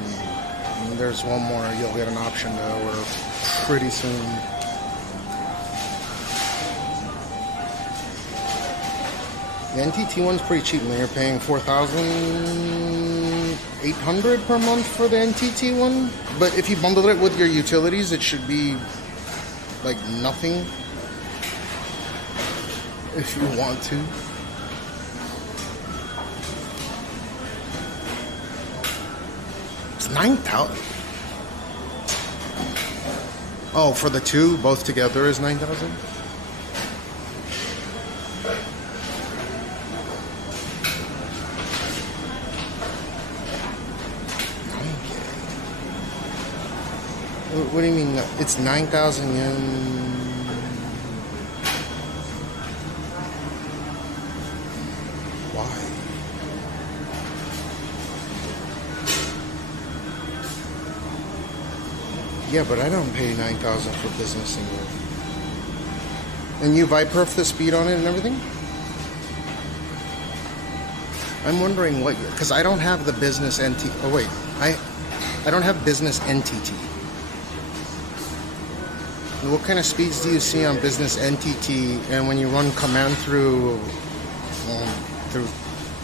there's one more you'll get an option to order pretty soon. The NTT one's pretty cheap, man. You're paying $4,800 per month for the NTT one. But if you bundle it with your utilities, it should be like nothing. If you want to. It's 9,000. Oh, for the two, both together is 9,000? What do you mean? It's 9,000 yen. Yeah, but I don't pay 9,000 for business anymore. And you byperf the speed on it and everything? I'm wondering what, because I don't have the business NT. Oh wait, I don't have business NTT. What kind of speeds do you see on business NTT? And when you run command through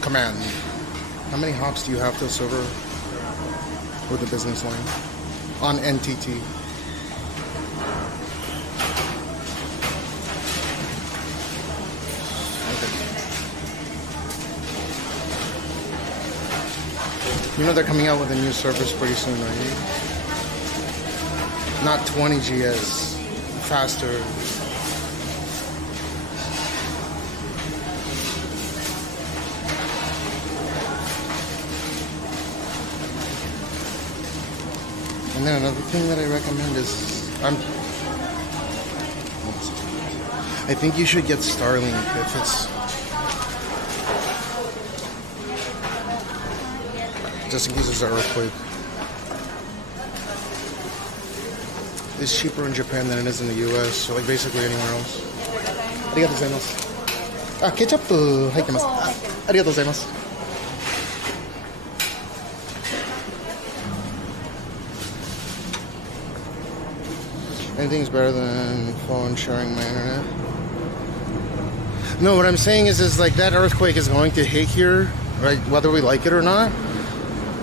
command, how many hops do you have to a server with the business line? On NTT. Okay. You know they're coming out with a new service pretty soon, right? Not 20G as faster. And then another thing that I recommend is I think you should get Starlink if it's just in case there's an earthquake. It's cheaper in Japan than it is in the US, so like basically anywhere else. ありがとうございます。あ、ケチャップ入ってます。ありがとうございます。Anything's better than phone sharing my internet. No, what I'm saying is like that earthquake is going to hit here, right? Whether we like it or not.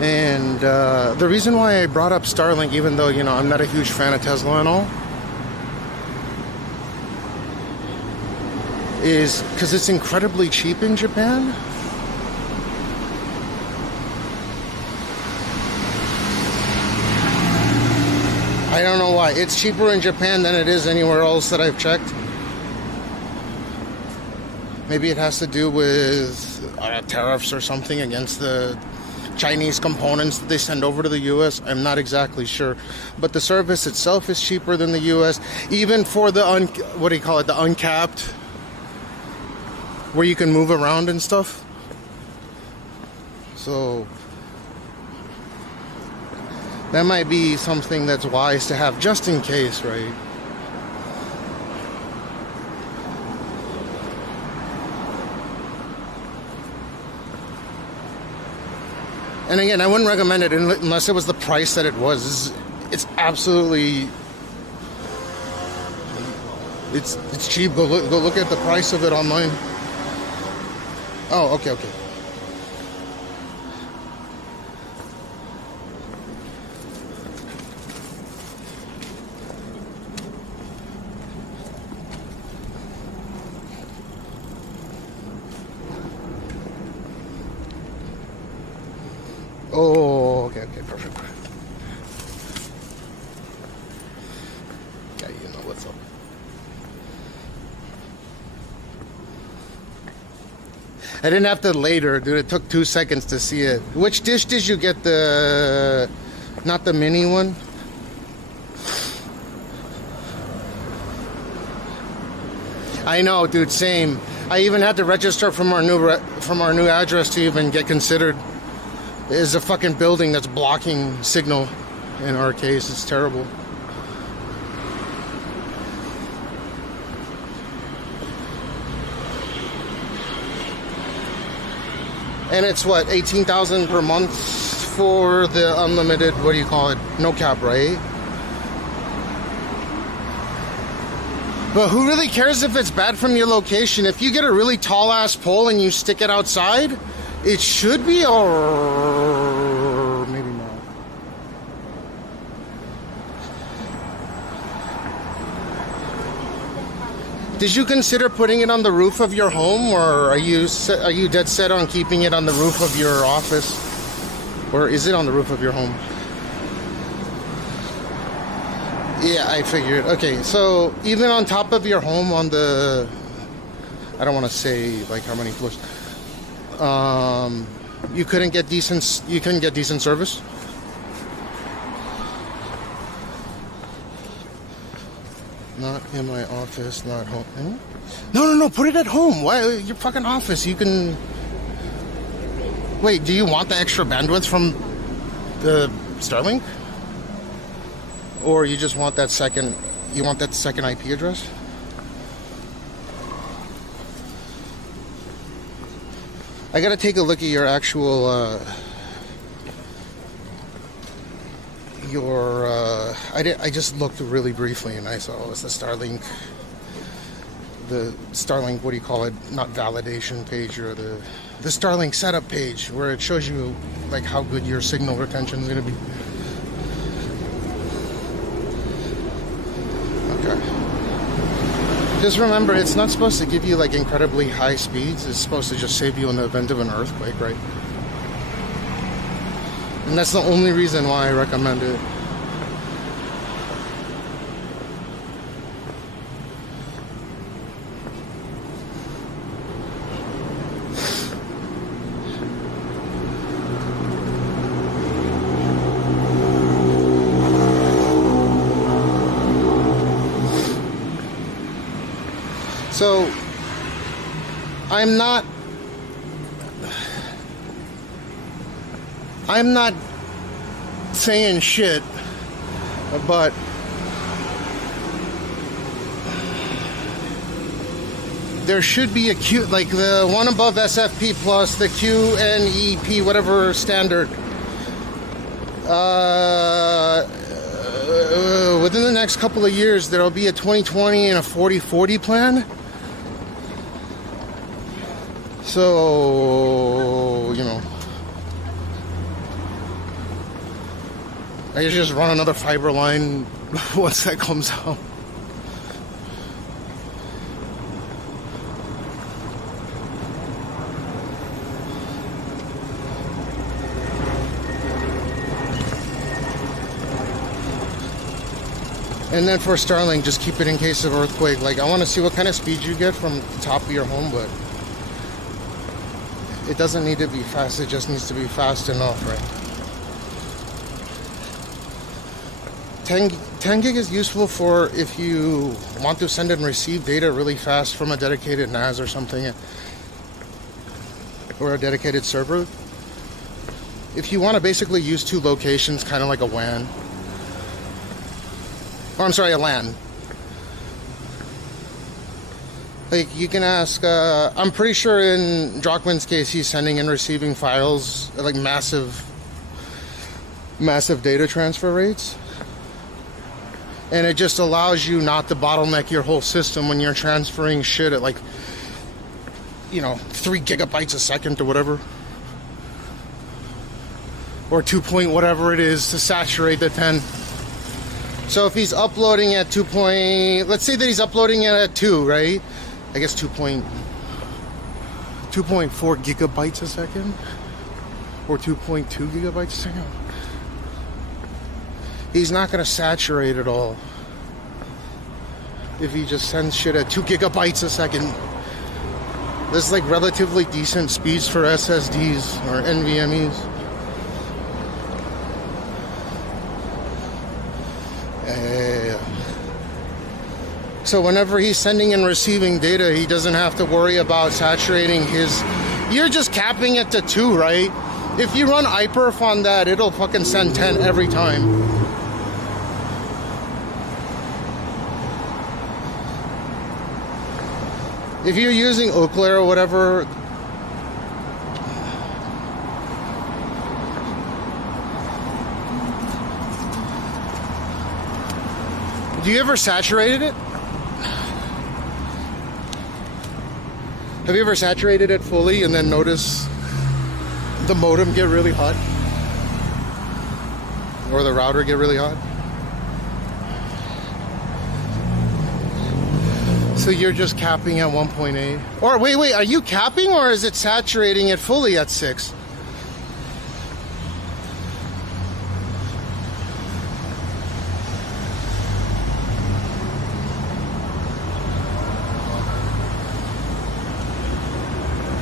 And the reason why I brought up Starlink, even though, you know, I'm not a huge fan of Tesla and all, is because it's incredibly cheap in Japan. I don't know why. It's cheaper in Japan than it is anywhere else that I've checked. Maybe it has to do with tariffs or something against the Chinese components that they send over to the US. I'm not exactly sure. But the service itself is cheaper than the US. Even for the, what do you call it, the uncapped, where you can move around and stuff. So that might be something that's wise to have just in case, right? And again, I wouldn't recommend it unless it was the price that it was. It's absolutely, it's cheap. Go look at the price of it online. Oh, okay. Oh, okay, perfect. Yeah, you know what's up. I didn't have to later, dude. It took 2 seconds to see it. Which dish did you get? The, not the mini one? I know, dude. Same. I even had to register from our new address to even get considered. There's a fucking building that's blocking signal. In our case, it's terrible. And it's what, 18,000 per month for the unlimited, what do you call it? No cap, right? But who really cares if it's bad from your location? If you get a really tall ass pole and you stick it outside, it should be, or maybe not. Did you consider putting it on the roof of your home, or are you dead set on keeping it on the roof of your office? Or is it on the roof of your home? Yeah, I figured. Okay, so even on top of your home, on the, I don't want to say like how many floors, you couldn't get decent service? Not in my office, not home. No, put it at home. Why? Your fucking office. You can. Wait, do you want the extra bandwidth from the Starlink? Or you just want that second, IP address? I gotta take a look at your actual, I just looked really briefly and I saw it was the Starlink, what do you call it, not validation page, or the Starlink setup page, where it shows you like how good your signal retention is going to be. Okay. Just remember, it's not supposed to give you like incredibly high speeds. It's supposed to just save you in the event of an earthquake, right? And that's the only reason why I recommend it. So I'm not saying shit, but there should be a Q, like the one above SFP plus, the QNEP, whatever standard. Within the next couple of years, there'll be a 2020 and a 40/40 plan. So, you know, I guess just run another fiber line once that comes out. And then for Starlink, just keep it in case of earthquake. Like, I want to see what kind of speed you get from the top of your home, but it doesn't need to be fast. It just needs to be fast enough, right? 10 gig is useful for if you want to send and receive data really fast from a dedicated NAS or something, or a dedicated server. If you want to basically use two locations, kind of like a WAN. Or I'm sorry, a LAN. Like, you can ask, I'm pretty sure in Joaquin's case, he's sending and receiving files, like massive data transfer rates. And it just allows you not to bottleneck your whole system when you're transferring shit at, like, you know, 3 gigabytes a second or whatever. Or 2 point whatever it is to saturate the 10. So if he's uploading at 2 point, let's say that he's uploading it at 2, right? I guess 2.4 gigabytes a second, or 2.2 gigabytes a second. He's not going to saturate it all if he just sends shit at 2 gigabytes a second. This is like relatively decent speeds for SSDs or NVMEs. So whenever he's sending and receiving data, he doesn't have to worry about saturating his... You're just capping it to 2, right? If you run iPerf on that, it'll fucking send 10 every time. If you're using Oakley or whatever... Do you ever saturated it? Have you ever saturated it fully and then notice the modem get really hot? Or the router get really hot? So you're just capping at 1.8? Or wait, are you capping or is it saturating it fully at 6?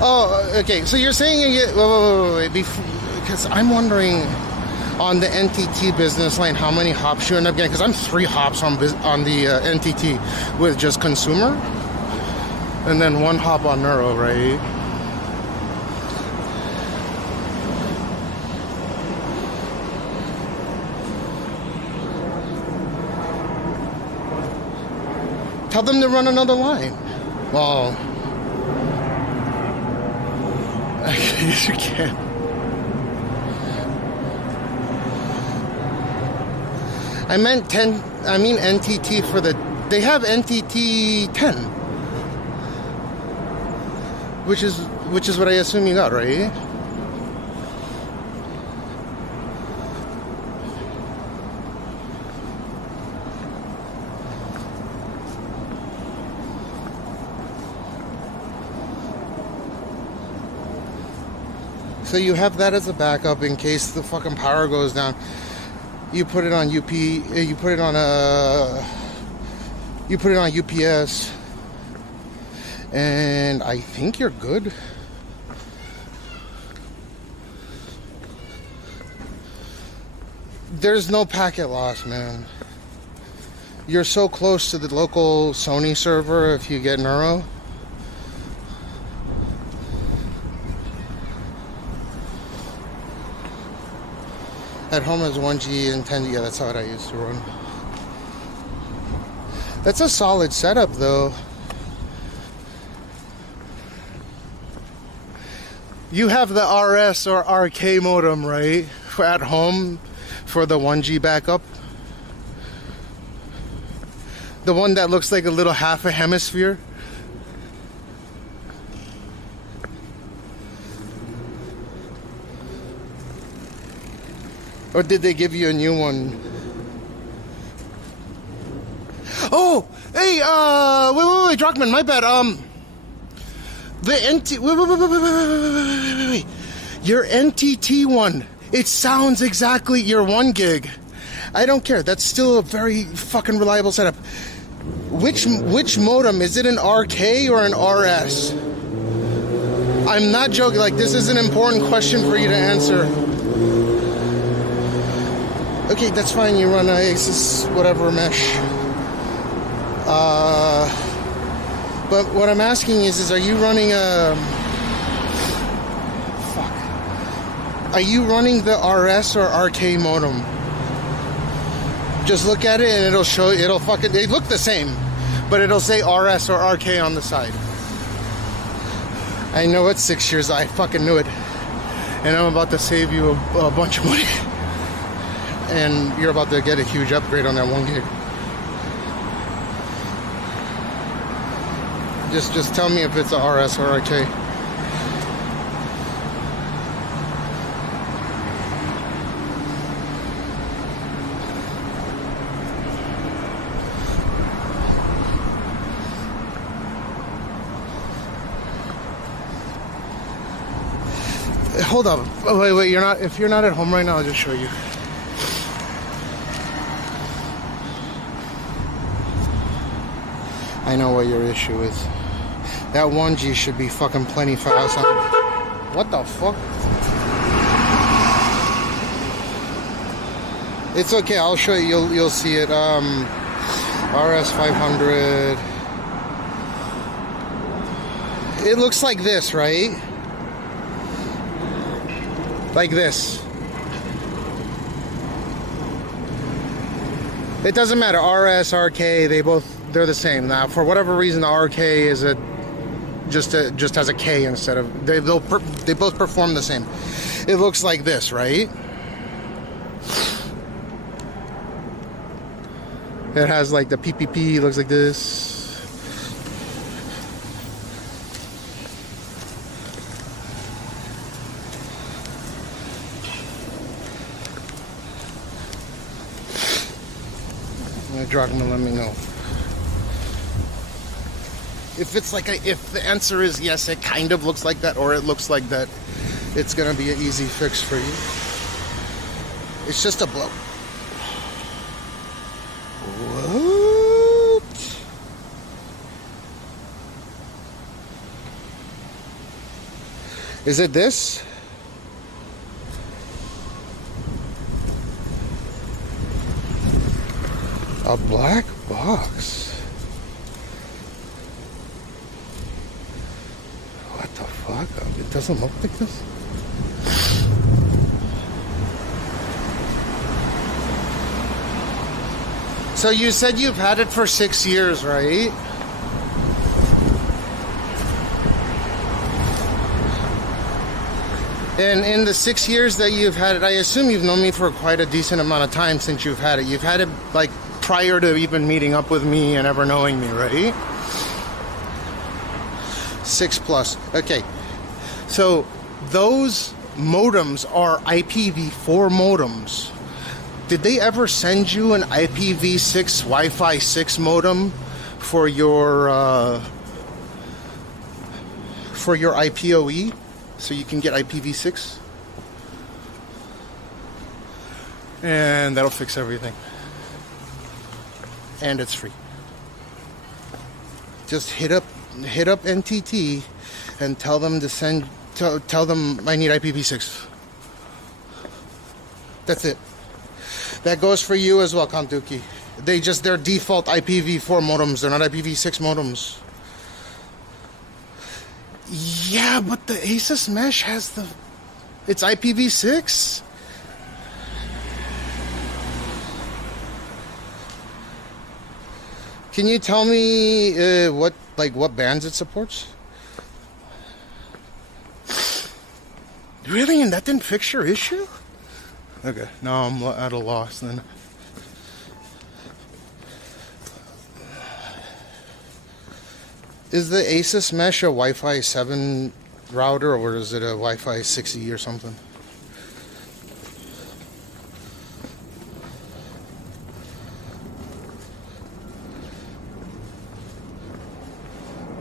Oh, okay. So you're saying wait, because I'm wondering on the NTT business line how many hops you end up getting. Because I'm 3 hops on the NTT with just consumer, and then 1 hop on Neuro, right? Tell them to run another line. Well, I guess you can. I meant NTT for the... They have NTT 10. Which is what I assume you got, right? So you have that as a backup in case the fucking power goes down. You put it on UP. You put it on UPS, and I think you're good. There's no packet loss, man. You're so close to the local Sony server if you get Neuro. At home is 1G and 10G. Yeah, that's how I used to run. That's a solid setup though. You have the RS or RK modem, right? For at home for the 1G backup. The one that looks like a little half a hemisphere. Or did they give you a new one? Oh, hey, wait, Druckmann, my bad. The NT, wait. Your NTT one, it sounds exactly your 1 gig. I don't care, that's still a very fucking reliable setup. Which modem, is it an RK or an RS? I'm not joking, like this is an important question for you to answer. Okay, that's fine, you run Asus, whatever mesh. But what I'm asking is are you running a... Fuck. Are you running the RS or RK modem? Just look at it and it'll show, it'll fucking, they look the same, but it'll say RS or RK on the side. I know it's 6 years, I fucking knew it. And I'm about to save you a bunch of money. And you're about to get a huge upgrade on that 1 gig. Just tell me if it's a RS or RK. Hold up. Oh, wait, you're not, if you're not at home right now, I'll just show you. I know what your issue is. That 1G should be fucking plenty fast. What the fuck? It's okay, I'll show you, you'll see it. RS 500. It looks like this, right? Like this. It doesn't matter, RS, RK, they're the same. Now, for whatever reason, the RK is just has a K instead of, they both perform the same. It looks like this, right? It has like the PPP, looks like this. Druckmann, let me know. If it's like if the answer is yes, it kind of looks like that, or it looks like that, it's gonna be an easy fix for you. It's just a blow. What? Is it this? A black box. What the fuck? It doesn't look like this. So you said you've had it for 6 years, right? And in the 6 years that you've had it, I assume you've known me for quite a decent amount of time since you've had it. You've had it like prior to even meeting up with me and ever knowing me, right? 6+. Okay. So those modems are IPv4 modems. Did they ever send you an IPv6 Wi-Fi 6 modem for your IPOE, so you can get IPv6? And that'll fix everything. And it's free. Just hit up NTT and tell them to send. Tell them I need IPv6. That's it. That goes for you as well, Count Dookie. They're default IPv4 modems. They're not IPv6 modems. Yeah, but the Asus Mesh has it's IPv6. Can you tell me what bands it supports? Really? And that didn't fix your issue? Okay, now I'm at a loss then. Is the Asus Mesh a Wi-Fi 7 router, or is it a Wi-Fi 6E or something?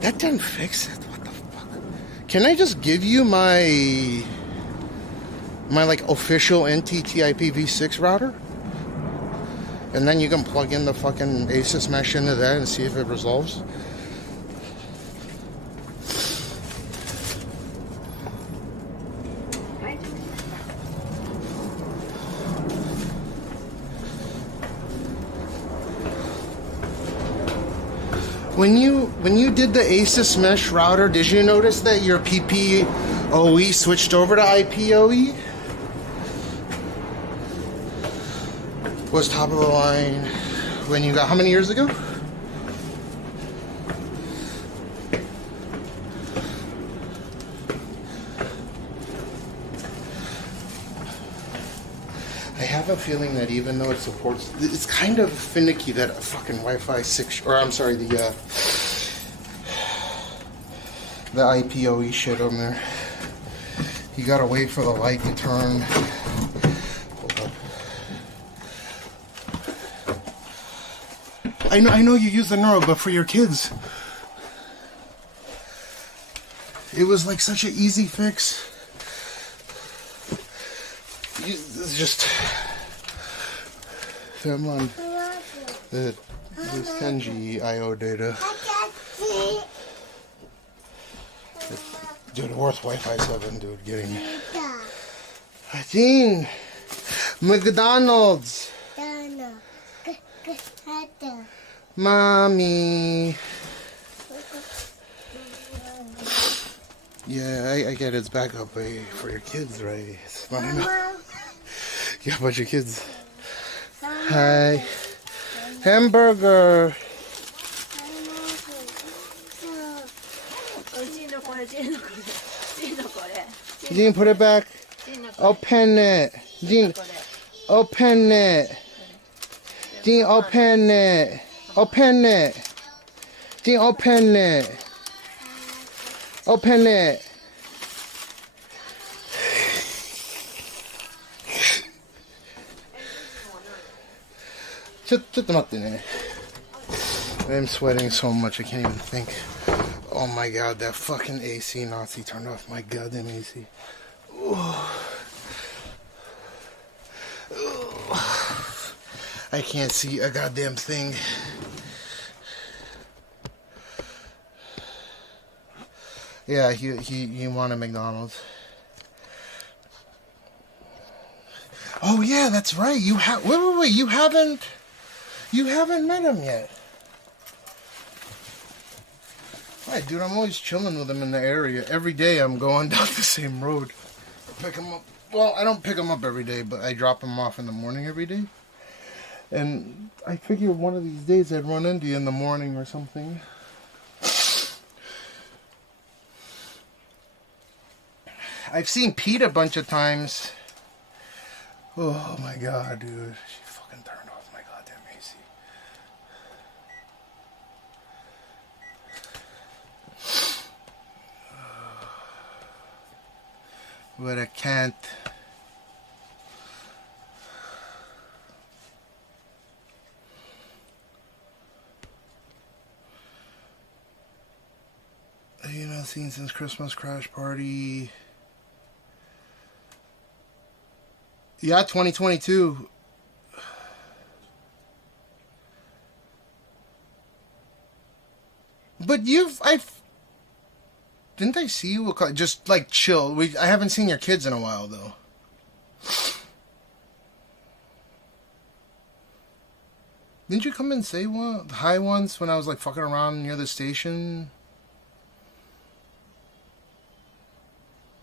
That didn't fix it. What the fuck? Can I just give you my like official NTT IPv6 router? And then you can plug in the fucking Asus Mesh into that and see if it resolves? When you did the Asus Mesh router, did you notice that your PPOE switched over to IPOE? Was top of the line when you got how many years ago? I have a feeling that even though it supports, it's kind of finicky that fucking Wi-Fi 6, or I'm sorry, the IPOE shit on there. You gotta wait for the light to turn. Hold up. I know you use the Neuro, but for your kids, it was like such an easy fix. It's just film on this 10G IO data. Dude, worth Wi-Fi 7, dude, getting Dean, McDonald's. Mommy. Yeah, I get it's backup for your kids, right? It's fine. You got a bunch of kids. Hi. Hamburger. Jean, put it back. Open it. Jean, open it. Jean, open it. Open it. Jean, open it. Open it. I'm sweating so much I can't even think. Oh my god, that fucking AC Nazi turned off my goddamn AC. I can't see a goddamn thing. Yeah, he wanted McDonald's. Oh yeah, that's right. You have wait. You haven't met him yet. Right, dude. I'm always chilling with him in the area. Every day I'm going down the same road. Pick him up. Well, I don't pick him up every day, but I drop him off in the morning every day. And I figure one of these days I'd run into you in the morning or something. I've seen Pete a bunch of times. Oh my god, dude. She fucking turned off my goddamn AC. But I can't. You know, seen since Christmas Crash Party. Yeah, 2022. But didn't I see you just like chill? I haven't seen your kids in a while though. Didn't you come and say one hi once when I was like fucking around near the station?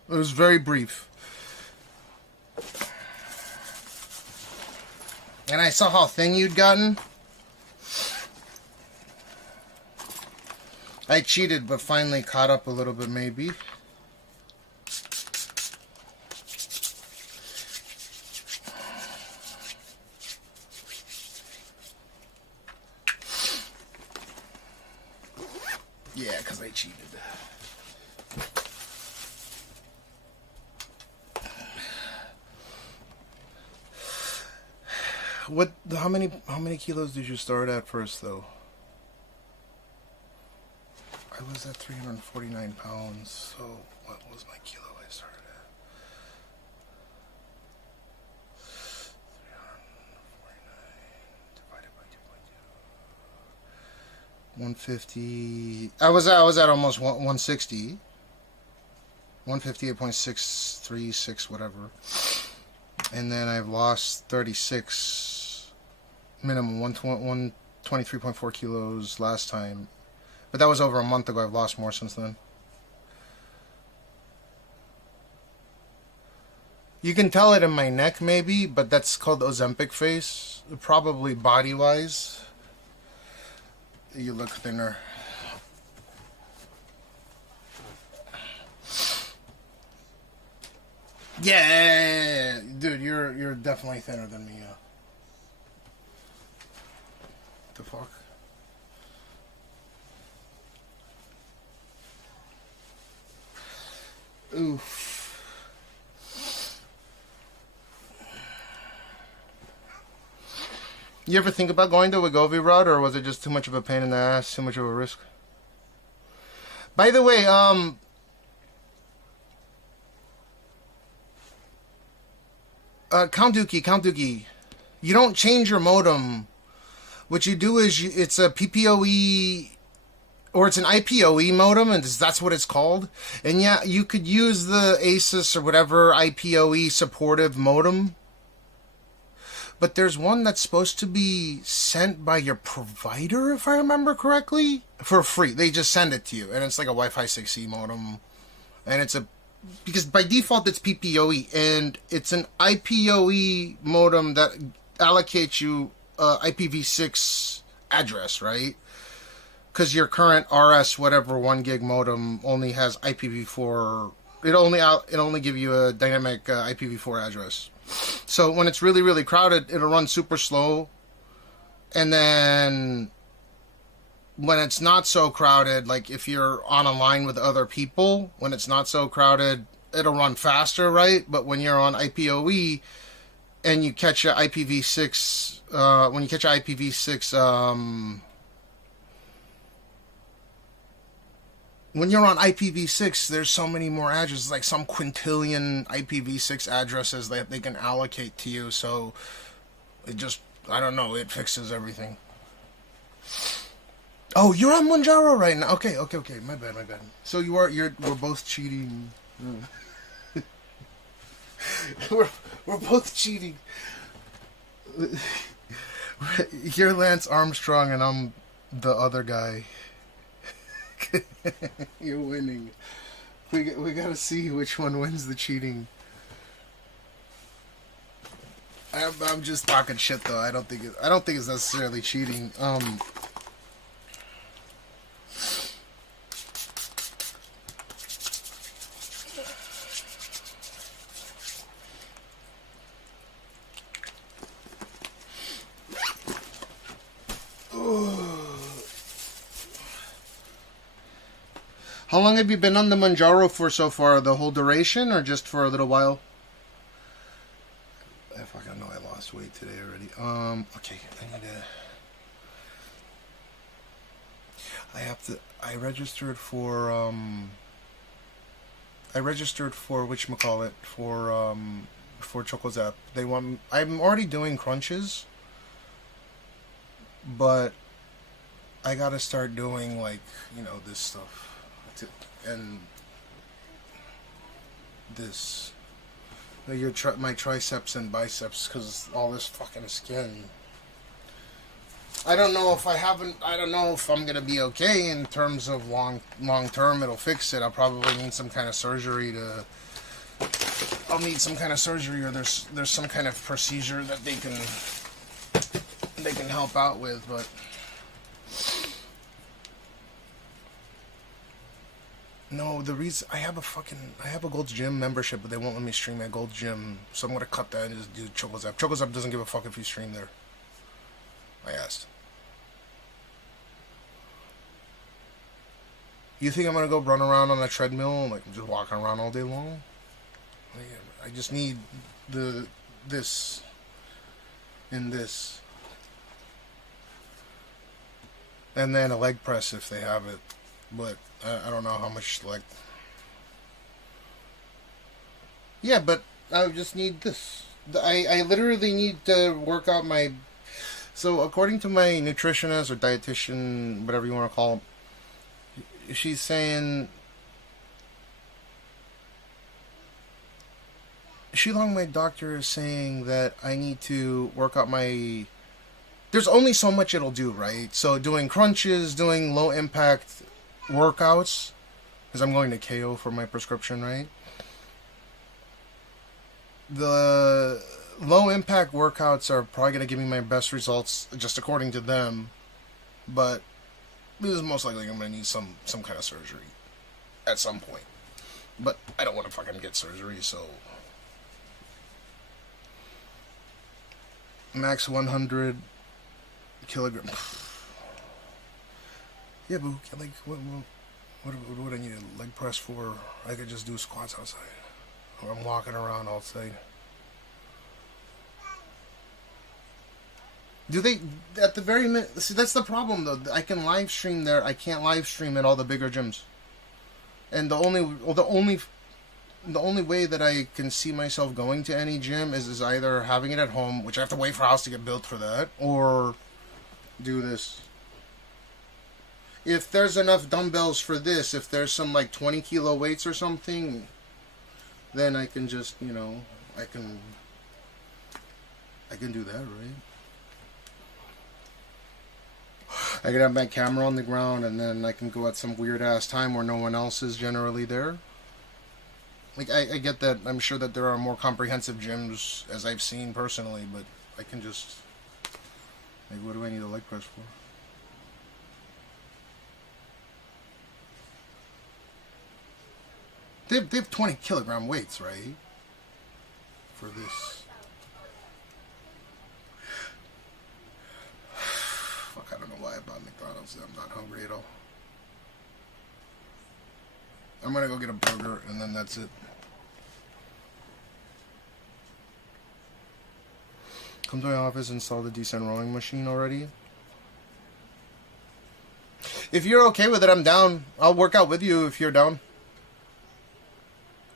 It was very brief. And I saw how thin you'd gotten. I cheated, but finally caught up a little bit, maybe. Yeah, because I cheated. What? How many kilos did you start at first, though? I was at 349 pounds. So what was my kilo I started at? 349 divided by 2.2. 150. I was at almost 160. 158.636, whatever. And then I've lost 36 minimum, 123.4 kilos last time. But that was over a month ago. I've lost more since then. You can tell it in my neck, maybe, but that's called Ozempic face. Probably body-wise. You look thinner. Yeah, dude, you're definitely thinner than me. The fuck? Oof. You ever think about going the Wegovy route, or was it just too much of a pain in the ass, too much of a risk? By the way, Count Dookie, you don't change your modem. What you do is it's a PPOE, or it's an IPOE modem, and that's what it's called. And yeah, you could use the Asus or whatever IPOE supportive modem. But there's one that's supposed to be sent by your provider, if I remember correctly, for free. They just send it to you, and it's like a Wi-Fi 6E modem. And it's because by default it's PPOE, and it's an IPOE modem that allocates you IPv6 address, right? Because your current RS whatever 1 gig modem only has IPv4. It only give you a dynamic IPv4 address. So when it's really, really crowded, it'll run super slow. And then when it's not so crowded, like if you're on a line with other people, when it's not so crowded, it'll run faster, right? But when you're on IPOE and you catch your IPv6, when you're on IPv6, there's so many more addresses, like some quintillion IPv6 addresses that they can allocate to you. So it just, I don't know, it fixes everything. Oh, you're on Manjaro right now. Okay. My bad. So we're both cheating. we're both cheating. You're Lance Armstrong and I'm the other guy. You're winning. We gotta see which one wins the cheating. I'm just talking shit though. I don't think it's necessarily cheating. How long have you been on the Manjaro for so far? The whole duration, or just for a little while? I fucking know I lost weight today already. Okay, I registered for whatchamacallit, for Chokozap. I'm already doing crunches, but I gotta start doing, like, this stuff. And this, my triceps and biceps, because all this fucking skin. I don't know if I'm gonna be okay in terms of long term. It'll fix it. I'll probably need some kind of surgery I'll need some kind of surgery, or there's some kind of procedure that they can help out with, but. No, the reason I have a Gold's Gym membership, but they won't let me stream at Gold Gym, so I'm gonna cut that and just do Choco's Choco's doesn't give a fuck if you stream there. I asked. You think I'm gonna go run around on a treadmill, like just walking around all day long? I just need this and this, and then a leg press if they have it, but. I don't know how much, like... Yeah, but I just need this. I literally need to work out my... So, according to my nutritionist or dietitian, whatever you want to call it, she's saying... Shilong, my doctor, is saying that I need to work out my... There's only so much it'll do, right? So, doing crunches, doing low-impact... workouts, because I'm going to KO for my prescription, right? The low impact workouts are probably going to give me my best results, just according to them, but this is most likely I'm going to need some kind of surgery at some point, but I don't want to fucking get surgery, so max 100 kilograms. Yeah, but like, what I need a leg press for? I could just do squats outside, or I'm walking around outside. Do they, at the very minute, see, that's the problem though. I can live stream there. I can't live stream at all the bigger gyms. And the only way that I can see myself going to any gym is either having it at home, which I have to wait for a house to get built for that, or do this. If there's enough dumbbells for this, if there's some like 20 kilo weights or something, then I can just, you know, I can do that, right? I can have my camera on the ground, and then I can go at some weird ass time where no one else is generally there. Like, I get that. I'm sure that there are more comprehensive gyms, as I've seen personally, but I can just, like, what do I need a leg press for? They have 20 kilogram weights, right? For this. Fuck, I don't know why I bought McDonald's. I'm not hungry at all. I'm gonna go get a burger and then that's it. Come to my office and install the decent rowing machine already. If you're okay with it, I'm down. I'll work out with you if you're down.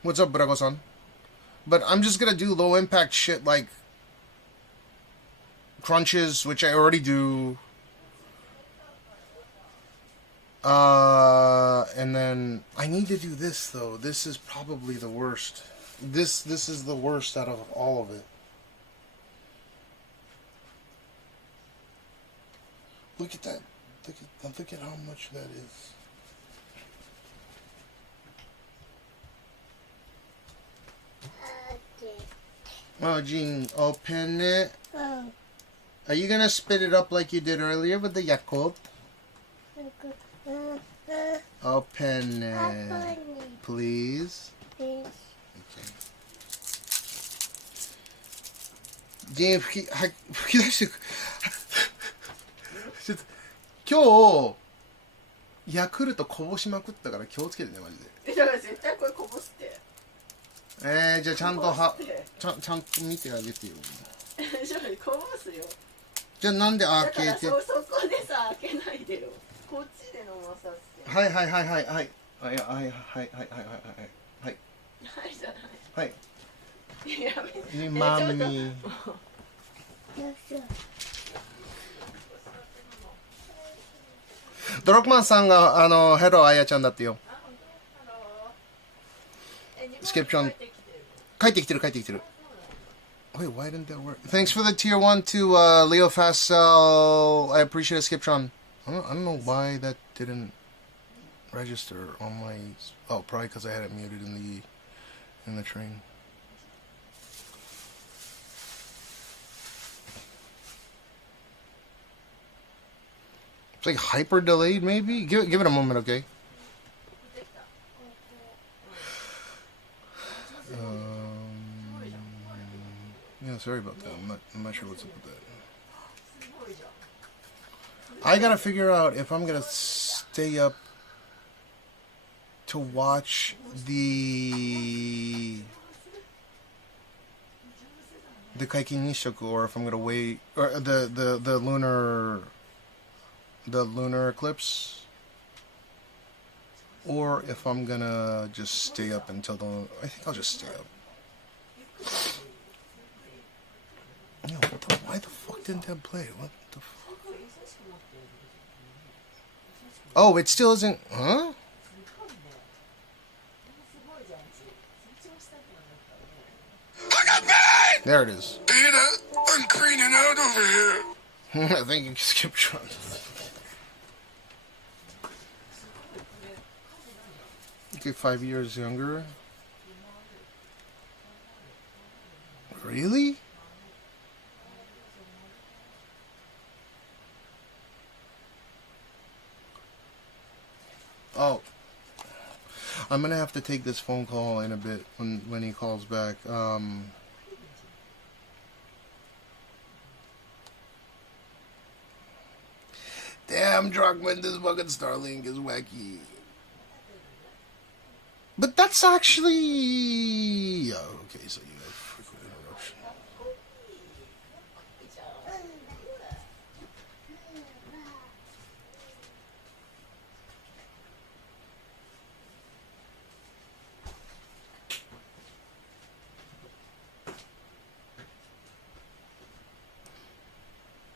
What's up, Brago-san? But I'm just gonna do low impact shit like crunches, which I already do. And then I need to do this though. This is probably the worst. This is the worst out of all of it. Look at that. Look at how much that is. Oh, Jean, open it. Are you gonna spit it up like you did earlier with the Yakult? Open it, please. Okay. Jean, 吹き出してちょっと今日ヤクルトこぼしまくったから気をつけてねマジで。だから絶対これこぼすって。じゃあちゃんとちゃんと見てあげてよ。こぼすよ。じゃあなんで開けて。そこでさ開けないでよ。こっちで飲まさせて。はいはいはいはいはいはいはいはいはいはいはいはい。はいじゃない。はい。やめて。マミ。ドロックマンさんがヘロあやちゃんだってよ。スケプション帰ってきてる。Wait, why didn't that work? Thanks for the tier 1 to Leo Fastcell. I appreciate it, Skiptron. I don't know why that didn't register on my... Oh, probably because I had it muted in the train. It's like hyper delayed, maybe? Give it a moment, okay? Yeah, sorry about that. I'm not sure what's up with that. I gotta figure out if I'm gonna stay up to watch the Kaikin Nishoku, or if I'm gonna wait, or the lunar eclipse, or if I'm gonna just stay up until the... I think I'll just stay up. Yo, why the fuck didn't that play? What the fuck? Oh, it still isn't... Huh? There it is. Data, I'm cleaning out over here. Thank you, Skiptron. Okay, 5 years younger. Really? Oh, I'm gonna have to take this phone call in a bit when he calls back. Damn, Druckmann, this fucking Starlink is wacky. But that's actually... Oh, okay, so you have frequent interruption.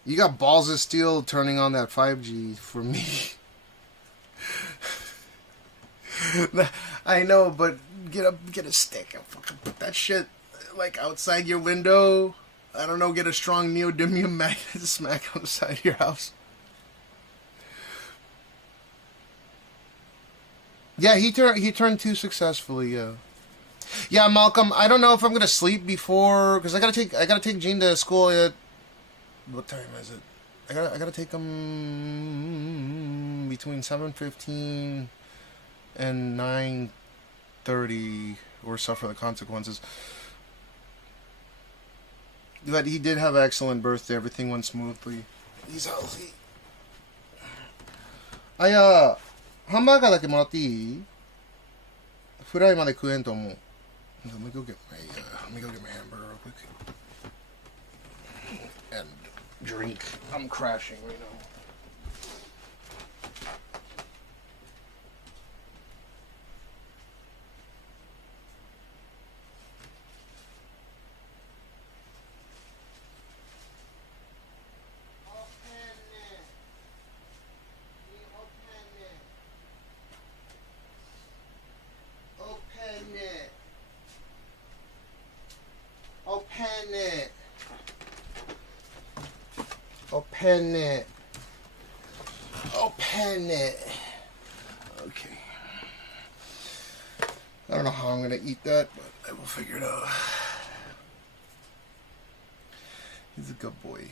You got balls of steel turning on that 5G for me. I know, but get a stick and fucking put that shit like outside your window. I don't know, get a strong neodymium magnet to smack outside your house. Yeah, he turned 2 successfully. Yeah, Malcolm. I don't know if I'm gonna sleep before, because I gotta take Gene to school at... What time is it? I gotta take him between 7:15 and 9:30, or suffer the consequences. But he did have an excellent birthday. Everything went smoothly. He's healthy. ハンバーガーだけもらっていい？フライまで食えんと思う。Let me go get my hamburger real quick. And drink. I'm crashing right now. Open it. Okay. I don't know how I'm gonna eat that, but I will figure it out. He's a good boy.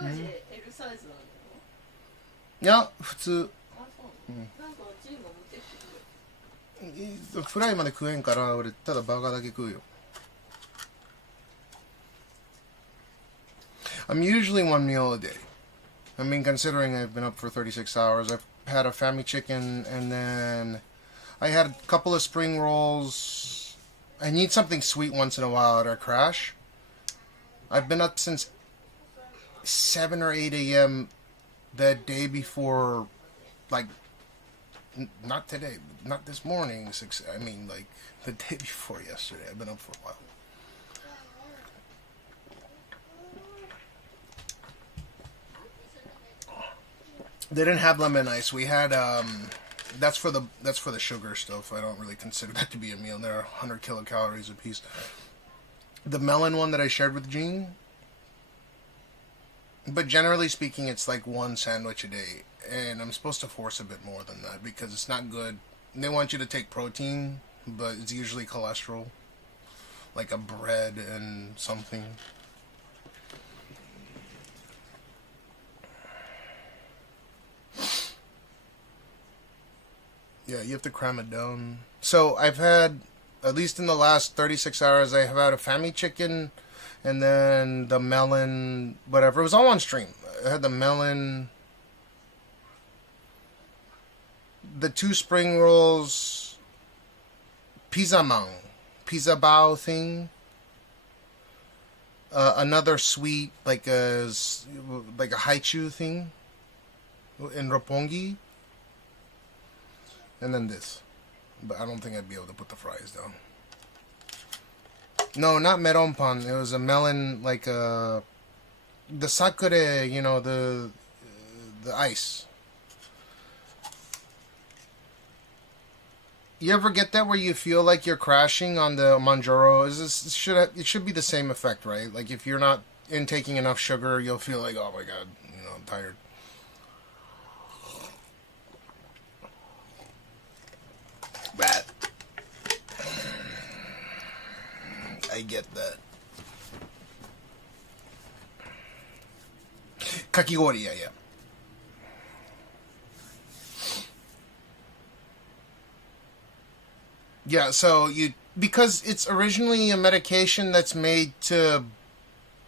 L サイズなの？いや、普通。なんかチーム持ってきてくれ。フライまで食えんから、俺ただバーガーだけ食うよ。I'm usually one meal a day. I mean, considering I've been up for 36 hours, I've had a family chicken, and then I had a couple of spring rolls. I need something sweet once in a while or I crash. I've been up since 7 or 8 a.m. the day before, like, not today, not this morning, I mean, like, the day before yesterday. I've been up for a while. They didn't have lemon ice. We had that's for the sugar stuff. I don't really consider that to be a meal. They're 100 kilocalories a piece. The melon one that I shared with Jean. But generally speaking, it's like one sandwich a day. And I'm supposed to force a bit more than that because it's not good. They want you to take protein, but it's usually cholesterol. Like a bread and something. Yeah, you have to cram it down. So I've had, at least in the last 36 hours, I have had a Fami chicken and then the melon, whatever. It was all on stream. I had the melon, the 2 spring rolls, pizza bao thing, another sweet, like a haichu thing in roppongi, and then this. But I don't think I'd be able to put the fries down. No, not meron pan. It was a melon, like the sakure, you know, the ice. You ever get that where you feel like you're crashing on the Manjaro? It should be the same effect, right? Like if you're not intaking enough sugar, you'll feel like, oh my god, you know, I'm tired. But I get that. Kakigori, yeah. Yeah, so because it's originally a medication that's made to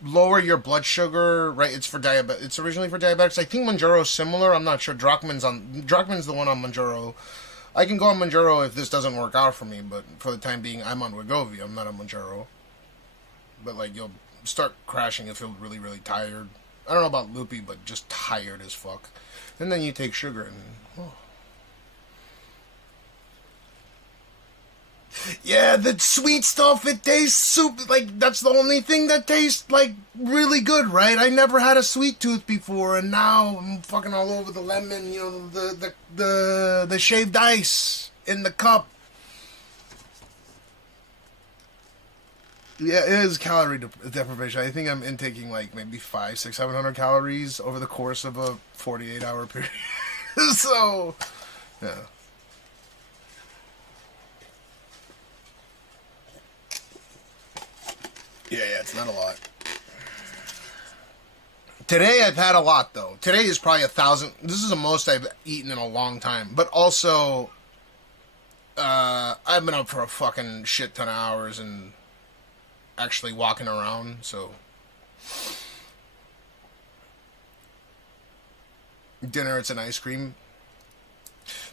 lower your blood sugar, right? It's for diabetes. It's originally for diabetics. I think Mounjaro is similar. I'm not sure. Drachman's the one on Mounjaro. I can go on Mounjaro if this doesn't work out for me, but for the time being, I'm on Wegovy. I'm not on Mounjaro. But like, you'll start crashing. You'll feel really, really tired. I don't know about loopy, but just tired as fuck. And then you take sugar and. Oh. Yeah, the sweet stuff, it tastes super, like, that's the only thing that tastes, like, really good, right? I never had a sweet tooth before, and now I'm fucking all over the lemon, you know, the shaved ice in the cup. Yeah, it is calorie deprivation. I think I'm intaking, like, maybe 500, 600, 700 calories over the course of a 48-hour period. So, yeah. Yeah, it's not a lot. Today I've had a lot, though. Today is probably 1,000. This is the most I've eaten in a long time. But also, I've been up for a fucking shit ton of hours and actually walking around, so. Dinner, it's an ice cream.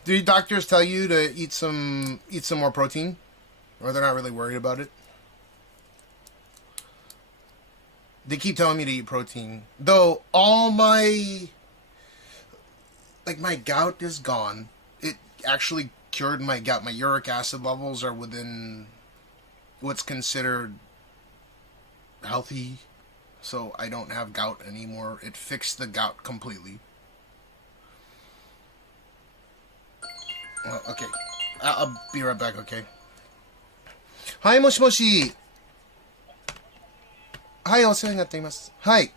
Do your doctors tell you to eat some more protein? Or they're not really worried about it? They keep telling me to eat protein. Though all my gout is gone. It actually cured my gout. My uric acid levels are within what's considered healthy. So I don't have gout anymore. It fixed the gout completely. Well, okay. I'll be right back, okay? Hi, moshi moshi. Hi, お世話になっています。はい。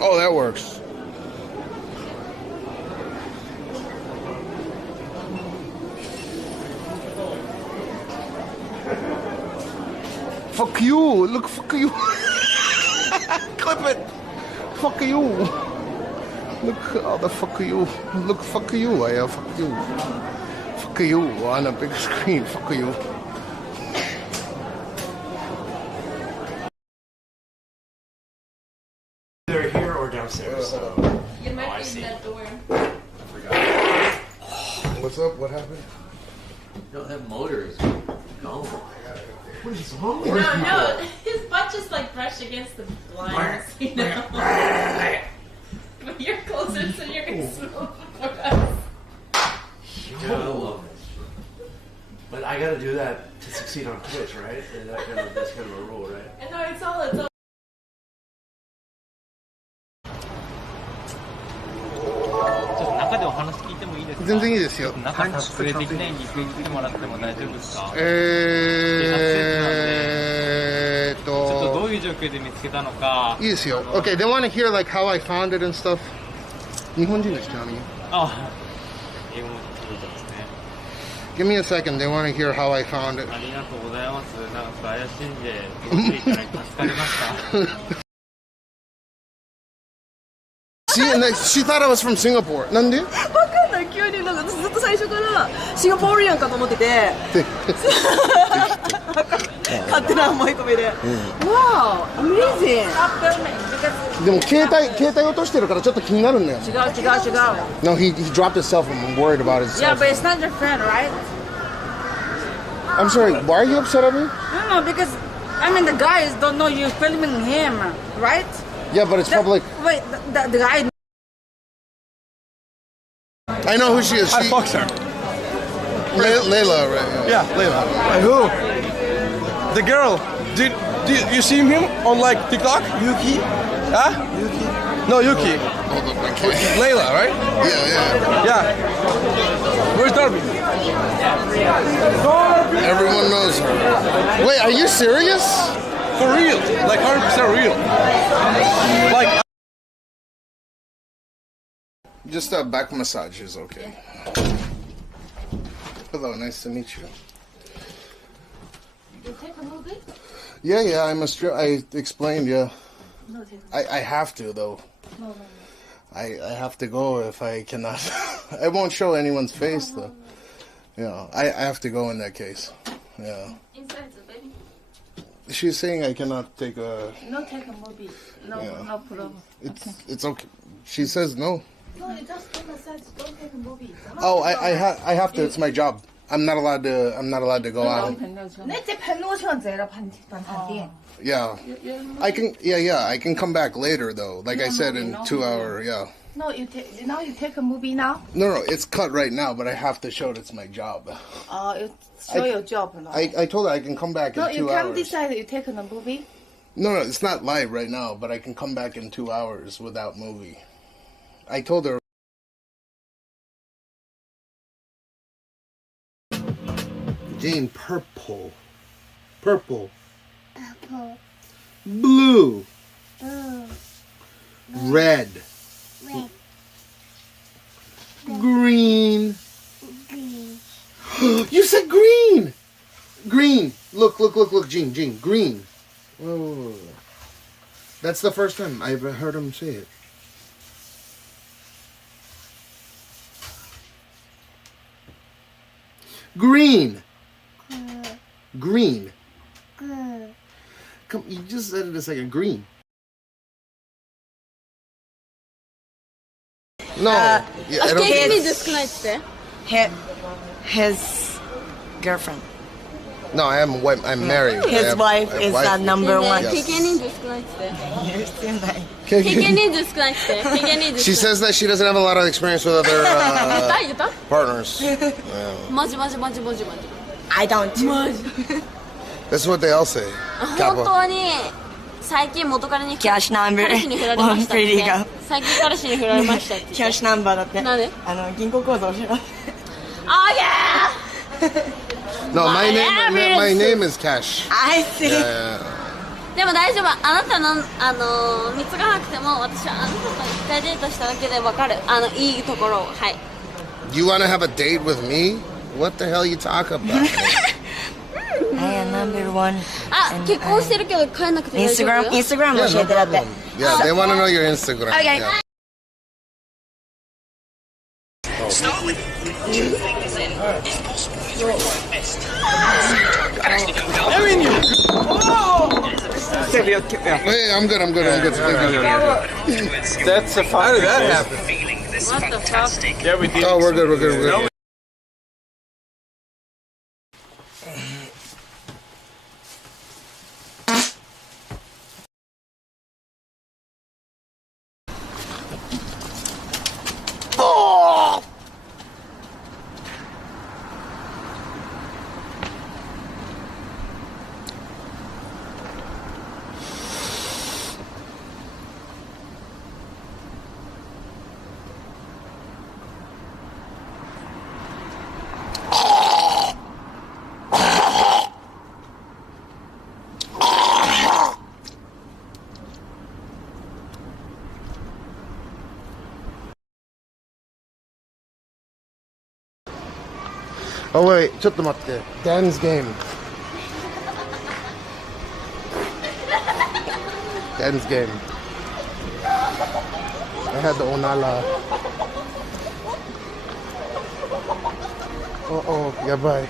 Oh, that works. Fuck you! Look, fuck you! Clip it! Fuck you! Look, how the fuck are you? Look, fuck you! I fuck you! Fuck you on a big screen! Fuck you! They're here or downstairs. So. You might be in that door. I forgot. What's up? What happened? No, that motor is gone. What is wrong with No, you? no, his butt just like brushed against the blinds, you know. But you're closer, so you're gonna smell before us. God, I love I gotta do that to succeed on Twitch, right? That's kind of a rule, right? No, it's all. 中でお話聞いてもいいですか？全然いいですよ。中撮影できないんで来てもらっても大丈夫ですか？ちょっとどういう状況で見つけたのか。いいですよ。Okay, they want to hear like how I found it and stuff. 日本人の人なのに。あ、英語もそうですね。Give me a second. They want to hear how I found it. ありがとうございます。なんか怪しいんで通っていただいて助かりました。See, and she thought I was from Singapore. なんで？わかんない。急になんかずっと最初からシンガポールやんかと思ってて。勝手な思い込みで。わあ、amazing。でも携帯落としてるからちょっと気になるんだよ。違う。No, he dropped his cell phone. I'm worried about his cell phone. Yeah, but it's not your friend, right? I'm sorry. Why are you upset at me? No, because I mean the guys don't know you're filming him, right? Yeah, but it's public. Wait, the guy. I know who she is. I fucked her. Layla, right? Yeah, Layla. Who? The girl. Did you see him on like TikTok? Yuki? Huh? Yuki? No, Yuki. Hold up, I can't. Layla, right? Yeah. Where's Darby? Everyone knows her. Wait, are you serious? For real. Like 100% real. Like. Just a back massage is okay. Hello, nice to meet you. You take a movie? Yeah, I explained, yeah. I have to, though. No. I have to go if I cannot. I won't show anyone's face, though. Yeah, I have to go in that case. Yeah. Inside the baby. She's saying I cannot take a... No, take a movie. No, Yeah. no problem. It's okay. She says no. No, you just take a massage. Don't take a movie. Oh, I have to. It's my job. I'm not allowed to go out. Yeah. I can. Yeah. I can come back later though. Like I said, in 2 hours. Yeah. No, you take a movie now. No. It's cut right now, but I have to show it. It's my job. Show your job now. I told her I can come back in 2 hours. No, you can't decide you take a movie. No, it's not live right now, but I can come back in 2 hours without movie. I told her. Jane, purple. Blue. Red. Green. You said green. Green. Look, Gene. Green. Oh. That's the first time I've heard him say it. Green. Come, you just said it a second. Green. No. I don't His girlfriend. No, I'm married. His wife is number one. Yes. She says that she doesn't have a lot of experience with other partners. Yeah. I don't. That's what they all say. Kappa. Cash number. One pretty girl. Cash number だって。銀行口座をしろ。No, my name is Cash. I see. でも大丈夫。あなたの蜜がなくても私はあなたと一回デートしただけでわかる。いいところを。はい。You want to have a date with me? What the hell you talk about? I am number one. 結婚してるけど帰んなくて大丈夫。Instagram 教えてだって。Yeah, they want to know your Instagram. Okay. Yeah. Start with two fingers in is possible to reach best. Hey, I'm good. That's a fire. How did that happen? Feeling this fantastic. Yeah, we did. Oh, we're good. Oh wait, ちょっと待って。Dan's game. Dan's game. I had the Onala. Oh, yabai.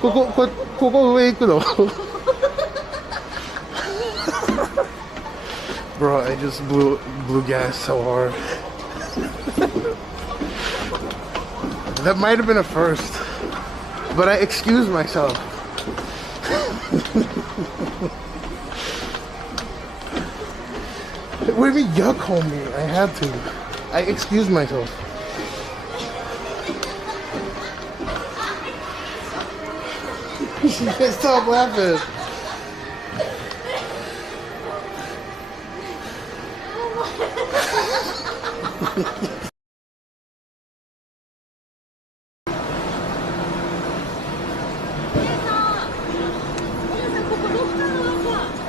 ここ上行くのBro, I just blew gas so hard. That might have been a first, but I excused myself. What do you mean, yuck, homie? I had to. I excused myself. Stop laughing.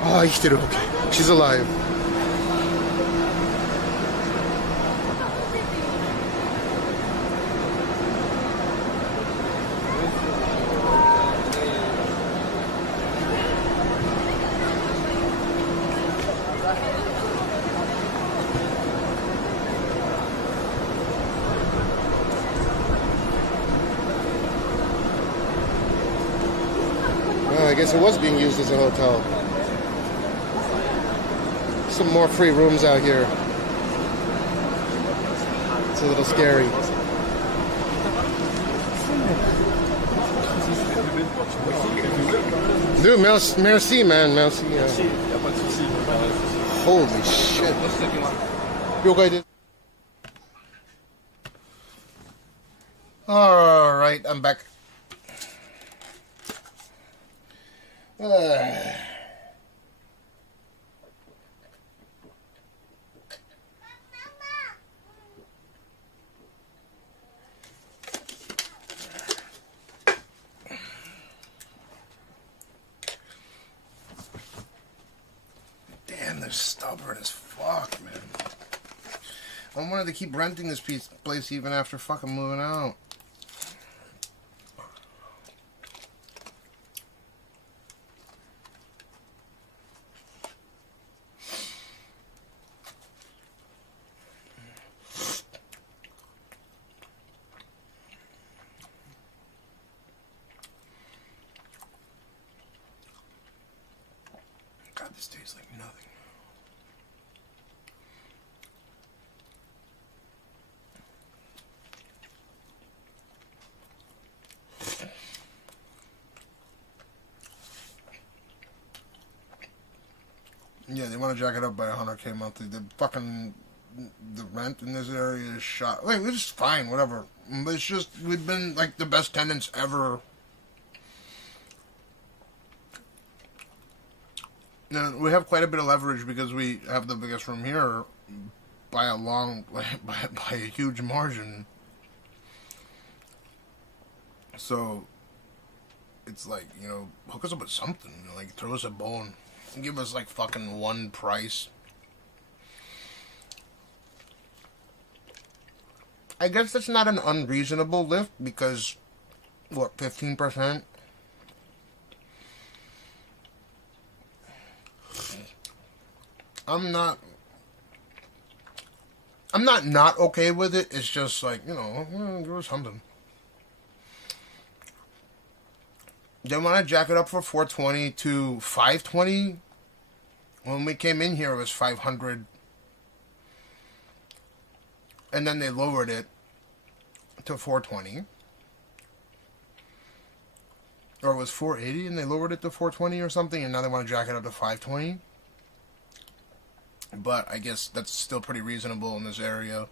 Oh, 生きてる. Okay. She's alive. Well, I guess it was being used as a hotel. Some more free rooms out here. It's a little scary. Dude, merci, man. Merci. Holy shit. Alright, I'm back. Damn, they're stubborn as fuck, man. I wanted to keep renting this place even after fucking moving out. God, this tastes like nothing. Yeah, they want to jack it up by $100K monthly. The rent in this area is shot. Wait, it's fine, whatever. But it's just, we've been like the best tenants ever. Now, we have quite a bit of leverage because we have the biggest room here by a by a huge margin. So, it's like, you know, hook us up with something. You know, like, throw us a bone. Give us, like, fucking one price. I guess that's not an unreasonable lift because, what, 15%? I'm not okay with it. It's just like, you know, give us something. They want to jack it up for 420 to 520. When we came in here, it was 500. And then they lowered it to 420. Or it was 480 and they lowered it to 420 or something. And now they want to jack it up to 520. But I guess that's still pretty reasonable in this area.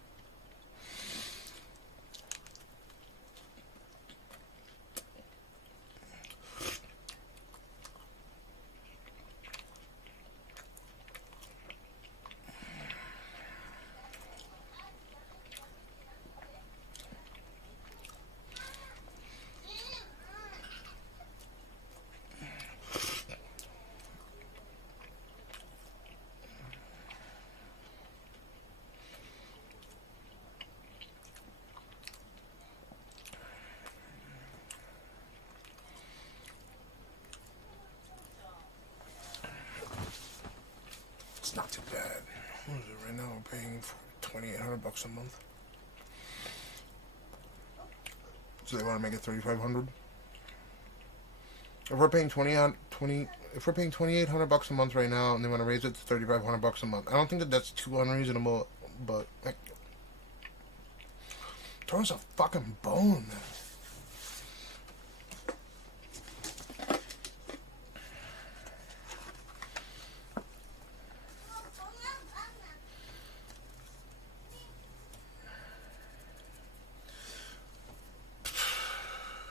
we're paying for $2,800 a month. So they want to make it $3,500. If we're paying if we're paying $2,800 a month right now, and they want to raise it to $3,500 a month, I don't think that that's too unreasonable. But like, throw us a fucking bone, man.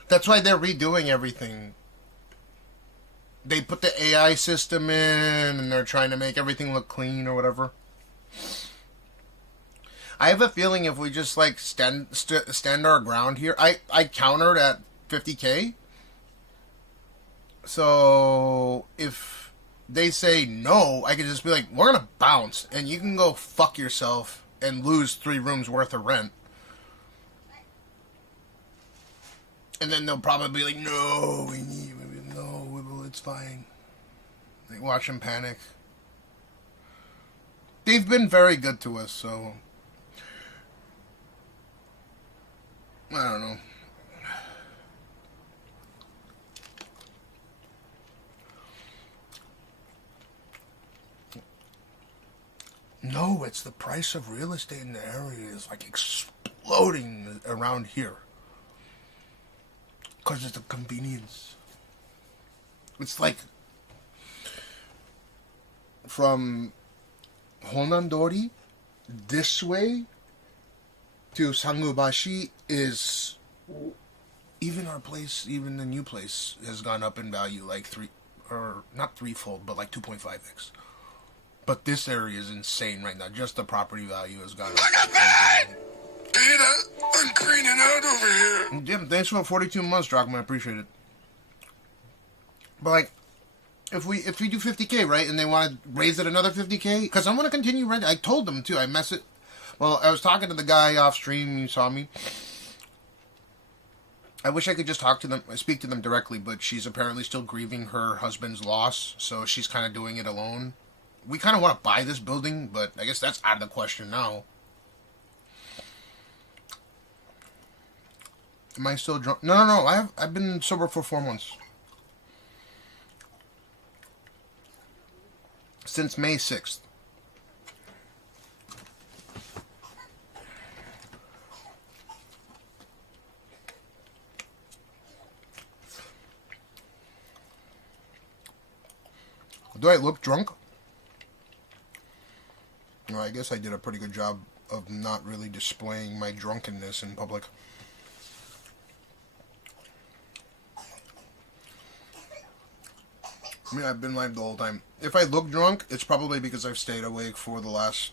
That's why they're redoing everything. They put the AI system in, and they're trying to make everything look clean or whatever. I have a feeling if we just like stand our ground here, I countered at 50K. So if they say no, I can just be like, we're gonna bounce, and you can go fuck yourself and lose 3 rooms worth of rent. And then they'll probably be like, no, it's fine. Like, watch them panic. They've been very good to us, so I don't know. No, it's the price of real estate in the area is like exploding around here. Because it's a convenience. It's like from Honandori this way to Sangubashi is, even our place, even the new place has gone up in value like not threefold, but like 2.5x. But this area is insane right now. Just the property value has gone up. Look at that! Peter, I'm greening out over here. Yeah, thanks for 42 months, Drachma. I appreciate it. But like, if we do 50K, right, and they want to raise it another 50K, because I'm going to continue renting. I told them too. I was talking to the guy off stream. You saw me. I wish I could just speak to them directly, but she's apparently still grieving her husband's loss, so she's kind of doing it alone. We kind of want to buy this building, but I guess that's out of the question now. Am I still drunk? No. I've been sober for 4 months. Since May 6th. Do I look drunk? Well, I guess I did a pretty good job of not really displaying my drunkenness in public. I mean, I've been live the whole time. If I look drunk, it's probably because I've stayed awake for the last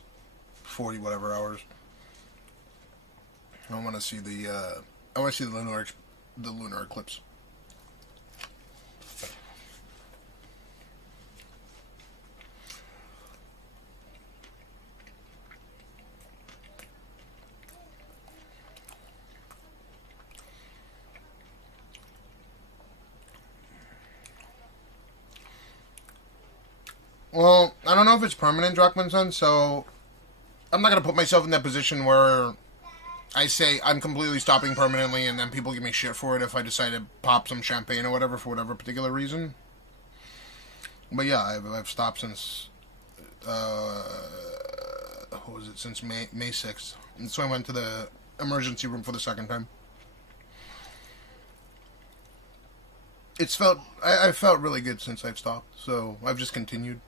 40 whatever hours. I want to see the lunar eclipse. Well, I don't know if it's permanent, Drachmanson, so I'm not going to put myself in that position where I say I'm completely stopping permanently and then people give me shit for it if I decide to pop some champagne or whatever for whatever particular reason. But yeah, I've stopped since, since May 6th. And so I went to the emergency room for the second time. I felt really good since I've stopped, so I've just continued.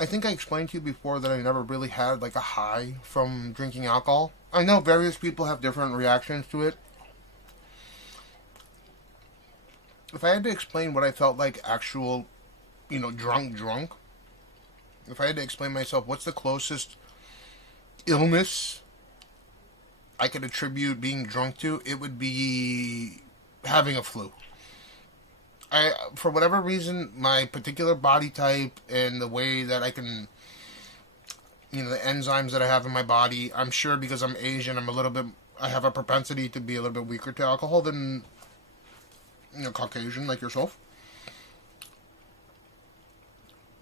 I think I explained to you before that I never really had like a high from drinking alcohol. I know various people have different reactions to it. If I had to explain what I felt like actual, drunk, if I had to explain myself, what's the closest illness I could attribute being drunk to, it would be having a flu. For whatever reason, my particular body type and the way that I can, the enzymes that I have in my body, I'm sure because I'm Asian, I have a propensity to be a little bit weaker to alcohol than, Caucasian like yourself.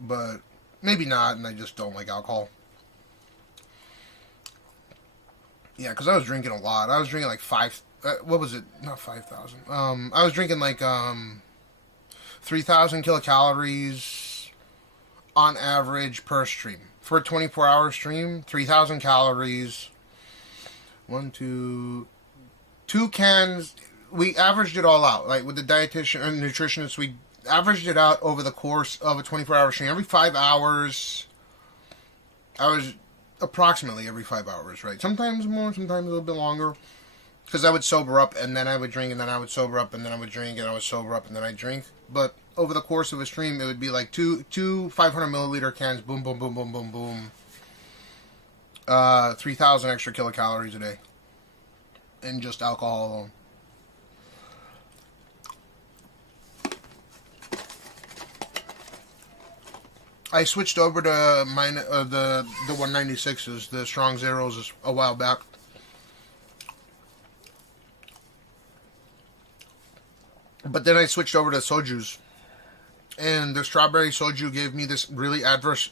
but maybe not, and I just don't like alcohol. Yeah, because I was drinking a lot. I was drinking like what was it? Not 5,000. I was drinking like 3,000 kilocalories on average per stream. For a 24-hour stream, 3,000 calories. 2 cans. We averaged it all out. Like with the dietitian and nutritionist, we averaged it out over the course of a 24-hour stream. Every 5 hours, I was approximately every 5 hours, right? Sometimes more, sometimes a little bit longer. Because I would sober up, and then I would drink, and then I would sober up, and then I would drink, and I would sober up, and then I'd drink. But over the course of a stream, it would be like two 500 milliliter cans, boom, boom, boom, boom, boom, boom. 3,000 extra kilocalories a day. And just alcohol alone. I switched over to the 196s, the Strong Zeros, a while back. But then I switched over to sojus. And the strawberry soju gave me this really adverse...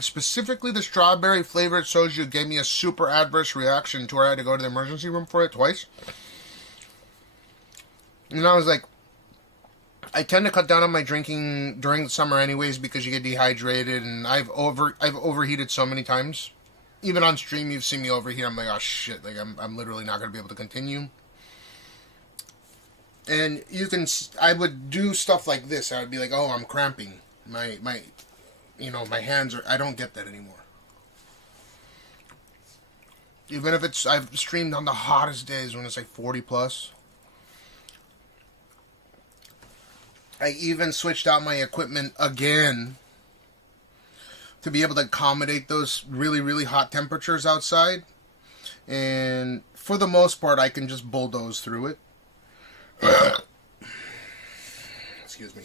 specifically the strawberry flavored soju gave me a super adverse reaction to where I had to go to the emergency room for it twice. And I was like, I tend to cut down on my drinking during the summer anyways because you get dehydrated, and I've overheated so many times. Even on stream, you've seen me overheat. I'm like, oh shit, like I'm literally not going to be able to continue. And I would do stuff like this. I would be like, oh, I'm cramping. My hands are, I don't get that anymore. Even if I've streamed on the hottest days when it's like 40 plus. I even switched out my equipment again to be able to accommodate those really, really hot temperatures outside. And for the most part, I can just bulldoze through it. Excuse me.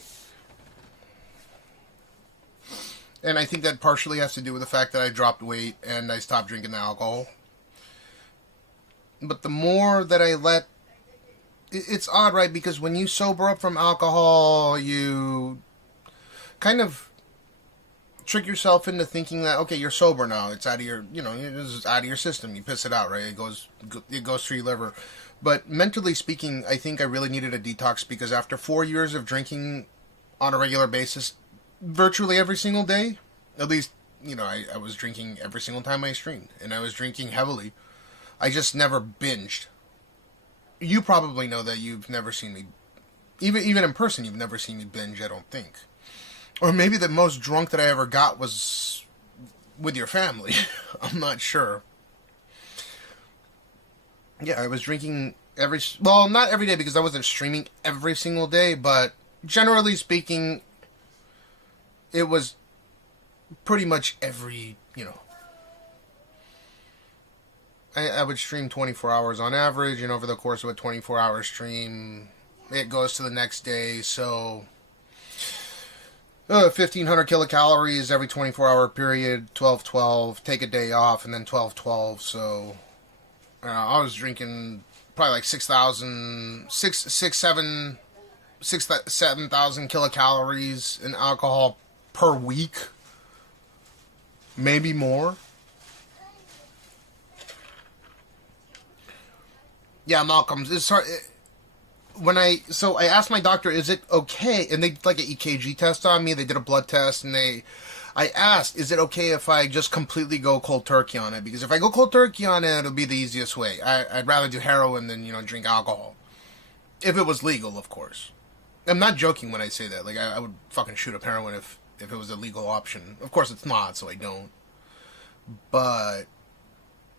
And I think that partially has to do with the fact that I dropped weight and I stopped drinking the alcohol. But the more that I let... It's odd, right? Because when you sober up from alcohol, you kind of trick yourself into thinking that, okay, you're sober now. It's out of your, it's out of your system. You piss it out, right? It goes through your liver. But mentally speaking, I think I really needed a detox because after 4 years of drinking on a regular basis, virtually every single day, at least, I was drinking every single time I streamed, and I was drinking heavily. I just never binged. You probably know that you've never seen me, even in person, you've never seen me binge, I don't think. Or maybe the most drunk that I ever got was with your family. I'm not sure. Yeah, I was drinking not every day because I wasn't streaming every single day, but generally speaking, it was pretty much every, I would stream 24 hours on average, and over the course of a 24-hour stream, it goes to the next day, so 1,500 kilocalories every 24-hour period, 12-12, take a day off, and then 12-12, so I was drinking probably like 7,000 kilocalories in alcohol per week, maybe more. Yeah, Malcolm, it's hard. I asked my doctor, is it okay? And they did like an EKG test on me. They did a blood test, and I asked, is it okay if I just completely go cold turkey on it? Because if I go cold turkey on it, it'll be the easiest way. I'd rather do heroin than, drink alcohol. If it was legal, of course. I'm not joking when I say that. Like, I would fucking shoot up heroin if it was a legal option. Of course, it's not, so I don't. But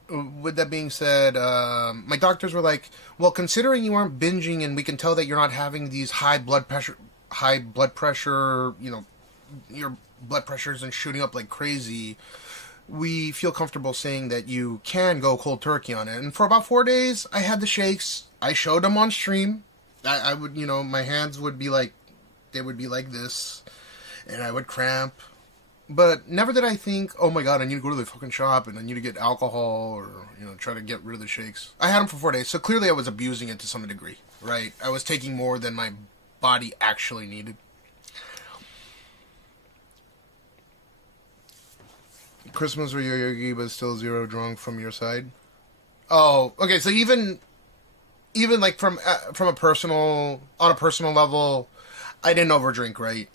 with that being said, my doctors were like, well, considering you aren't binging and we can tell that you're not having these high blood pressure, your blood pressure isn't shooting up like crazy, we feel comfortable saying that you can go cold turkey on it. And for about 4 days, I had the shakes. I showed them on stream. I would, my hands would be like, they would be like this, and I would cramp. But never did I think, oh my god, I need to go to the fucking shop and I need to get alcohol or, try to get rid of the shakes. I had them for 4 days, so clearly I was abusing it to some degree, right? I was taking more than my body actually needed. Christmas or Yoyogi, but still zero drunk from your side. Oh, okay. So even like from a personal level, I didn't overdrink, right?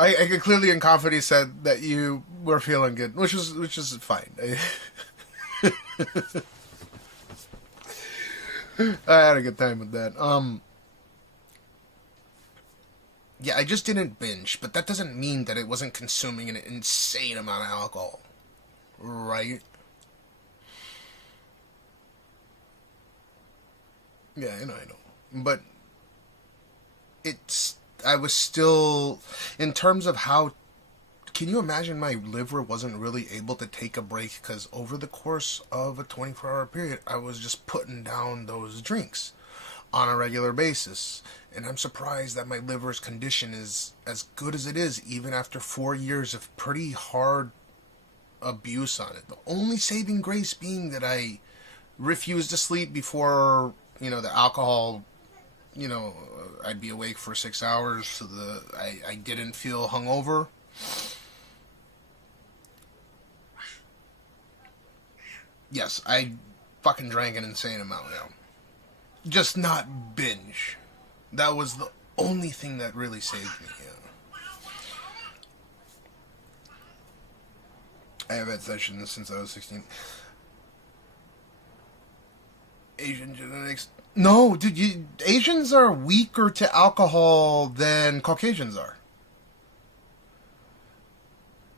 I could clearly in confidence said that you were feeling good, which is fine. I had a good time with that. Yeah, I just didn't binge, but that doesn't mean that it wasn't consuming an insane amount of alcohol, right? Yeah, I know. But I was still, in terms of how, can you imagine my liver wasn't really able to take a break because over the course of a 24-hour period, I was just putting down those drinks on a regular basis. And I'm surprised that my liver's condition is as good as it is, even after 4 years of pretty hard abuse on it. The only saving grace being that I refused to sleep before, the alcohol, I'd be awake for 6 hours, so I didn't feel hungover. Yes, I fucking drank an insane amount, just not binge. That was the only thing that really saved me, I have had sessions since I was 16. Asian genetics. No, dude, Asians are weaker to alcohol than Caucasians are.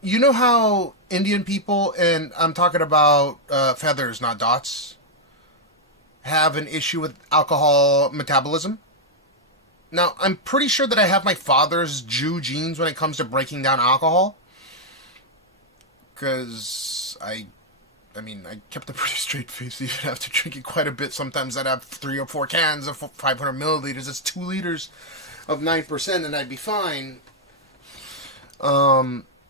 You know how Indian people, and I'm talking about feathers, not dots, have an issue with alcohol metabolism? Now, I'm pretty sure that I have my father's Jew genes when it comes to breaking down alcohol. Because I kept a pretty straight face even after drinking quite a bit. Sometimes I'd have 3 or 4 cans of 500 milliliters. That's 2 liters of 9%, and I'd be fine.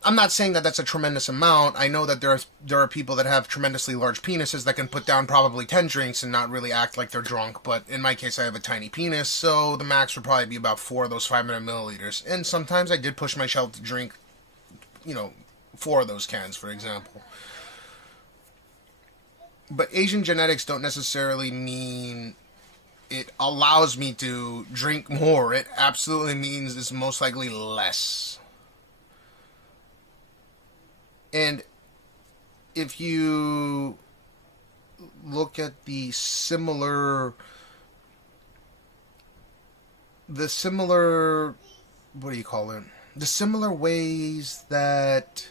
I'm not saying that that's a tremendous amount. I know that there are people that have tremendously large penises that can put down probably 10 drinks and not really act like they're drunk. But in my case, I have a tiny penis, so the max would probably be about 4 of those 500 milliliters. And sometimes I did push myself to drink, 4 of those cans, for example. But Asian genetics don't necessarily mean it allows me to drink more. It absolutely means it's most likely less. And if you look at the similar, what do you call it? The similar ways that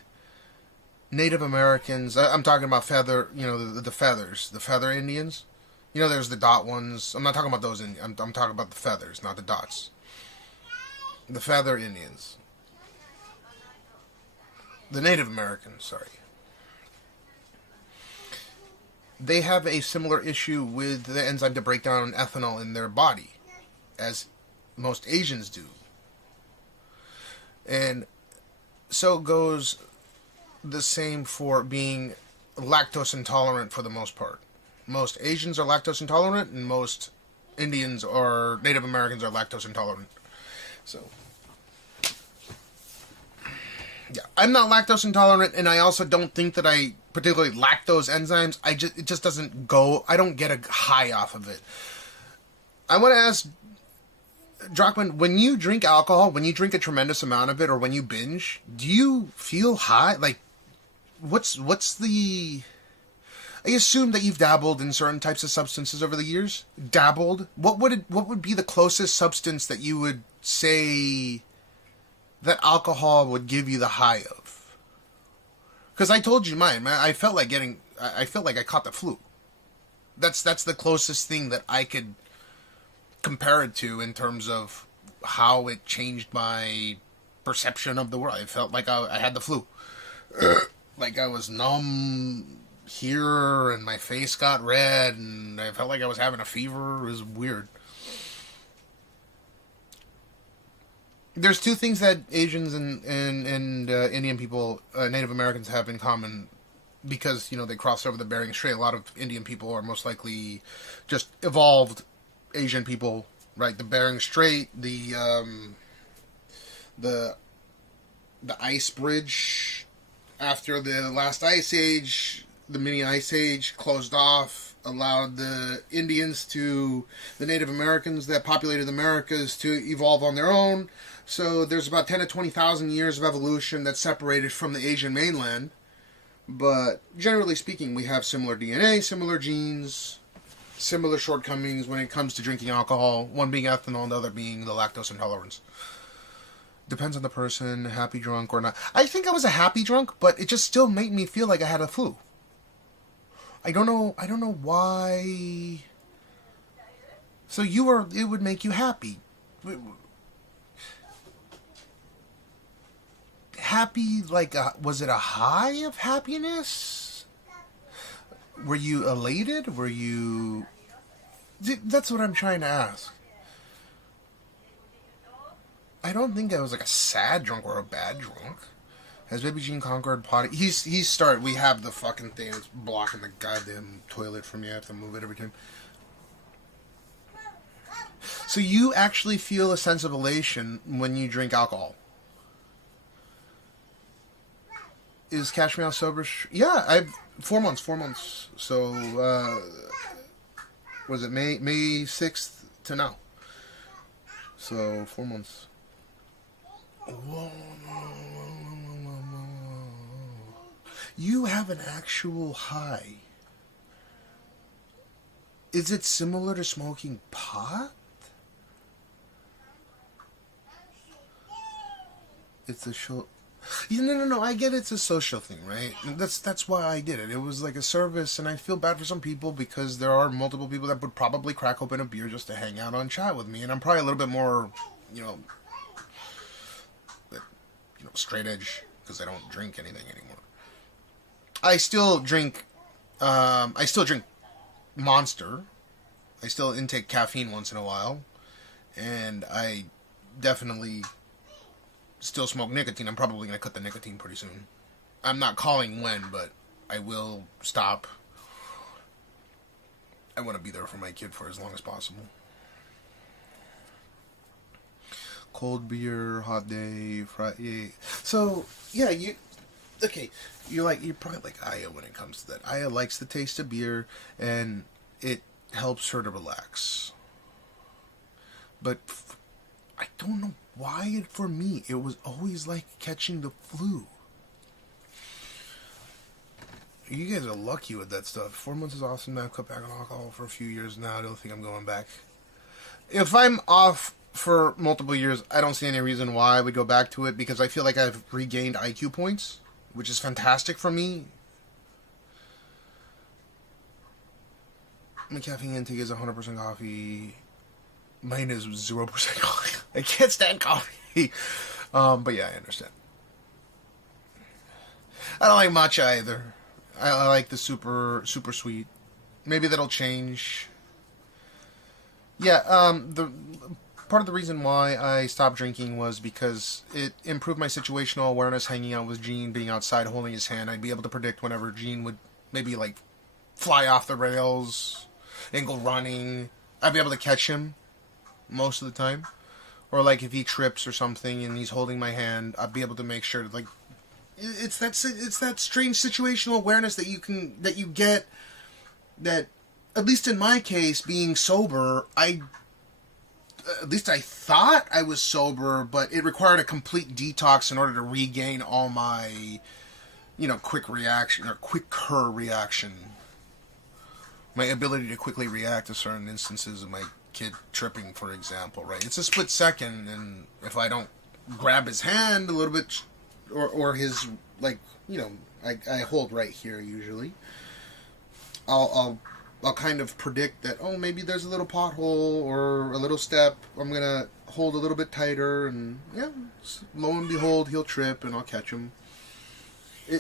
Native Americans, I'm talking about feather, the feathers, the feather Indians. There's the dot ones. I'm not talking about those Indians. I'm talking about the feathers, not the dots. The feather Indians. The Native Americans, sorry. They have a similar issue with the enzyme to break down ethanol in their body, as most Asians do. And so goes the same for being lactose intolerant for the most part. Most Asians are lactose intolerant, and most Indians or Native Americans are lactose intolerant. So, yeah, I'm not lactose intolerant, and I also don't think that I particularly lack those enzymes. It just doesn't go. I don't get a high off of it. I want to ask Drachman, when you drink alcohol, when you drink a tremendous amount of it, or when you binge, do you feel high? Like, what's the... I assume that you've dabbled in certain types of substances over the years. Dabbled? What would be the closest substance that you would say that alcohol would give you the high of? Because I told you mine, man. I felt like I caught the flu. That's the closest thing that I could compare it to in terms of how it changed my perception of the world. I felt like I had the flu. Like I was numb here, and my face got red, and I felt like I was having a fever. It was weird. There's two things that Asians and Indian people, Native Americans, have in common, because they crossed over the Bering Strait. A lot of Indian people are most likely just evolved Asian people, right? The Bering Strait, the the ice bridge after the last ice age, the mini ice age closed off, allowed the Indians the Native Americans that populated the Americas to evolve on their own. So there's about 10 to 20,000 years of evolution that's separated from the Asian mainland. But generally speaking, we have similar DNA, similar genes, similar shortcomings when it comes to drinking alcohol, one being ethanol and the other being the lactose intolerance. Depends on the person, happy drunk or not. I think I was a happy drunk, but it just still made me feel like I had a flu. I don't know why. So it would make you happy. Happy, like, was it a high of happiness? Were you elated? Were you... That's what I'm trying to ask. I don't think I was like a sad drunk or a bad drunk. Has Baby Gene conquered potty? He's started. We have the fucking thing that's blocking the goddamn toilet from you. I have to move it every time. So you actually feel a sense of elation when you drink alcohol? Is Cashmeow sober? Yeah, I've 4 months. 4 months. So was it May 6th to now? So 4 months. Whoa. You have an actual high. Is it similar to smoking pot? It's a show. No. I get it's a social thing, right? That's why I did it. It was like a service, and I feel bad for some people because there are multiple people that would probably crack open a beer just to hang out on chat with me, and I'm probably a little bit more, straight edge because I don't drink anything anymore. I still drink Monster. I still intake caffeine once in a while, and I definitely still smoke nicotine. I'm probably going to cut the nicotine pretty soon. I'm not calling when, but I will stop. I want to be there for my kid for as long as possible. Cold beer, hot day, Friday. So, yeah, you're probably like Aya when it comes to that. Aya likes the taste of beer, and it helps her to relax. But I don't know why, for me, it was always like catching the flu. You guys are lucky with that stuff. 4 months is awesome. I've cut back on alcohol for a few years now. I don't think I'm going back. If I'm off for multiple years, I don't see any reason why I would go back to it, because I feel like I've regained IQ points, which is fantastic for me. My caffeine intake is 100% coffee. Mine is 0% coffee. I can't stand coffee. But yeah, I understand. I don't like matcha either. I like the super sweet. Maybe that'll change. Yeah, the part of the reason why I stopped drinking was because it improved my situational awareness hanging out with Gene, being outside, holding his hand. I'd be able to predict whenever Gene would maybe, like, fly off the rails and go running. I'd be able to catch him most of the time. Or, like, if he trips or something and he's holding my hand, I'd be able to make sure to, like... It's that strange situational awareness that you get, that, at least in my case, being sober, at least I thought I was sober, but it required a complete detox in order to regain all my, quicker reaction. My ability to quickly react to certain instances of my kid tripping, for example, right? It's a split second, and if I don't grab his hand a little bit, or his, like, I hold right here usually, I'll kind of predict that, oh, maybe there's a little pothole or a little step. I'm going to hold a little bit tighter, and, yeah, lo and behold, he'll trip, and I'll catch him.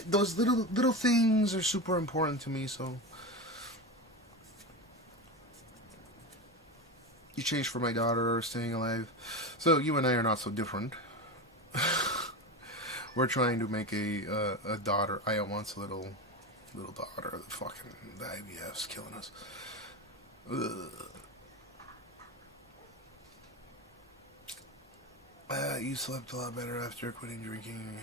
Those little things are super important to me, so... You changed for my daughter, staying alive. So, you and I are not so different. We're trying to make a daughter. Aya wants a little daughter. The IVF's killing us. Ugh. You slept a lot better after quitting drinking.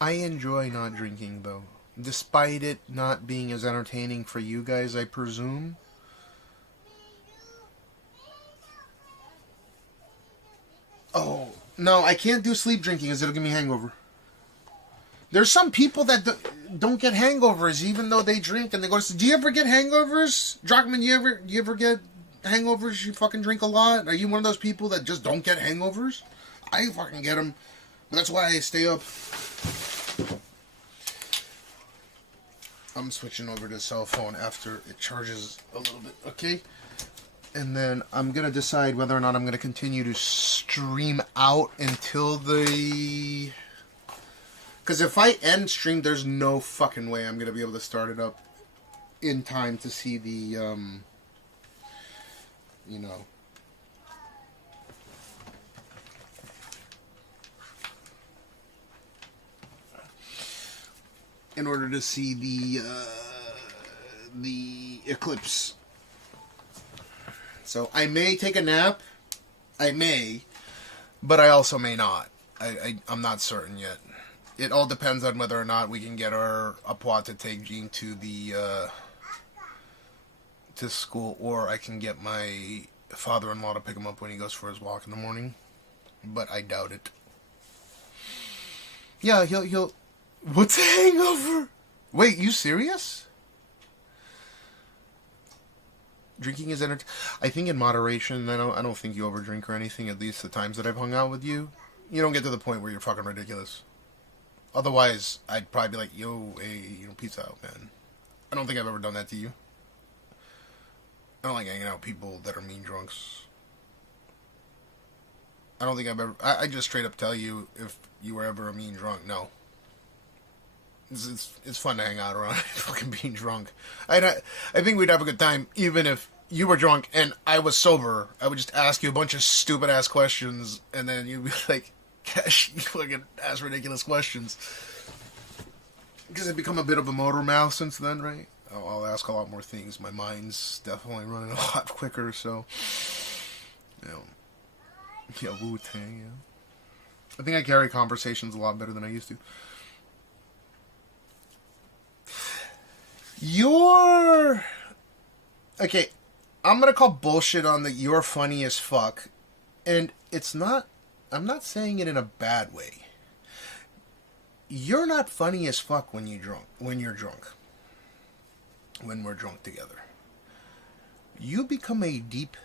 I enjoy not drinking, though. Despite it not being as entertaining for you guys, I presume. Oh, no, I can't do sleep drinking because it'll give me hangover. There's some people that don't get hangovers even though they drink and they go to sleep. Do you ever get hangovers? Drachman, you ever get hangovers? You fucking drink a lot? Are you one of those people that just don't get hangovers? I fucking get them. That's why I stay up. I'm switching over to cell phone after it charges a little bit, okay? And then I'm going to decide whether or not I'm going to continue to stream out until the... Because if I end stream, there's no fucking way I'm going to be able to start it up in time to see the, you know... in order to see the Eclipse. So I may take a nap. I may. But I also may not. I'm not certain yet. It all depends on whether or not we can get our Apua to take Jean to the to school, or I can get my father-in-law to pick him up when he goes for his walk in the morning. But I doubt it. Yeah, he'll what's a hangover? Wait, you serious? Drinking is I think in moderation. I don't think you overdrink or anything. At least the times that I've hung out with you, you don't get to the point where you're fucking ridiculous. Otherwise, I'd probably be like, "Yo, hey, peace out, man." I don't think I've ever done that to you. I don't like hanging out with people that are mean drunks. I don't think I've ever. I just straight up tell you if you were ever a mean drunk. No. It's fun to hang out around fucking being drunk. I think we'd have a good time even if you were drunk and I was sober. I would just ask you a bunch of stupid ass questions and then you'd be like, "Cash, you fucking ask ridiculous questions." Because I've become a bit of a motor mouth since then, right? I'll ask a lot more things. My mind's definitely running a lot quicker, so yeah, Wu-Tang, yeah. I think I carry conversations a lot better than I used to. Okay, I'm gonna call bullshit on that you're funny as fuck. And it's not... I'm not saying it in a bad way. You're not funny as fuck when you're drunk. When we're drunk together. You become a deep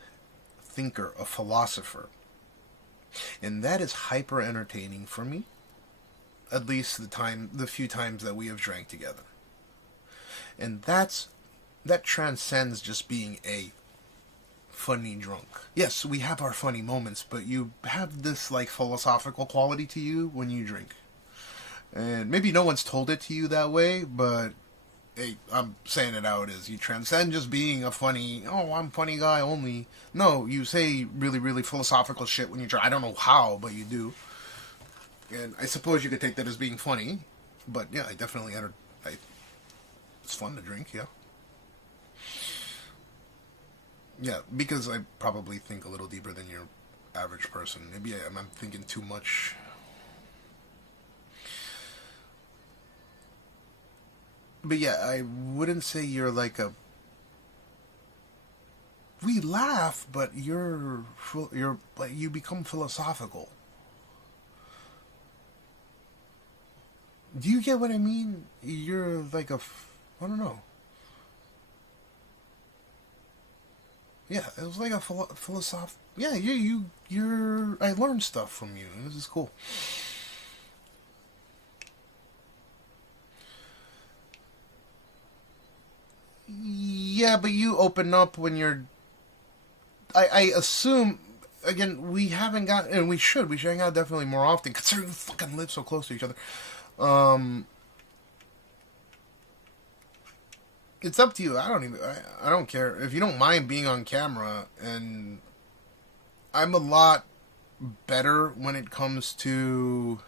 thinker, a philosopher. And that is hyper entertaining for me. At least the few times that we have drank together. And that transcends just being a funny drunk. Yes, we have our funny moments, but you have this like philosophical quality to you when you drink. And maybe no one's told it to you that way, but hey, I'm saying it how it is. You transcend just being a funny, oh, I'm funny guy only. No, you say really, really philosophical shit when you drink. I don't know how, but you do. And I suppose you could take that as being funny, but yeah, I definitely it's fun to drink, yeah. Yeah, because I probably think a little deeper than your average person. Maybe I'm thinking too much. But yeah, I wouldn't say you're like a... We laugh, but you're like, you become philosophical. Do you get what I mean? You're like a... I don't know. Yeah, it was like a philosoph... Yeah, you're... I learned stuff from you. This is cool. Yeah, but you open up when you're... I assume... Again, we haven't got... And we should hang out definitely more often, considering we fucking live so close to each other. It's up to you. I don't care. If you don't mind being on camera, and I'm a lot better when it comes to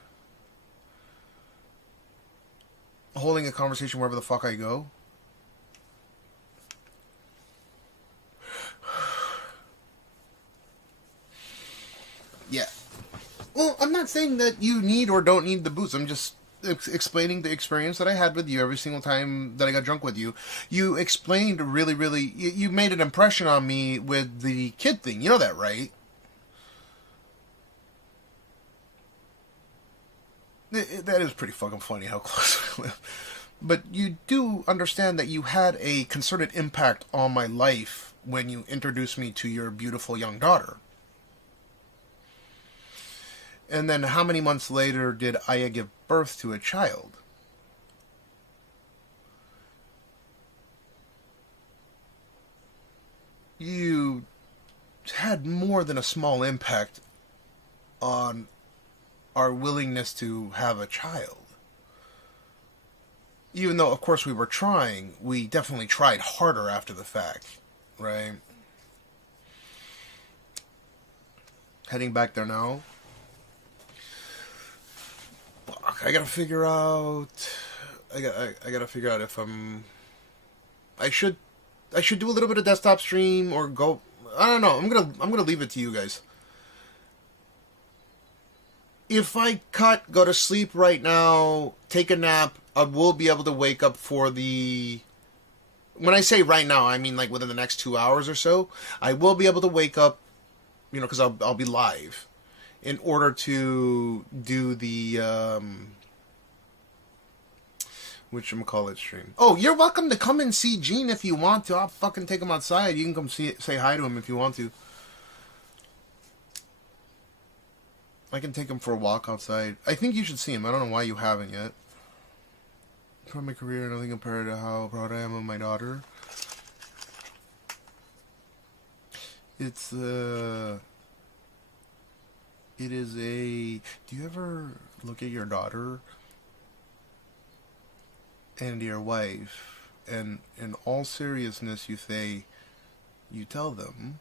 holding a conversation wherever the fuck I go. Well, I'm not saying that you need or don't need the booze. I'm just explaining the experience that I had with you every single time that I got drunk with you. You explained really, you made an impression on me with the kid thing. You know that, right? That is pretty fucking funny how close we live. But you do understand that you had a concerted impact on my life when you introduced me to your beautiful young daughter. And then how many months later did Aya give birth to a child? You had more than a small impact on our willingness to have a child. Even though, of course, we were trying, we definitely tried harder after the fact, right? Heading back there now. Fuck, I gotta figure out. I gotta figure out if I should do a little bit of desktop stream or go. I don't know. I'm gonna leave it to you guys. If I go to sleep right now, take a nap, I will be able to wake up for the... When I say right now, I mean like within the next 2 hours or so. I will be able to wake up, you know, because I'll be live, in order to do the whatchamacallit stream. Oh, you're welcome to come and see Gene if you want to. I'll fucking take him outside. You can come say hi to him if you want to. I can take him for a walk outside. I think you should see him. I don't know why you haven't yet. From my career, nothing compared to how proud I am of my daughter. It is a... Do you ever look at your daughter and your wife, and in all seriousness, you tell them,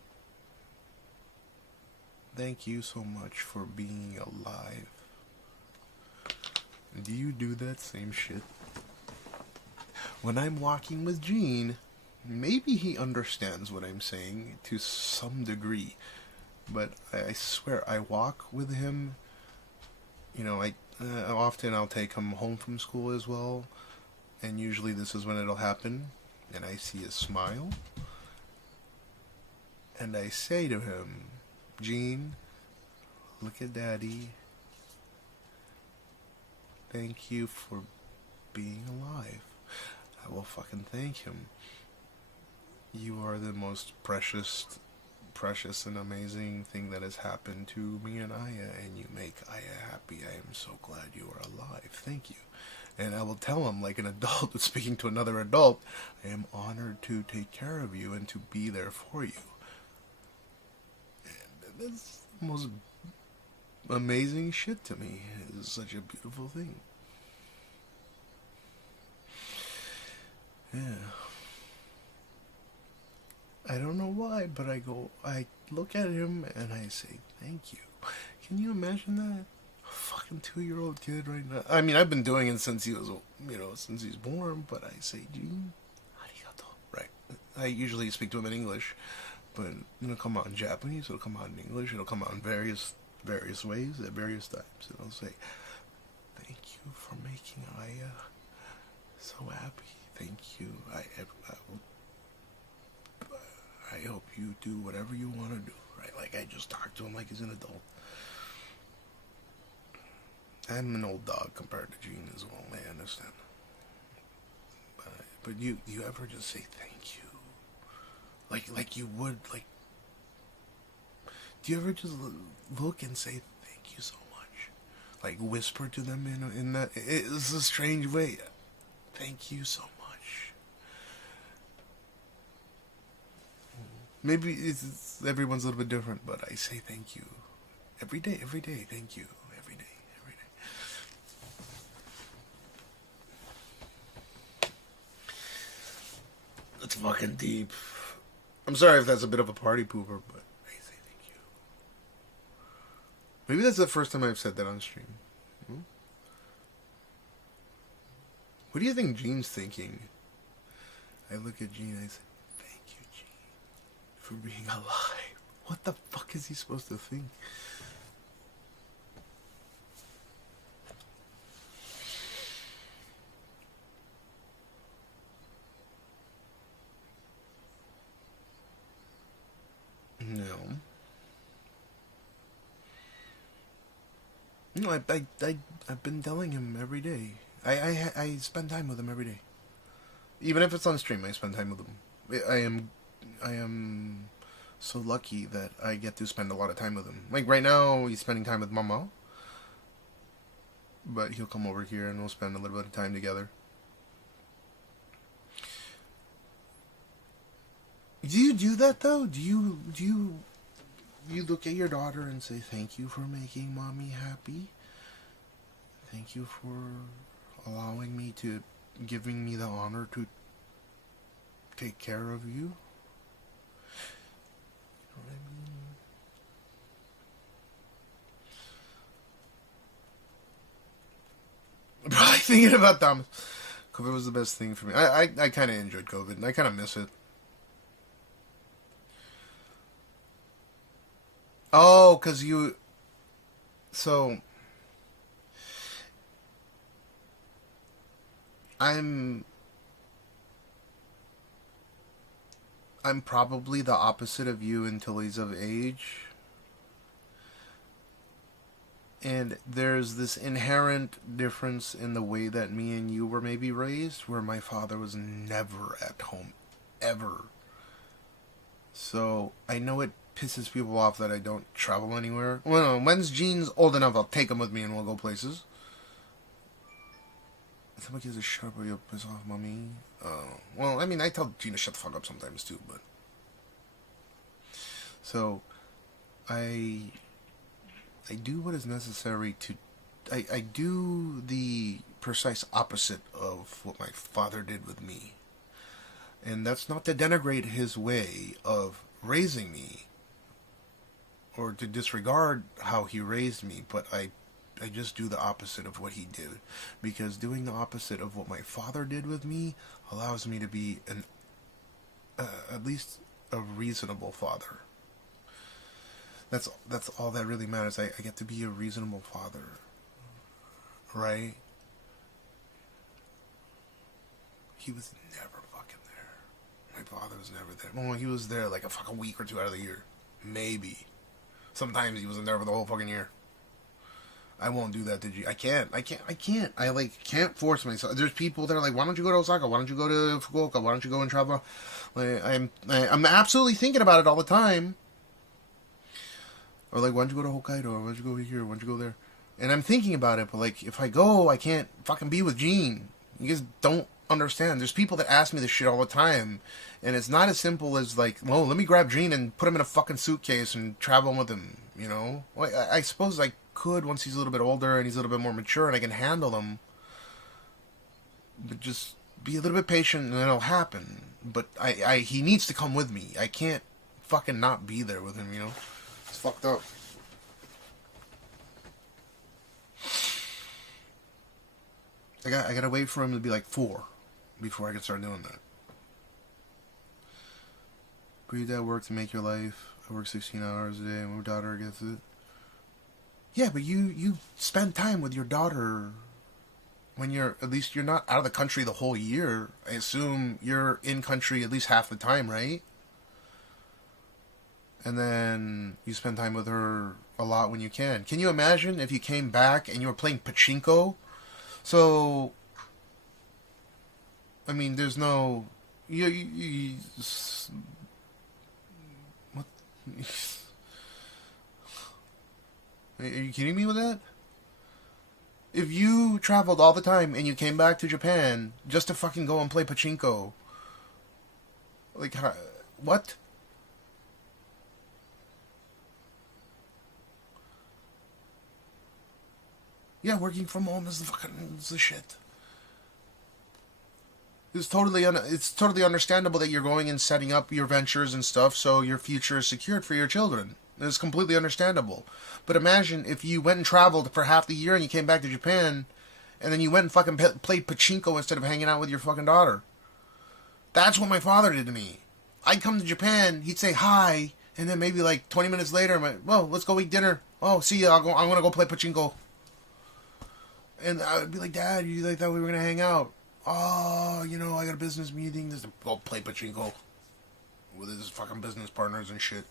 thank you so much for being alive. Do you do that same shit? When I'm walking with Gene, maybe he understands what I'm saying to some degree, but I swear I walk with him. You know, often I'll take him home from school as well, and usually this is when it'll happen, and I see a smile, and I say to him, Gene, look at Daddy. Thank you for being alive. I will fucking thank him. You are the most precious and amazing thing that has happened to me and Aya, and you make Aya happy. I am so glad you are alive. Thank you. And I will tell him, like an adult speaking to another adult, I am honored to take care of you and to be there for you. And that's the most amazing shit to me. It's such a beautiful thing. Yeah. I don't know why, but I look at him and I say, thank you. Can you imagine that? A fucking 2-year-old kid right now. I mean, I've been doing it since he was, since he's born, but I say, Gene, arigato. Right. I usually speak to him in English, but it'll come out in Japanese, it'll come out in English, it'll come out in various ways at various times. It'll say, thank you for making Aya so happy. Thank you. I hope you do whatever you want to do, right? Like, I just talk to him like he's an adult. I'm an old dog compared to Gene as well, I understand. But you ever just say thank you? Like you would, like... Do you ever just look and say thank you so much? Like, whisper to them in that... It's a strange way. Thank you so much. Maybe everyone's a little bit different, but I say thank you. Every day, thank you. Every day. That's fucking deep. I'm sorry if that's a bit of a party pooper, but I say thank you. Maybe that's the first time I've said that on stream. What do you think Gene's thinking? I look at Gene and I say, thank you, Gene, for being alive. What the fuck is he supposed to think? No, I've been telling him every day. I spend time with him every day. Even if it's on stream, I spend time with him. I am so lucky that I get to spend a lot of time with him. Like right now, he's spending time with Mama. But he'll come over here and we'll spend a little bit of time together. Do you do that though? Do you look at your daughter and say thank you for making mommy happy? Thank you for allowing me to, giving me the honor to take care of you? You know what I mean? I'm probably thinking about Thomas. COVID was the best thing for me. I kind of enjoyed COVID and I kind of miss it. Oh, because you... So... I'm probably the opposite of you until he's of age. And there's this inherent difference in the way that me and you were maybe raised, where my father was never at home, ever. So I know it pisses people off that I don't travel anywhere. Well, when's Gene's old enough, I'll take him with me and we'll go places. Somebody gives a shut up or you'll piss off mommy. Well, I mean, I tell Gene to shut the fuck up sometimes too, but... So, I do what is necessary to... I do the precise opposite of what my father did with me. And that's not to denigrate his way of raising me, or to disregard how he raised me, but I just do the opposite of what he did, because doing the opposite of what my father did with me allows me to be an at least a reasonable father. That's all that really matters. I get to be a reasonable father, right? He was never fucking there. My father was never there. Well, he was there like a fucking week or two out of the year, maybe. Sometimes he wasn't there for the whole fucking year. I won't do that to you. I can't. I like can't force myself. There's people that are like, why don't you go to Osaka? Why don't you go to Fukuoka? Why don't you go and travel? Like, I'm absolutely thinking about it all the time. Or like, why don't you go to Hokkaido? Or why don't you go over here? Why don't you go there? And I'm thinking about it, but like, if I go, I can't fucking be with Gene. You guys don't understand. There's people that ask me this shit all the time, and it's not as simple as like, well, let me grab Gene and put him in a fucking suitcase and travel with him. You know? Well, I suppose I could once he's a little bit older and he's a little bit more mature and I can handle him. But just be a little bit patient and it'll happen. But he needs to come with me. I can't fucking not be there with him, you know? It's fucked up. I gotta wait for him to be like 4 before I can start doing that. But your dad worked to make your life. I work 16 hours a day and my daughter gets it. Yeah, but you spend time with your daughter when you're not out of the country the whole year. I assume you're in country at least half the time, right? And then you spend time with her a lot when you can. Can you imagine if you came back and you were playing pachinko? So, I mean, there's no... What? Are you kidding me with that? If you traveled all the time and you came back to Japan just to fucking go and play pachinko, like, what? Yeah, working from home is the shit. It's totally understandable that you're going and setting up your ventures and stuff so your future is secured for your children. It's completely understandable. But imagine if you went and traveled for half the year and you came back to Japan and then you went and fucking played pachinko instead of hanging out with your fucking daughter. That's what my father did to me. I'd come to Japan, he'd say hi, and then maybe like 20 minutes later, I'm like, well, let's go eat dinner. Oh, see ya, I'm going to go play pachinko. And I would be like, Dad, you like thought we were going to hang out? Oh, you know, I got a business meeting. Just go play pachinko with his fucking business partners and shit.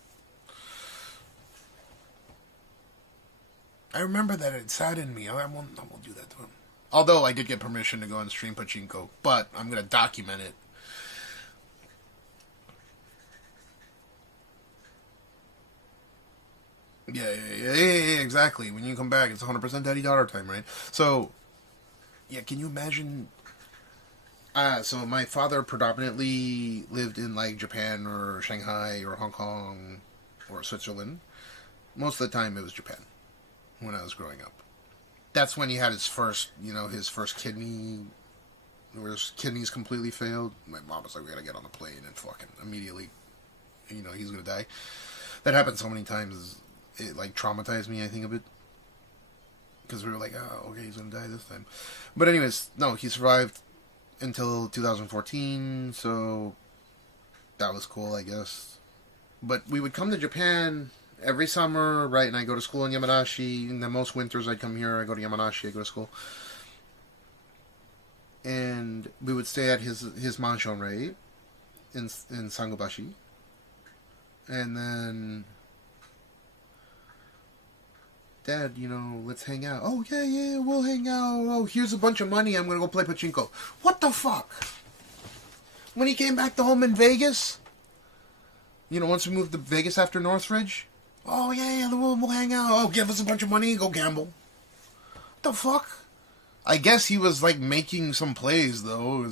I remember that it saddened me. I won't do that to him. Although I did get permission to go and stream pachinko, but I'm gonna document it. Yeah, exactly. When you come back, it's 100% daddy-daughter time, right? So, yeah, can you imagine? So my father predominantly lived in, like, Japan or Shanghai or Hong Kong or Switzerland. Most of the time it was Japan when I was growing up. That's when he had his first, his first kidney, where his kidneys completely failed. My mom was like, we gotta get on the plane and fucking immediately, he's gonna die. That happened so many times. It, like, traumatized me, I think, a bit. Because we were like, oh, okay, he's gonna die this time. But anyways, no, he survived until 2014, so that was cool, I guess. But we would come to Japan every summer, right, and I go to school in Yamanashi, and then most winters I'd come here, I go to Yamanashi, I go to school. And we would stay at his mansion, right, in Sangobashi. And then, Dad, let's hang out. Oh, yeah, we'll hang out. Oh, here's a bunch of money, I'm gonna go play pachinko. What the fuck? When he came back to home in Vegas, once we moved to Vegas after Northridge, oh, yeah, we'll hang out. Oh, give us a bunch of money and go gamble. What the fuck? I guess he was, like, making some plays, though.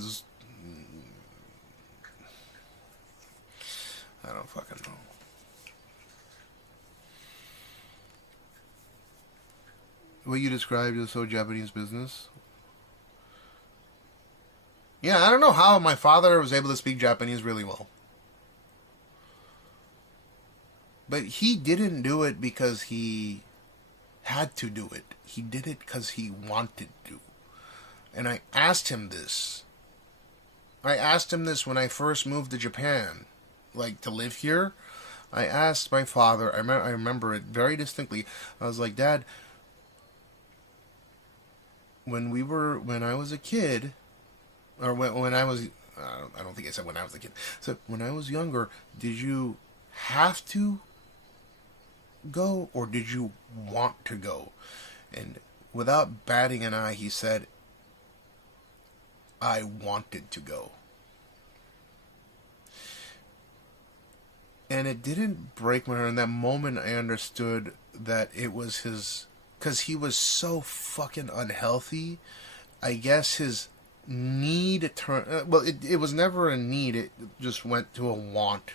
I don't fucking know. What you described is so Japanese business. Yeah, I don't know how my father was able to speak Japanese really well. But he didn't do it because he had to do it. He did it because he wanted to. And I asked him this. I asked him this when I first moved to Japan, like, to live here. I asked my father, I remember it very distinctly. I was like, Dad, when I was a kid, or when I was, I don't think I said when I was a kid. So when I was younger, did you have to go, or did you want to go? And without batting an eye, he said, I wanted to go. And it didn't break my heart. In that moment, I understood that it was his, because he was so fucking unhealthy. I guess his need turned, it was never a need, it just went to a want,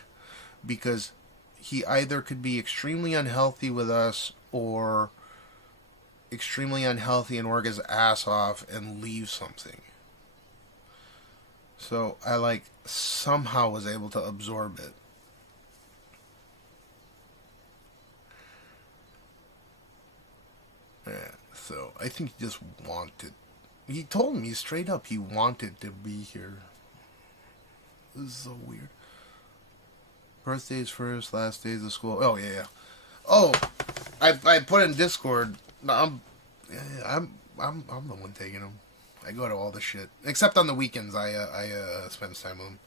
because he either could be extremely unhealthy with us or extremely unhealthy and work his ass off and leave something. So I somehow was able to absorb it. Yeah, so I think he just wanted. He told me straight up he wanted to be here. This is so weird. Birthdays first, last days of school. Oh yeah. Oh, I put in Discord. I'm the one taking them. I go to all the shit except on the weekends. I spend time with them.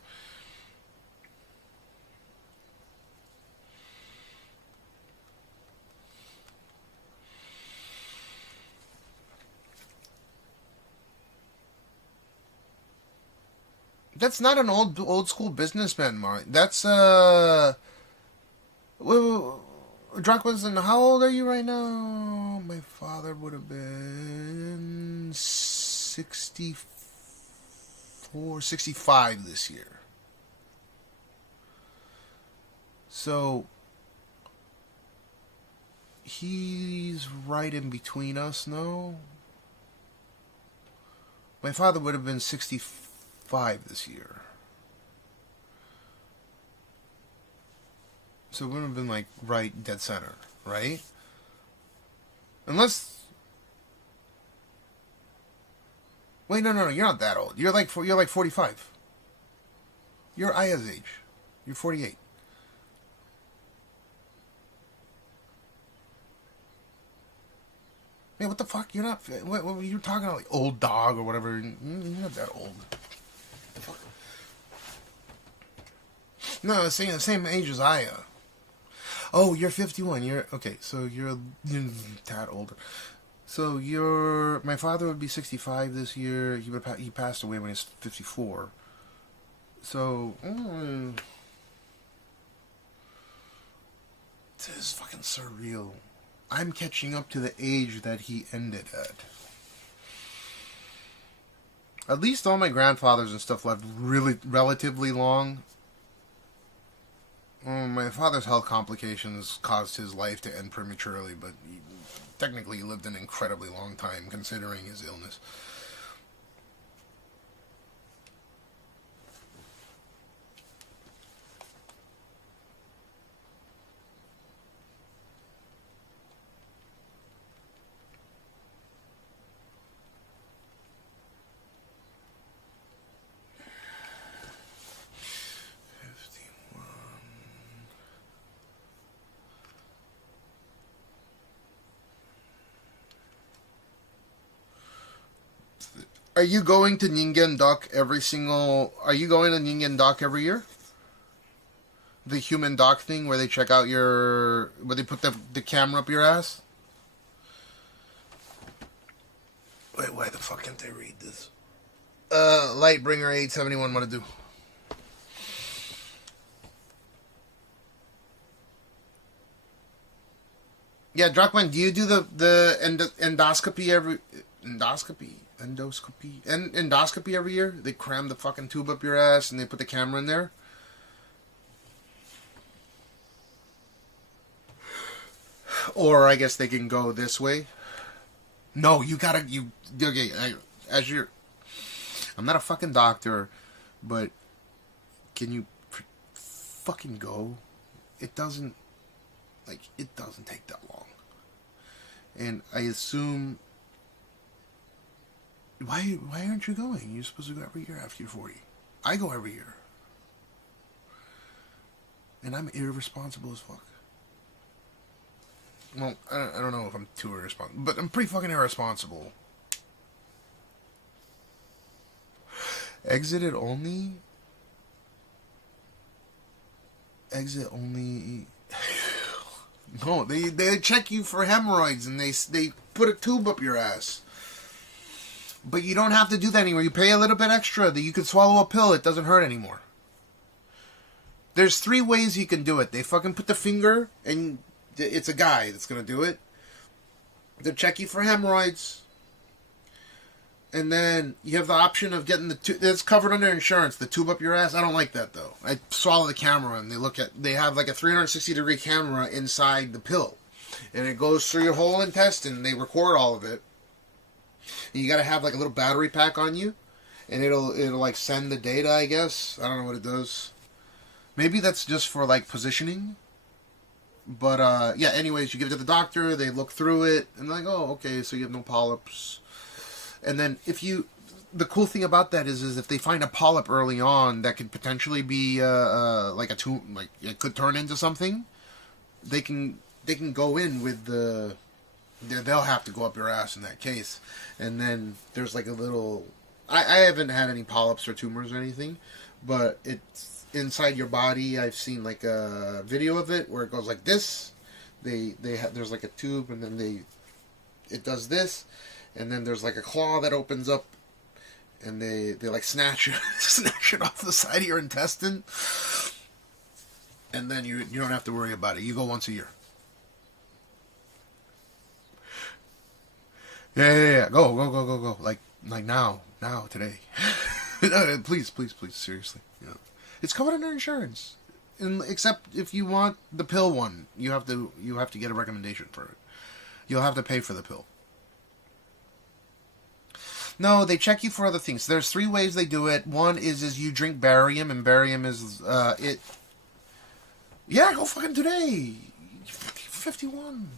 That's not an old school businessman, Mark. That's Drachmanson, how old are you right now? My father would have been 64, 65 this year. So he's right in between us, no? My father would have been 65 this year. So it would have been right dead center, right? Unless, wait, no, you're not that old. You're like 45. You're Aya's age. You're 48. Hey, what the fuck? You're not. What you're talking about, old dog or whatever? You're not that old. What the fuck? No, the same age as Aya. Oh, you're 51. You're okay. So you're a tad older. So my father would be 65 this year. He passed away when he was 54. So this is fucking surreal. I'm catching up to the age that he ended at. At least all my grandfathers and stuff lived really relatively long. My father's health complications caused his life to end prematurely, but technically he lived an incredibly long time considering his illness. Are you going to Ningen Dock Are you going to Ningen Dock every year? The human dock thing where they check out where they put the camera up your ass? Wait, why the fuck can't I read this? Lightbringer 871, what to do? Yeah, Drakman, do you do the endoscopy every year? They cram the fucking tube up your ass and they put the camera in there? Or I guess they can go this way. No, I'm not a fucking doctor, but can you fucking go? It doesn't take that long. And I assume, why aren't you going? You're supposed to go every year after you're 40. I go every year. And I'm irresponsible as fuck. Well, I don't know if I'm too irresponsible, but I'm pretty fucking irresponsible. Exit only. No, they check you for hemorrhoids and they put a tube up your ass. But you don't have to do that anymore. You pay a little bit extra that you can swallow a pill. It doesn't hurt anymore. There's 3 ways you can do it. They fucking put the finger, and it's a guy that's going to do it. They'll check you for hemorrhoids. And then you have the option of getting the tube. It's covered under insurance, the tube up your ass. I don't like that, though. I swallow the camera, and they have like a 360-degree camera inside the pill. And it goes through your whole intestine. They record all of it. And you got to have like a little battery pack on you. And it'll like send the data, I guess. I don't know what it does. Maybe that's just for like positioning. But yeah, anyways, you give it to the doctor. They look through it. And they're like, oh, okay, so you have no polyps. And then the cool thing about that is if they find a polyp early on that could potentially be like a tumor, like it could turn into something, they can go in with they'll have to go up your ass in that case. And then there's like a little, I haven't had any polyps or tumors or anything, but it's inside your body. I've seen like a video of it where it goes like this. There's like a tube, and then it does this. And then there's like a claw that opens up, and they like snatch it off the side of your intestine, and then you don't have to worry about it. You go once a year. Yeah. Go. Like now, today. Please, seriously. Yeah. It's covered under insurance, except if you want the pill one, you have to get a recommendation for it. You'll have to pay for the pill. No, they check you for other things. There's 3 ways they do it. One is you drink barium, and barium is it. Yeah, go fucking today. 51.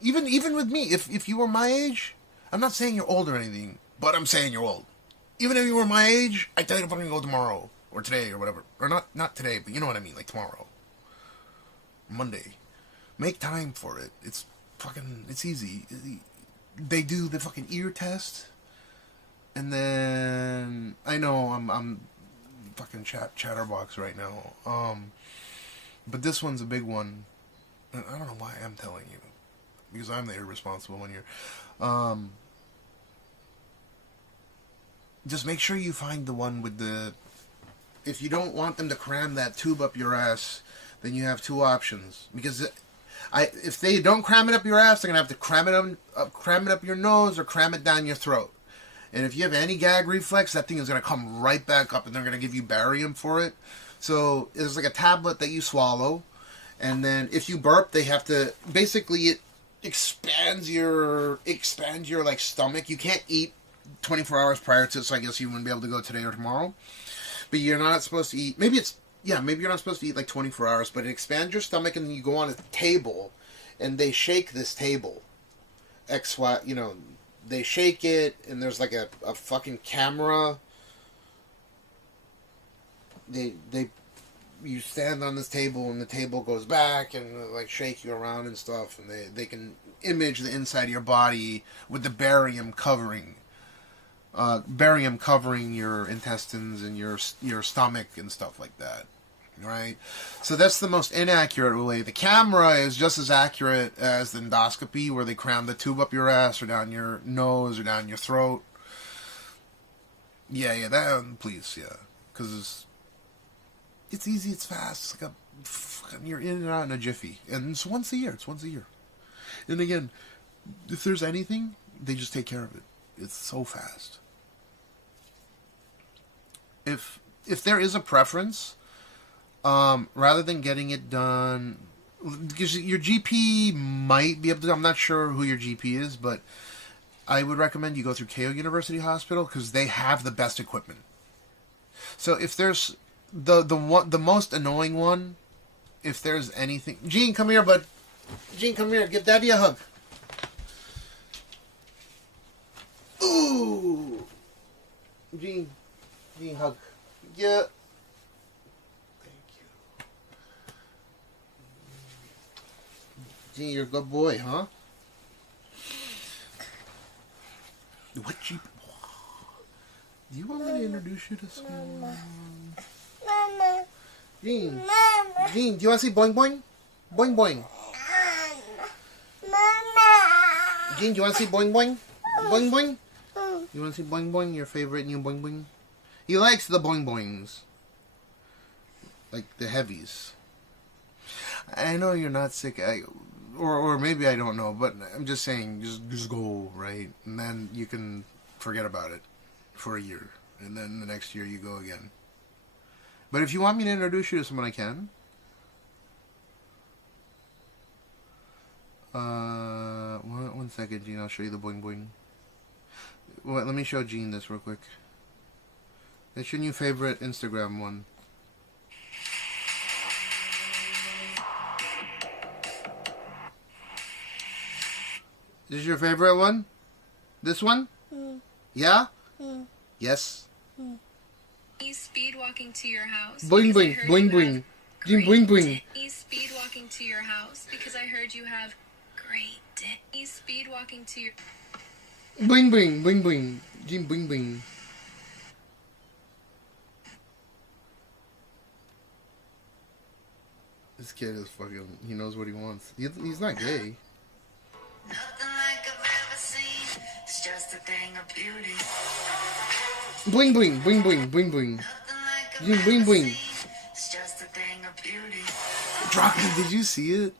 Even with me, if you were my age, I'm not saying you're old or anything, but I'm saying you're old. Even if you were my age, I tell you to fucking go tomorrow or today or whatever, or not today, but you know what I mean, like tomorrow, Monday. Make time for it. It's easy. They do the fucking ear test. And then I know I'm fucking chatterbox right now. But this one's a big one. and I don't know why I'm telling you, because I'm the irresponsible one here. Just make sure you find the one with the... If you don't want them to cram that tube up your ass, then you have two options. Because if they don't cram it up your ass, they're going to have to cram it up your nose or cram it down your throat. And if you have any gag reflex, that thing is going to come right back up, and they're going to give you barium for it. So it's like a tablet that you swallow. And then if you burp, they have to... Basically, it expands your like stomach. You can't eat 24 hours prior to it, so I guess you wouldn't be able to go today or tomorrow. But you're not supposed to eat... Maybe you're not supposed to eat like 24 hours, but it expands your stomach, and then you go on a table, and they shake this table. They shake it, and there's like a fucking camera. You stand on this table, and the table goes back and like shake you around and stuff, and they can image the inside of your body with the barium covering your intestines and your stomach and stuff like that, right? So that's the most inaccurate way. The camera is just as accurate as the endoscopy, where they cram the tube up your ass or down your nose or down your throat. Yeah, that, please, yeah, because it's easy, it's fast. It's like you're in and out in a jiffy. And it's once a year. And again, if there's anything, they just take care of it. It's so fast. If there is a preference, rather than getting it done, because your GP might be able to, I'm not sure who your GP is, but I would recommend you go through Keio University Hospital, because they have the best equipment. So if there's the most annoying one, if there's anything... Gene, come here, bud. Gene, come here. Give Daddy a hug. Ooh. Gene, hug. Yeah. Thank you. Gene, you're a good boy, huh? What Jeep? Do you want me to introduce you to someone? Mama. Gene. Mama. Gene, do you want to see Boing Boing? Boing Boing. Mama. Gene, do you want to see Boing Boing? Boing Boing? You want to see Boing Boing? Your favorite new Boing Boing? He likes the Boing Boings. Like the heavies. I know you're not sick. Or maybe I don't know, but I'm just saying, just go, right? And then you can forget about it for a year. And then the next year you go again. But if you want me to introduce you to someone, I can. One second, Gene. I'll show you the Boing Boing. Wait, let me show Gene this real quick. That's your new favorite Instagram one. This is your favorite one? This one? Yeah? Yes? He's speed walking to your house. Boing boing, boing boing. Gene, boing boing. He's speed walking to your house because I heard you have great dick. He's speed walking to your... Boing boing, boing boing. Gene, boing boing. This kid is fucking... He knows what he wants. He's not gay. Bling bling, bling bling, bling bling. Bling bling. Drockman, did you see it?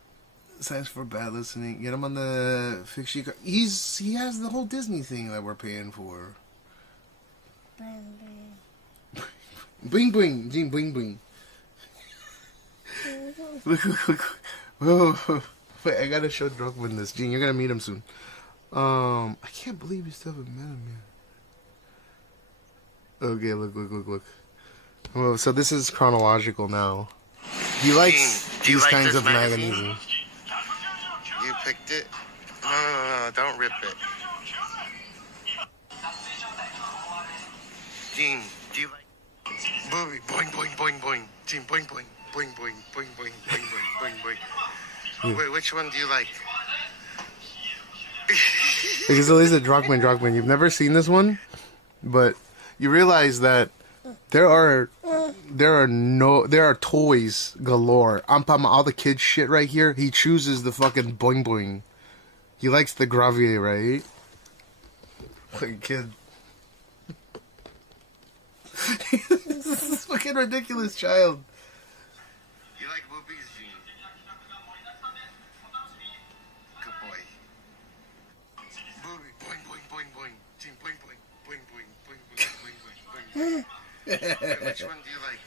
Thanks for bad listening. Get him on the fix you. He has the whole Disney thing that we're paying for. Bling bling, Gene, bling bling. Look. Oh, wait, I gotta show Drockman this. Gene, you're gonna meet him soon. I can't believe you still haven't met him yet. Okay, look. Well, so this is chronological now. He likes these kinds of magazines. You picked it? No, don't rip it. Gene, do you like... Boing, boing, boing, boing. Gene, boing, boing, boing, boing, boing, boing, boing, boing, boing. Wait, which one do you like? Because at least at Drockman, you've never seen this one, but you realize that there are there are toys galore. I'm talking about all the kids shit right here. He chooses the fucking boing boing. He likes the gravier, right? Fucking kid. This is fucking ridiculous child. You like boobies, Gene? Good boy. Boobie, boing, boing, boing, boing. Gene, boing, boing, boing, boing, boing, boing, boing, boing, boing. Wait, which one do you like?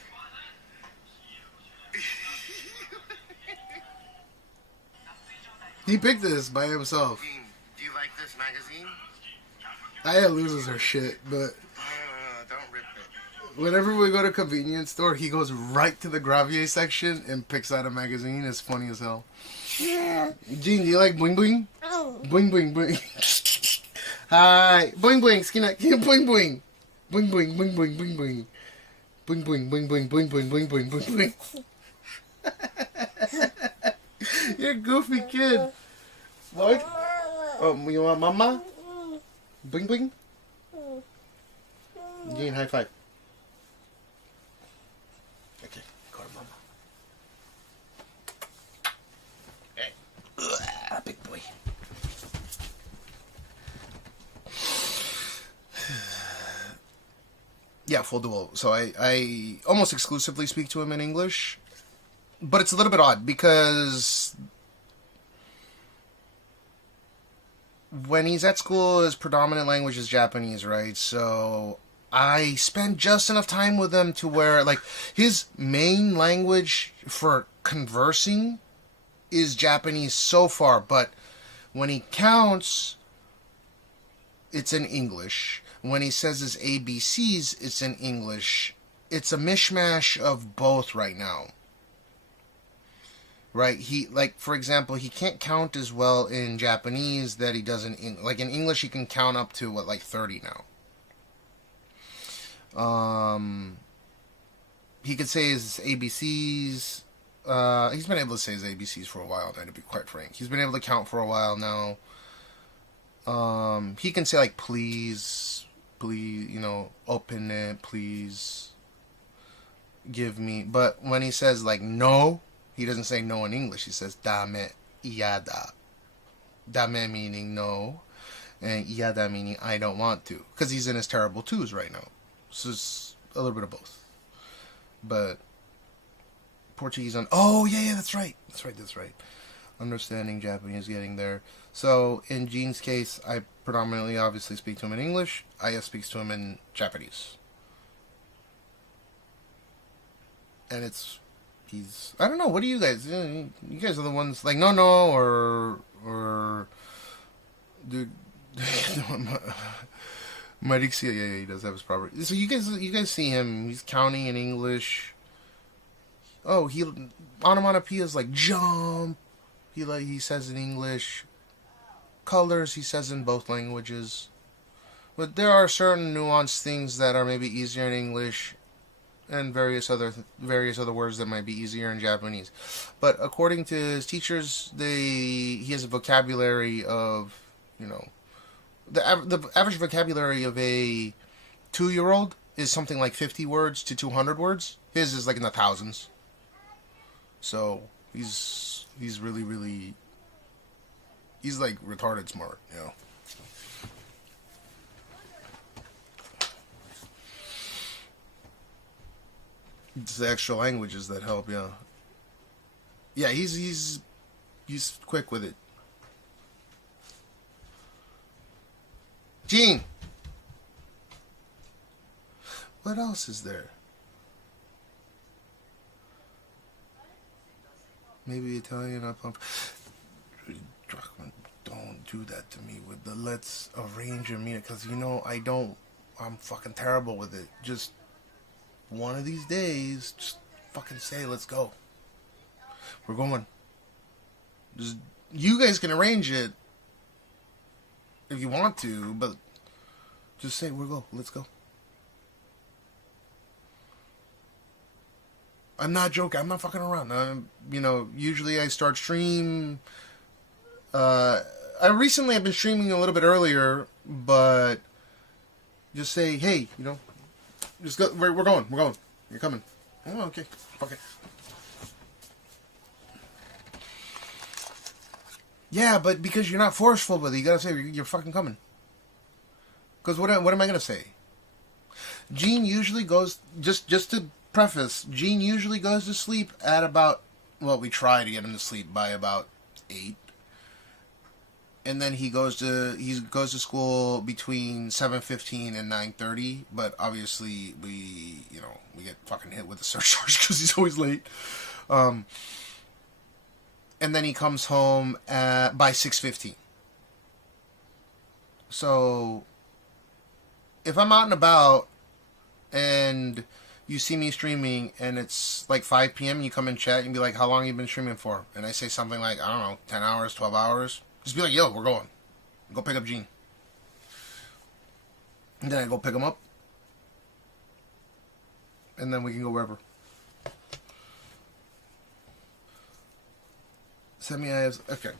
He picked this by himself. Gene, do you like this magazine? Aya loses her shit, but Don't rip it. whenever we go to a convenience store, he goes right to the gravier section and picks out a magazine. It's funny as hell. Gene, do you like boing boing? Boing boing boing. Hi, boing boing, skinny, boing boing, boing boing, boing boing, boing boing, boing boing, boing boing, boing boing, boing boing, boing boing. You're a goofy kid. What? Oh, you want mama? Boing boing. Gene, high five. Okay, go to mama. Hey, big boy. Yeah, full dual. So I almost exclusively speak to him in English, but it's a little bit odd because when he's at school, his predominant language is Japanese, right? So I spend just enough time with him to where, like, his main language for conversing is Japanese so far, but when he counts, it's in English. When he says his ABCs, it's in English. It's a mishmash of both right now. Right? He, like, for example, he can't count as well in Japanese that he does in English. Like, in English, he can count up to, what, like 30 now. He could say his ABCs. He's been able to say his ABCs for a while now, to be quite frank. He's been able to count for a while now. He can say, like, please, you know, open it, please, give me. But when he says, like, no, he doesn't say no in English. He says, dame, iada. Dame meaning no, and iada meaning I don't want to. Because he's in his terrible twos right now. So it's a little bit of both. But Portuguese on... Oh, yeah, that's right. That's right. Understanding Japanese, getting there. So, in Gene's case, I predominantly obviously speak to him in English. Aya speaks to him in Japanese. And he's... I don't know, what do you guys... You guys are the ones, like, no, or... Dude... Marixia, yeah, he does have his property. So you guys see him, he's counting in English. Oh, onomatopoeia is like jump. He says in English. Colors, he says in both languages. But there are certain nuanced things that are maybe easier in English, and various other words that might be easier in Japanese. But according to his teachers, he has a vocabulary of, you know, the average vocabulary of a 2-year-old is something like 50 words to 200 words. His is like in the thousands. So he's really, really, he's like retarded smart, you know. It's the extra languages that help, yeah. Yeah, he's quick with it. Gene! What else is there? Maybe Italian up. Don't do that to me with the let's arrange a meeting, because you know I'm fucking terrible with it. Just one of these days, just fucking say let's go. We're going. Just, you guys can arrange it if you want to, but just say let's go. I'm not joking. I'm not fucking around. You know, usually I start stream. Recently I've been streaming a little bit earlier, but just say, hey, you know, just go. We're going. You're coming. Oh, okay. Fuck it. Yeah, but because you're not forceful with it, you gotta say you're fucking coming. Because what am I gonna say? Gene usually goes, just to preface, Gene usually goes to sleep at about, well, we try to get him to sleep by about 8. And then he goes to school between 7:15 and 9:30. But obviously we get fucking hit with a surcharge because he's always late. And then he comes home by 6:15. So if I'm out and about and you see me streaming and it's like 5 p.m. and you come and chat and be like, how long have you been streaming for? And I say something like, I don't know, 10 hours, 12 hours. Just be like, yo, we're going. Go pick up Gene. And then I go pick him up. And then we can go wherever. Send me eyes. Okay.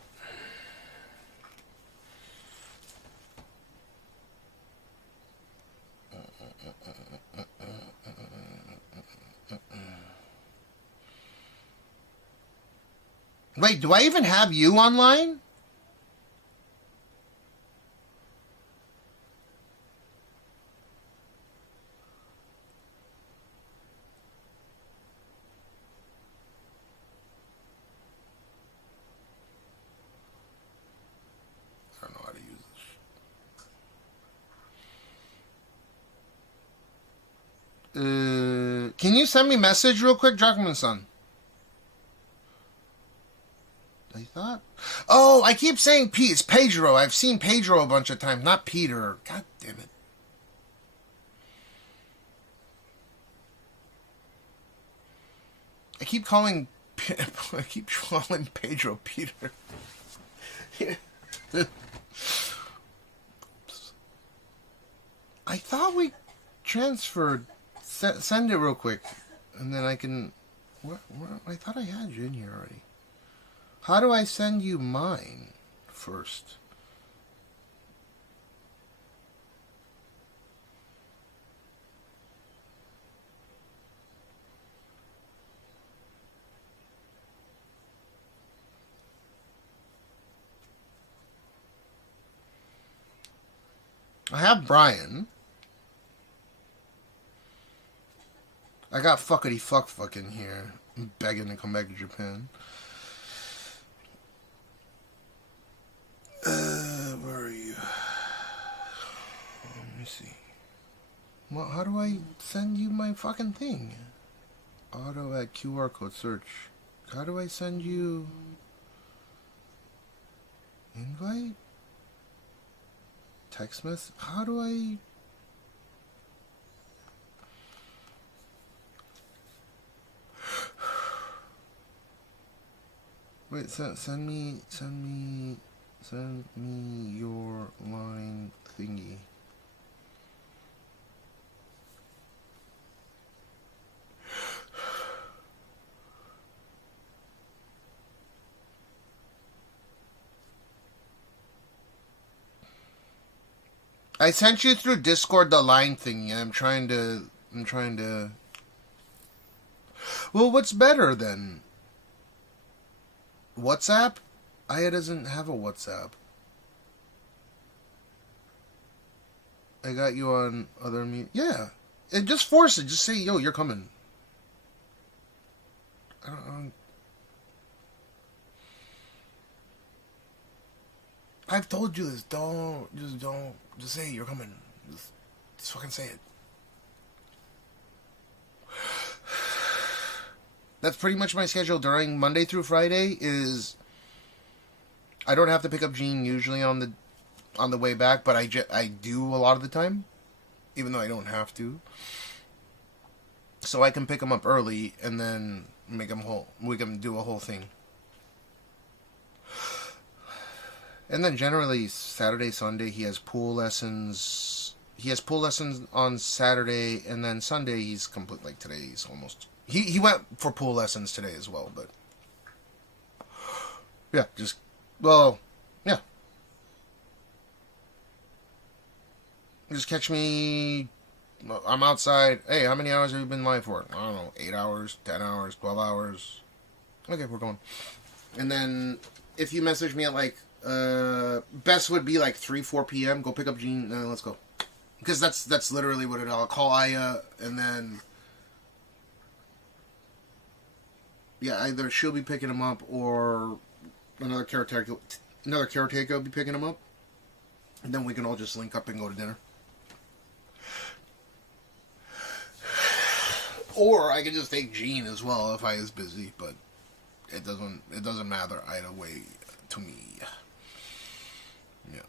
Wait, do I even have you online? I don't know how to use this. Can you send me a message real quick, Drachman-san? I thought. Oh, I keep saying Pete. It's Pedro. I've seen Pedro a bunch of times, not Peter. God damn it. I keep calling Pedro Peter. I thought we transferred. Send it real quick, and then I can. I thought I had you in here already. How do I send you mine first? I have Brian. I got fuckity fuck in here, begging to come back to Japan. Where are you? Let me see. Well, how do I send you my fucking thing? Auto at QR code search. How do I send you invite? Text message? How do I? Wait, send me your line thingy. I sent you through Discord the line thingy, and I'm trying to. Well, what's better then? WhatsApp? Aya doesn't have a WhatsApp. I got you on other yeah. And just force it. Just say, yo, you're coming. I don't I've told you this. Don't. Just say you're coming. Just fucking say it. That's pretty much my schedule during Monday through Friday. Is I don't have to pick up Gene usually on the way back, but I do a lot of the time, even though I don't have to. So I can pick him up early and then make him whole. We can do a whole thing. And then generally Saturday, Sunday he has pool lessons. He has pool lessons on Saturday, and then Sunday he's complete. Like today, he's almost. He went for pool lessons today as well, but yeah, yeah. Just catch me I'm outside. Hey, how many hours have you been live for? I don't know, 8 hours, 10 hours, 12 hours. Okay, we're going. And then if you message me at like, best would be like 3, 4 p.m. Go pick up Gene. Let's go. Because that's literally what I'll call Aya, and then yeah, either she'll be picking him up or another caretaker will be picking him up, and then we can all just link up and go to dinner. Or I can just take Gene as well if I is busy, but it doesn't matter either way to me. Yeah.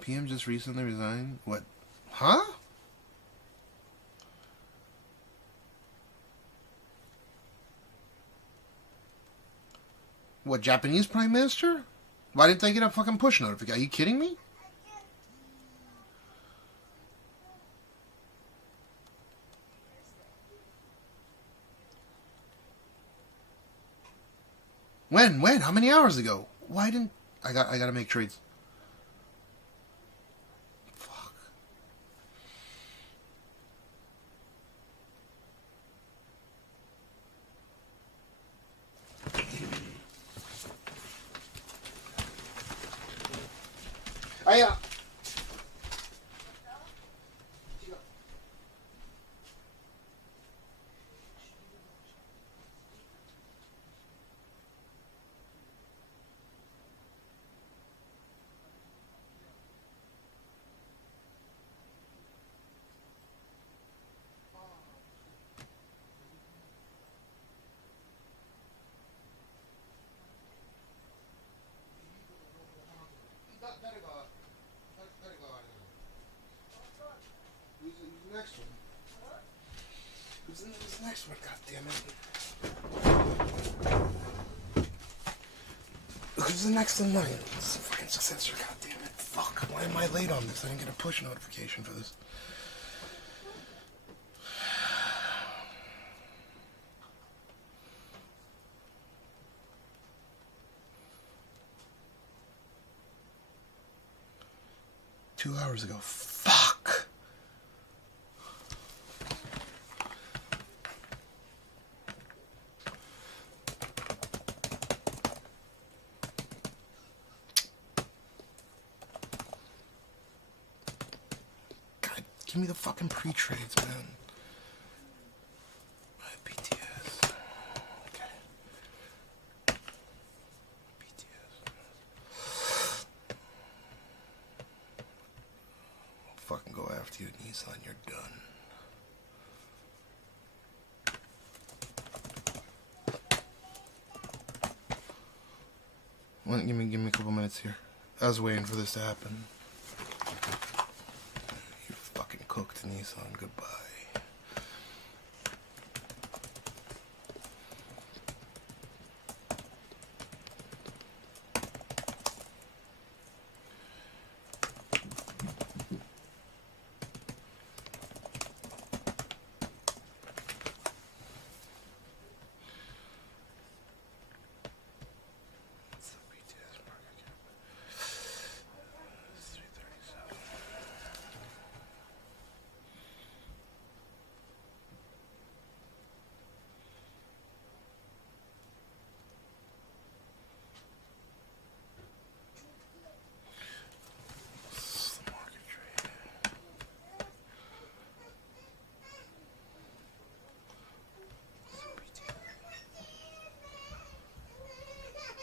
PM just recently resigned. What? Huh? What, Japanese Prime Minister? Why didn't they get a fucking push notification? Are you kidding me? When? How many hours ago? Why didn't... I gotta make trades. Fuck. Aya! 誰が Who's the next one? Who's the next one? God damn it. Who's the next in line? It's a fucking successor, god damn it. Fuck, why am I late on this? I didn't get a push notification for this. Two hours ago. Fuck! God, give me the fucking pre-trades, man. BTS. Okay. Fucking go after you, Nissan. You're done. Well, give me a couple minutes here. I was waiting for this to happen. You fucking cooked, Nissan. Goodbye.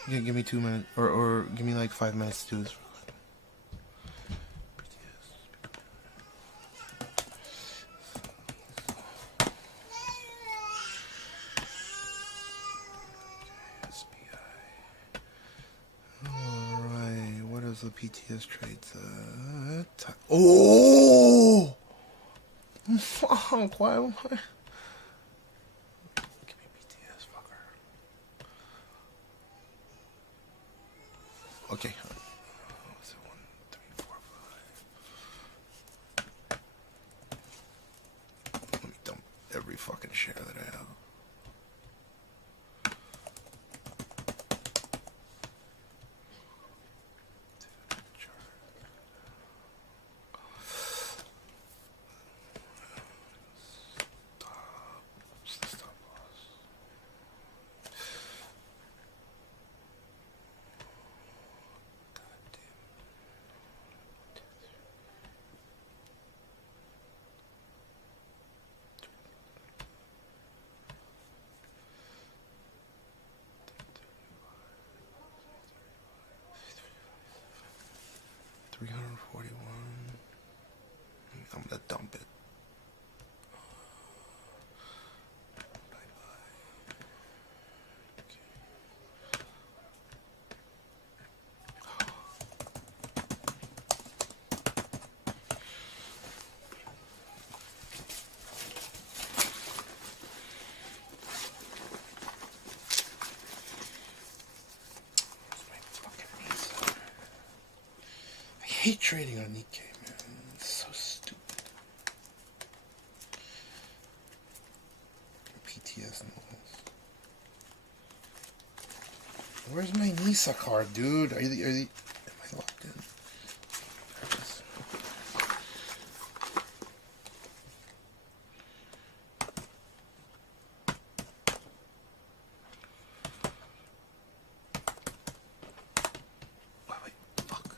Yeah, give me 2 minutes, or give me like 5 minutes to do this. Alright, what is the PTS trades? Oh! Fuck, why am I... Okay. So 1, 3, 4, 5. Let me dump every fucking share that I have. I'm gonna dump it. I hate trading on Nikkei, man. It's so stupid. PTS and all this. Where's my NISA card, dude? Am I locked in? There it is. Wait, fuck.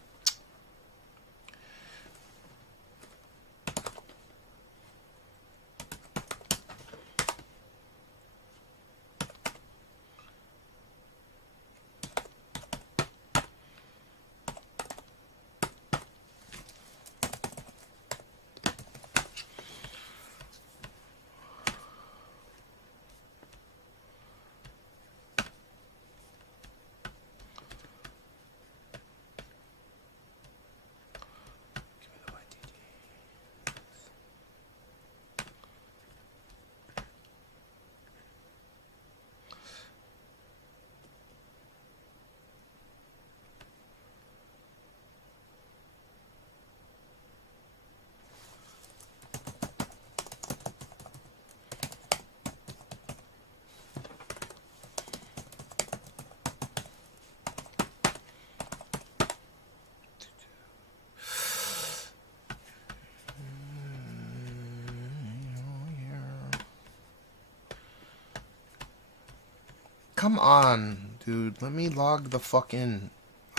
Come on, dude. Let me log the fuck in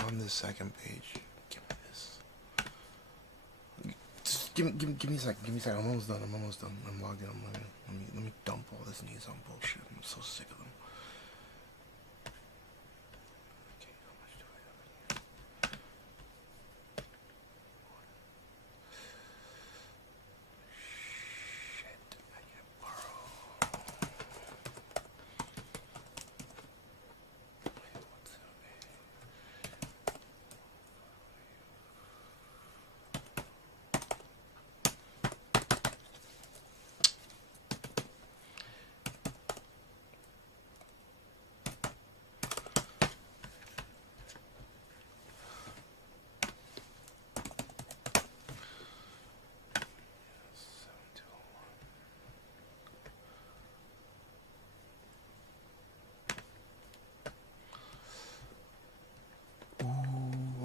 on this second page. Give me this. Just give me a second. Give me a second. I'm almost done. I'm logged in. Let me dump all this Nissan bullshit. I'm so sick of them. Okay, how much do I have in here? Shit, I need to borrow.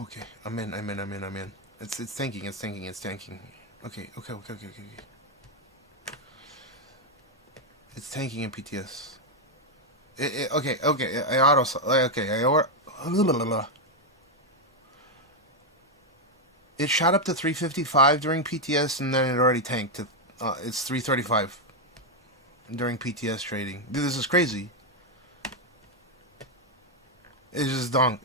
Okay, I'm in. It's thinking. Okay. It's tanking in PTS. Okay. It shot up to 355 during PTS, and then it already tanked to. It's 335 during PTS trading. Dude, this is crazy. It's just dunk.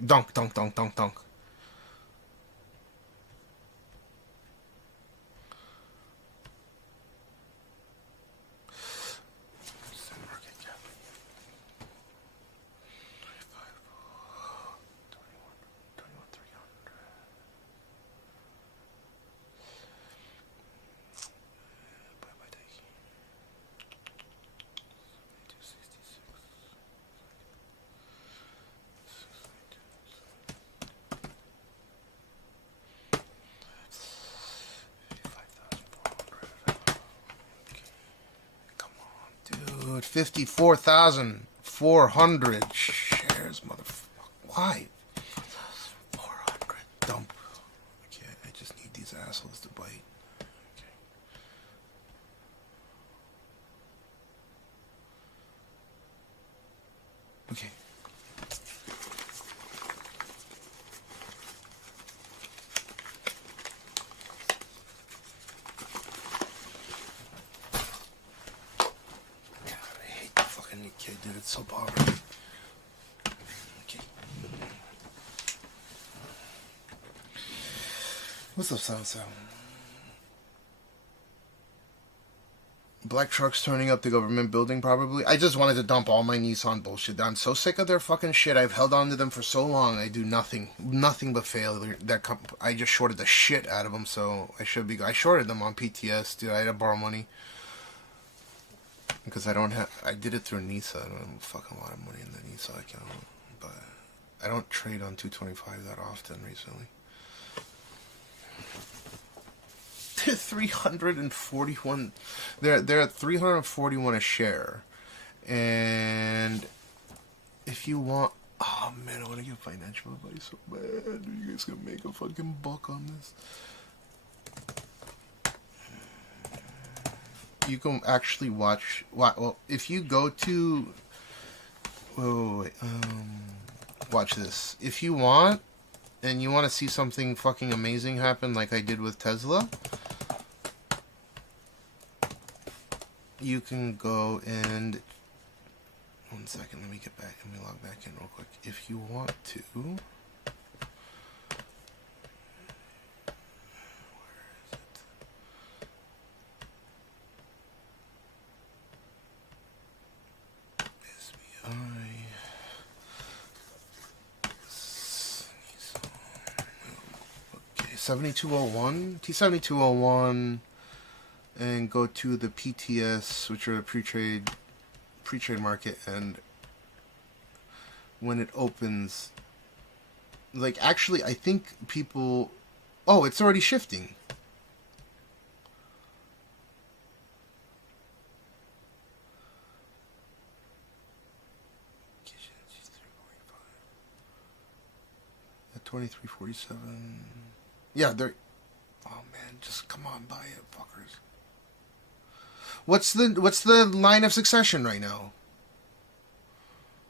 Dude, 54,400 shares, motherfucker. Why? 400. Dump. Okay, I just need these assholes to bite. Okay. Okay, dude, it's so boring. Okay. What's up, Sound? Black trucks turning up the government building, probably. I just wanted to dump all my Nissan bullshit. I'm so sick of their fucking shit. I've held on to them for so long. I do nothing but failure. I just shorted the shit out of them, so I should be. I shorted them on PTS, dude. I had to borrow money because I don't have. I did it through NISA. I don't have a fucking lot of money in the NISA account, but I don't trade on 225 that often recently. 341. They're at 341 a share, and if you want, oh man, I want to give financial advice so bad. You guys gonna make a fucking buck on this. You can actually watch. Well, if you go to, watch this. If you want, and you want to see something fucking amazing happen, like I did with Tesla. You can go and 1 second, let me log back in real quick. If you want to, where is it? SBI okay, 7201 T7201 and go to the PTS, which are the pre-trade market, and when it opens, like, actually I think people, oh, it's already shifting. At 23.47. Yeah, they're, oh man, just come on, buy it, fuckers. What's the line of succession right now?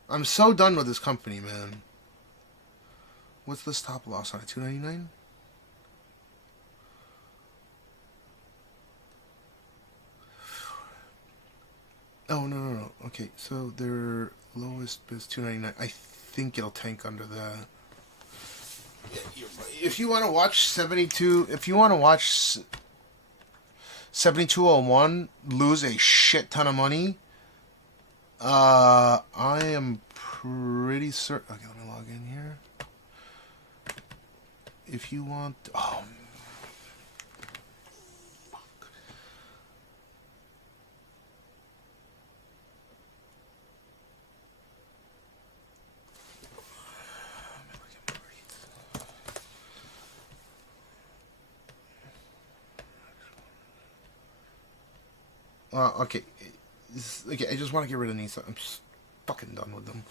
I'm so done with this company, man. What's the stop loss on it? 299? Oh no. Okay, so their lowest is 299. I think it'll tank under that. Yeah, if you want to watch 7201 lose a shit ton of money, I am pretty certain. Okay, let me log in here. If you want, oh, fuck. Okay. Okay, I just want to get rid of Nissan. I'm just fucking done with them.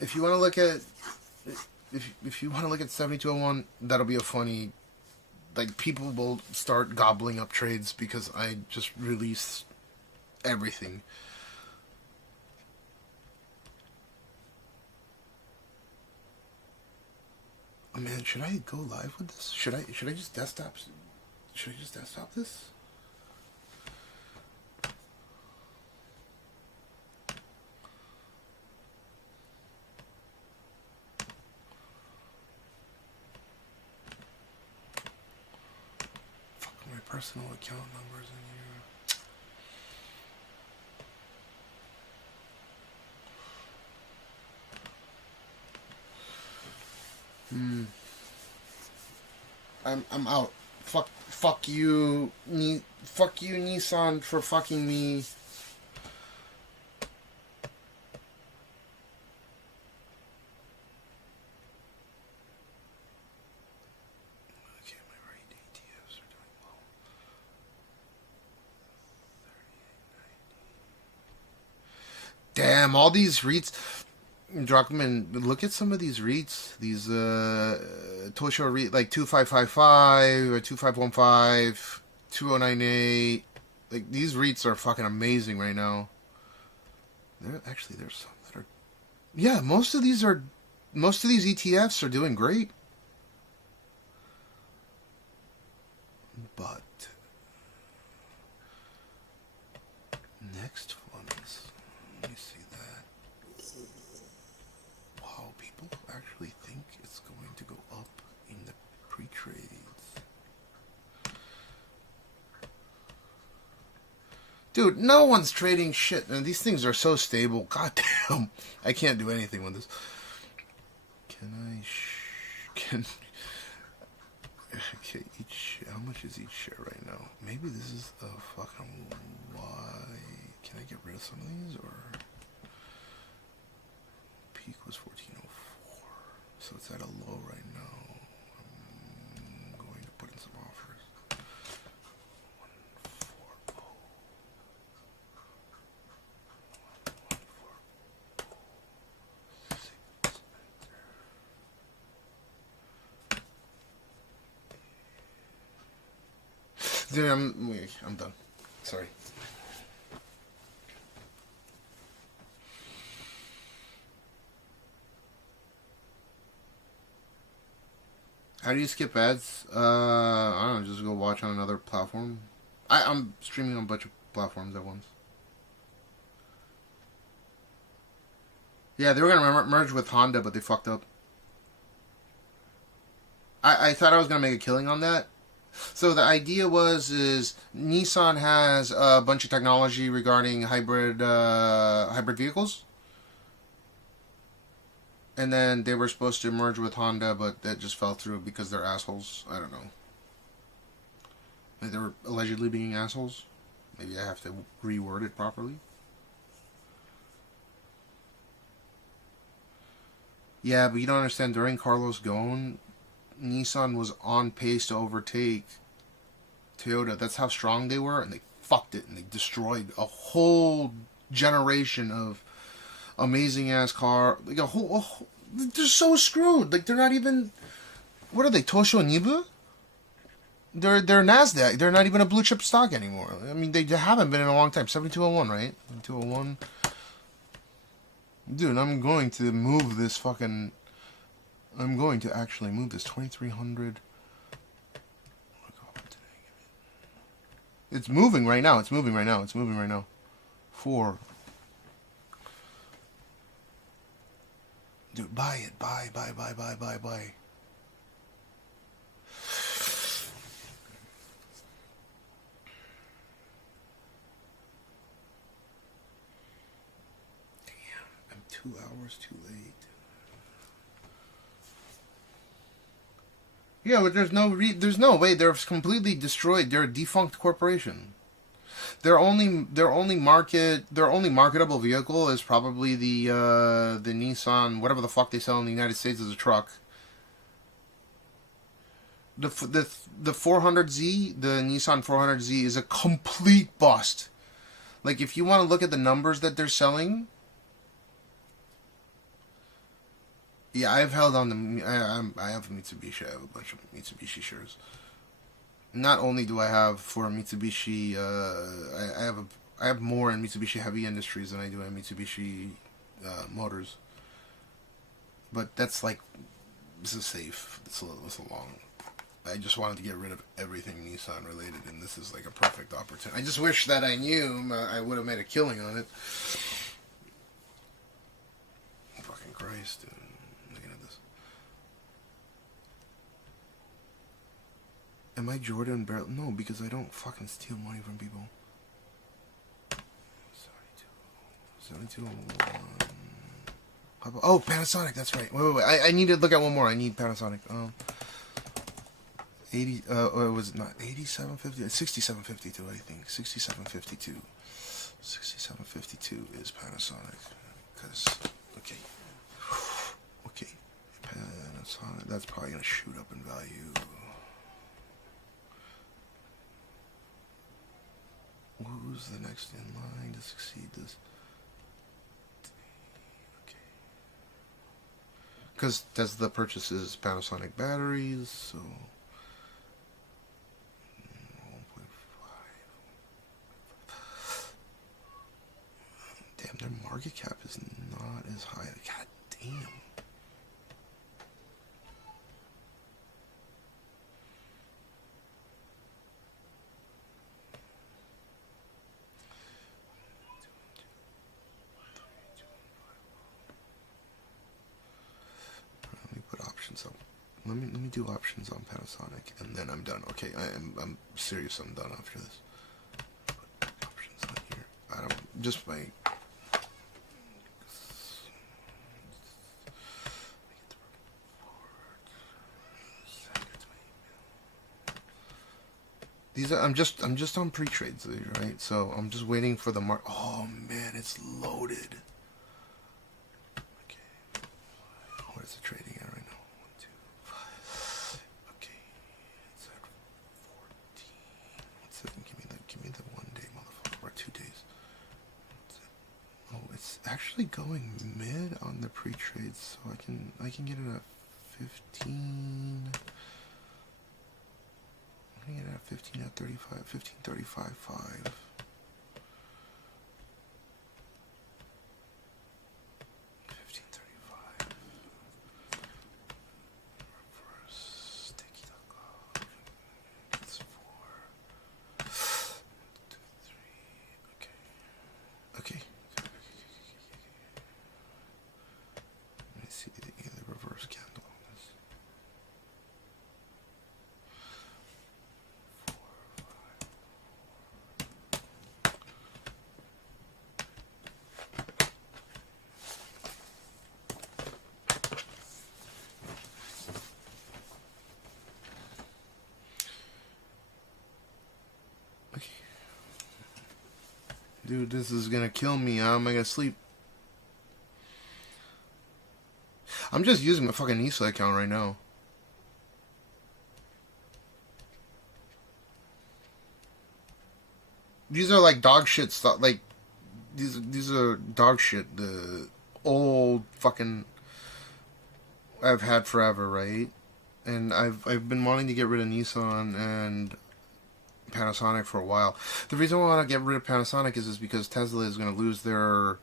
If you want to look at, if you want to look at 7201, that'll be a funny, like, people will start gobbling up trades because I just released everything. Oh man, should I go live with this? Should I just desktop? Should I just desktop this? Personal account numbers in here. I'm out. Fuck you, Nissan, for fucking me. Damn, all these REITs. Druckmann, look at some of these REITs. These Tosho REIT, like 2555 or 2515, 2098. Like, these REITs are fucking amazing right now. There's some that are. Yeah, most of these ETFs are doing great. But next funds. Let me see that. Wow, people actually think it's going to go up in the pre-trades. Dude, no one's trading shit. And these things are so stable. God damn. I can't do anything with this. Okay, how much is each share right now? Maybe this is a fucking why. Can I get rid of some of these, or peak was 1404, so it's at a low right now. I'm going to put in some offers. 140. Dude, I'm done. Sorry. How do you skip ads? I don't know, just go watch on another platform. I'm streaming on a bunch of platforms at once. Yeah, they were gonna merge with Honda, but they fucked up. I thought I was gonna make a killing on that. So the idea is Nissan has a bunch of technology regarding hybrid vehicles, and then they were supposed to merge with Honda, but that just fell through because they're assholes. I don't know. Like they were allegedly being assholes. Maybe I have to reword it properly. Yeah, but you don't understand. During Carlos Ghosn, Nissan was on pace to overtake Toyota. That's how strong they were, and they fucked it, and they destroyed a whole generation of amazing ass car. Like they're so screwed. Like they're not even. What are they? Tosho Nibu? They're Nasdaq. They're not even a blue chip stock anymore. I mean, they haven't been in a long time. 7201, right? 7201. Dude, I'm going to move this fucking. I'm going to actually move this 2300. It's moving right now. It's moving right now. It's moving right now. 4. Dude, buy it. Buy. Damn, I'm 2 hours too late. Yeah, but there's no way. They're completely destroyed. They're a defunct corporation. Their only marketable vehicle is probably the Nissan, whatever the fuck they sell in the United States as a truck. The 400Z, the Nissan 400Z is a complete bust. Like if you want to look at the numbers that they're selling. Yeah, I've held on to. I have a Mitsubishi. I have a bunch of Mitsubishi shares. Not only do I have for Mitsubishi, I have more in Mitsubishi Heavy Industries than I do in Mitsubishi Motors. But that's like, this is safe. It's a long. I just wanted to get rid of everything Nissan related, and this is like a perfect opportunity. I just wish that I knew. I would have made a killing on it. Fucking Christ, dude. Am I Jordan Barrel? No, because I don't fucking steal money from people. 7201. Oh, Panasonic, that's right. Wait. I need to look at one more. I need Panasonic. 80, was it not 8750? 6752, I think. 6752. 6752 is Panasonic. Because, okay. Panasonic, that's probably going to shoot up in value. Who's the next in line to succeed this? Okay. Because Tesla purchases Panasonic batteries, so 1.5. Damn, their market cap is not as high. God damn. Let me do options on Panasonic, and then I'm done. Okay, I'm serious. I'm done after this. Put options on here. God, I'm just my. These are, I'm just on pre-trades, right? So I'm just waiting for the mark. Oh man, it's loaded. Okay, what is it trading at right now? 1, 2, 5. Okay, it's at 14. 1 second, give me the 1 day, motherfucker, or 2 days. Oh, it's actually going mid on the pre-trades, so I can get it at 15. I can get it at 15 at 35, 15.35.5. 15.35. Reverse sticky duck off. It's 4. 1, 2, 3. Okay. Okay. Let me see the reverse candle on this. 4, 5. Okay. Dude, this is gonna kill me. How am I gonna sleep? I'm just using my fucking NISA account right now. These are like dog shit stuff. Like these are dog shit. The old fucking I've had forever, right? And I've been wanting to get rid of Nissan and Panasonic for a while. The reason why I want to get rid of Panasonic is because Tesla is going to lose their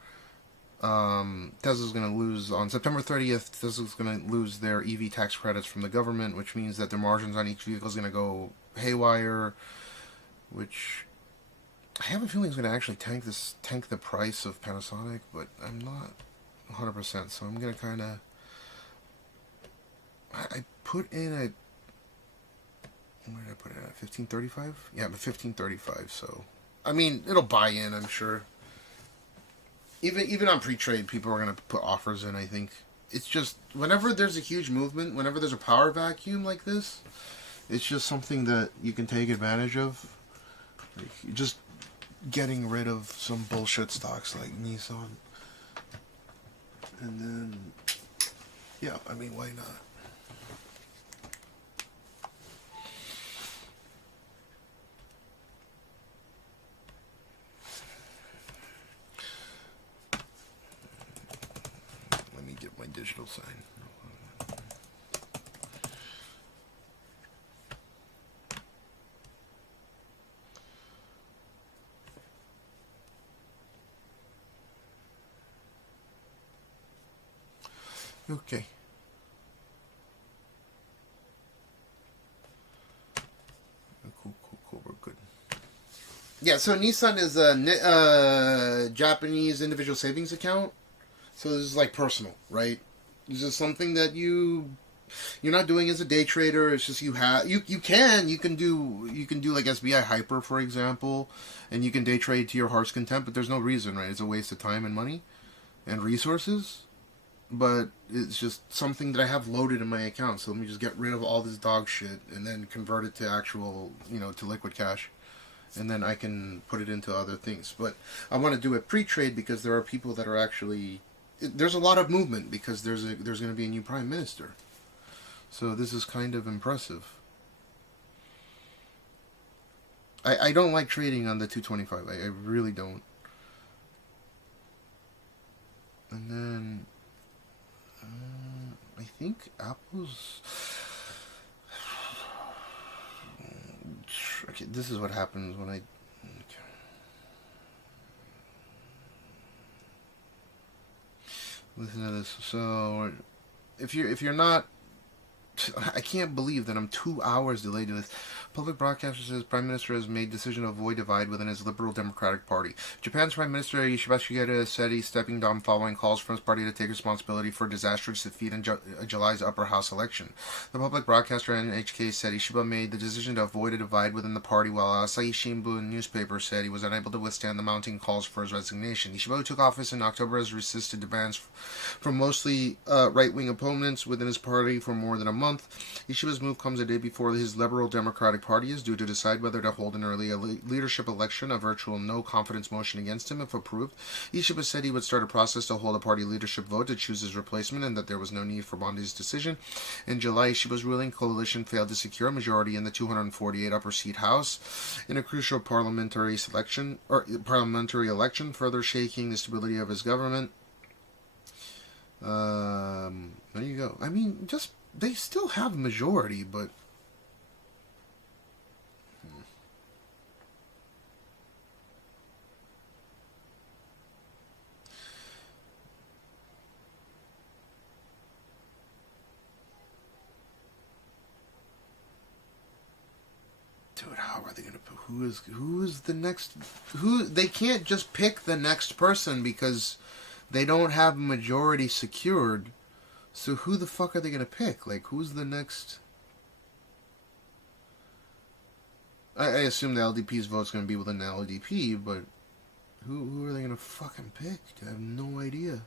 Tesla's going to lose on September 30th. Tesla's going to lose their EV tax credits from the government, which means that their margins on each vehicle is going to go haywire. Which I have a feeling is going to actually tank the price of Panasonic, but I'm not 100%. So I'm going to kind of I put in a where did I put it at? 15.35? Yeah, but 15.35. So I mean, it'll buy in, I'm sure. Even on pre-trade, people are going to put offers in, I think. It's just, whenever there's a huge movement, whenever there's a power vacuum like this, it's just something that you can take advantage of. Like, just getting rid of some bullshit stocks like Nissan. And then, yeah, I mean, why not? My digital sign. Okay. Cool. We're good. Yeah, so Nissan is a Japanese individual savings account. So this is like personal, right? This is something that you're not doing as a day trader. It's just you can do like SBI Hyper, for example, and you can day trade to your heart's content, but there's no reason, right? It's a waste of time and money and resources. But it's just something that I have loaded in my account. So let me just get rid of all this dog shit and then convert it to actual, to liquid cash. And then I can put it into other things. But I want to do it pre-trade because there are people that are actually... There's a lot of movement because there's going to be a new prime minister. So this is kind of impressive. I don't like trading on the 225. I really don't. And then... I think Apple's... Okay, this is what happens when I... Okay. Listen to this. So, if you're not I can't believe that I'm 2 hours delayed to this. Public broadcaster says Prime Minister has made decision to avoid divide within his Liberal Democratic Party. Japan's Prime Minister Yoshihide said he's stepping down following calls from his party to take responsibility for disastrous defeat in July's upper house election. The public broadcaster NHK said Ishiba made the decision to avoid a divide within the party, while Asahi Shimbun newspaper said he was unable to withstand the mounting calls for his resignation. Ishiba, who took office in October, has resisted demands from mostly right-wing opponents within his party for more than a month. Ishiba's move comes a day before his Liberal Democratic Party is due to decide whether to hold an early leadership election, a virtual no-confidence motion against him if approved. Ishiba said he would start a process to hold a party leadership vote to choose his replacement and that there was no need for Bondi's decision. In July, Ishiba's ruling coalition failed to secure a majority in the 248 upper seat House in a crucial parliamentary election, further shaking the stability of his government. There you go. I mean, just they still have a majority, but dude, how are they gonna put who is the next? They can't just pick the next person because they don't have a majority secured. So who the fuck are they gonna pick? Like, who's the next? I assume the LDP's vote's gonna be within the LDP, but who are they gonna fucking pick? I have no idea.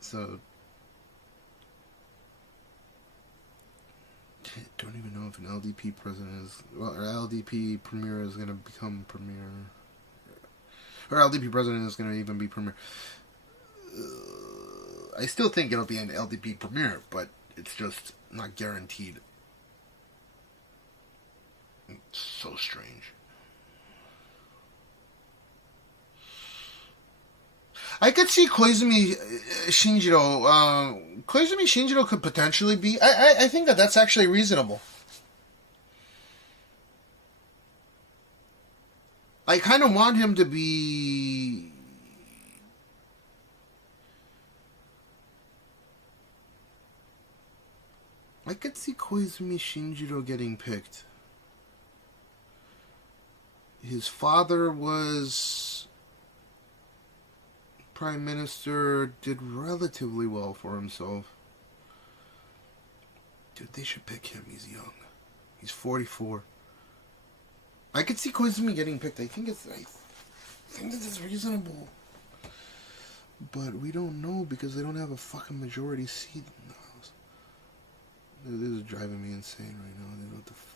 So, don't even know if an LDP president is, well, or LDP premier is going to become premier, or LDP president is going to even be premier. I still think it'll be an LDP premier, but it's just not guaranteed. It's so strange. I could see Koizumi Shinjiro. Koizumi Shinjiro could potentially be. I think that's actually reasonable. I kind of want him to be. I could see Koizumi Shinjiro getting picked. His father was Prime Minister, did relatively well for himself. Dude, they should pick him. He's young. He's 44. I could see Koizumi getting picked. I think this is reasonable. But we don't know because they don't have a fucking majority seat in the House. This is driving me insane right now. I don't know what the fuck.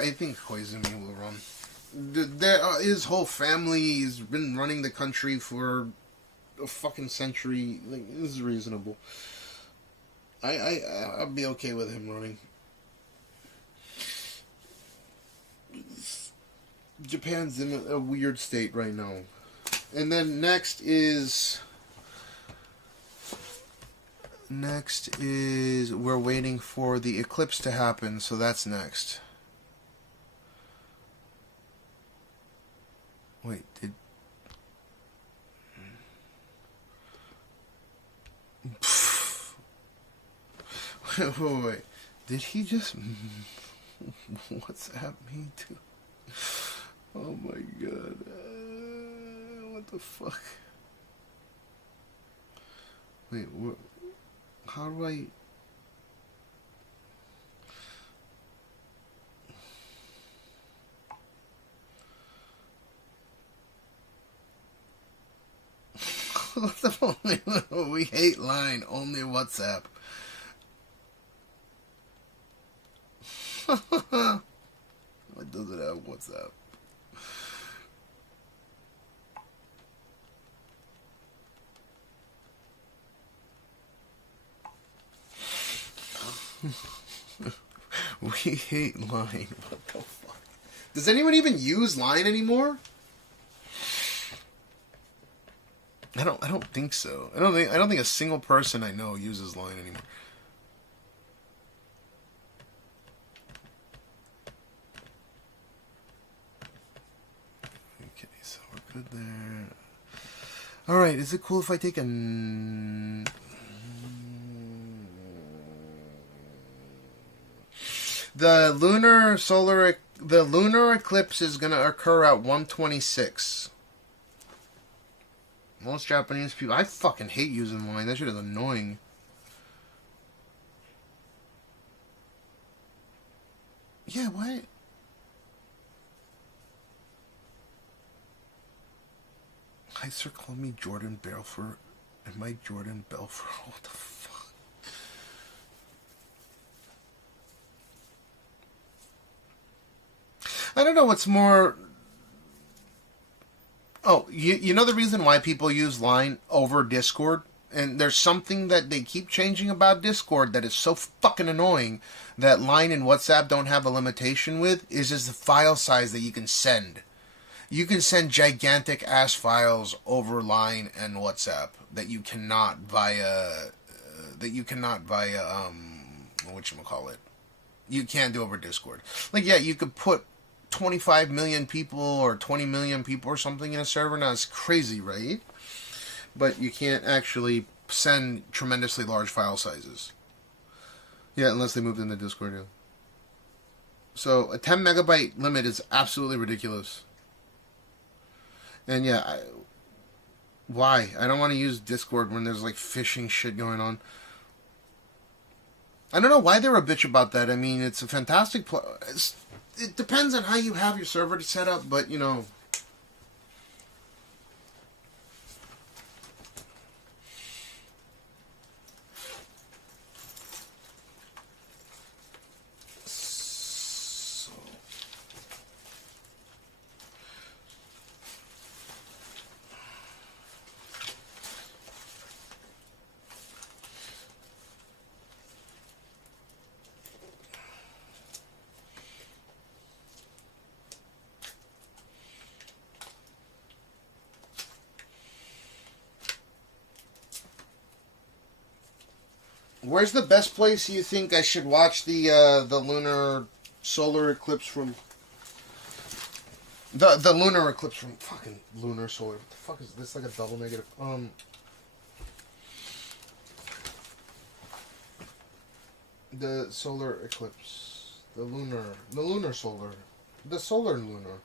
I think Koizumi will run. His whole family has been running the country for a fucking century. Like, this is reasonable. I'll be okay with him running. Japan's in a weird state right now. And then next is we're waiting for the eclipse to happen, so that's next. Wait, Wait. Did he just WhatsApp me too? Oh my god. What the fuck? Wait, what? How do I... We hate line, only WhatsApp. What does it have WhatsApp? We hate line. What the fuck? Does anyone even use line anymore? I don't think so. I don't think a single person I know uses line anymore. Okay, so we're good there. All right, is it cool if I take a the lunar eclipse is going to occur at 1:26. Most Japanese people... I fucking hate using line. That shit is annoying. Yeah, what? Hi, sir, call me Jordan Belfort. Am I Jordan Belfort? What the fuck? I don't know what's more... Oh, you know the reason why people use line over Discord? And there's something that they keep changing about Discord that is so fucking annoying that line and WhatsApp don't have a limitation with, is just the file size that you can send. You can send gigantic ass files over line and WhatsApp that you cannot via whatchamacallit. You can't do over Discord. Like, yeah, you could put 25 million people or 20 million people or something in a server. Now, it's crazy, right? But you can't actually send tremendously large file sizes. Yeah, unless they moved into Discord. Yeah. So, a 10 megabyte limit is absolutely ridiculous. And yeah, why? I don't want to use Discord when there's like phishing shit going on. I don't know why they're a bitch about that. I mean, it's a fantastic... It depends on how you have your server set up, but, you know... Where's the best place you think I should watch the lunar solar eclipse from? The lunar eclipse from fucking lunar solar. What the fuck is this? Like a double negative. The solar eclipse, the lunar solar, the solar lunar.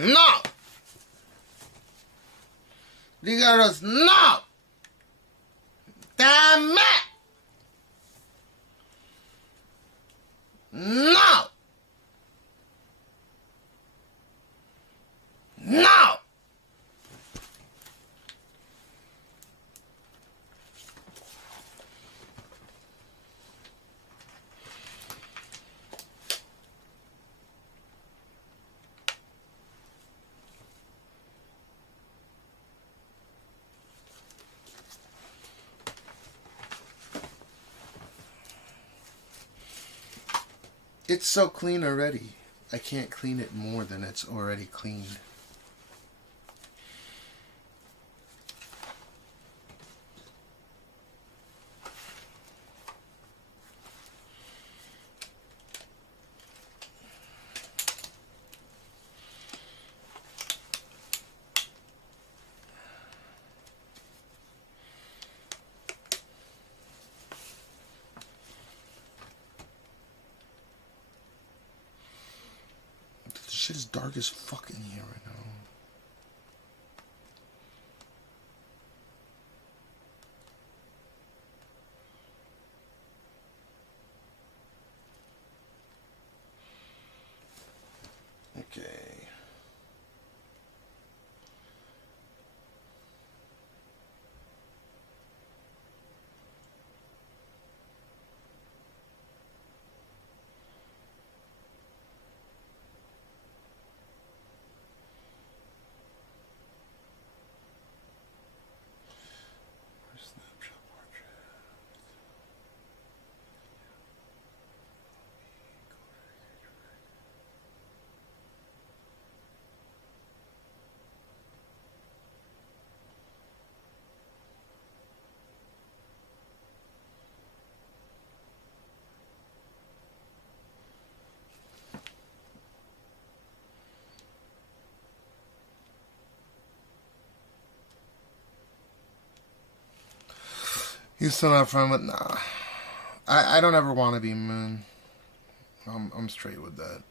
No! Díganos no! Damn it! No! No! It's so clean already. I can't clean it more than it's already cleaned. This shit is dark as fuck in here right now. Okay. You still not friend with? Nah. I don't ever want to be Moon. I'm straight with that.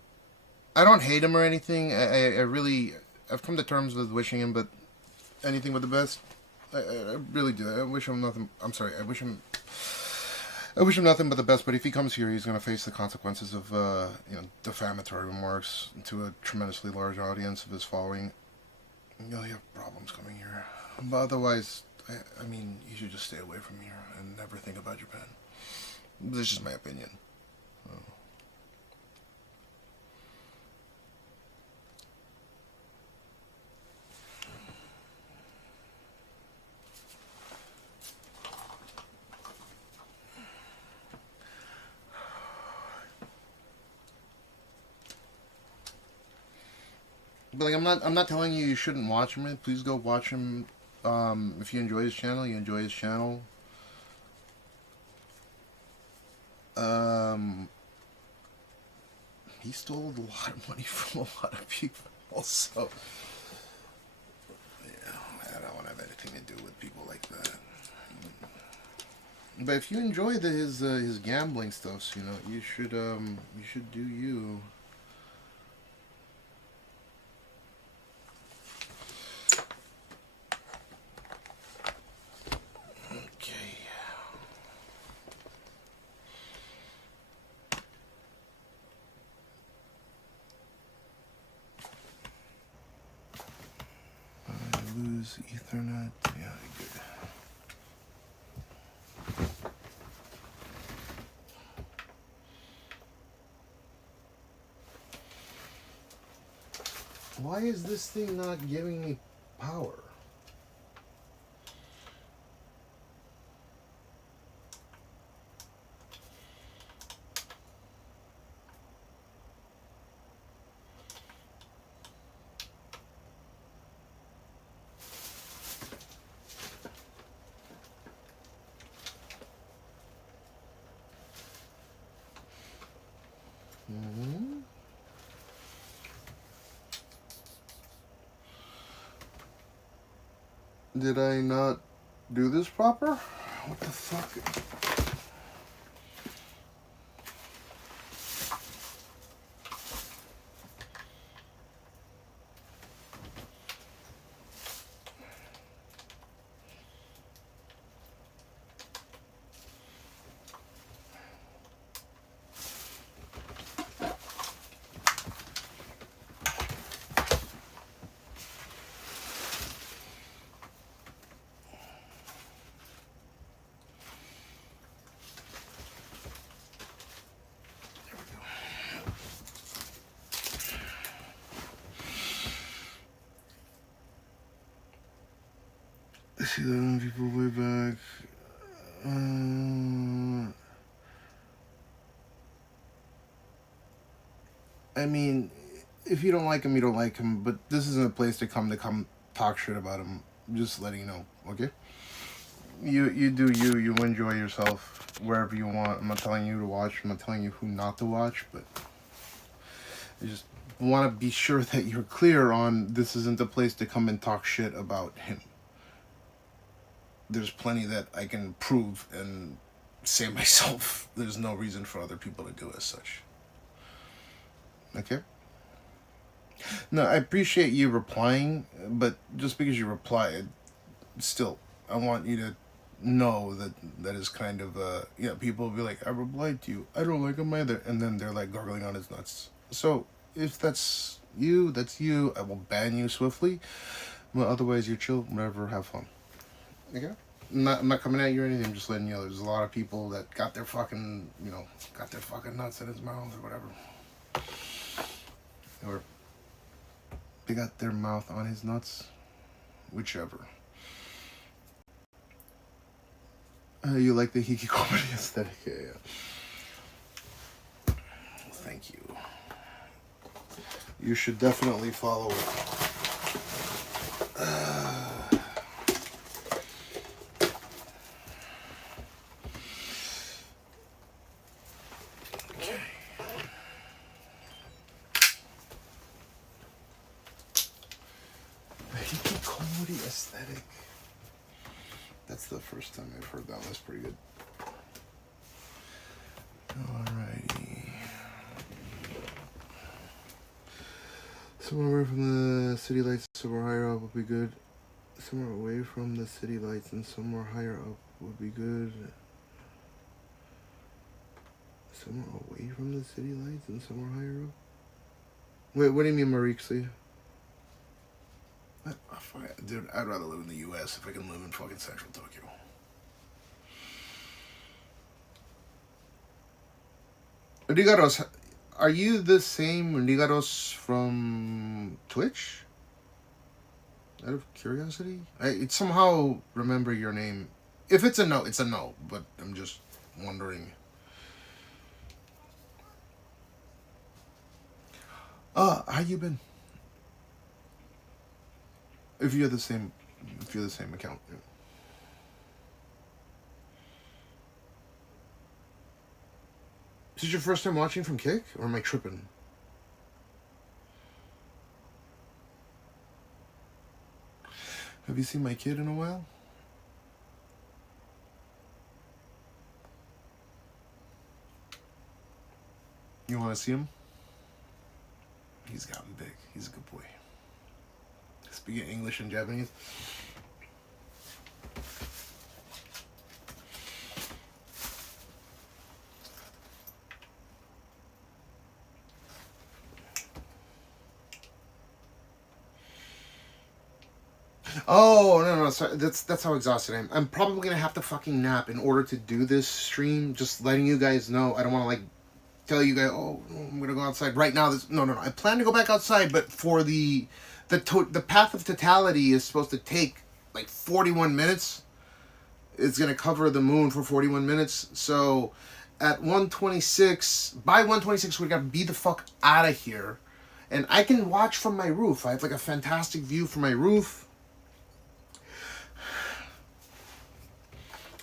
I don't hate him or anything. I've come to terms with wishing him, but anything but the best. I really do. I wish him nothing. I'm sorry. I wish him nothing but the best. But if he comes here, he's going to face the consequences of defamatory remarks to a tremendously large audience of his following. You'll have problems coming here. But otherwise, I mean, you should just stay away from here and never think about Japan. This is just my opinion. But like, I'm not telling you shouldn't watch him. Please go watch him. If you enjoy his channel, you enjoy his channel. He stole a lot of money from a lot of people. Also, yeah, I don't want to have anything to do with people like that. But if you enjoy his gambling stuff, you should do you. Ethernet, yeah, good. Why is this thing not giving me power? Did I not do this proper? What the fuck? See that on people way back. I mean, if you don't like him, you don't like him. But this isn't a place to come talk shit about him. Just letting you know, okay? You do you. You enjoy yourself wherever you want. I'm not telling you to watch. I'm not telling you who not to watch. But I just want to be sure that you're clear on this isn't the place to come and talk shit about him. There's plenty that I can prove and say myself. There's no reason for other people to do as such. Okay? No, I appreciate you replying, but just because you reply, still, I want you to know that is kind of, people will be like, I replied to you, I don't like him either, and then they're like gargling on his nuts. So, if that's you, I will ban you swiftly, but otherwise you're chill, whatever, have fun. Okay? I'm not coming at you or anything, I'm just letting you know there's a lot of people that got their fucking, nuts in his mouth or whatever. Or they got their mouth on his nuts, whichever. You like the hikikomori aesthetic? Yeah. Thank you. You should definitely follow it. Aesthetic. That's the first time I've heard that. That's pretty good. Alrighty. Somewhere away from the city lights, somewhere higher up would be good. Somewhere away from the city lights and somewhere higher up would be good. Somewhere away from the city lights and somewhere higher up? Wait, what do you mean, Marixley? Dude, I'd rather live in the U.S. if I can live in fucking Central Tokyo. Rigaros, are you the same Rigaros from Twitch? Out of curiosity? I somehow remember your name. If it's a no, it's a no, but I'm just wondering. How you been? If you're the same account. Yeah. Is this your first time watching from Kick, or am I tripping? Have you seen my kid in a while? You want to see him? He's gotten big. He's a good boy. Speaking English and Japanese. Oh, no, sorry. That's how exhausted I am. I'm probably gonna have to fucking nap in order to do this stream. Just letting you guys know. I don't want to like tell you guys, oh, I'm gonna go outside right now. No. I plan to go back outside, but for the path of totality is supposed to take like 41 minutes. It's going to cover the moon for 41 minutes. So at 1:26, by 1:26, we got to be the fuck out of here. And I can watch from my roof. I have like a fantastic view from my roof.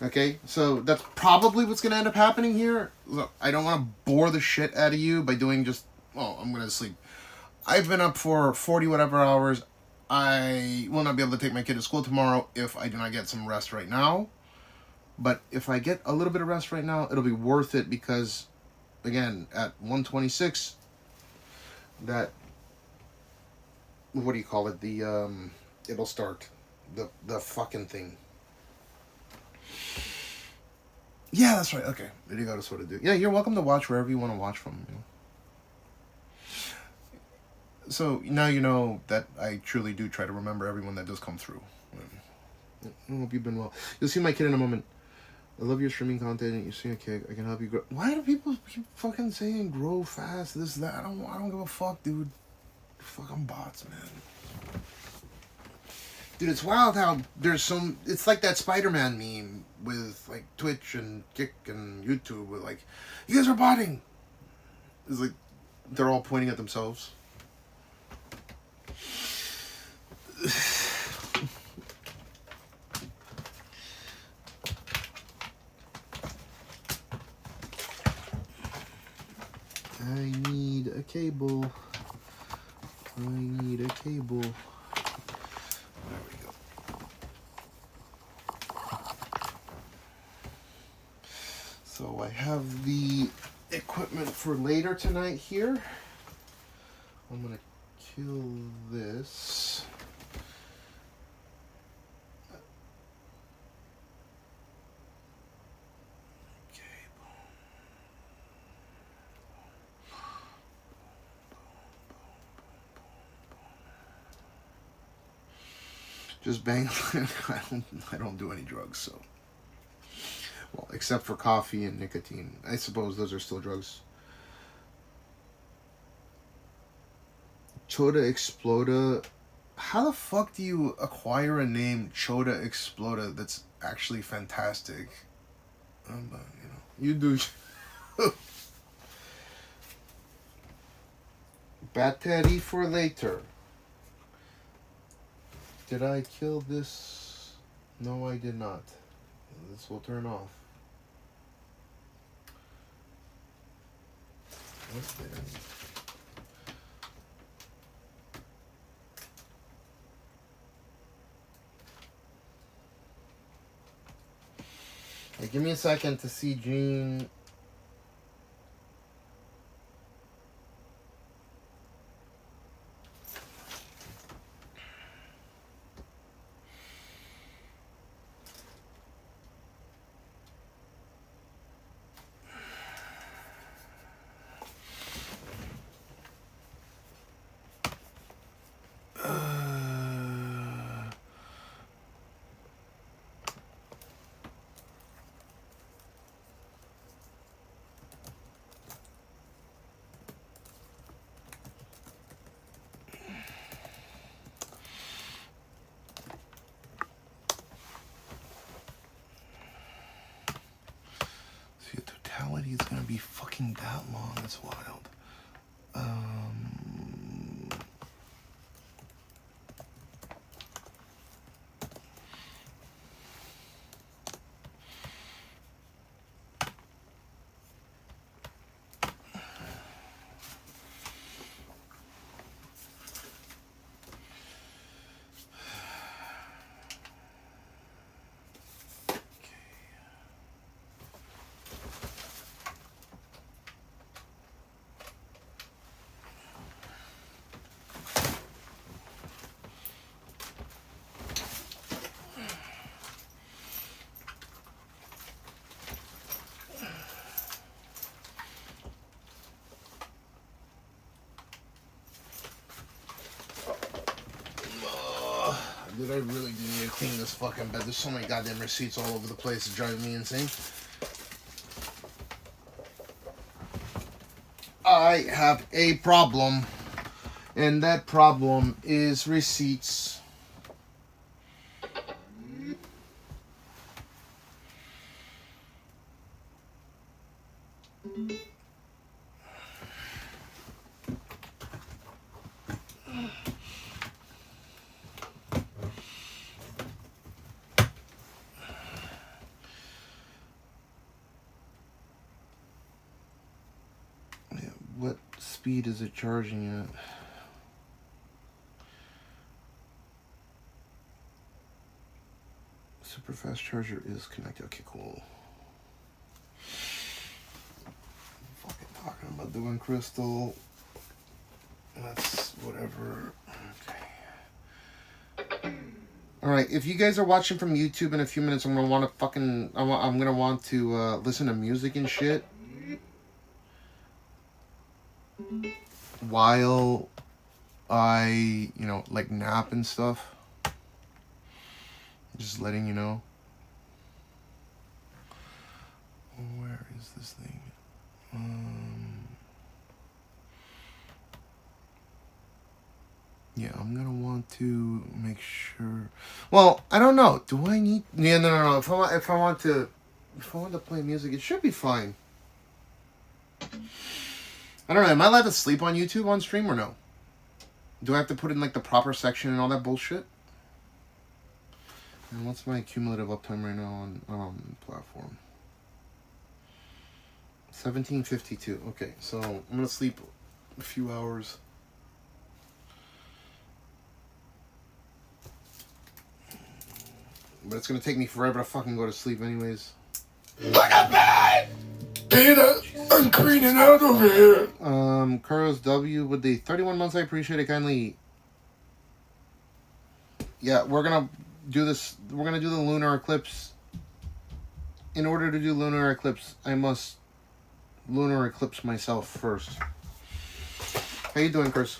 Okay, so that's probably what's going to end up happening here. Look, I don't want to bore the shit out of you by doing just, I'm going to sleep. I've been up for 40 whatever hours. I will not be able to take my kid to school tomorrow if I do not get some rest right now. But if I get a little bit of rest right now, it'll be worth it because, again, at 1:26, that, what do you call it? It'll start. The fucking thing. Yeah, that's right. Okay. There you go to sort of do. Yeah, you're welcome to watch wherever you want to watch from. You know? So now you know that I truly do try to remember everyone that does come through. I hope you've been well. You'll see my kid in a moment. I love your streaming content. You see a kid. I can help you grow. Why do people keep fucking saying grow fast? This, that. I don't give a fuck, dude. Fucking bots, man. Dude, it's wild how there's some. It's like that Spider-Man meme with like Twitch and Kick and YouTube with like, you guys are botting. It's like, They're all pointing at themselves. I need a cable. I need a cable. There we go. So I have the equipment for later tonight here. I'm gonna kill this. Just bang. I don't do any drugs, so. Well, except for coffee and nicotine. I suppose those are still drugs. Choda Exploda. How the fuck do you acquire a name Choda Exploda that's actually fantastic? But, you do. Battery for later. Did I kill this? No, I did not. This will turn off. What's there? Hey, give me a second to see Gene. Totality is gonna be fucking that long. That's wild. Dude, I really do need to clean this fucking bed. There's so many goddamn receipts all over the place. It's driving me insane. I have a problem. And that problem is receipts. What speed is it charging at? Super fast charger is connected. Okay, cool. I'm fucking talking about doing crystal. That's whatever. Okay. All right. If you guys are watching from YouTube in a few minutes, I'm gonna want to fucking. I'm gonna want to listen to music and shit. While I, like nap and stuff. Just letting you know. Where is this thing? Yeah, I'm gonna want to make sure. Well, I don't know. Do I need? Yeah, no. If I want to play music, it should be fine. I don't know. Am I allowed to sleep on YouTube on stream or no? Do I have to put in like the proper section and all that bullshit? And what's my cumulative uptime right now on platform? 17:52. Okay, so I'm gonna sleep a few hours. But it's gonna take me forever to fucking go to sleep anyways. Look at me! Peter, I'm cleaning out over here. Kuros W with the 31 months. I appreciate it kindly. Yeah, we're gonna do this. We're gonna do the Lunar Eclipse. In order to do Lunar Eclipse, I must Lunar Eclipse myself first. How you doing, Chris?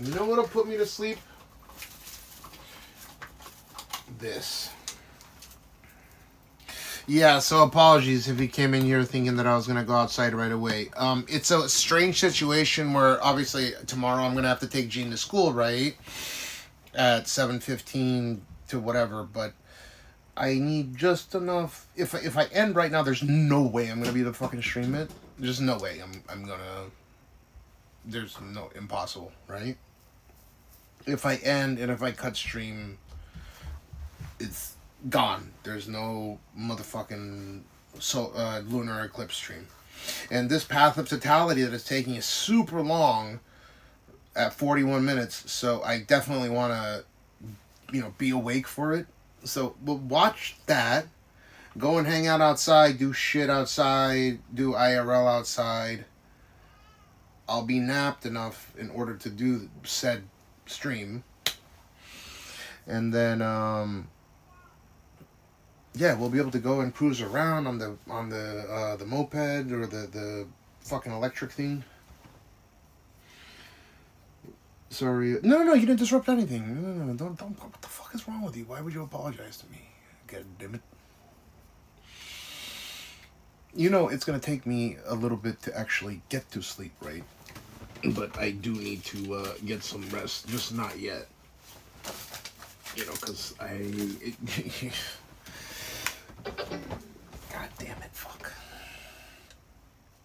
You know what'll put me to sleep? This. Yeah, so apologies if you came in here thinking that I was going to go outside right away. It's a strange situation where obviously tomorrow I'm going to have to take Jean to school, right? At 7:15 to whatever, but I need just enough. If I end right now, there's no way I'm going to be able to fucking stream it. There's no way I'm going to. There's no, impossible, right? If I end and if I cut stream, it's gone. There's no motherfucking Lunar Eclipse stream. And this path of totality that it's taking is super long at 41 minutes. So I definitely want to, be awake for it. So we'll watch that. Go and hang out outside. Do shit outside. Do IRL outside. I'll be napped enough in order to do said stream. And then, yeah, we'll be able to go and cruise around on the moped or the fucking electric thing. Sorry. No, you didn't disrupt anything. No, don't. What the fuck is wrong with you? Why would you apologize to me? God damn it. It's gonna take me a little bit to actually get to sleep, right? But I do need to get some rest. Just not yet. Because God damn it, fuck.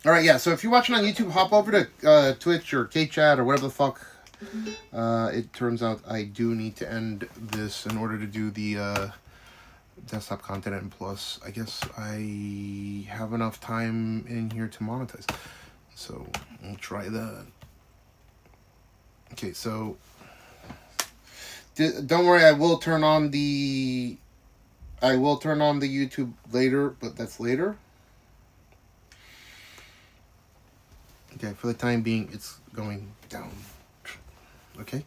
Alright, yeah, so if you're watching on YouTube, hop over to Twitch or K-Chat or whatever the fuck. It turns out I do need to end this in order to do the desktop content, and plus, I guess I have enough time in here to monetize. So, we'll try that. Okay, so don't worry, I will turn on the YouTube later, but that's later. Okay, for the time being, it's going down. Okay.